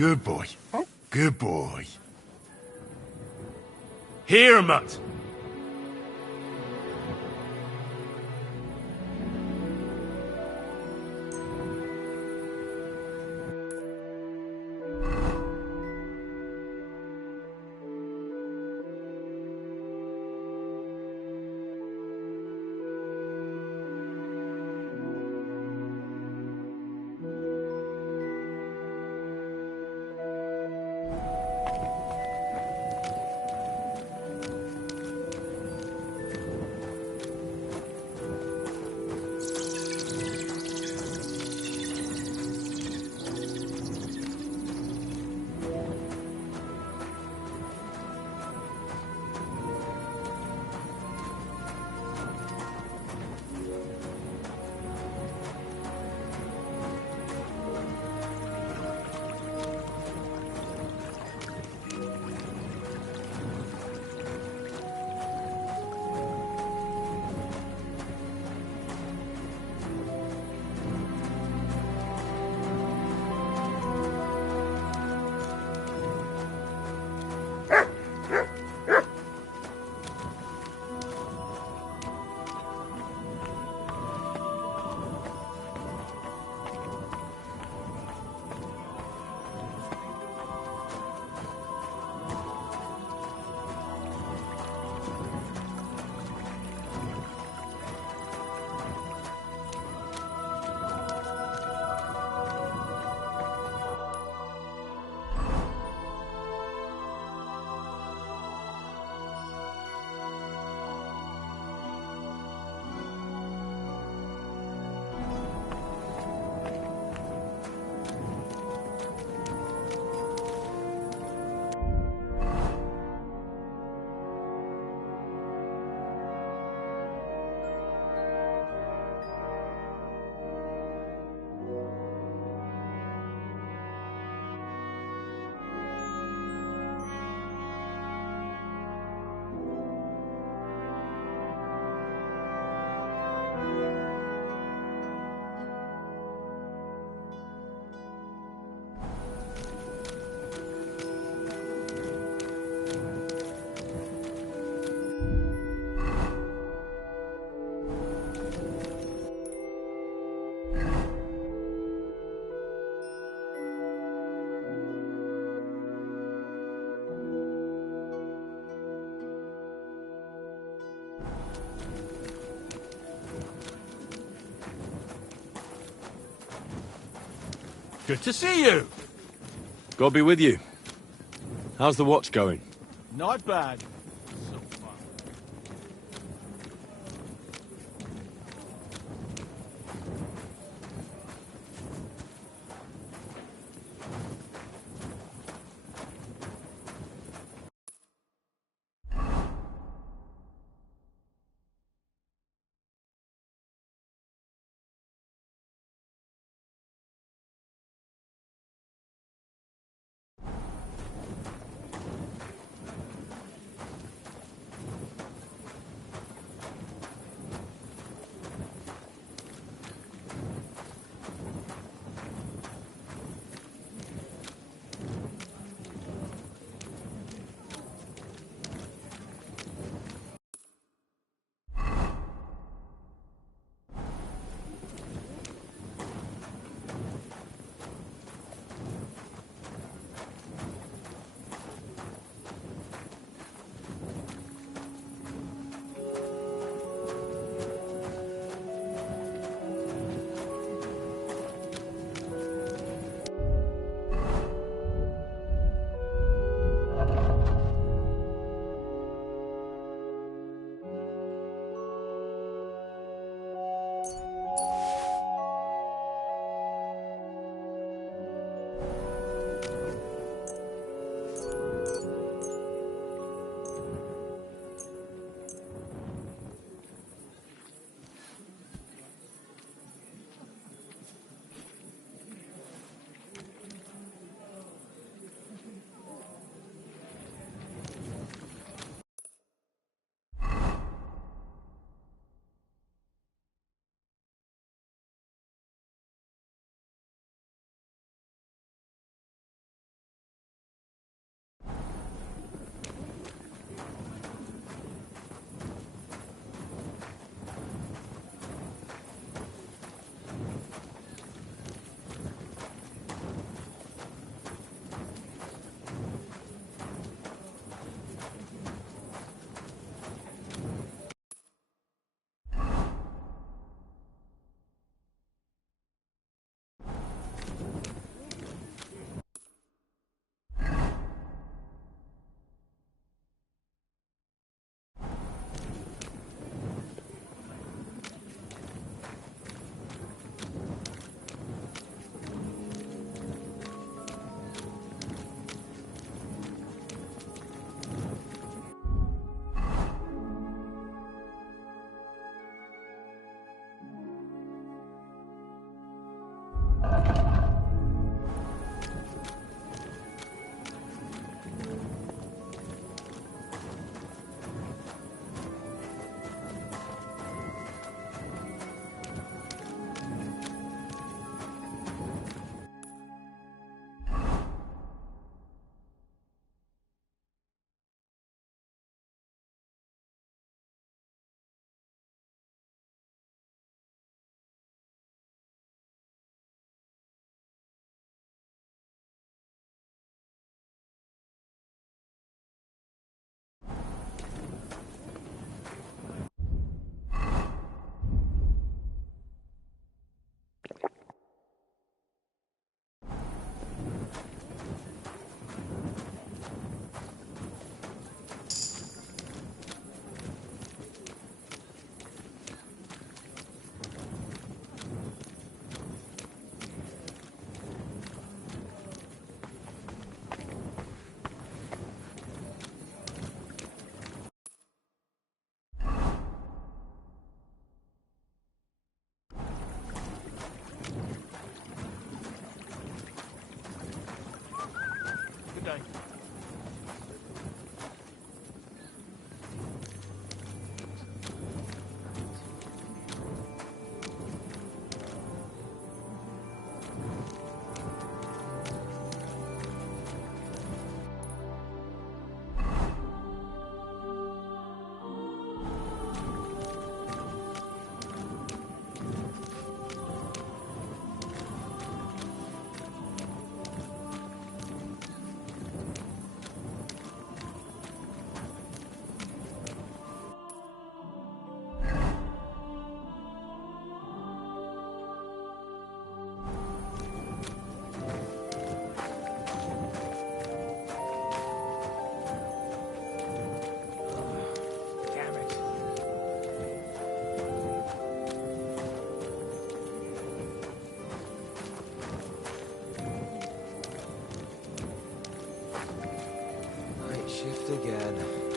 Good boy. Good boy. Here, Mutt. Good to see you. God be with you. How's the watch going? Not bad. shift again.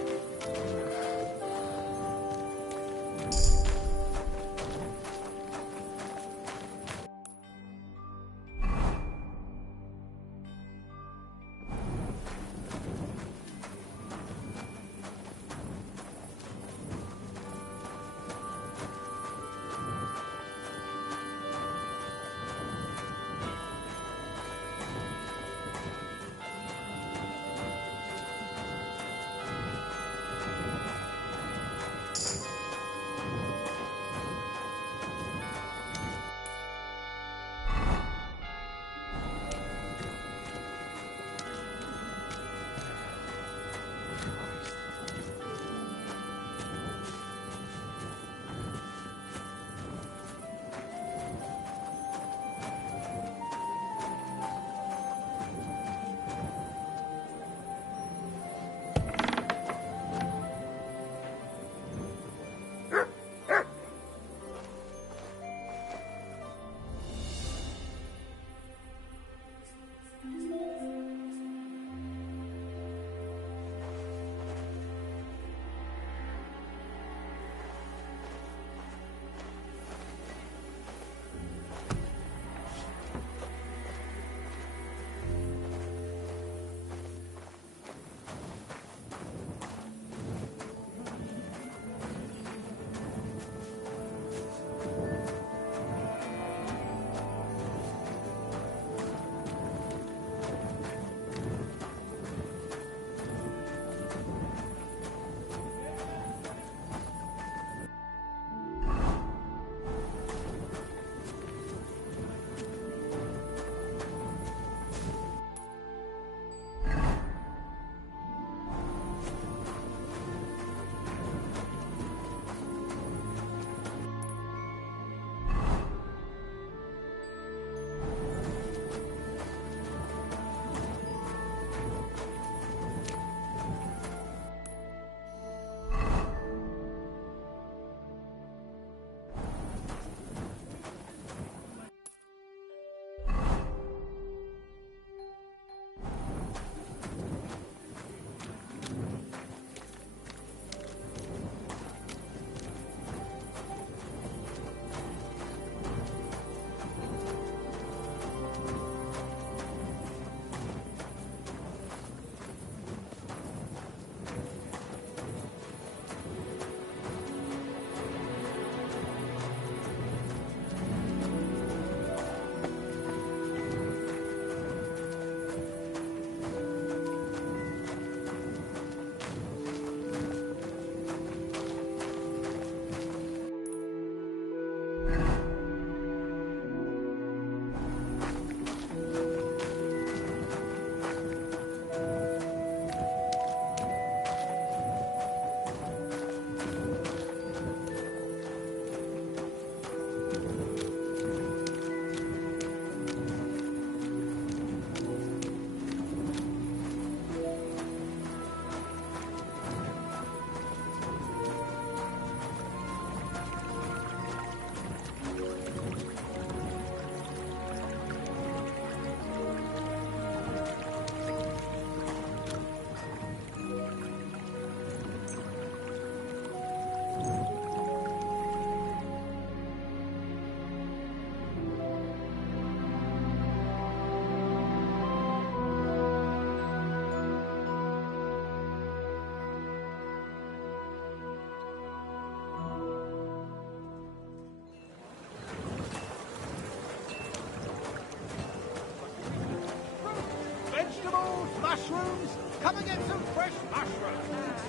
Mushrooms? Come and get some fresh mushrooms.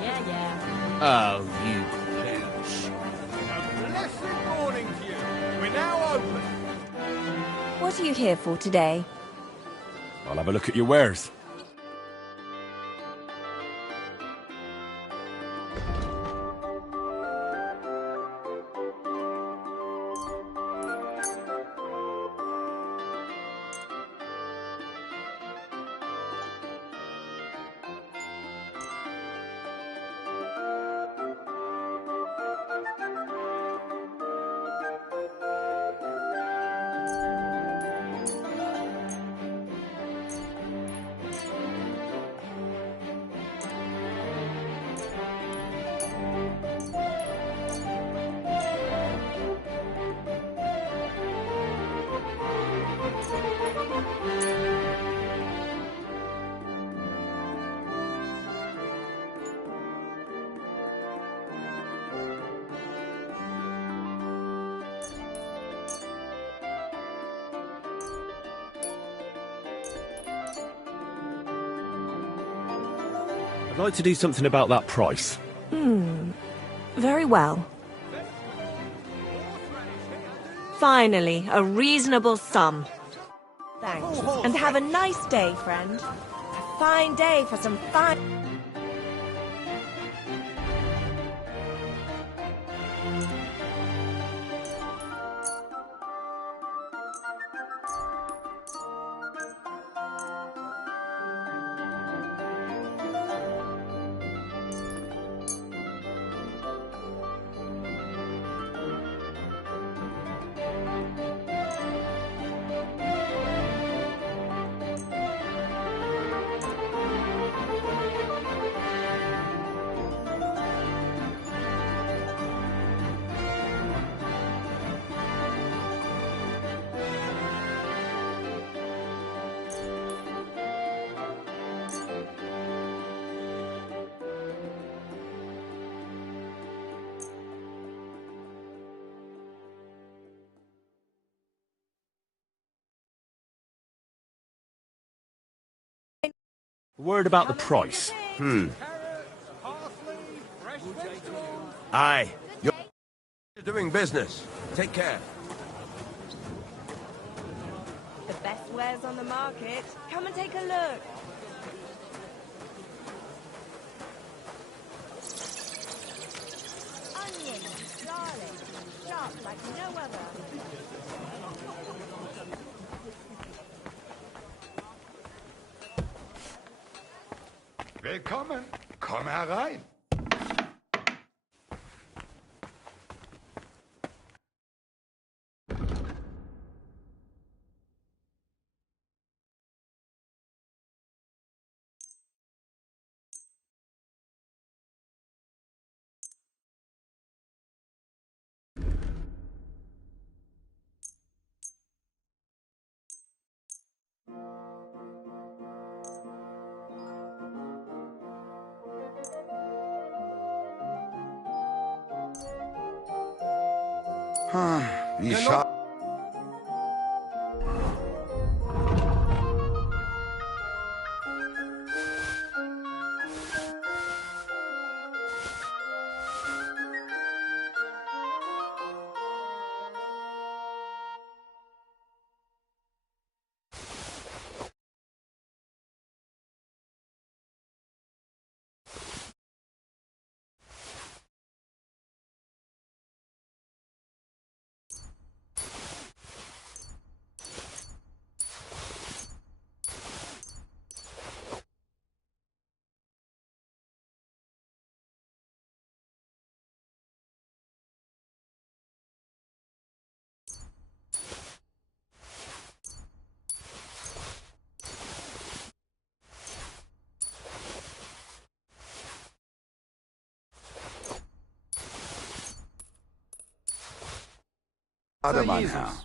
Yeah. Oh, you douche. A blessed morning to you. We're now open. What are you here for today? I'll have a look at your wares. I'd like to do something about that price. Very well. Finally, a reasonable sum. Thanks. And have a nice day, friend. A fine day for some fine... Word about the price. Aye. You're doing business. Take care. The best wares on the market. Come and take a look. Onions, garlic, sharp like no other. Willkommen. Komm herein. Wie schade. Schade, mein Herr.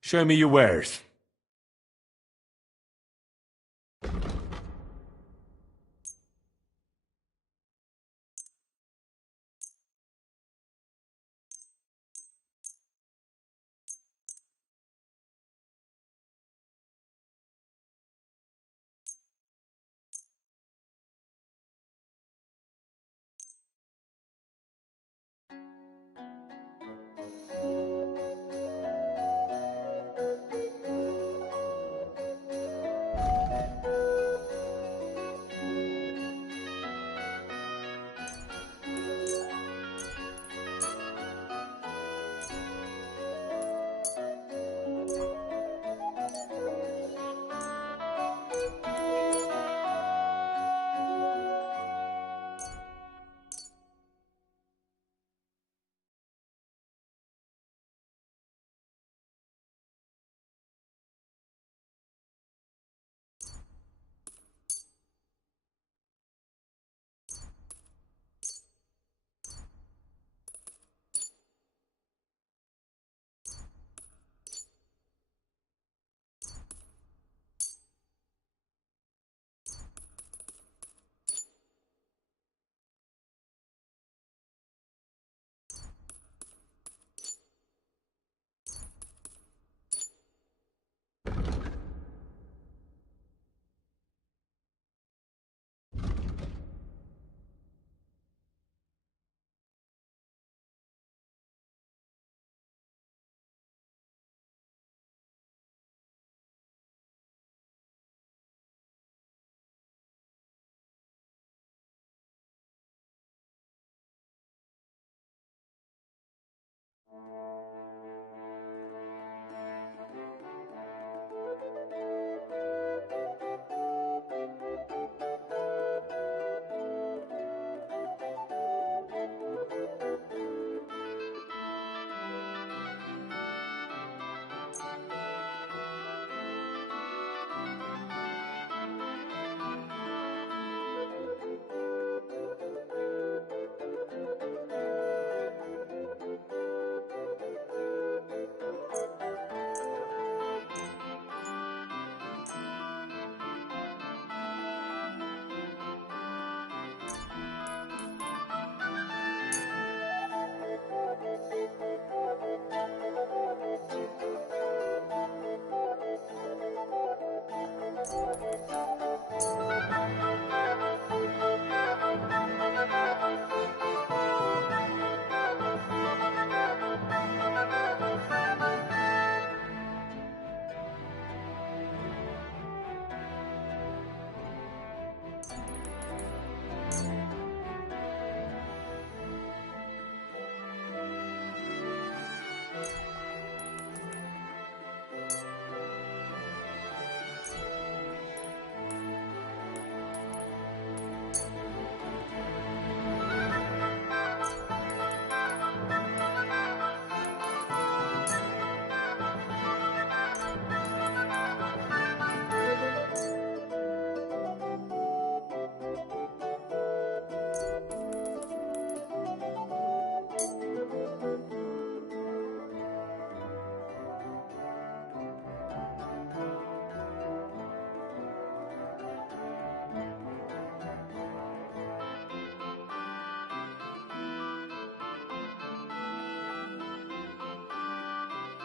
Show me your wares.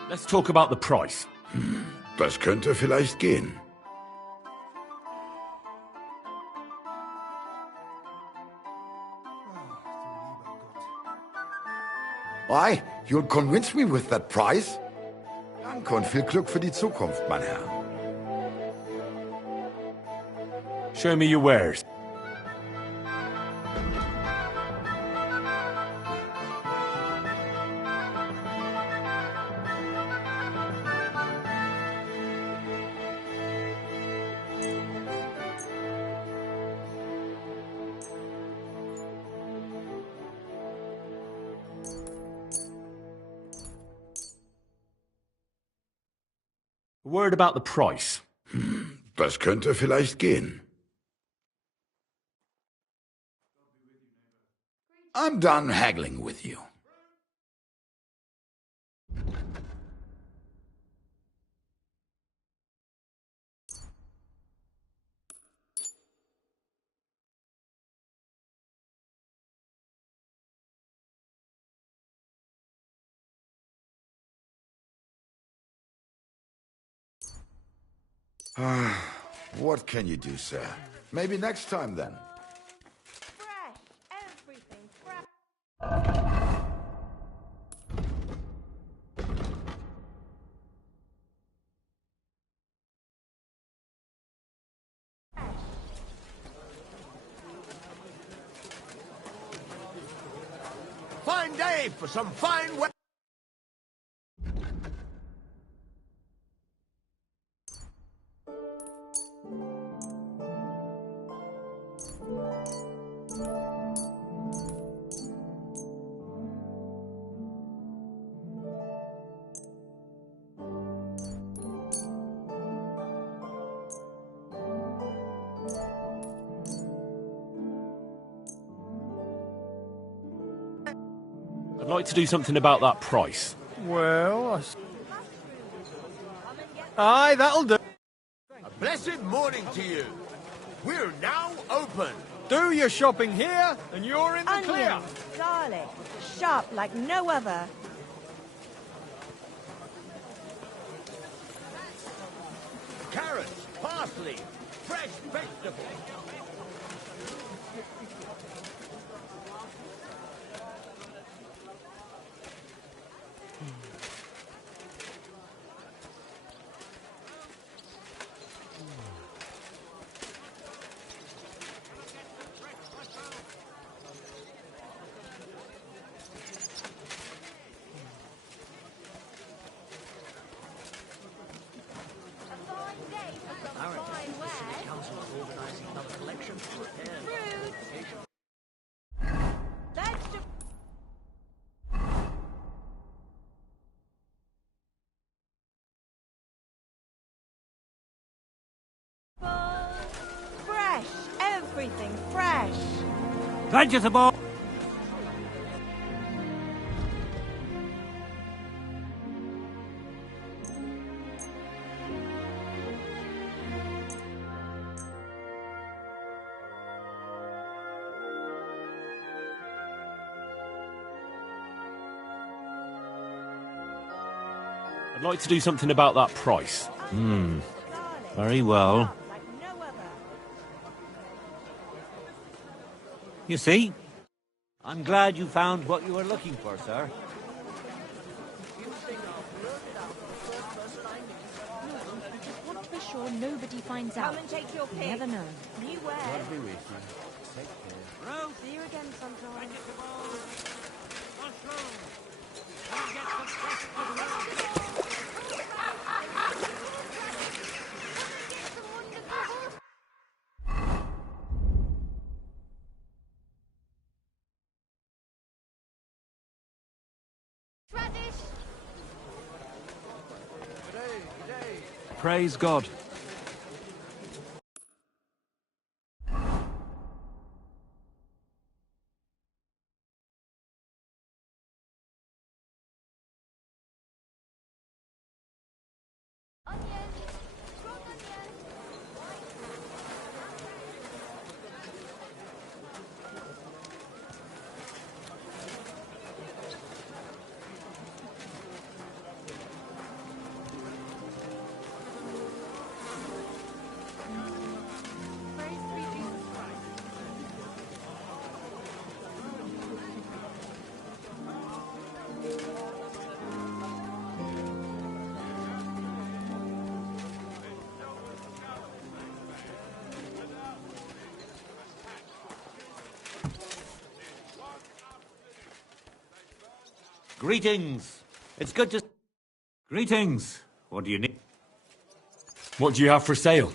Let's talk about the price. Das könnte vielleicht gehen. Why? You'll convince me with that price? Danke und viel Glück für die Zukunft, mein Herr. Show me your wares. A word about the price. Das könnte vielleicht gehen. I'm done haggling with you. What can you do, sir? Maybe next time, then. Fresh! Everything fresh! Fine day for some fine weather. I'd like to do something about that price. Well, aye, that'll do. A blessed morning to you. We're now open. Do your shopping here, and you're in the clear. Onions, garlic, sharp like no other. Carrots, parsley, fresh vegetables. everything fresh. Vegetable! I'd like to do something about that price. Very well. You see? I'm glad you found what you were looking for, sir. Want to be sure nobody finds out. Come and take your You pick. never know. You where? See you again sometime. Praise God. Greetings. It's good to... Greetings. What do you need? What do you have for sale?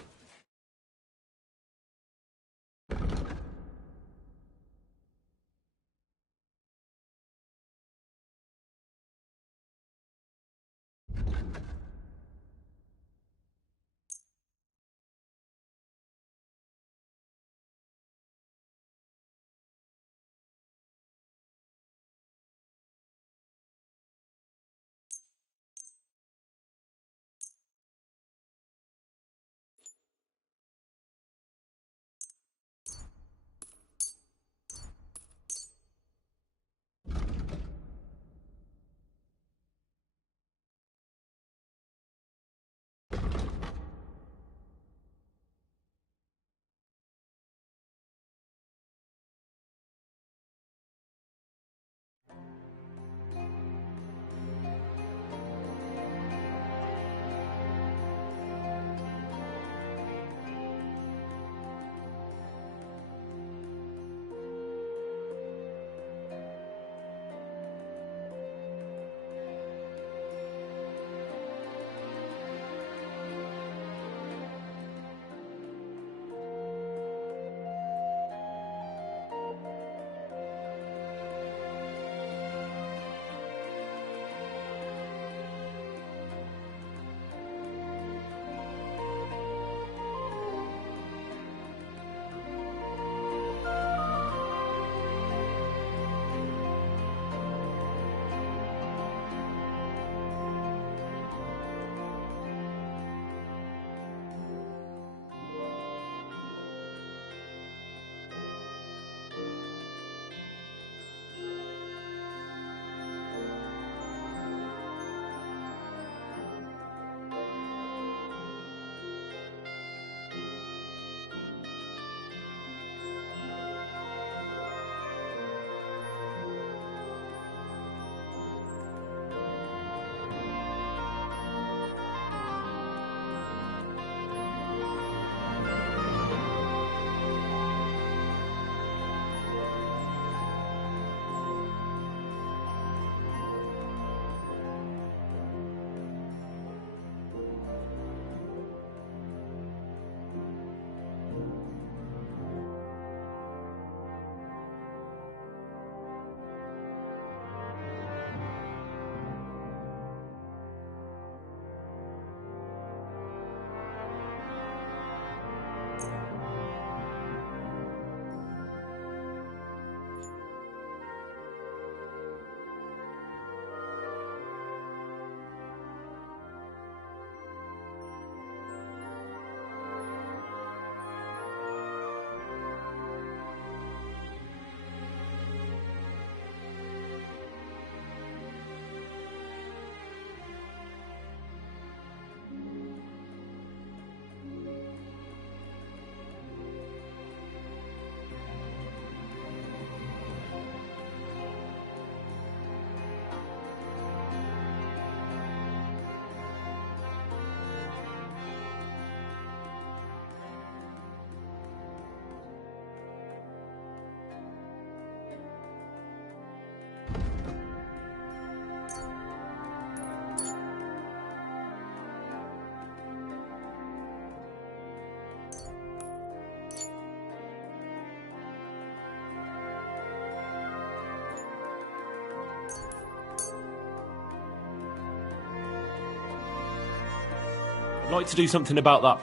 I'd like to do something about that.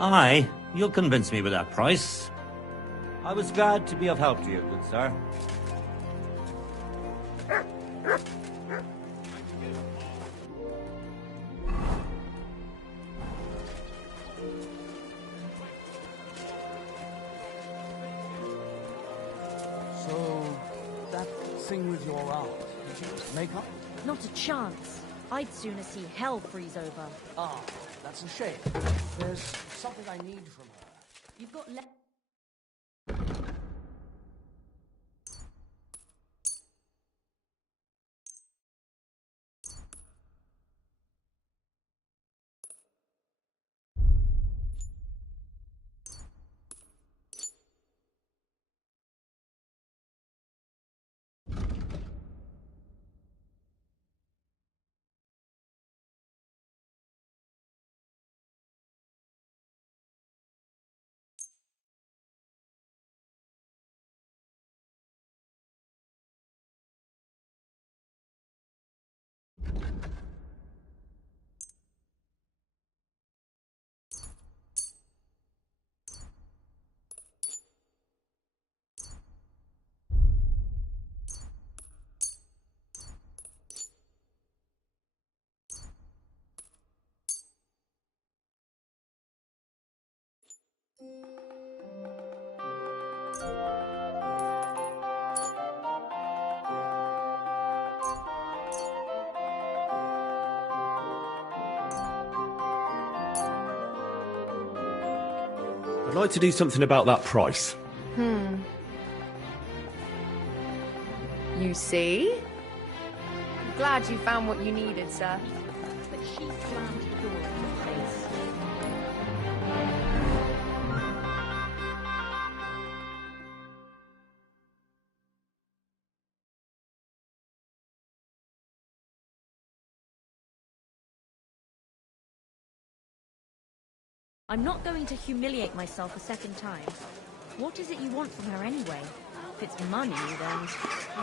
Aye, you'll convince me with that price. I was glad to be of help to you, good sir. So, that thing with your art, did you make up? Not a chance. I'd sooner see hell freeze over. Ah, that's a shame. There's something I need from her. You've got I'd like to do something about that price. You see? I'm glad you found what you needed, sir. But she slammed the door in your face. I'm not going to humiliate myself a second time. What is it you want from her anyway? If it's money, then...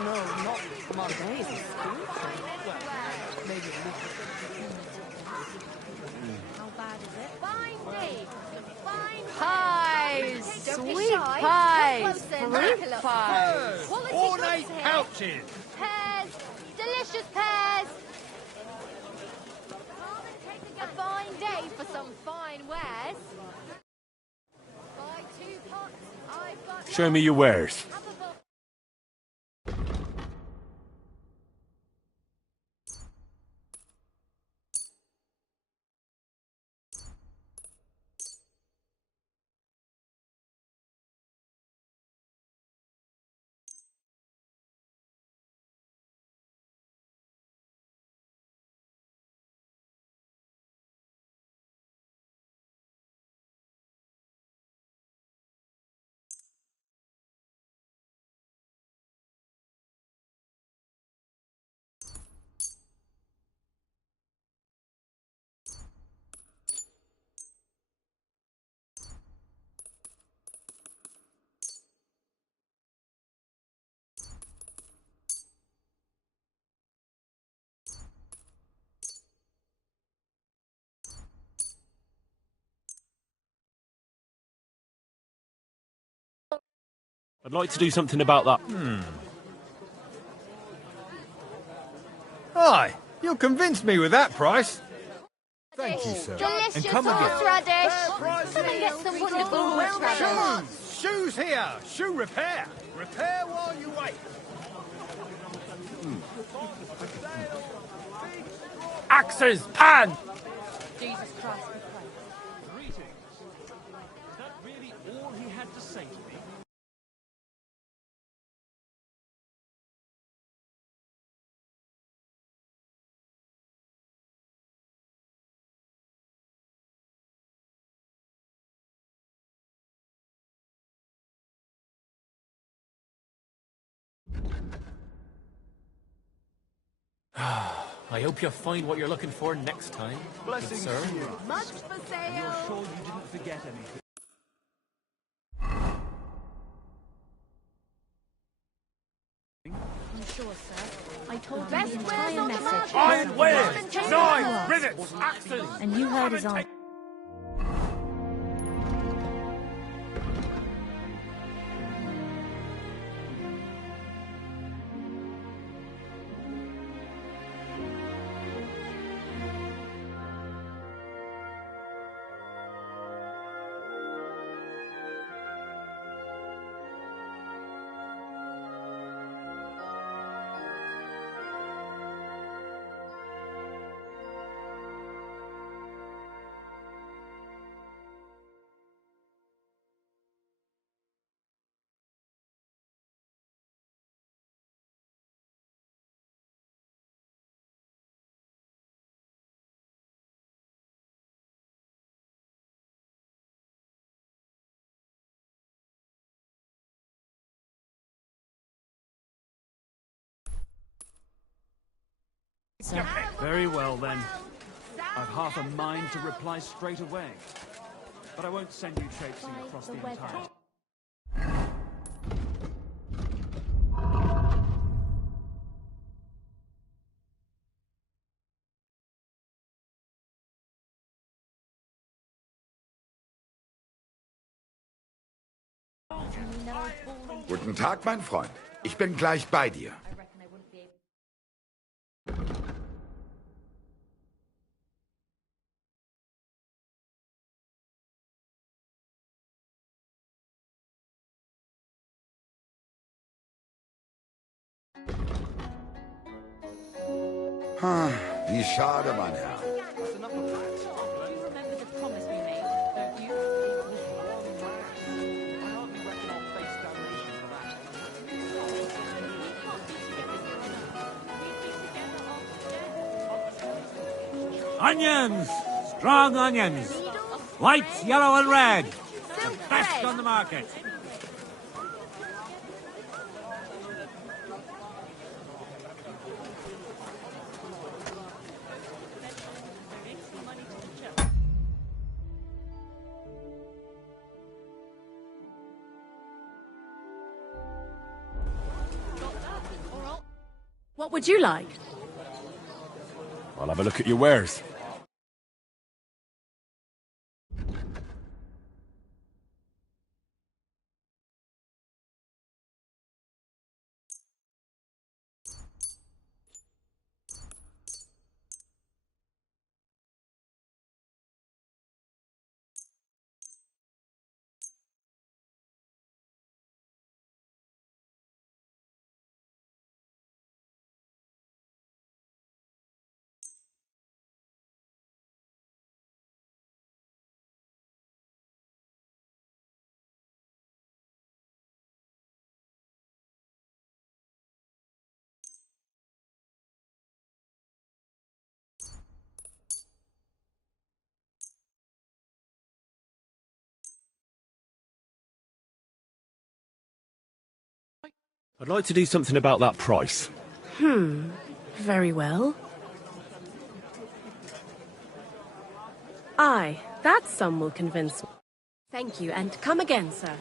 No, not money. Today is a school trip. Well, maybe a little. How bad is it? Fine day. Fine pies. Sweet pies. Fruit pies. Quality Ornate goods here. pouches. Pears. Delicious pears. A fine day for some fine wares. Buy 2 pots. I've got... Show me your wares. I'd like to do something about that. Aye, you'll convince me with that price. Thank you, sir. Delicious And come again. horseradish. Come and get some wonderful horseradish. Shoes here. Shoe repair. Repair while you wait. Axes, pan! Jesus Christ. Greetings. Is that really all he had to say to me? I hope you find what you're looking for next time. Blessings good sir. to you. Much for sale. You're sure you didn't forget anything? I'm sure, sir. I told him Best the wares entire on the message. market. Iron wares, knives, rivets, axes. And you heard his answer. Very well, then. I've half a mind to reply straight away. But I won't send you traipsing across the entire... Guten Tag, mein Freund. Ich bin gleich bei dir. Wie schade, mein Herr. Onions! Strong onions! White, yellow and red! The best on the market! What would you like? I'll have a look at your wares. I'd like to do something about that price. Very well. Aye, that sum will convince me. Thank you, and come again, sir.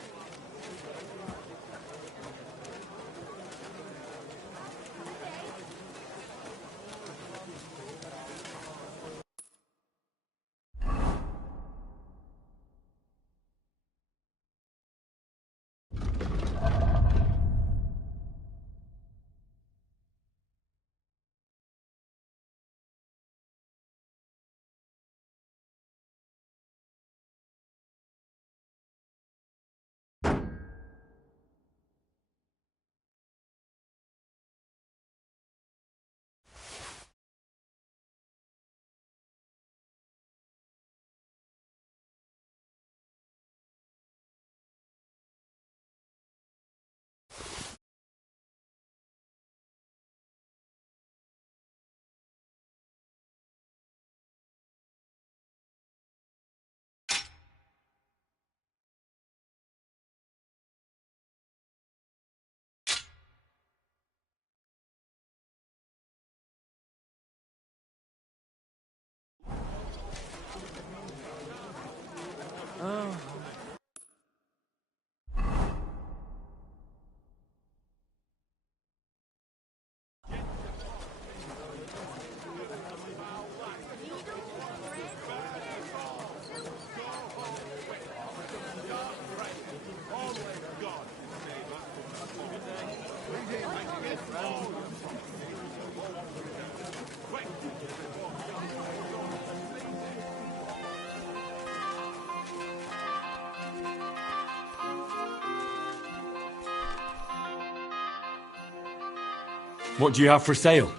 What do you have for sale?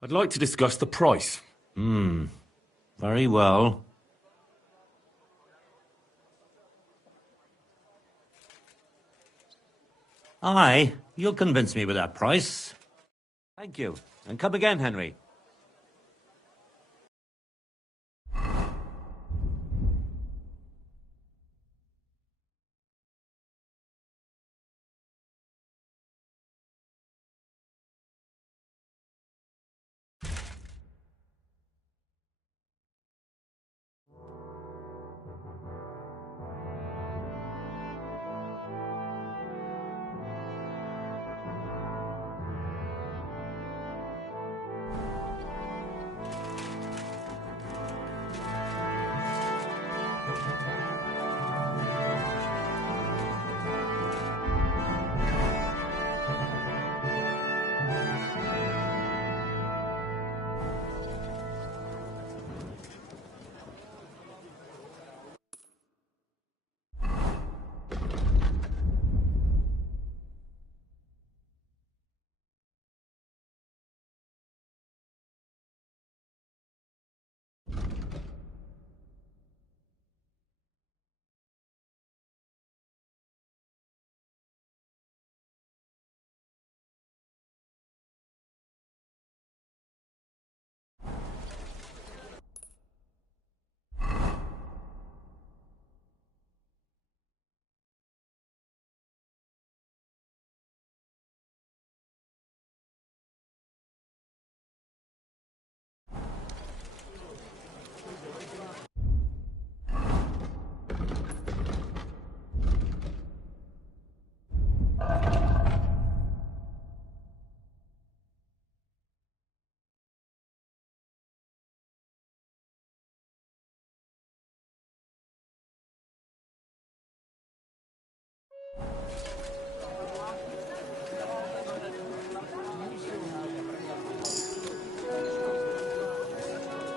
I'd like to discuss the price. Very well. Aye, you'll convince me with that price. Thank you. And come again, Henry.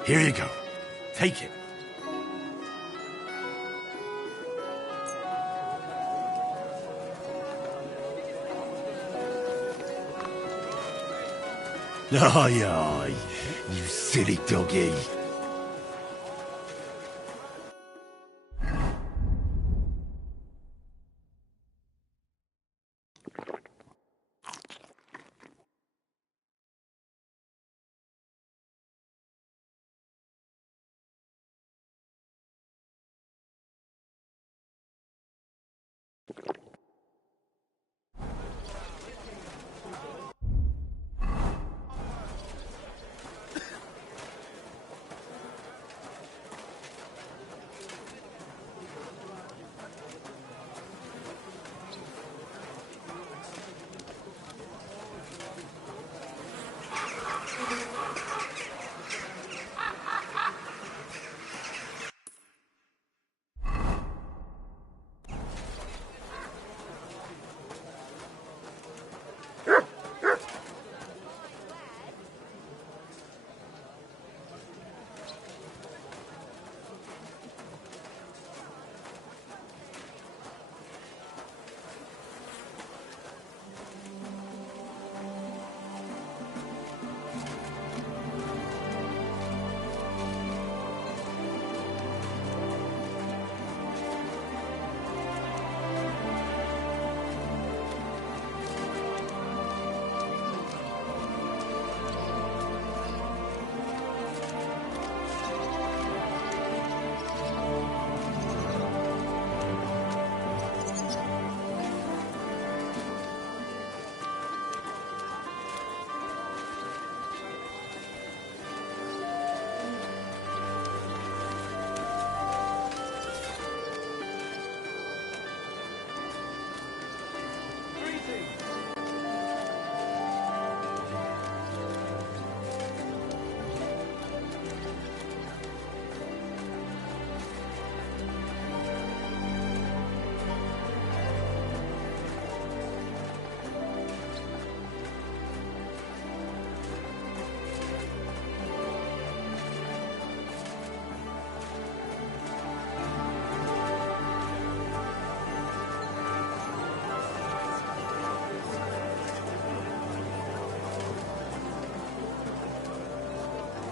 Here you go. Take it. Aye, aye, you silly doggy.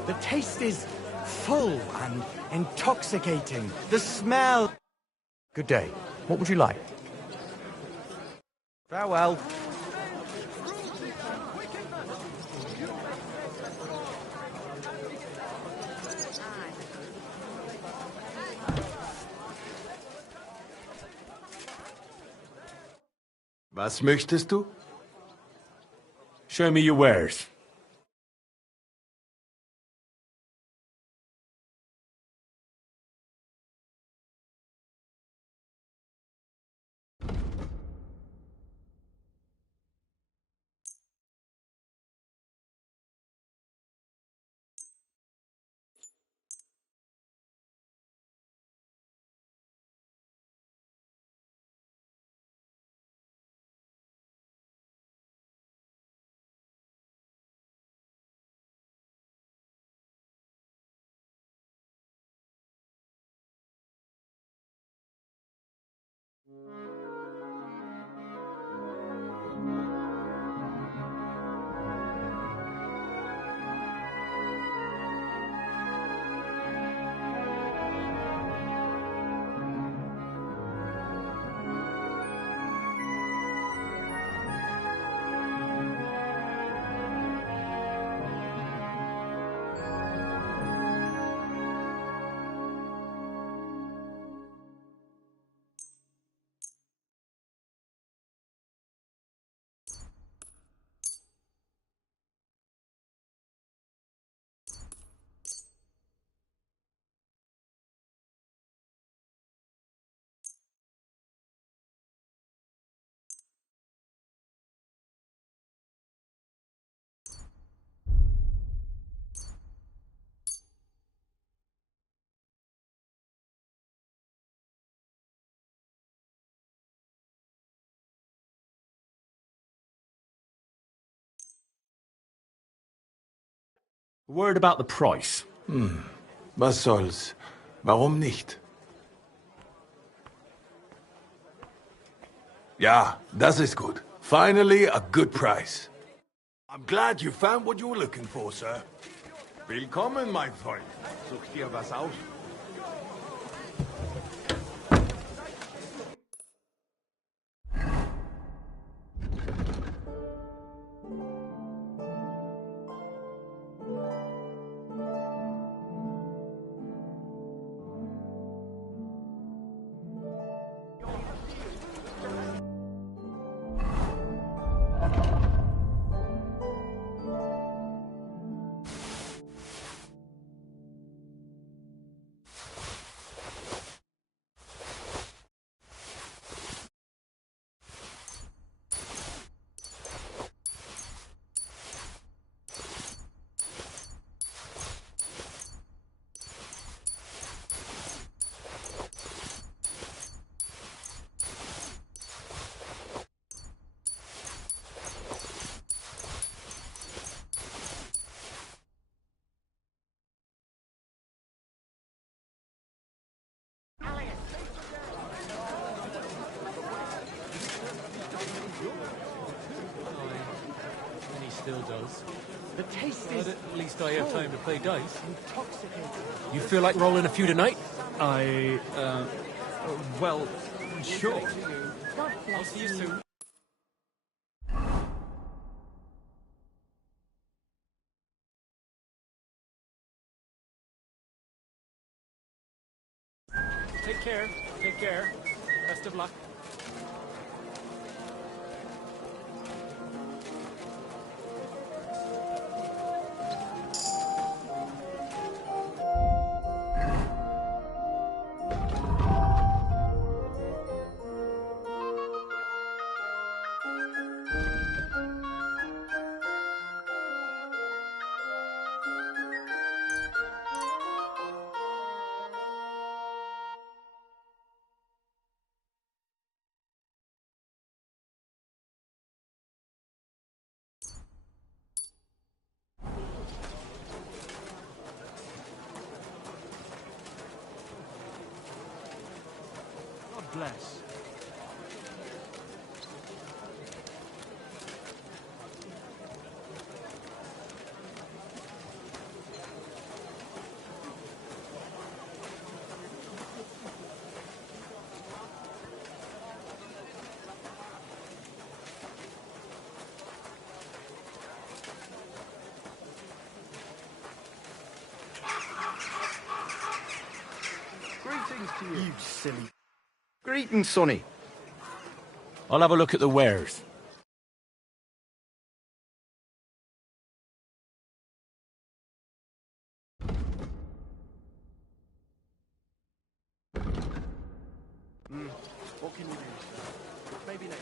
The taste is full and intoxicating. The smell... Good day. What would you like? Farewell. Was möchtest du? Show me your wares. A word about the price. Was soll's? Warum nicht? Ja, das ist gut. Finally, a good price. I'm glad you found what you were looking for, sir. Willkommen, mein Freund. Such dir was aus. And he still does. The taste But is... at least I have time to play dice. Intoxicating. You feel like rolling a few tonight? Well, sure. God I'll bless see you soon. Take care. Take care. Best of luck. God bless. You silly... Greetings, Sonny. I'll have a look at the wares. What can you do? Maybe next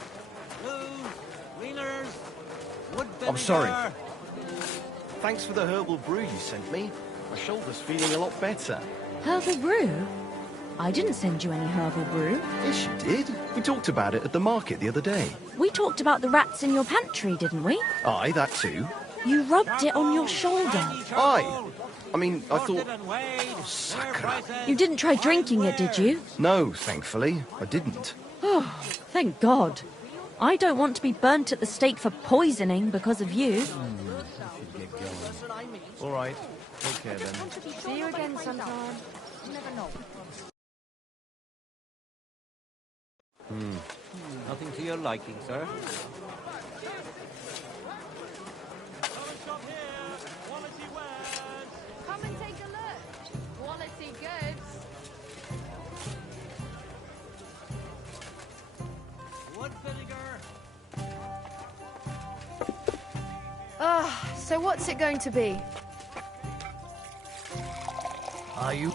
Blues, wieners, wood I'm sorry. vinegar. Thanks for the herbal brew you sent me. My shoulder's feeling a lot better. Herbal brew? I didn't send you any herbal brew. Yes, you did. We talked about it at the market the other day. We talked about the rats in your pantry, didn't we? Aye, that too. You rubbed it on your shoulder. Aye. I mean, I thought... Sacre. You didn't try drinking it, did you? No, thankfully. I didn't. Oh, thank God. I don't want to be burnt at the stake for poisoning because of you. All right. Take care then. See you again sometime. You never know. Nothing to your liking, sir. Come and take a look. Quality goods. Wood vinegar. So what's it going to be? Are you?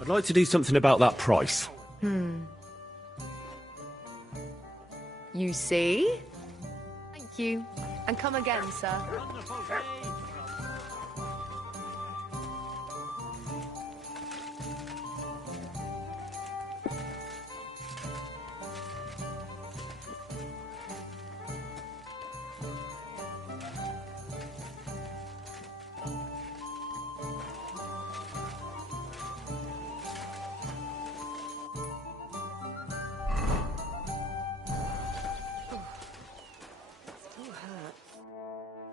I'd like to do something about that price. You see? Thank you. And come again, sir.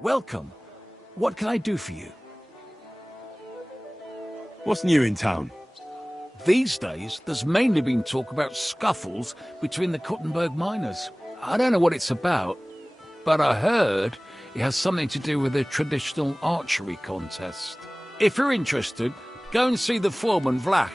Welcome. What can I do for you? What's new in town? These days, there's mainly been talk about scuffles between the Kuttenberg miners. I don't know what it's about, but I heard it has something to do with a traditional archery contest. If you're interested, go and see the foreman, Vlach,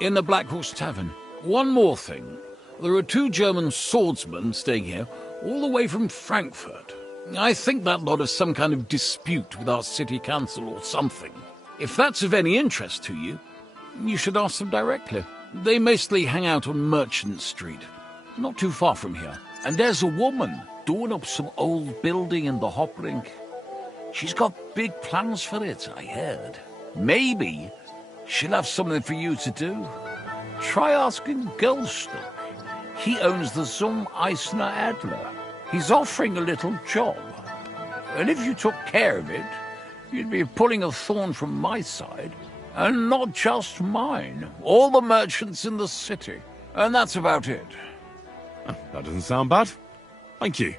in the Black Horse Tavern. One more thing. There are 2 German swordsmen staying here, all the way from Frankfurt. I think that lot has some kind of dispute with our city council or something. If that's of any interest to you, you should ask them directly. They mostly hang out on Merchant Street, not too far from here. And there's a woman doing up some old building in the Hoprink. She's got big plans for it, I heard. Maybe she'll have something for you to do. Try asking Goldstock. He owns the Zum Eisner Adler. He's offering a little job. And if you took care of it, you'd be pulling a thorn from my side. And not just mine. All the merchants in the city. And that's about it. That doesn't sound bad. Thank you.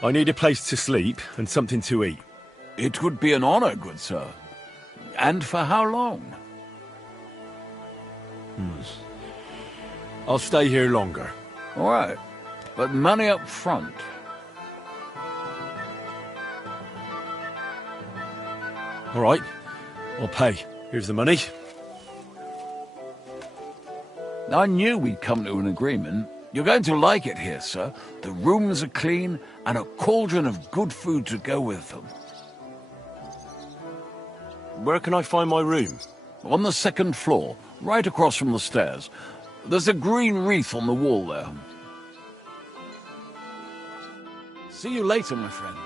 I need a place to sleep and something to eat. It would be an honor, good sir. And for how long? I'll stay here longer. All right, but money up front. All right, I'll pay. Here's the money. I knew we'd come to an agreement. You're going to like it here, sir. The rooms are clean, and a cauldron of good food to go with them. Where can I find my room? On the second floor, right across from the stairs. There's a green wreath on the wall there. See you later, my friend.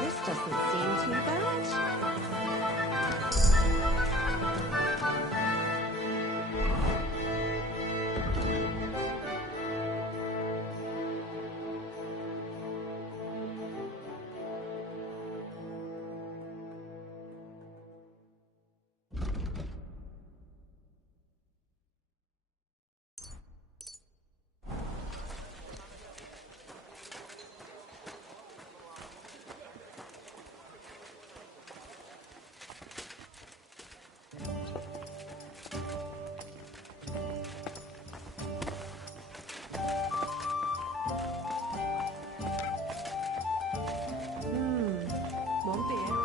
This doesn't seem too bad. One beer.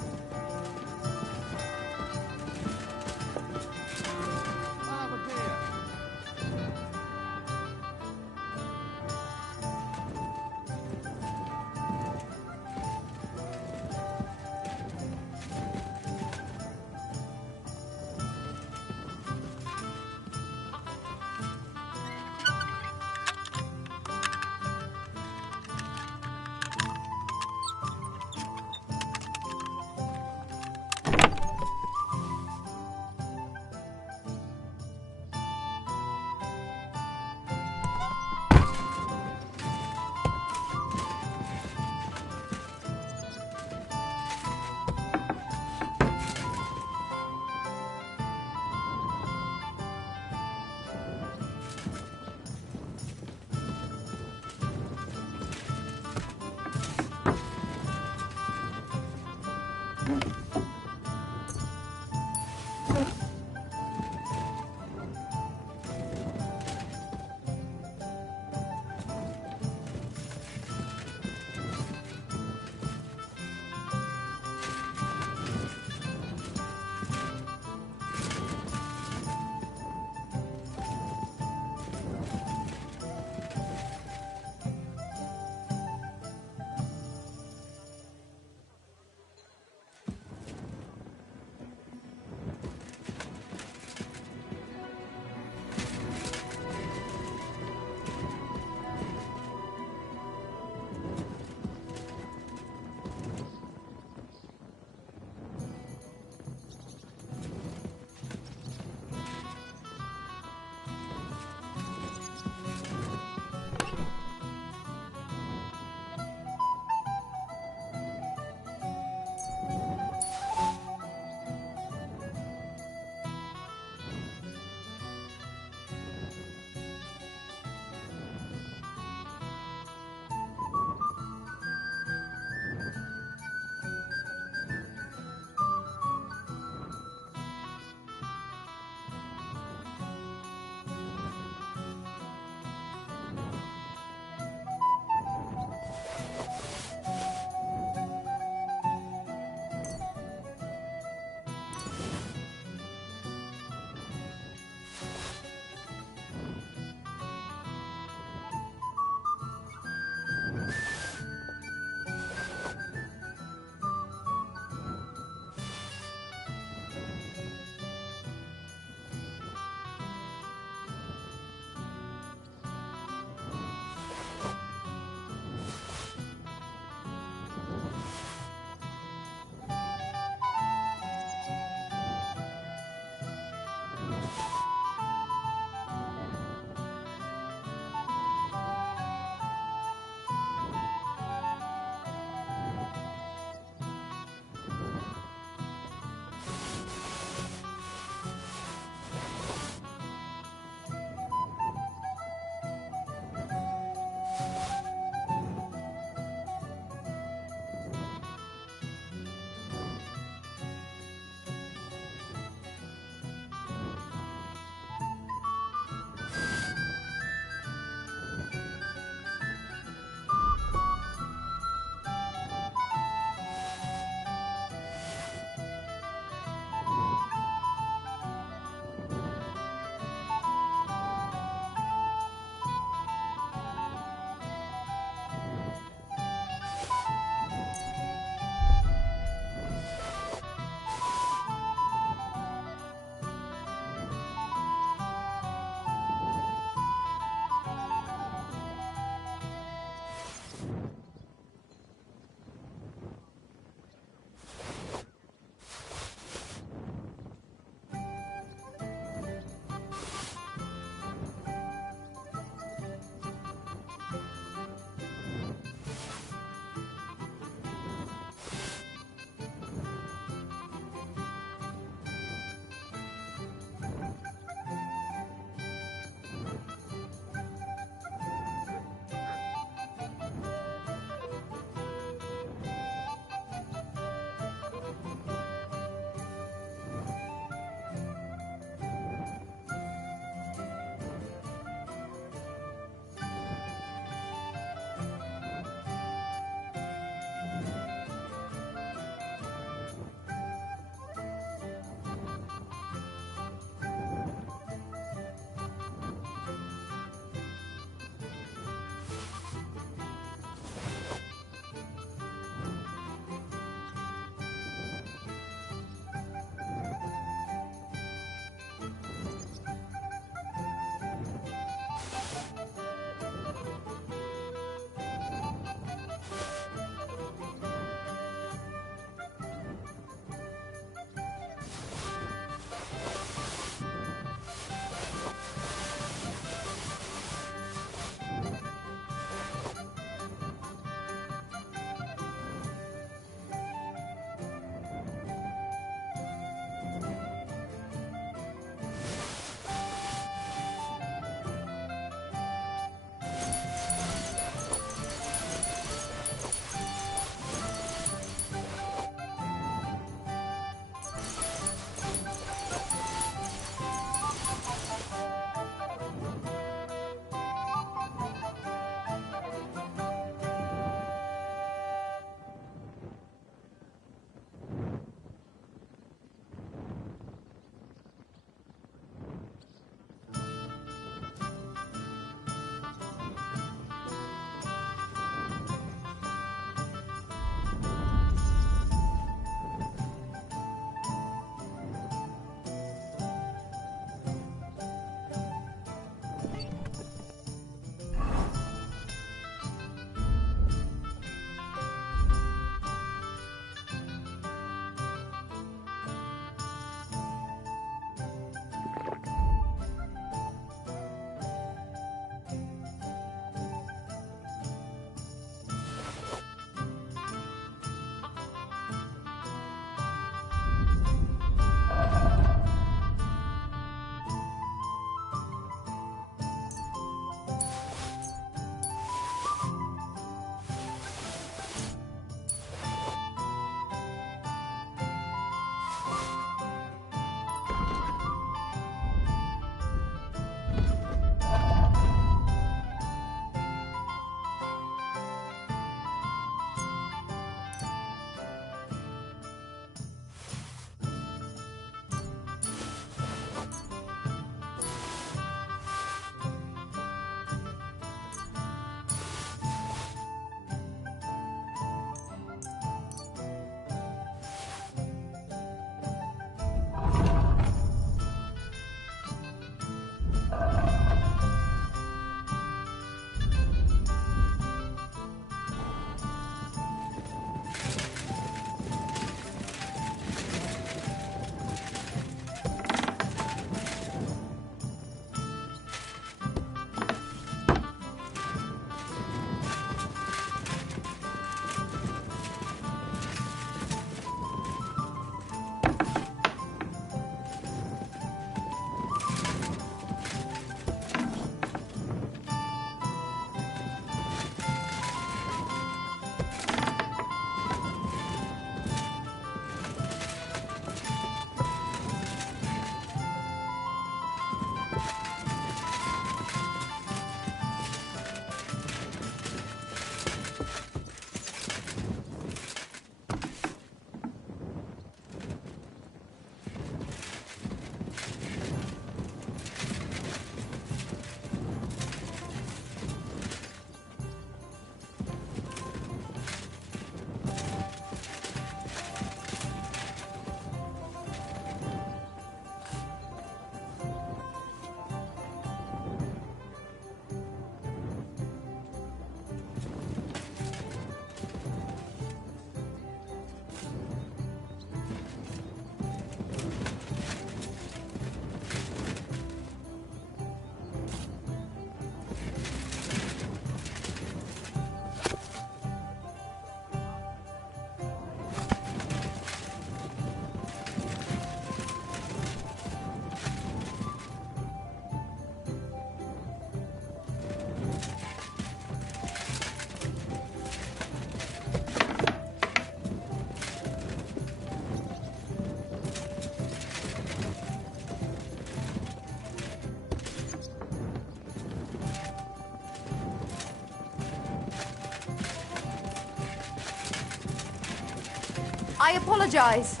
I apologize.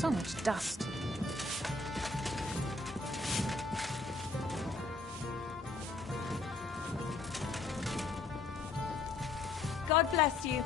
So much dust. God bless you.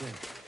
in.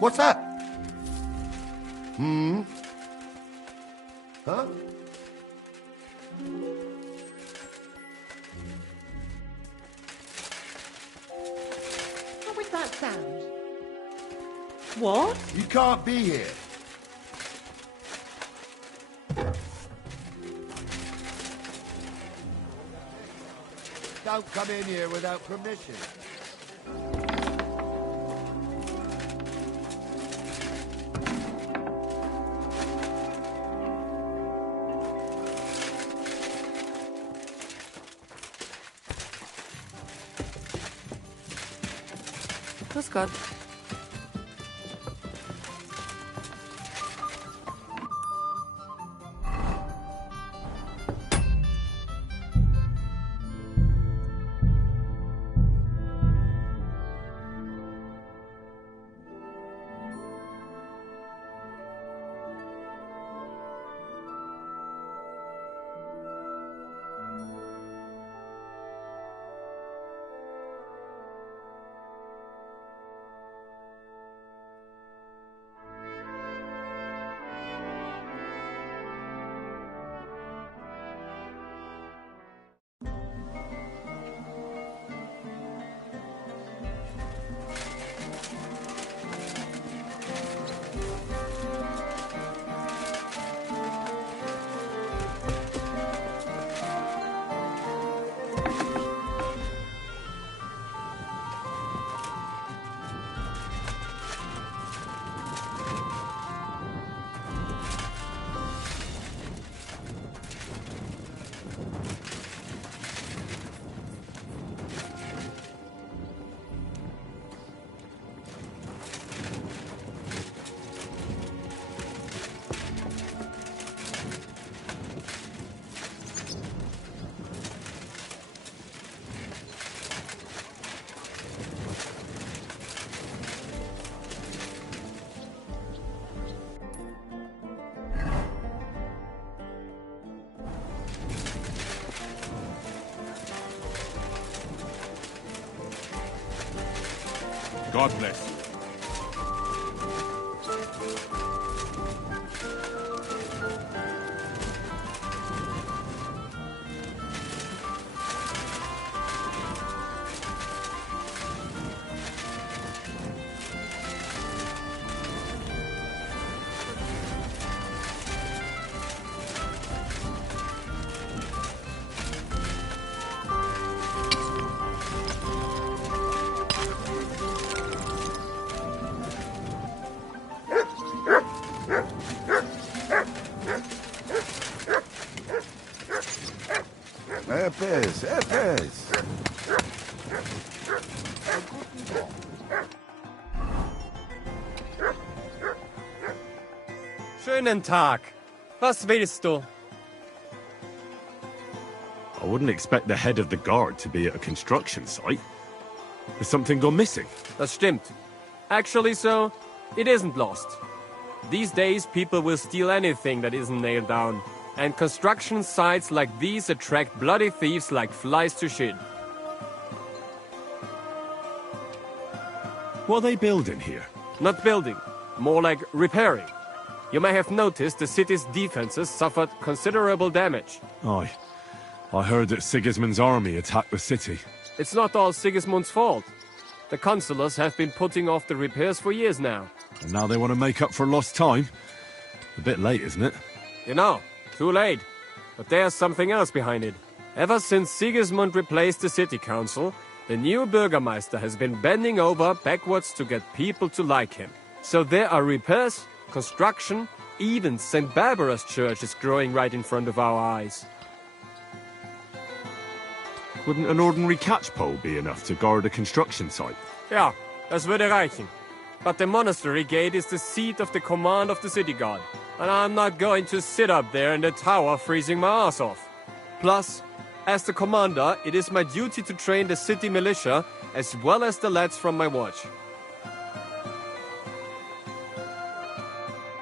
What's that? Hmm? Huh? What was that sound? What? You can't be here. Don't come in here without permission. Grüß Gott. God bless you. Epes. Schönen Tag. Was willst du? I wouldn't expect the head of the guard to be at a construction site. Has something gone missing? Das stimmt. Actually, so, it isn't lost. These days, people will steal anything that isn't nailed down. And construction sites like these attract bloody thieves like flies to shit. What are they building here? Not building, more like repairing. You may have noticed the city's defenses suffered considerable damage. Aye. I heard that Sigismund's army attacked the city. It's not all Sigismund's fault. The consulars have been putting off the repairs for years now. And now they want to make up for lost time? A bit late, isn't it? You know, too late. But there's something else behind it. Ever since Sigismund replaced the city council, the new Bürgermeister has been bending over backwards to get people to like him. So there are repairs, construction, even St. Barbara's church is growing right in front of our eyes. Wouldn't an ordinary catch pole be enough to guard a construction site? Ja, das würde reichen. But the monastery gate is the seat of the command of the city guard. And I'm not going to sit up there in the tower freezing my ass off. Plus, as the commander, it is my duty to train the city militia as well as the lads from my watch.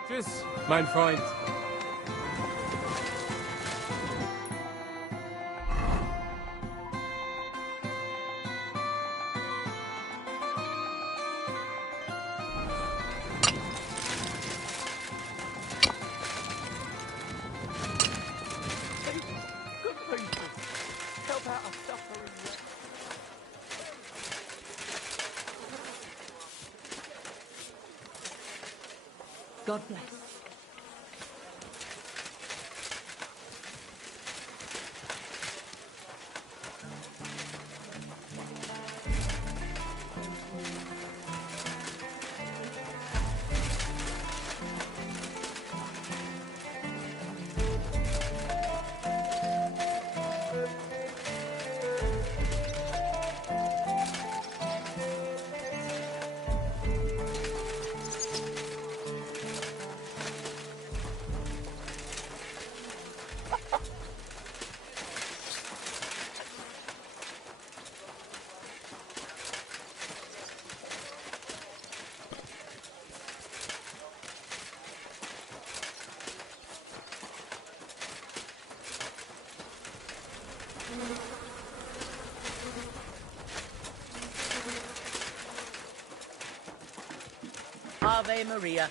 Tschüss, mein Freund. God bless. Ave Maria.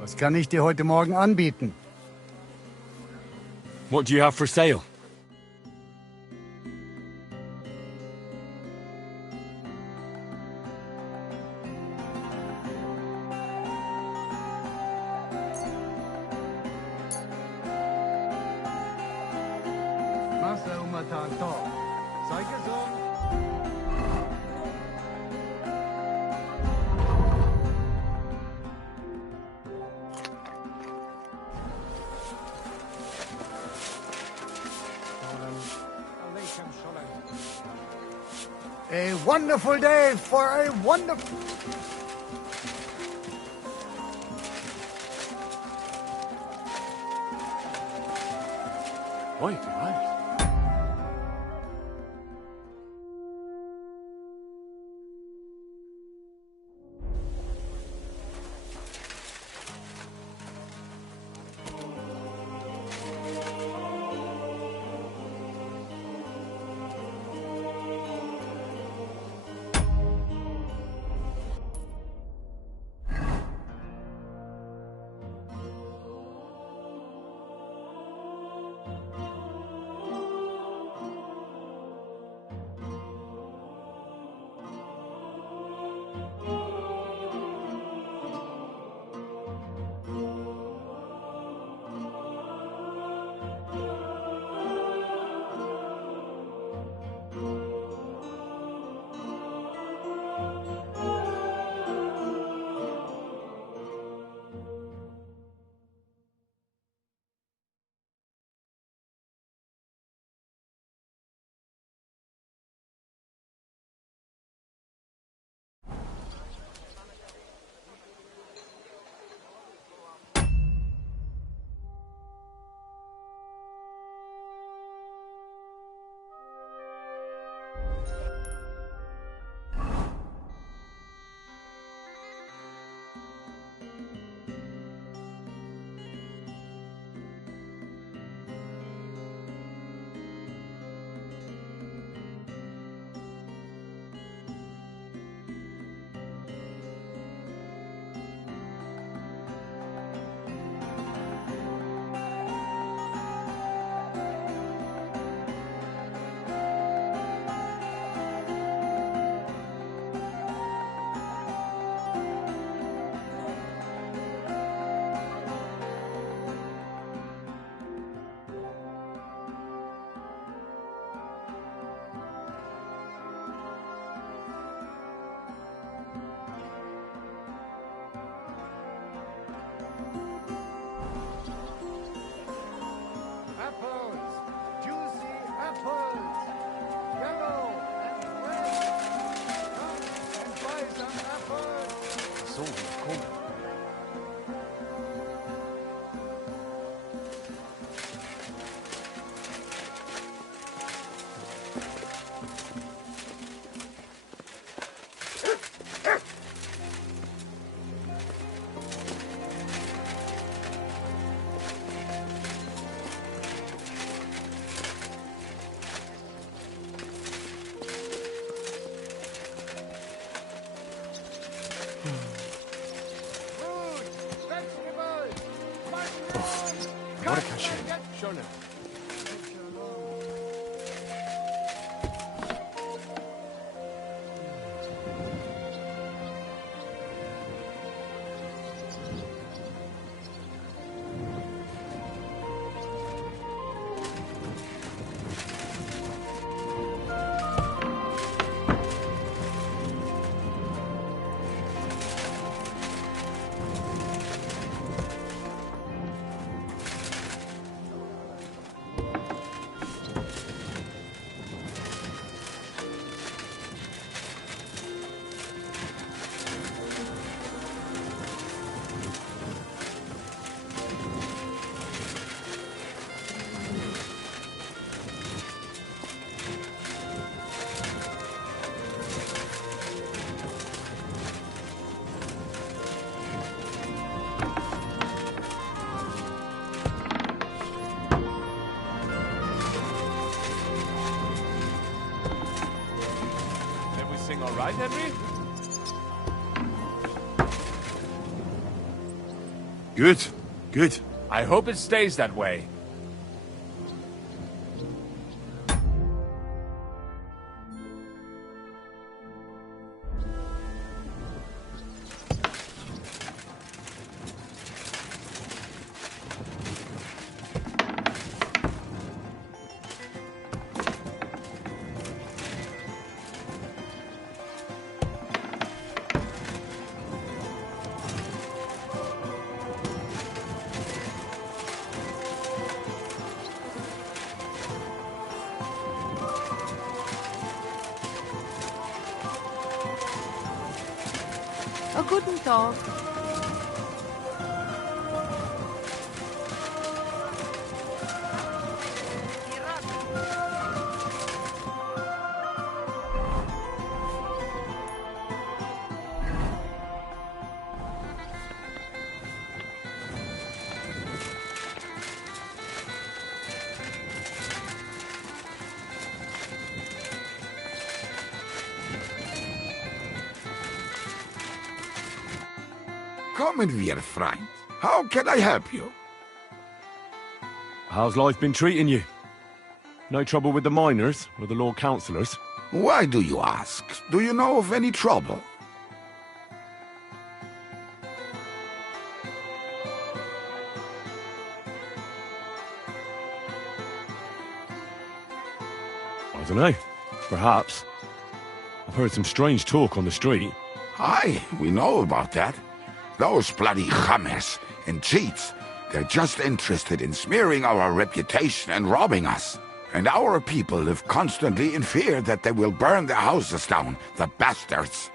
Was kann ich dir heute Morgen anbieten? What do you have for sale? Masa umatanto. Sei gesund. A wonderful day for a wonderful... Right, right. always cold. What a cachet. Show now. All right, Henry? Good, good. I hope it stays that way. A guten Tag. Come in here, friend. How can I help you? How's life been treating you? No trouble with the miners or the Lord Councillors? Why do you ask? Do you know of any trouble? I don't know. Perhaps. I've heard some strange talk on the street. Aye, we know about that. Those bloody Hammers and cheats, they're just interested in smearing our reputation and robbing us. And our people live constantly in fear that they will burn their houses down, the bastards.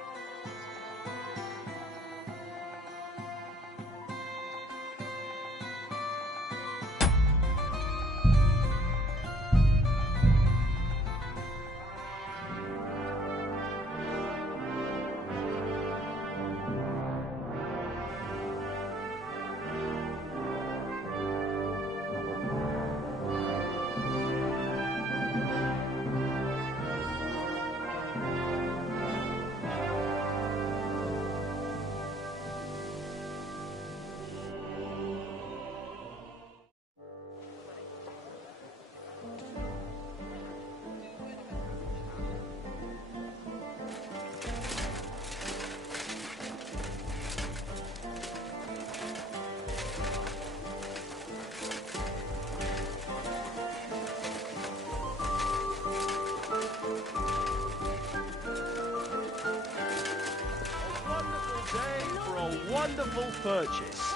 Wonderful purchase.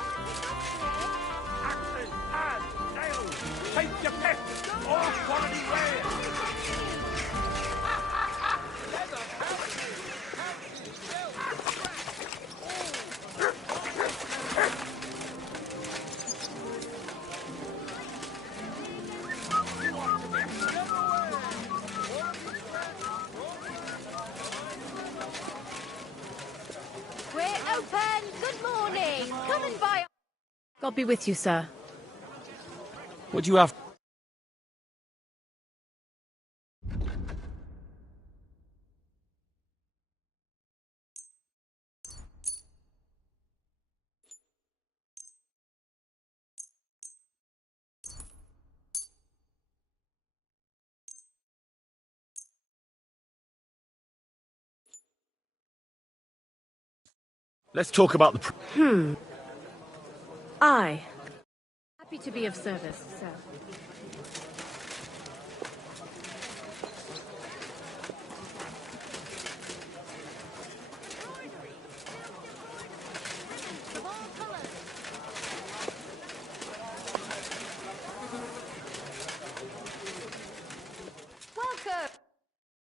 Axes, hands, nails, take your pick. All quality wares. open! Good morning! Come and buy... God be with you, sir. What do you have? Let's talk about the... Aye. Happy to be of service, sir. Welcome.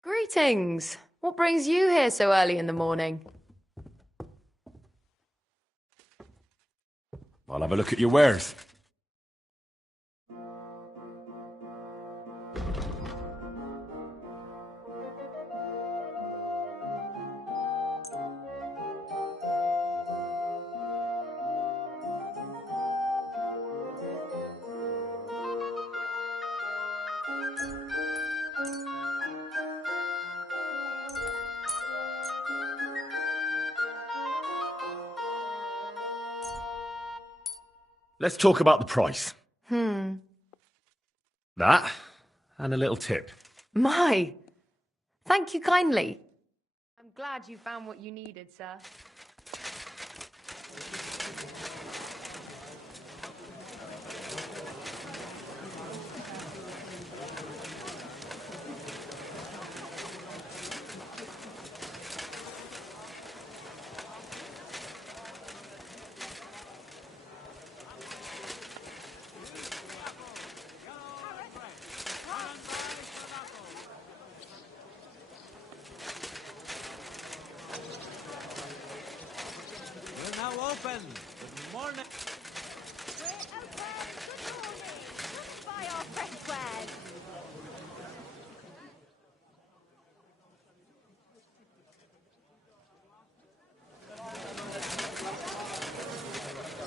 Greetings. What brings you here so early in the morning? I'll have a look at your wares. Let's talk about the price. That, and a little tip. My. Thank you kindly. I'm glad you found what you needed, sir. We're now open. Good morning. We're open! Good morning! Come and buy our fresh wares!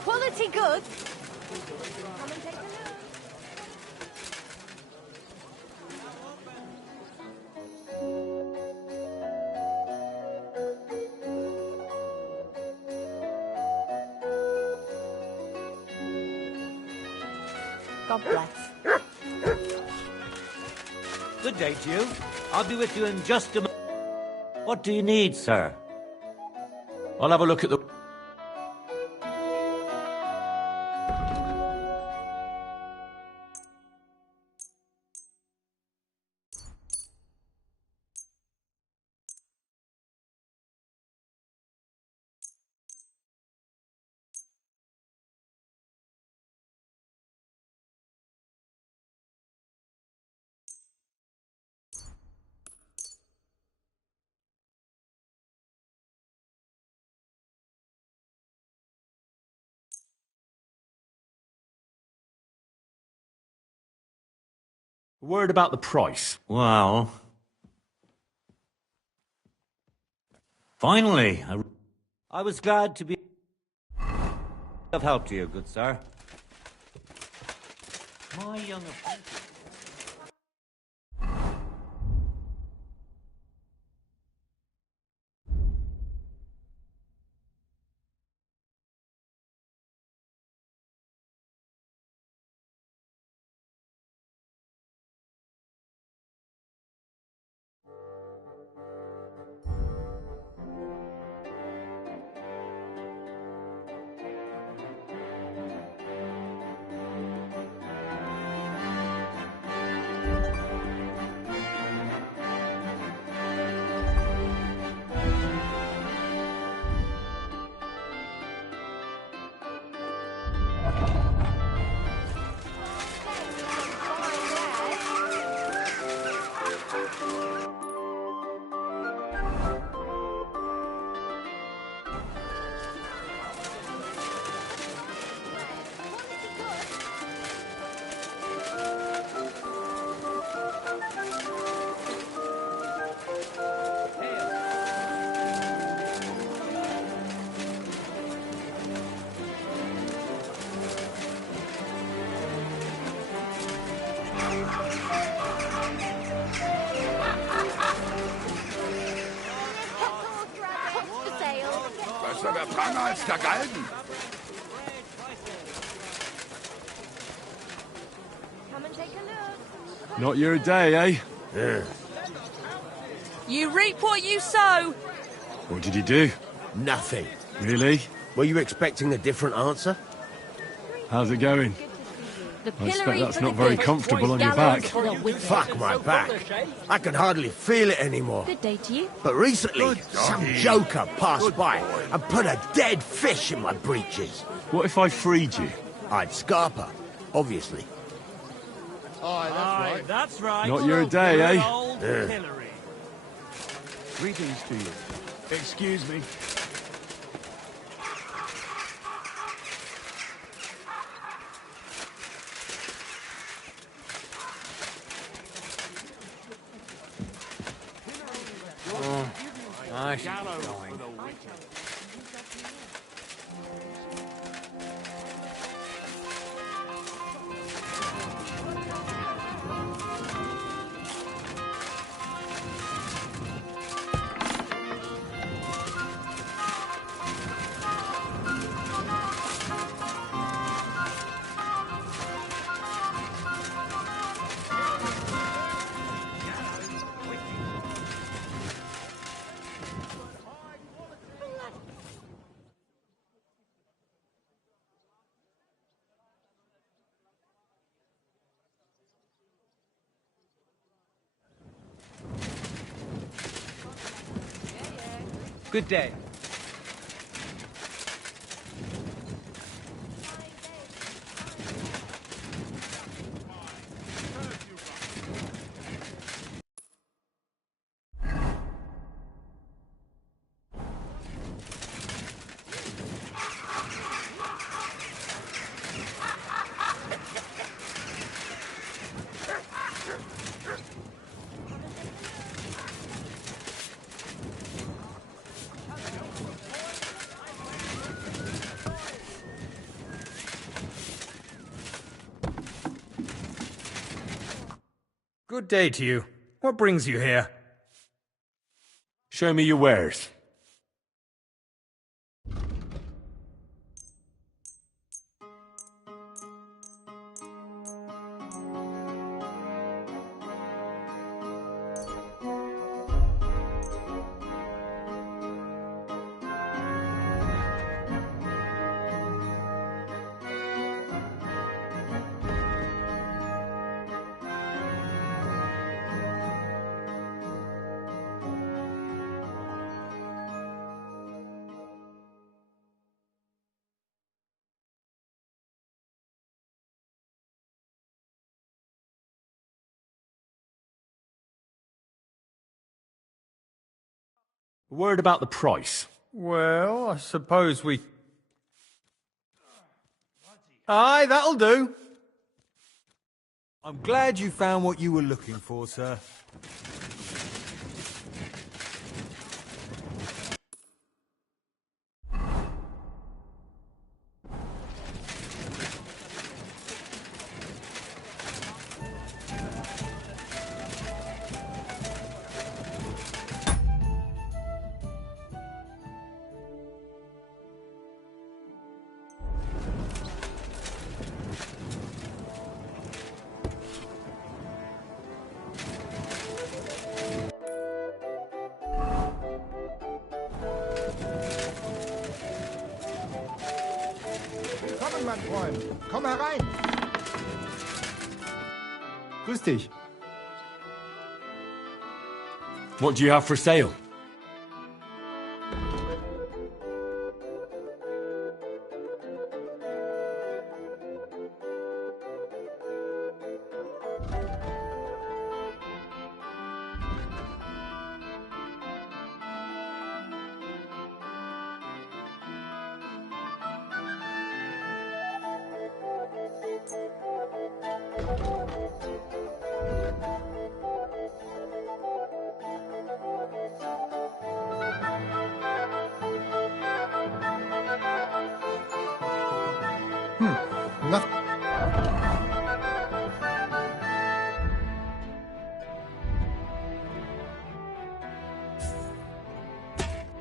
Quality goods! Come and take a look! God bless. Good day to you. I'll be with you in just a moment. What do you need, sir? I'll have a look at the... A word about the price. Well... Finally, I was glad to be of help to you, good sir. My young apprentice... Besser der Pranger als der Galgen. Come and take a look. Not your day, eh? Yeah. You reap what you sow. What did you do? Nothing. Really? Were you expecting a different answer? How's it going? I expect that's not very comfortable on your back. Fuck my back. I can hardly feel it anymore. Good day to you. But recently, some joker passed by and put a dead fish in my breeches. What if I freed you? I'd scarper, obviously. Aye, That's right. Not your day, eh? Yeah. Greetings to you. Excuse me. I should be going. Good day. Good day to you. What brings you here? Show me your wares. A word about the price. Well, I suppose we... Aye, that'll do. I'm glad you found what you were looking for, sir. Willkommen, mein Freund. Komm herein. Grüß dich. What do you have for sale?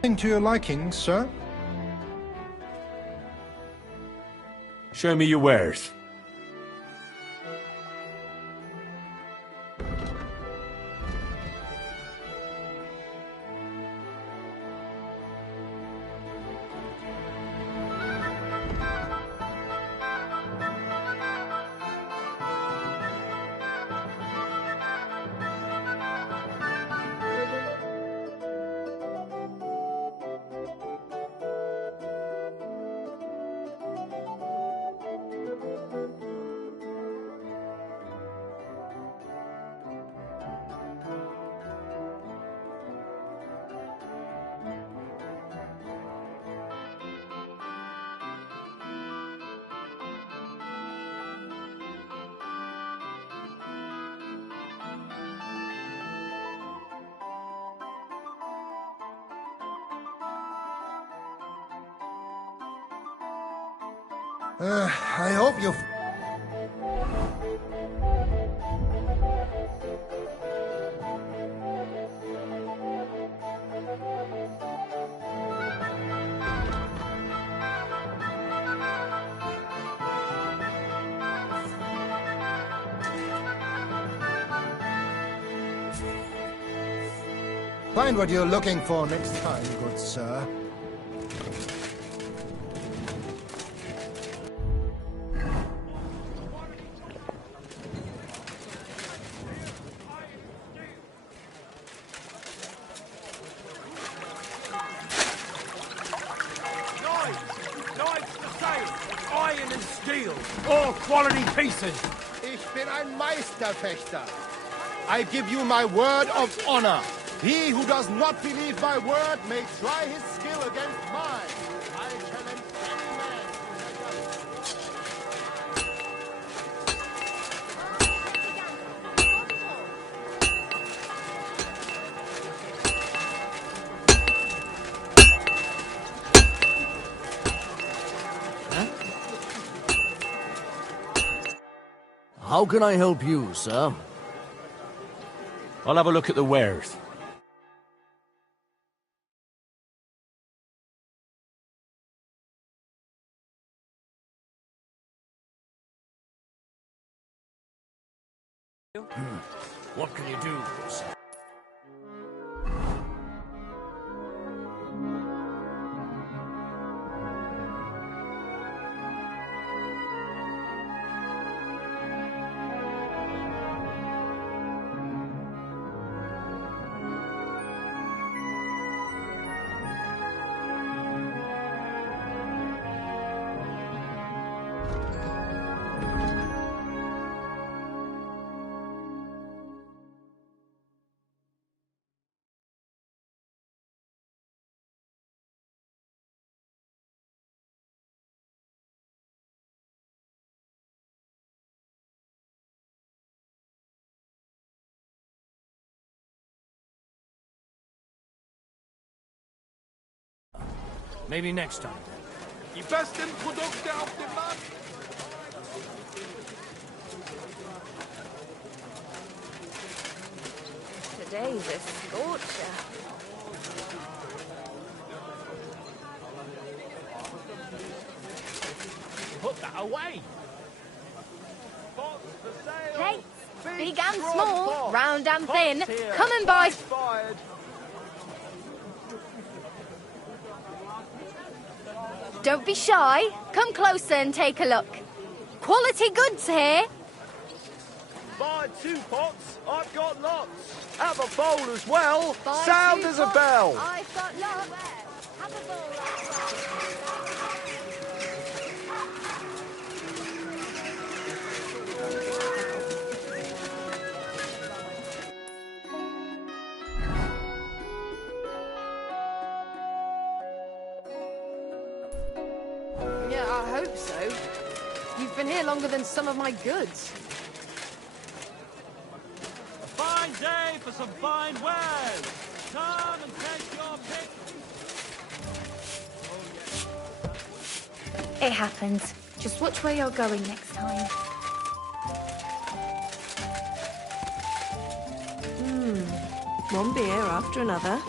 To your liking, sir? Show me your wares. I hope you... Find what you're looking for next time, good sir. Quality pieces. Ich bin ein Meisterfechter. I give you my word of honor. He who does not believe my word may try his skill against mine. I challenge any man How can I help you, sir? I'll have a look at the wares. What can you do, sir? Maybe next time. Die besten Produkte auf dem Markt. Today's a scorcher. Put that away. Plates, big and small, round and thin. Come and buy. Don't be shy. Come closer and take a look. Quality goods here. Buy 2 pots, I've got lots. Have a bowl as well. Buy Sound 2 as a pots, bell. I've got lots. Have a bowl. Yeah, I hope so. You've been here longer than some of my goods. A fine day for some fine wares. Come and take your pick. It happens. Just watch where you're going next time. One beer after another.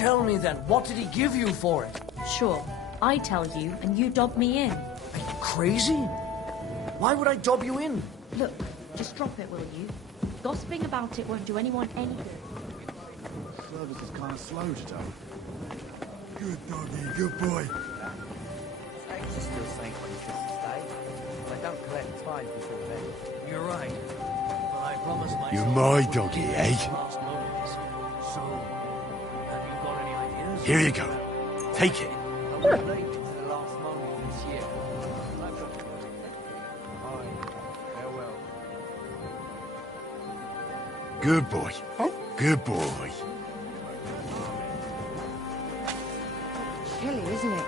Tell me then, what did he give you for it? Sure, I tell you, and you dob me in. Are you crazy? Why would I dob you in? Look, just drop it, will you? Gossiping about it won't do anyone any good. Service is kind of slow today. Good doggy, good boy. Snakes are still safe on Christmas Day. They don't collect fines before then. You're right. But I promised myself... You're my doggy, eh? Last moment this year. So, have you got any ideas? Here you go. Take it. I will leave it to the last moment this year. I've got to farewell. Good boy. Good boy. Chilly, isn't it?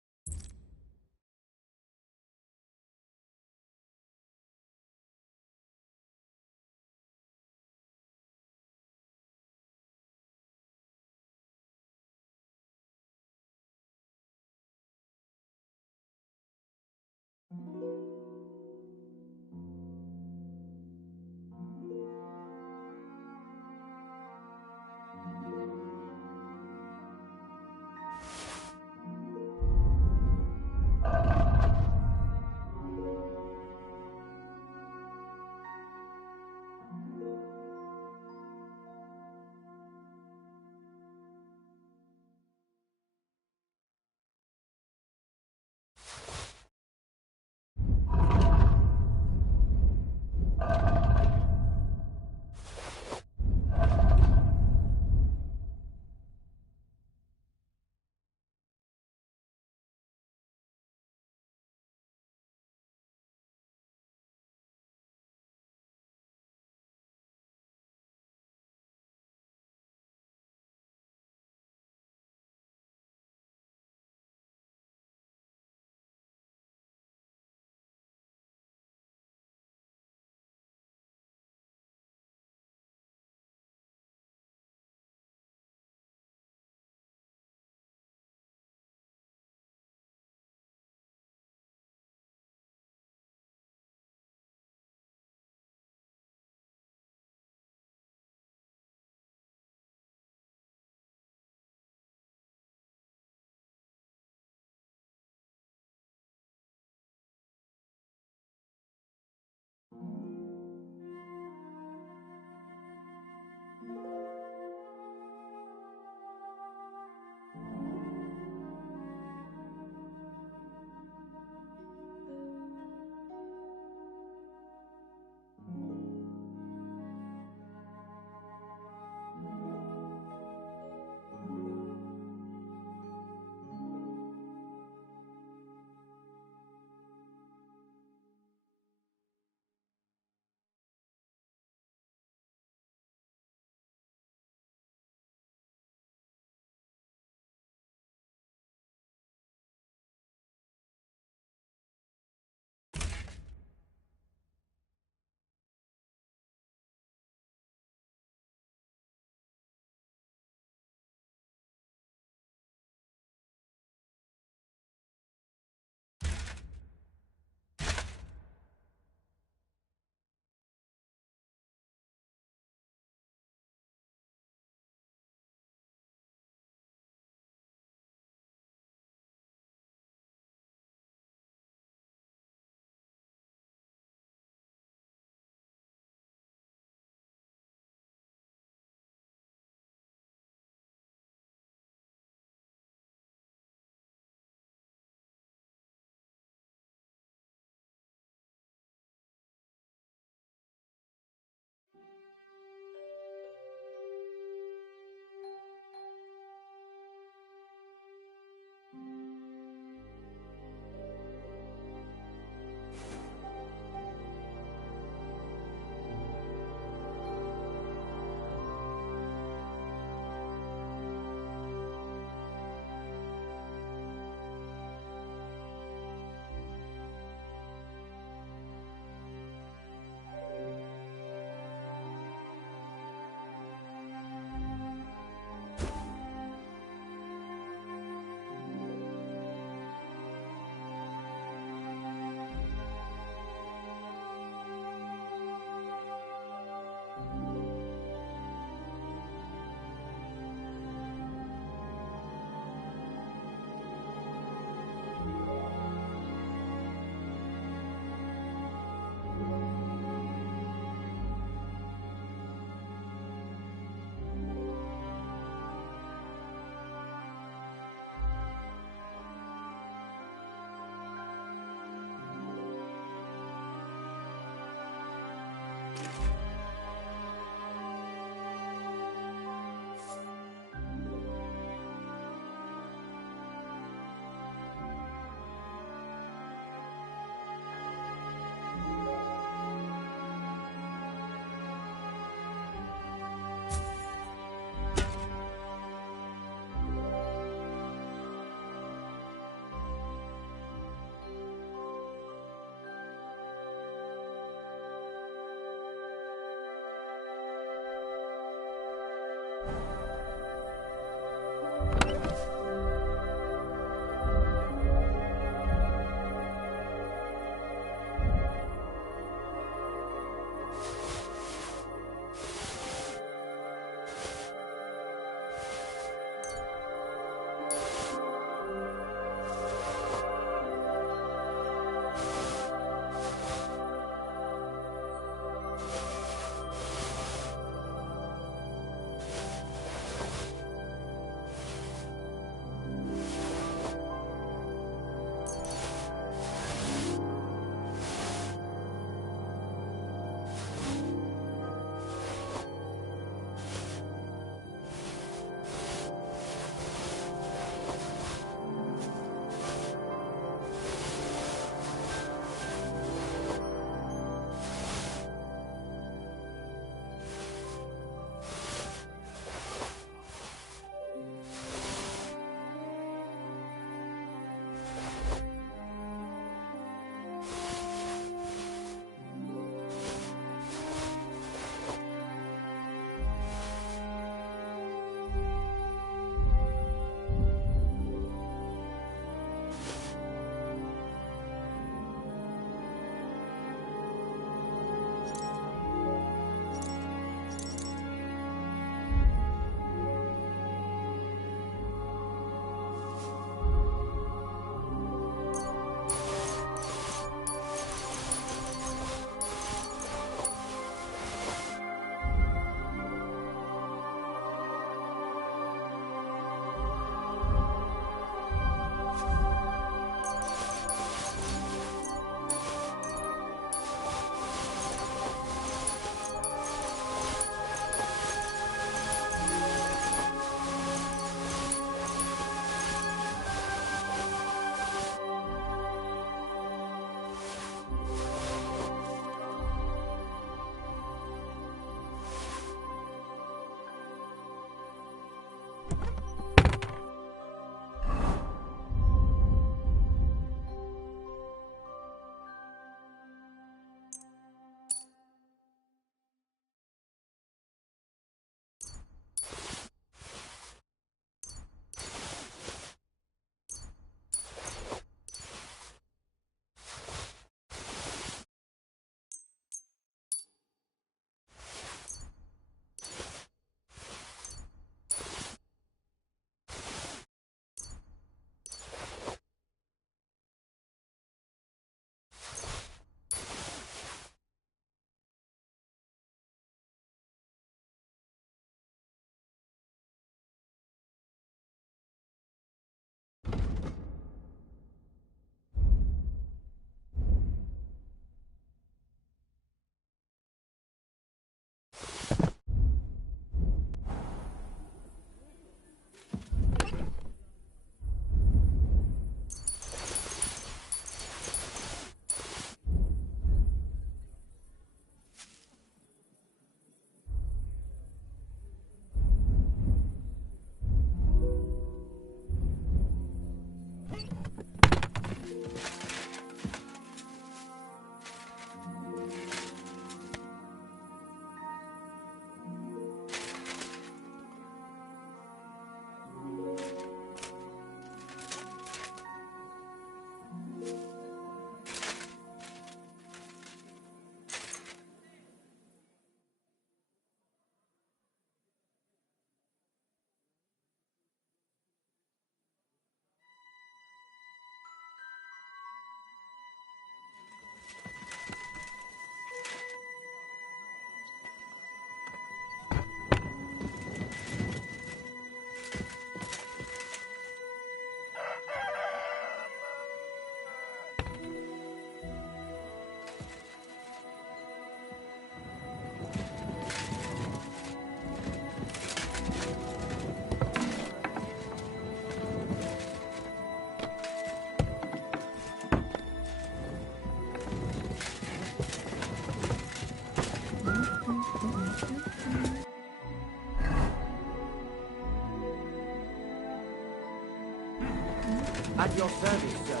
your service, sir.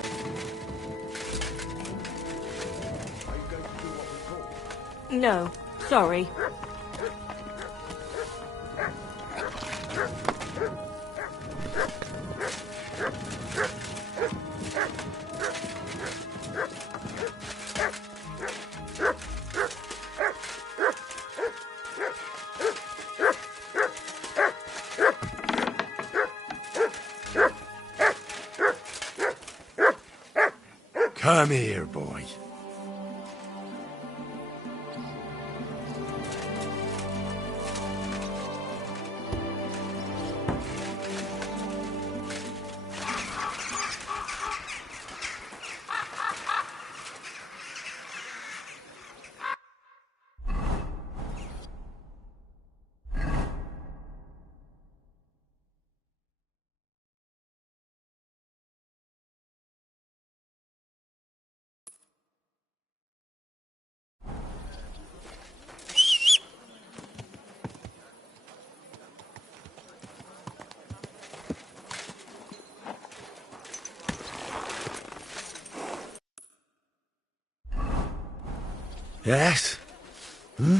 Are you going to do what we thought? No, sorry. Come here, boy. Yes? Hmm?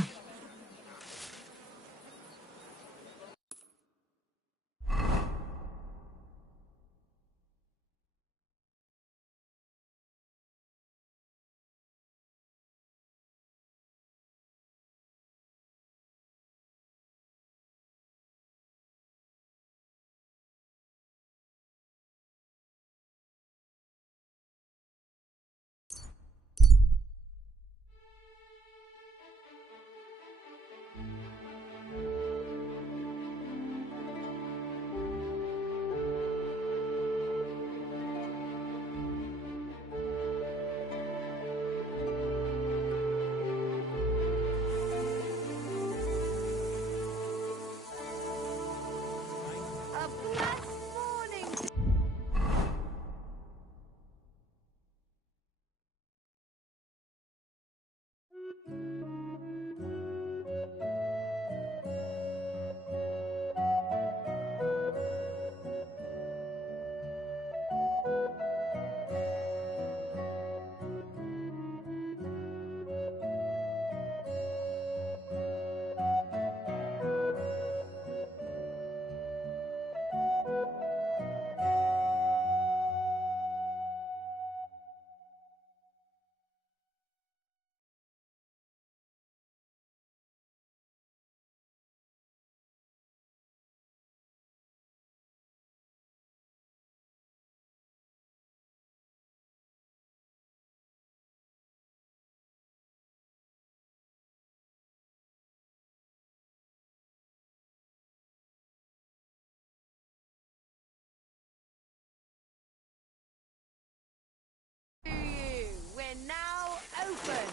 We're now open.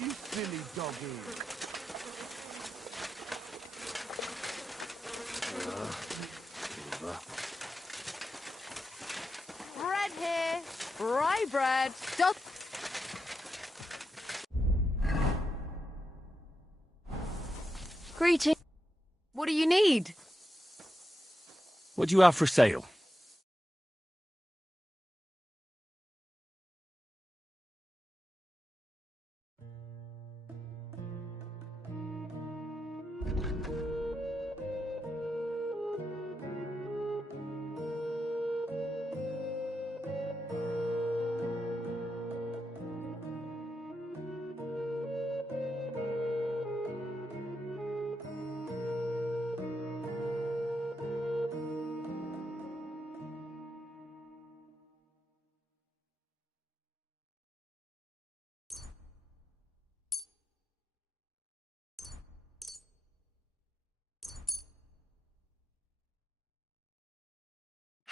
You silly doggy. Bread here. Rye bread. Greeting. What do you need? What do you have for sale?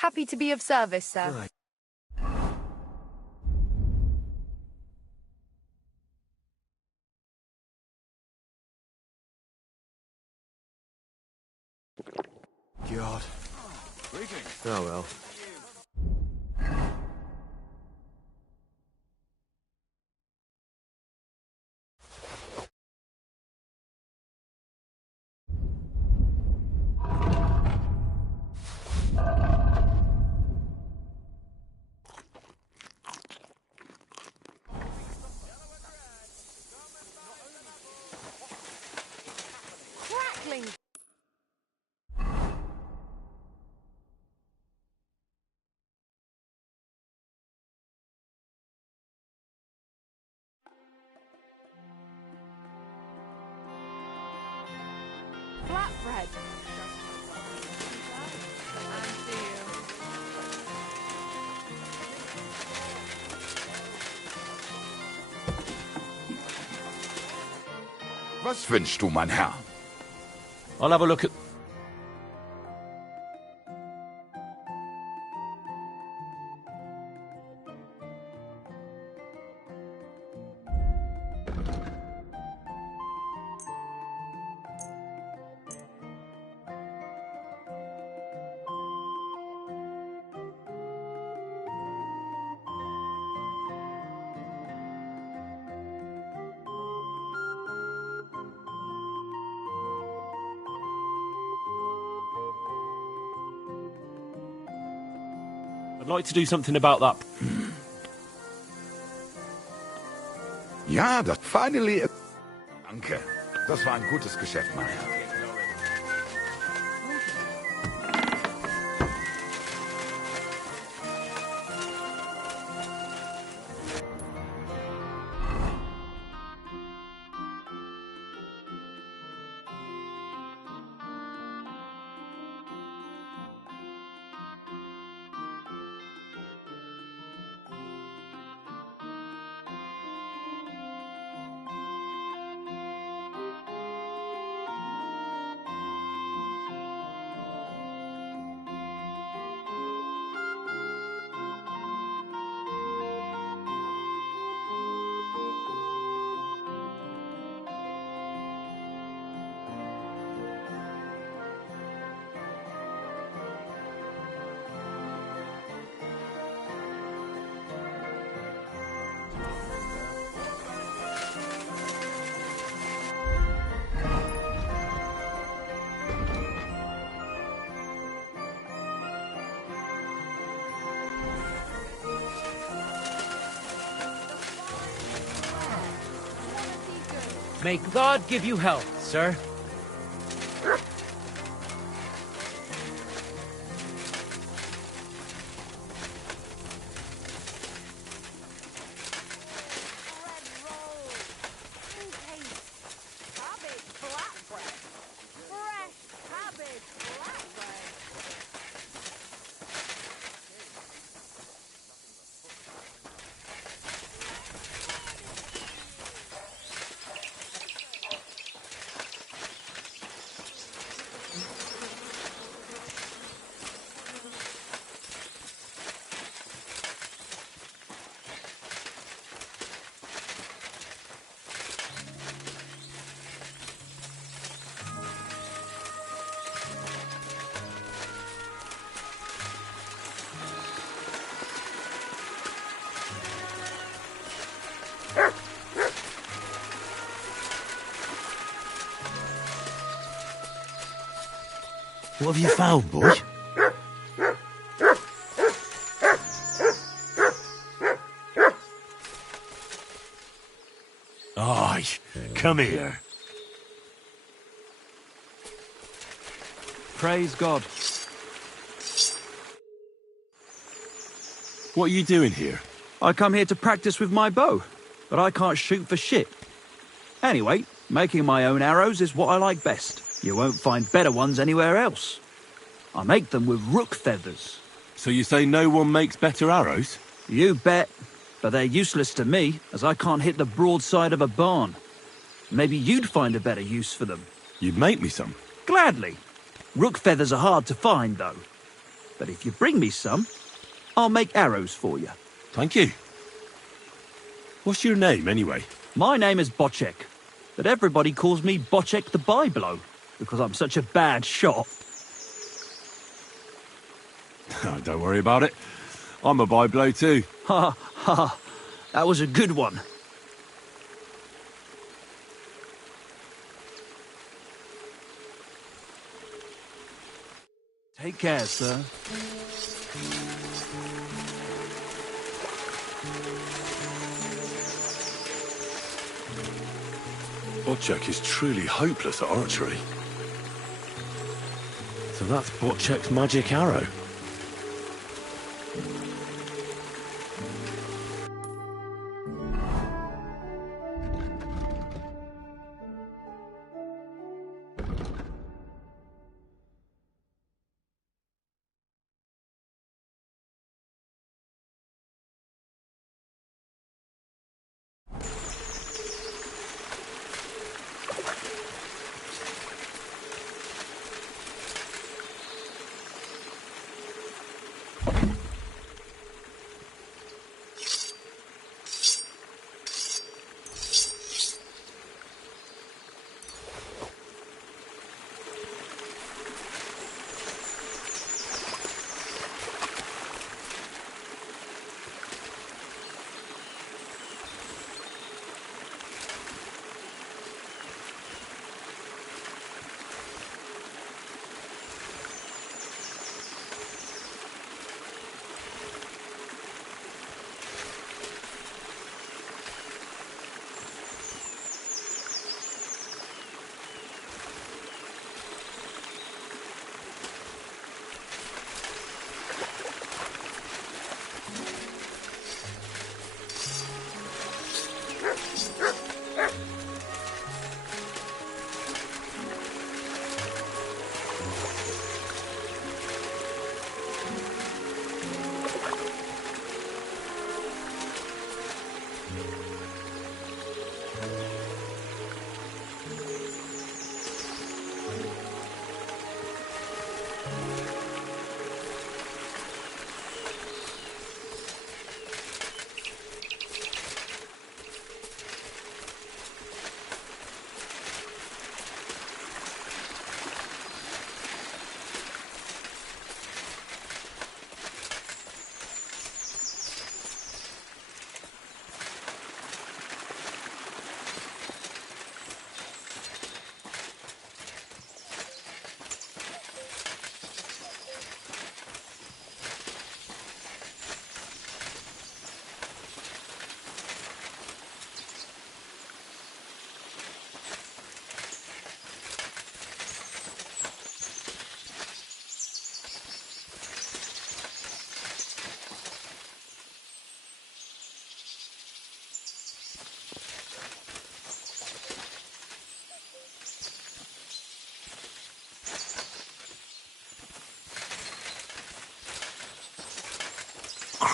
Happy to be of service, sir. Right. God. Oh well. Fred. Was wünschst du, mein Herr? I'll have a look at... I'd like to do something about that. Ja, das finally... Danke. Das war ein gutes Geschäft, mein Herr. May God give you health, sir. What have you found, boy? Aye, come here. Praise God. What are you doing here? I come here to practice with my bow, but I can't shoot for shit. Anyway, making my own arrows is what I like best. You won't find better ones anywhere else. I make them with rook feathers. So you say no one makes better arrows? You bet. But they're useless to me, as I can't hit the broadside of a barn. Maybe you'd find a better use for them. You'd make me some? Gladly. Rook feathers are hard to find, though. But if you bring me some, I'll make arrows for you. Thank you. What's your name, anyway? My name is Bocek, but everybody calls me Bocek the Byblow, because I'm such a bad shot. Don't worry about it. I'm a byblow too. Ha ha, that was a good one. Take care, sir. Bocek is truly hopeless at archery. So that's Bocek's magic arrow.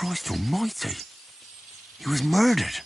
Christ almighty. He was murdered.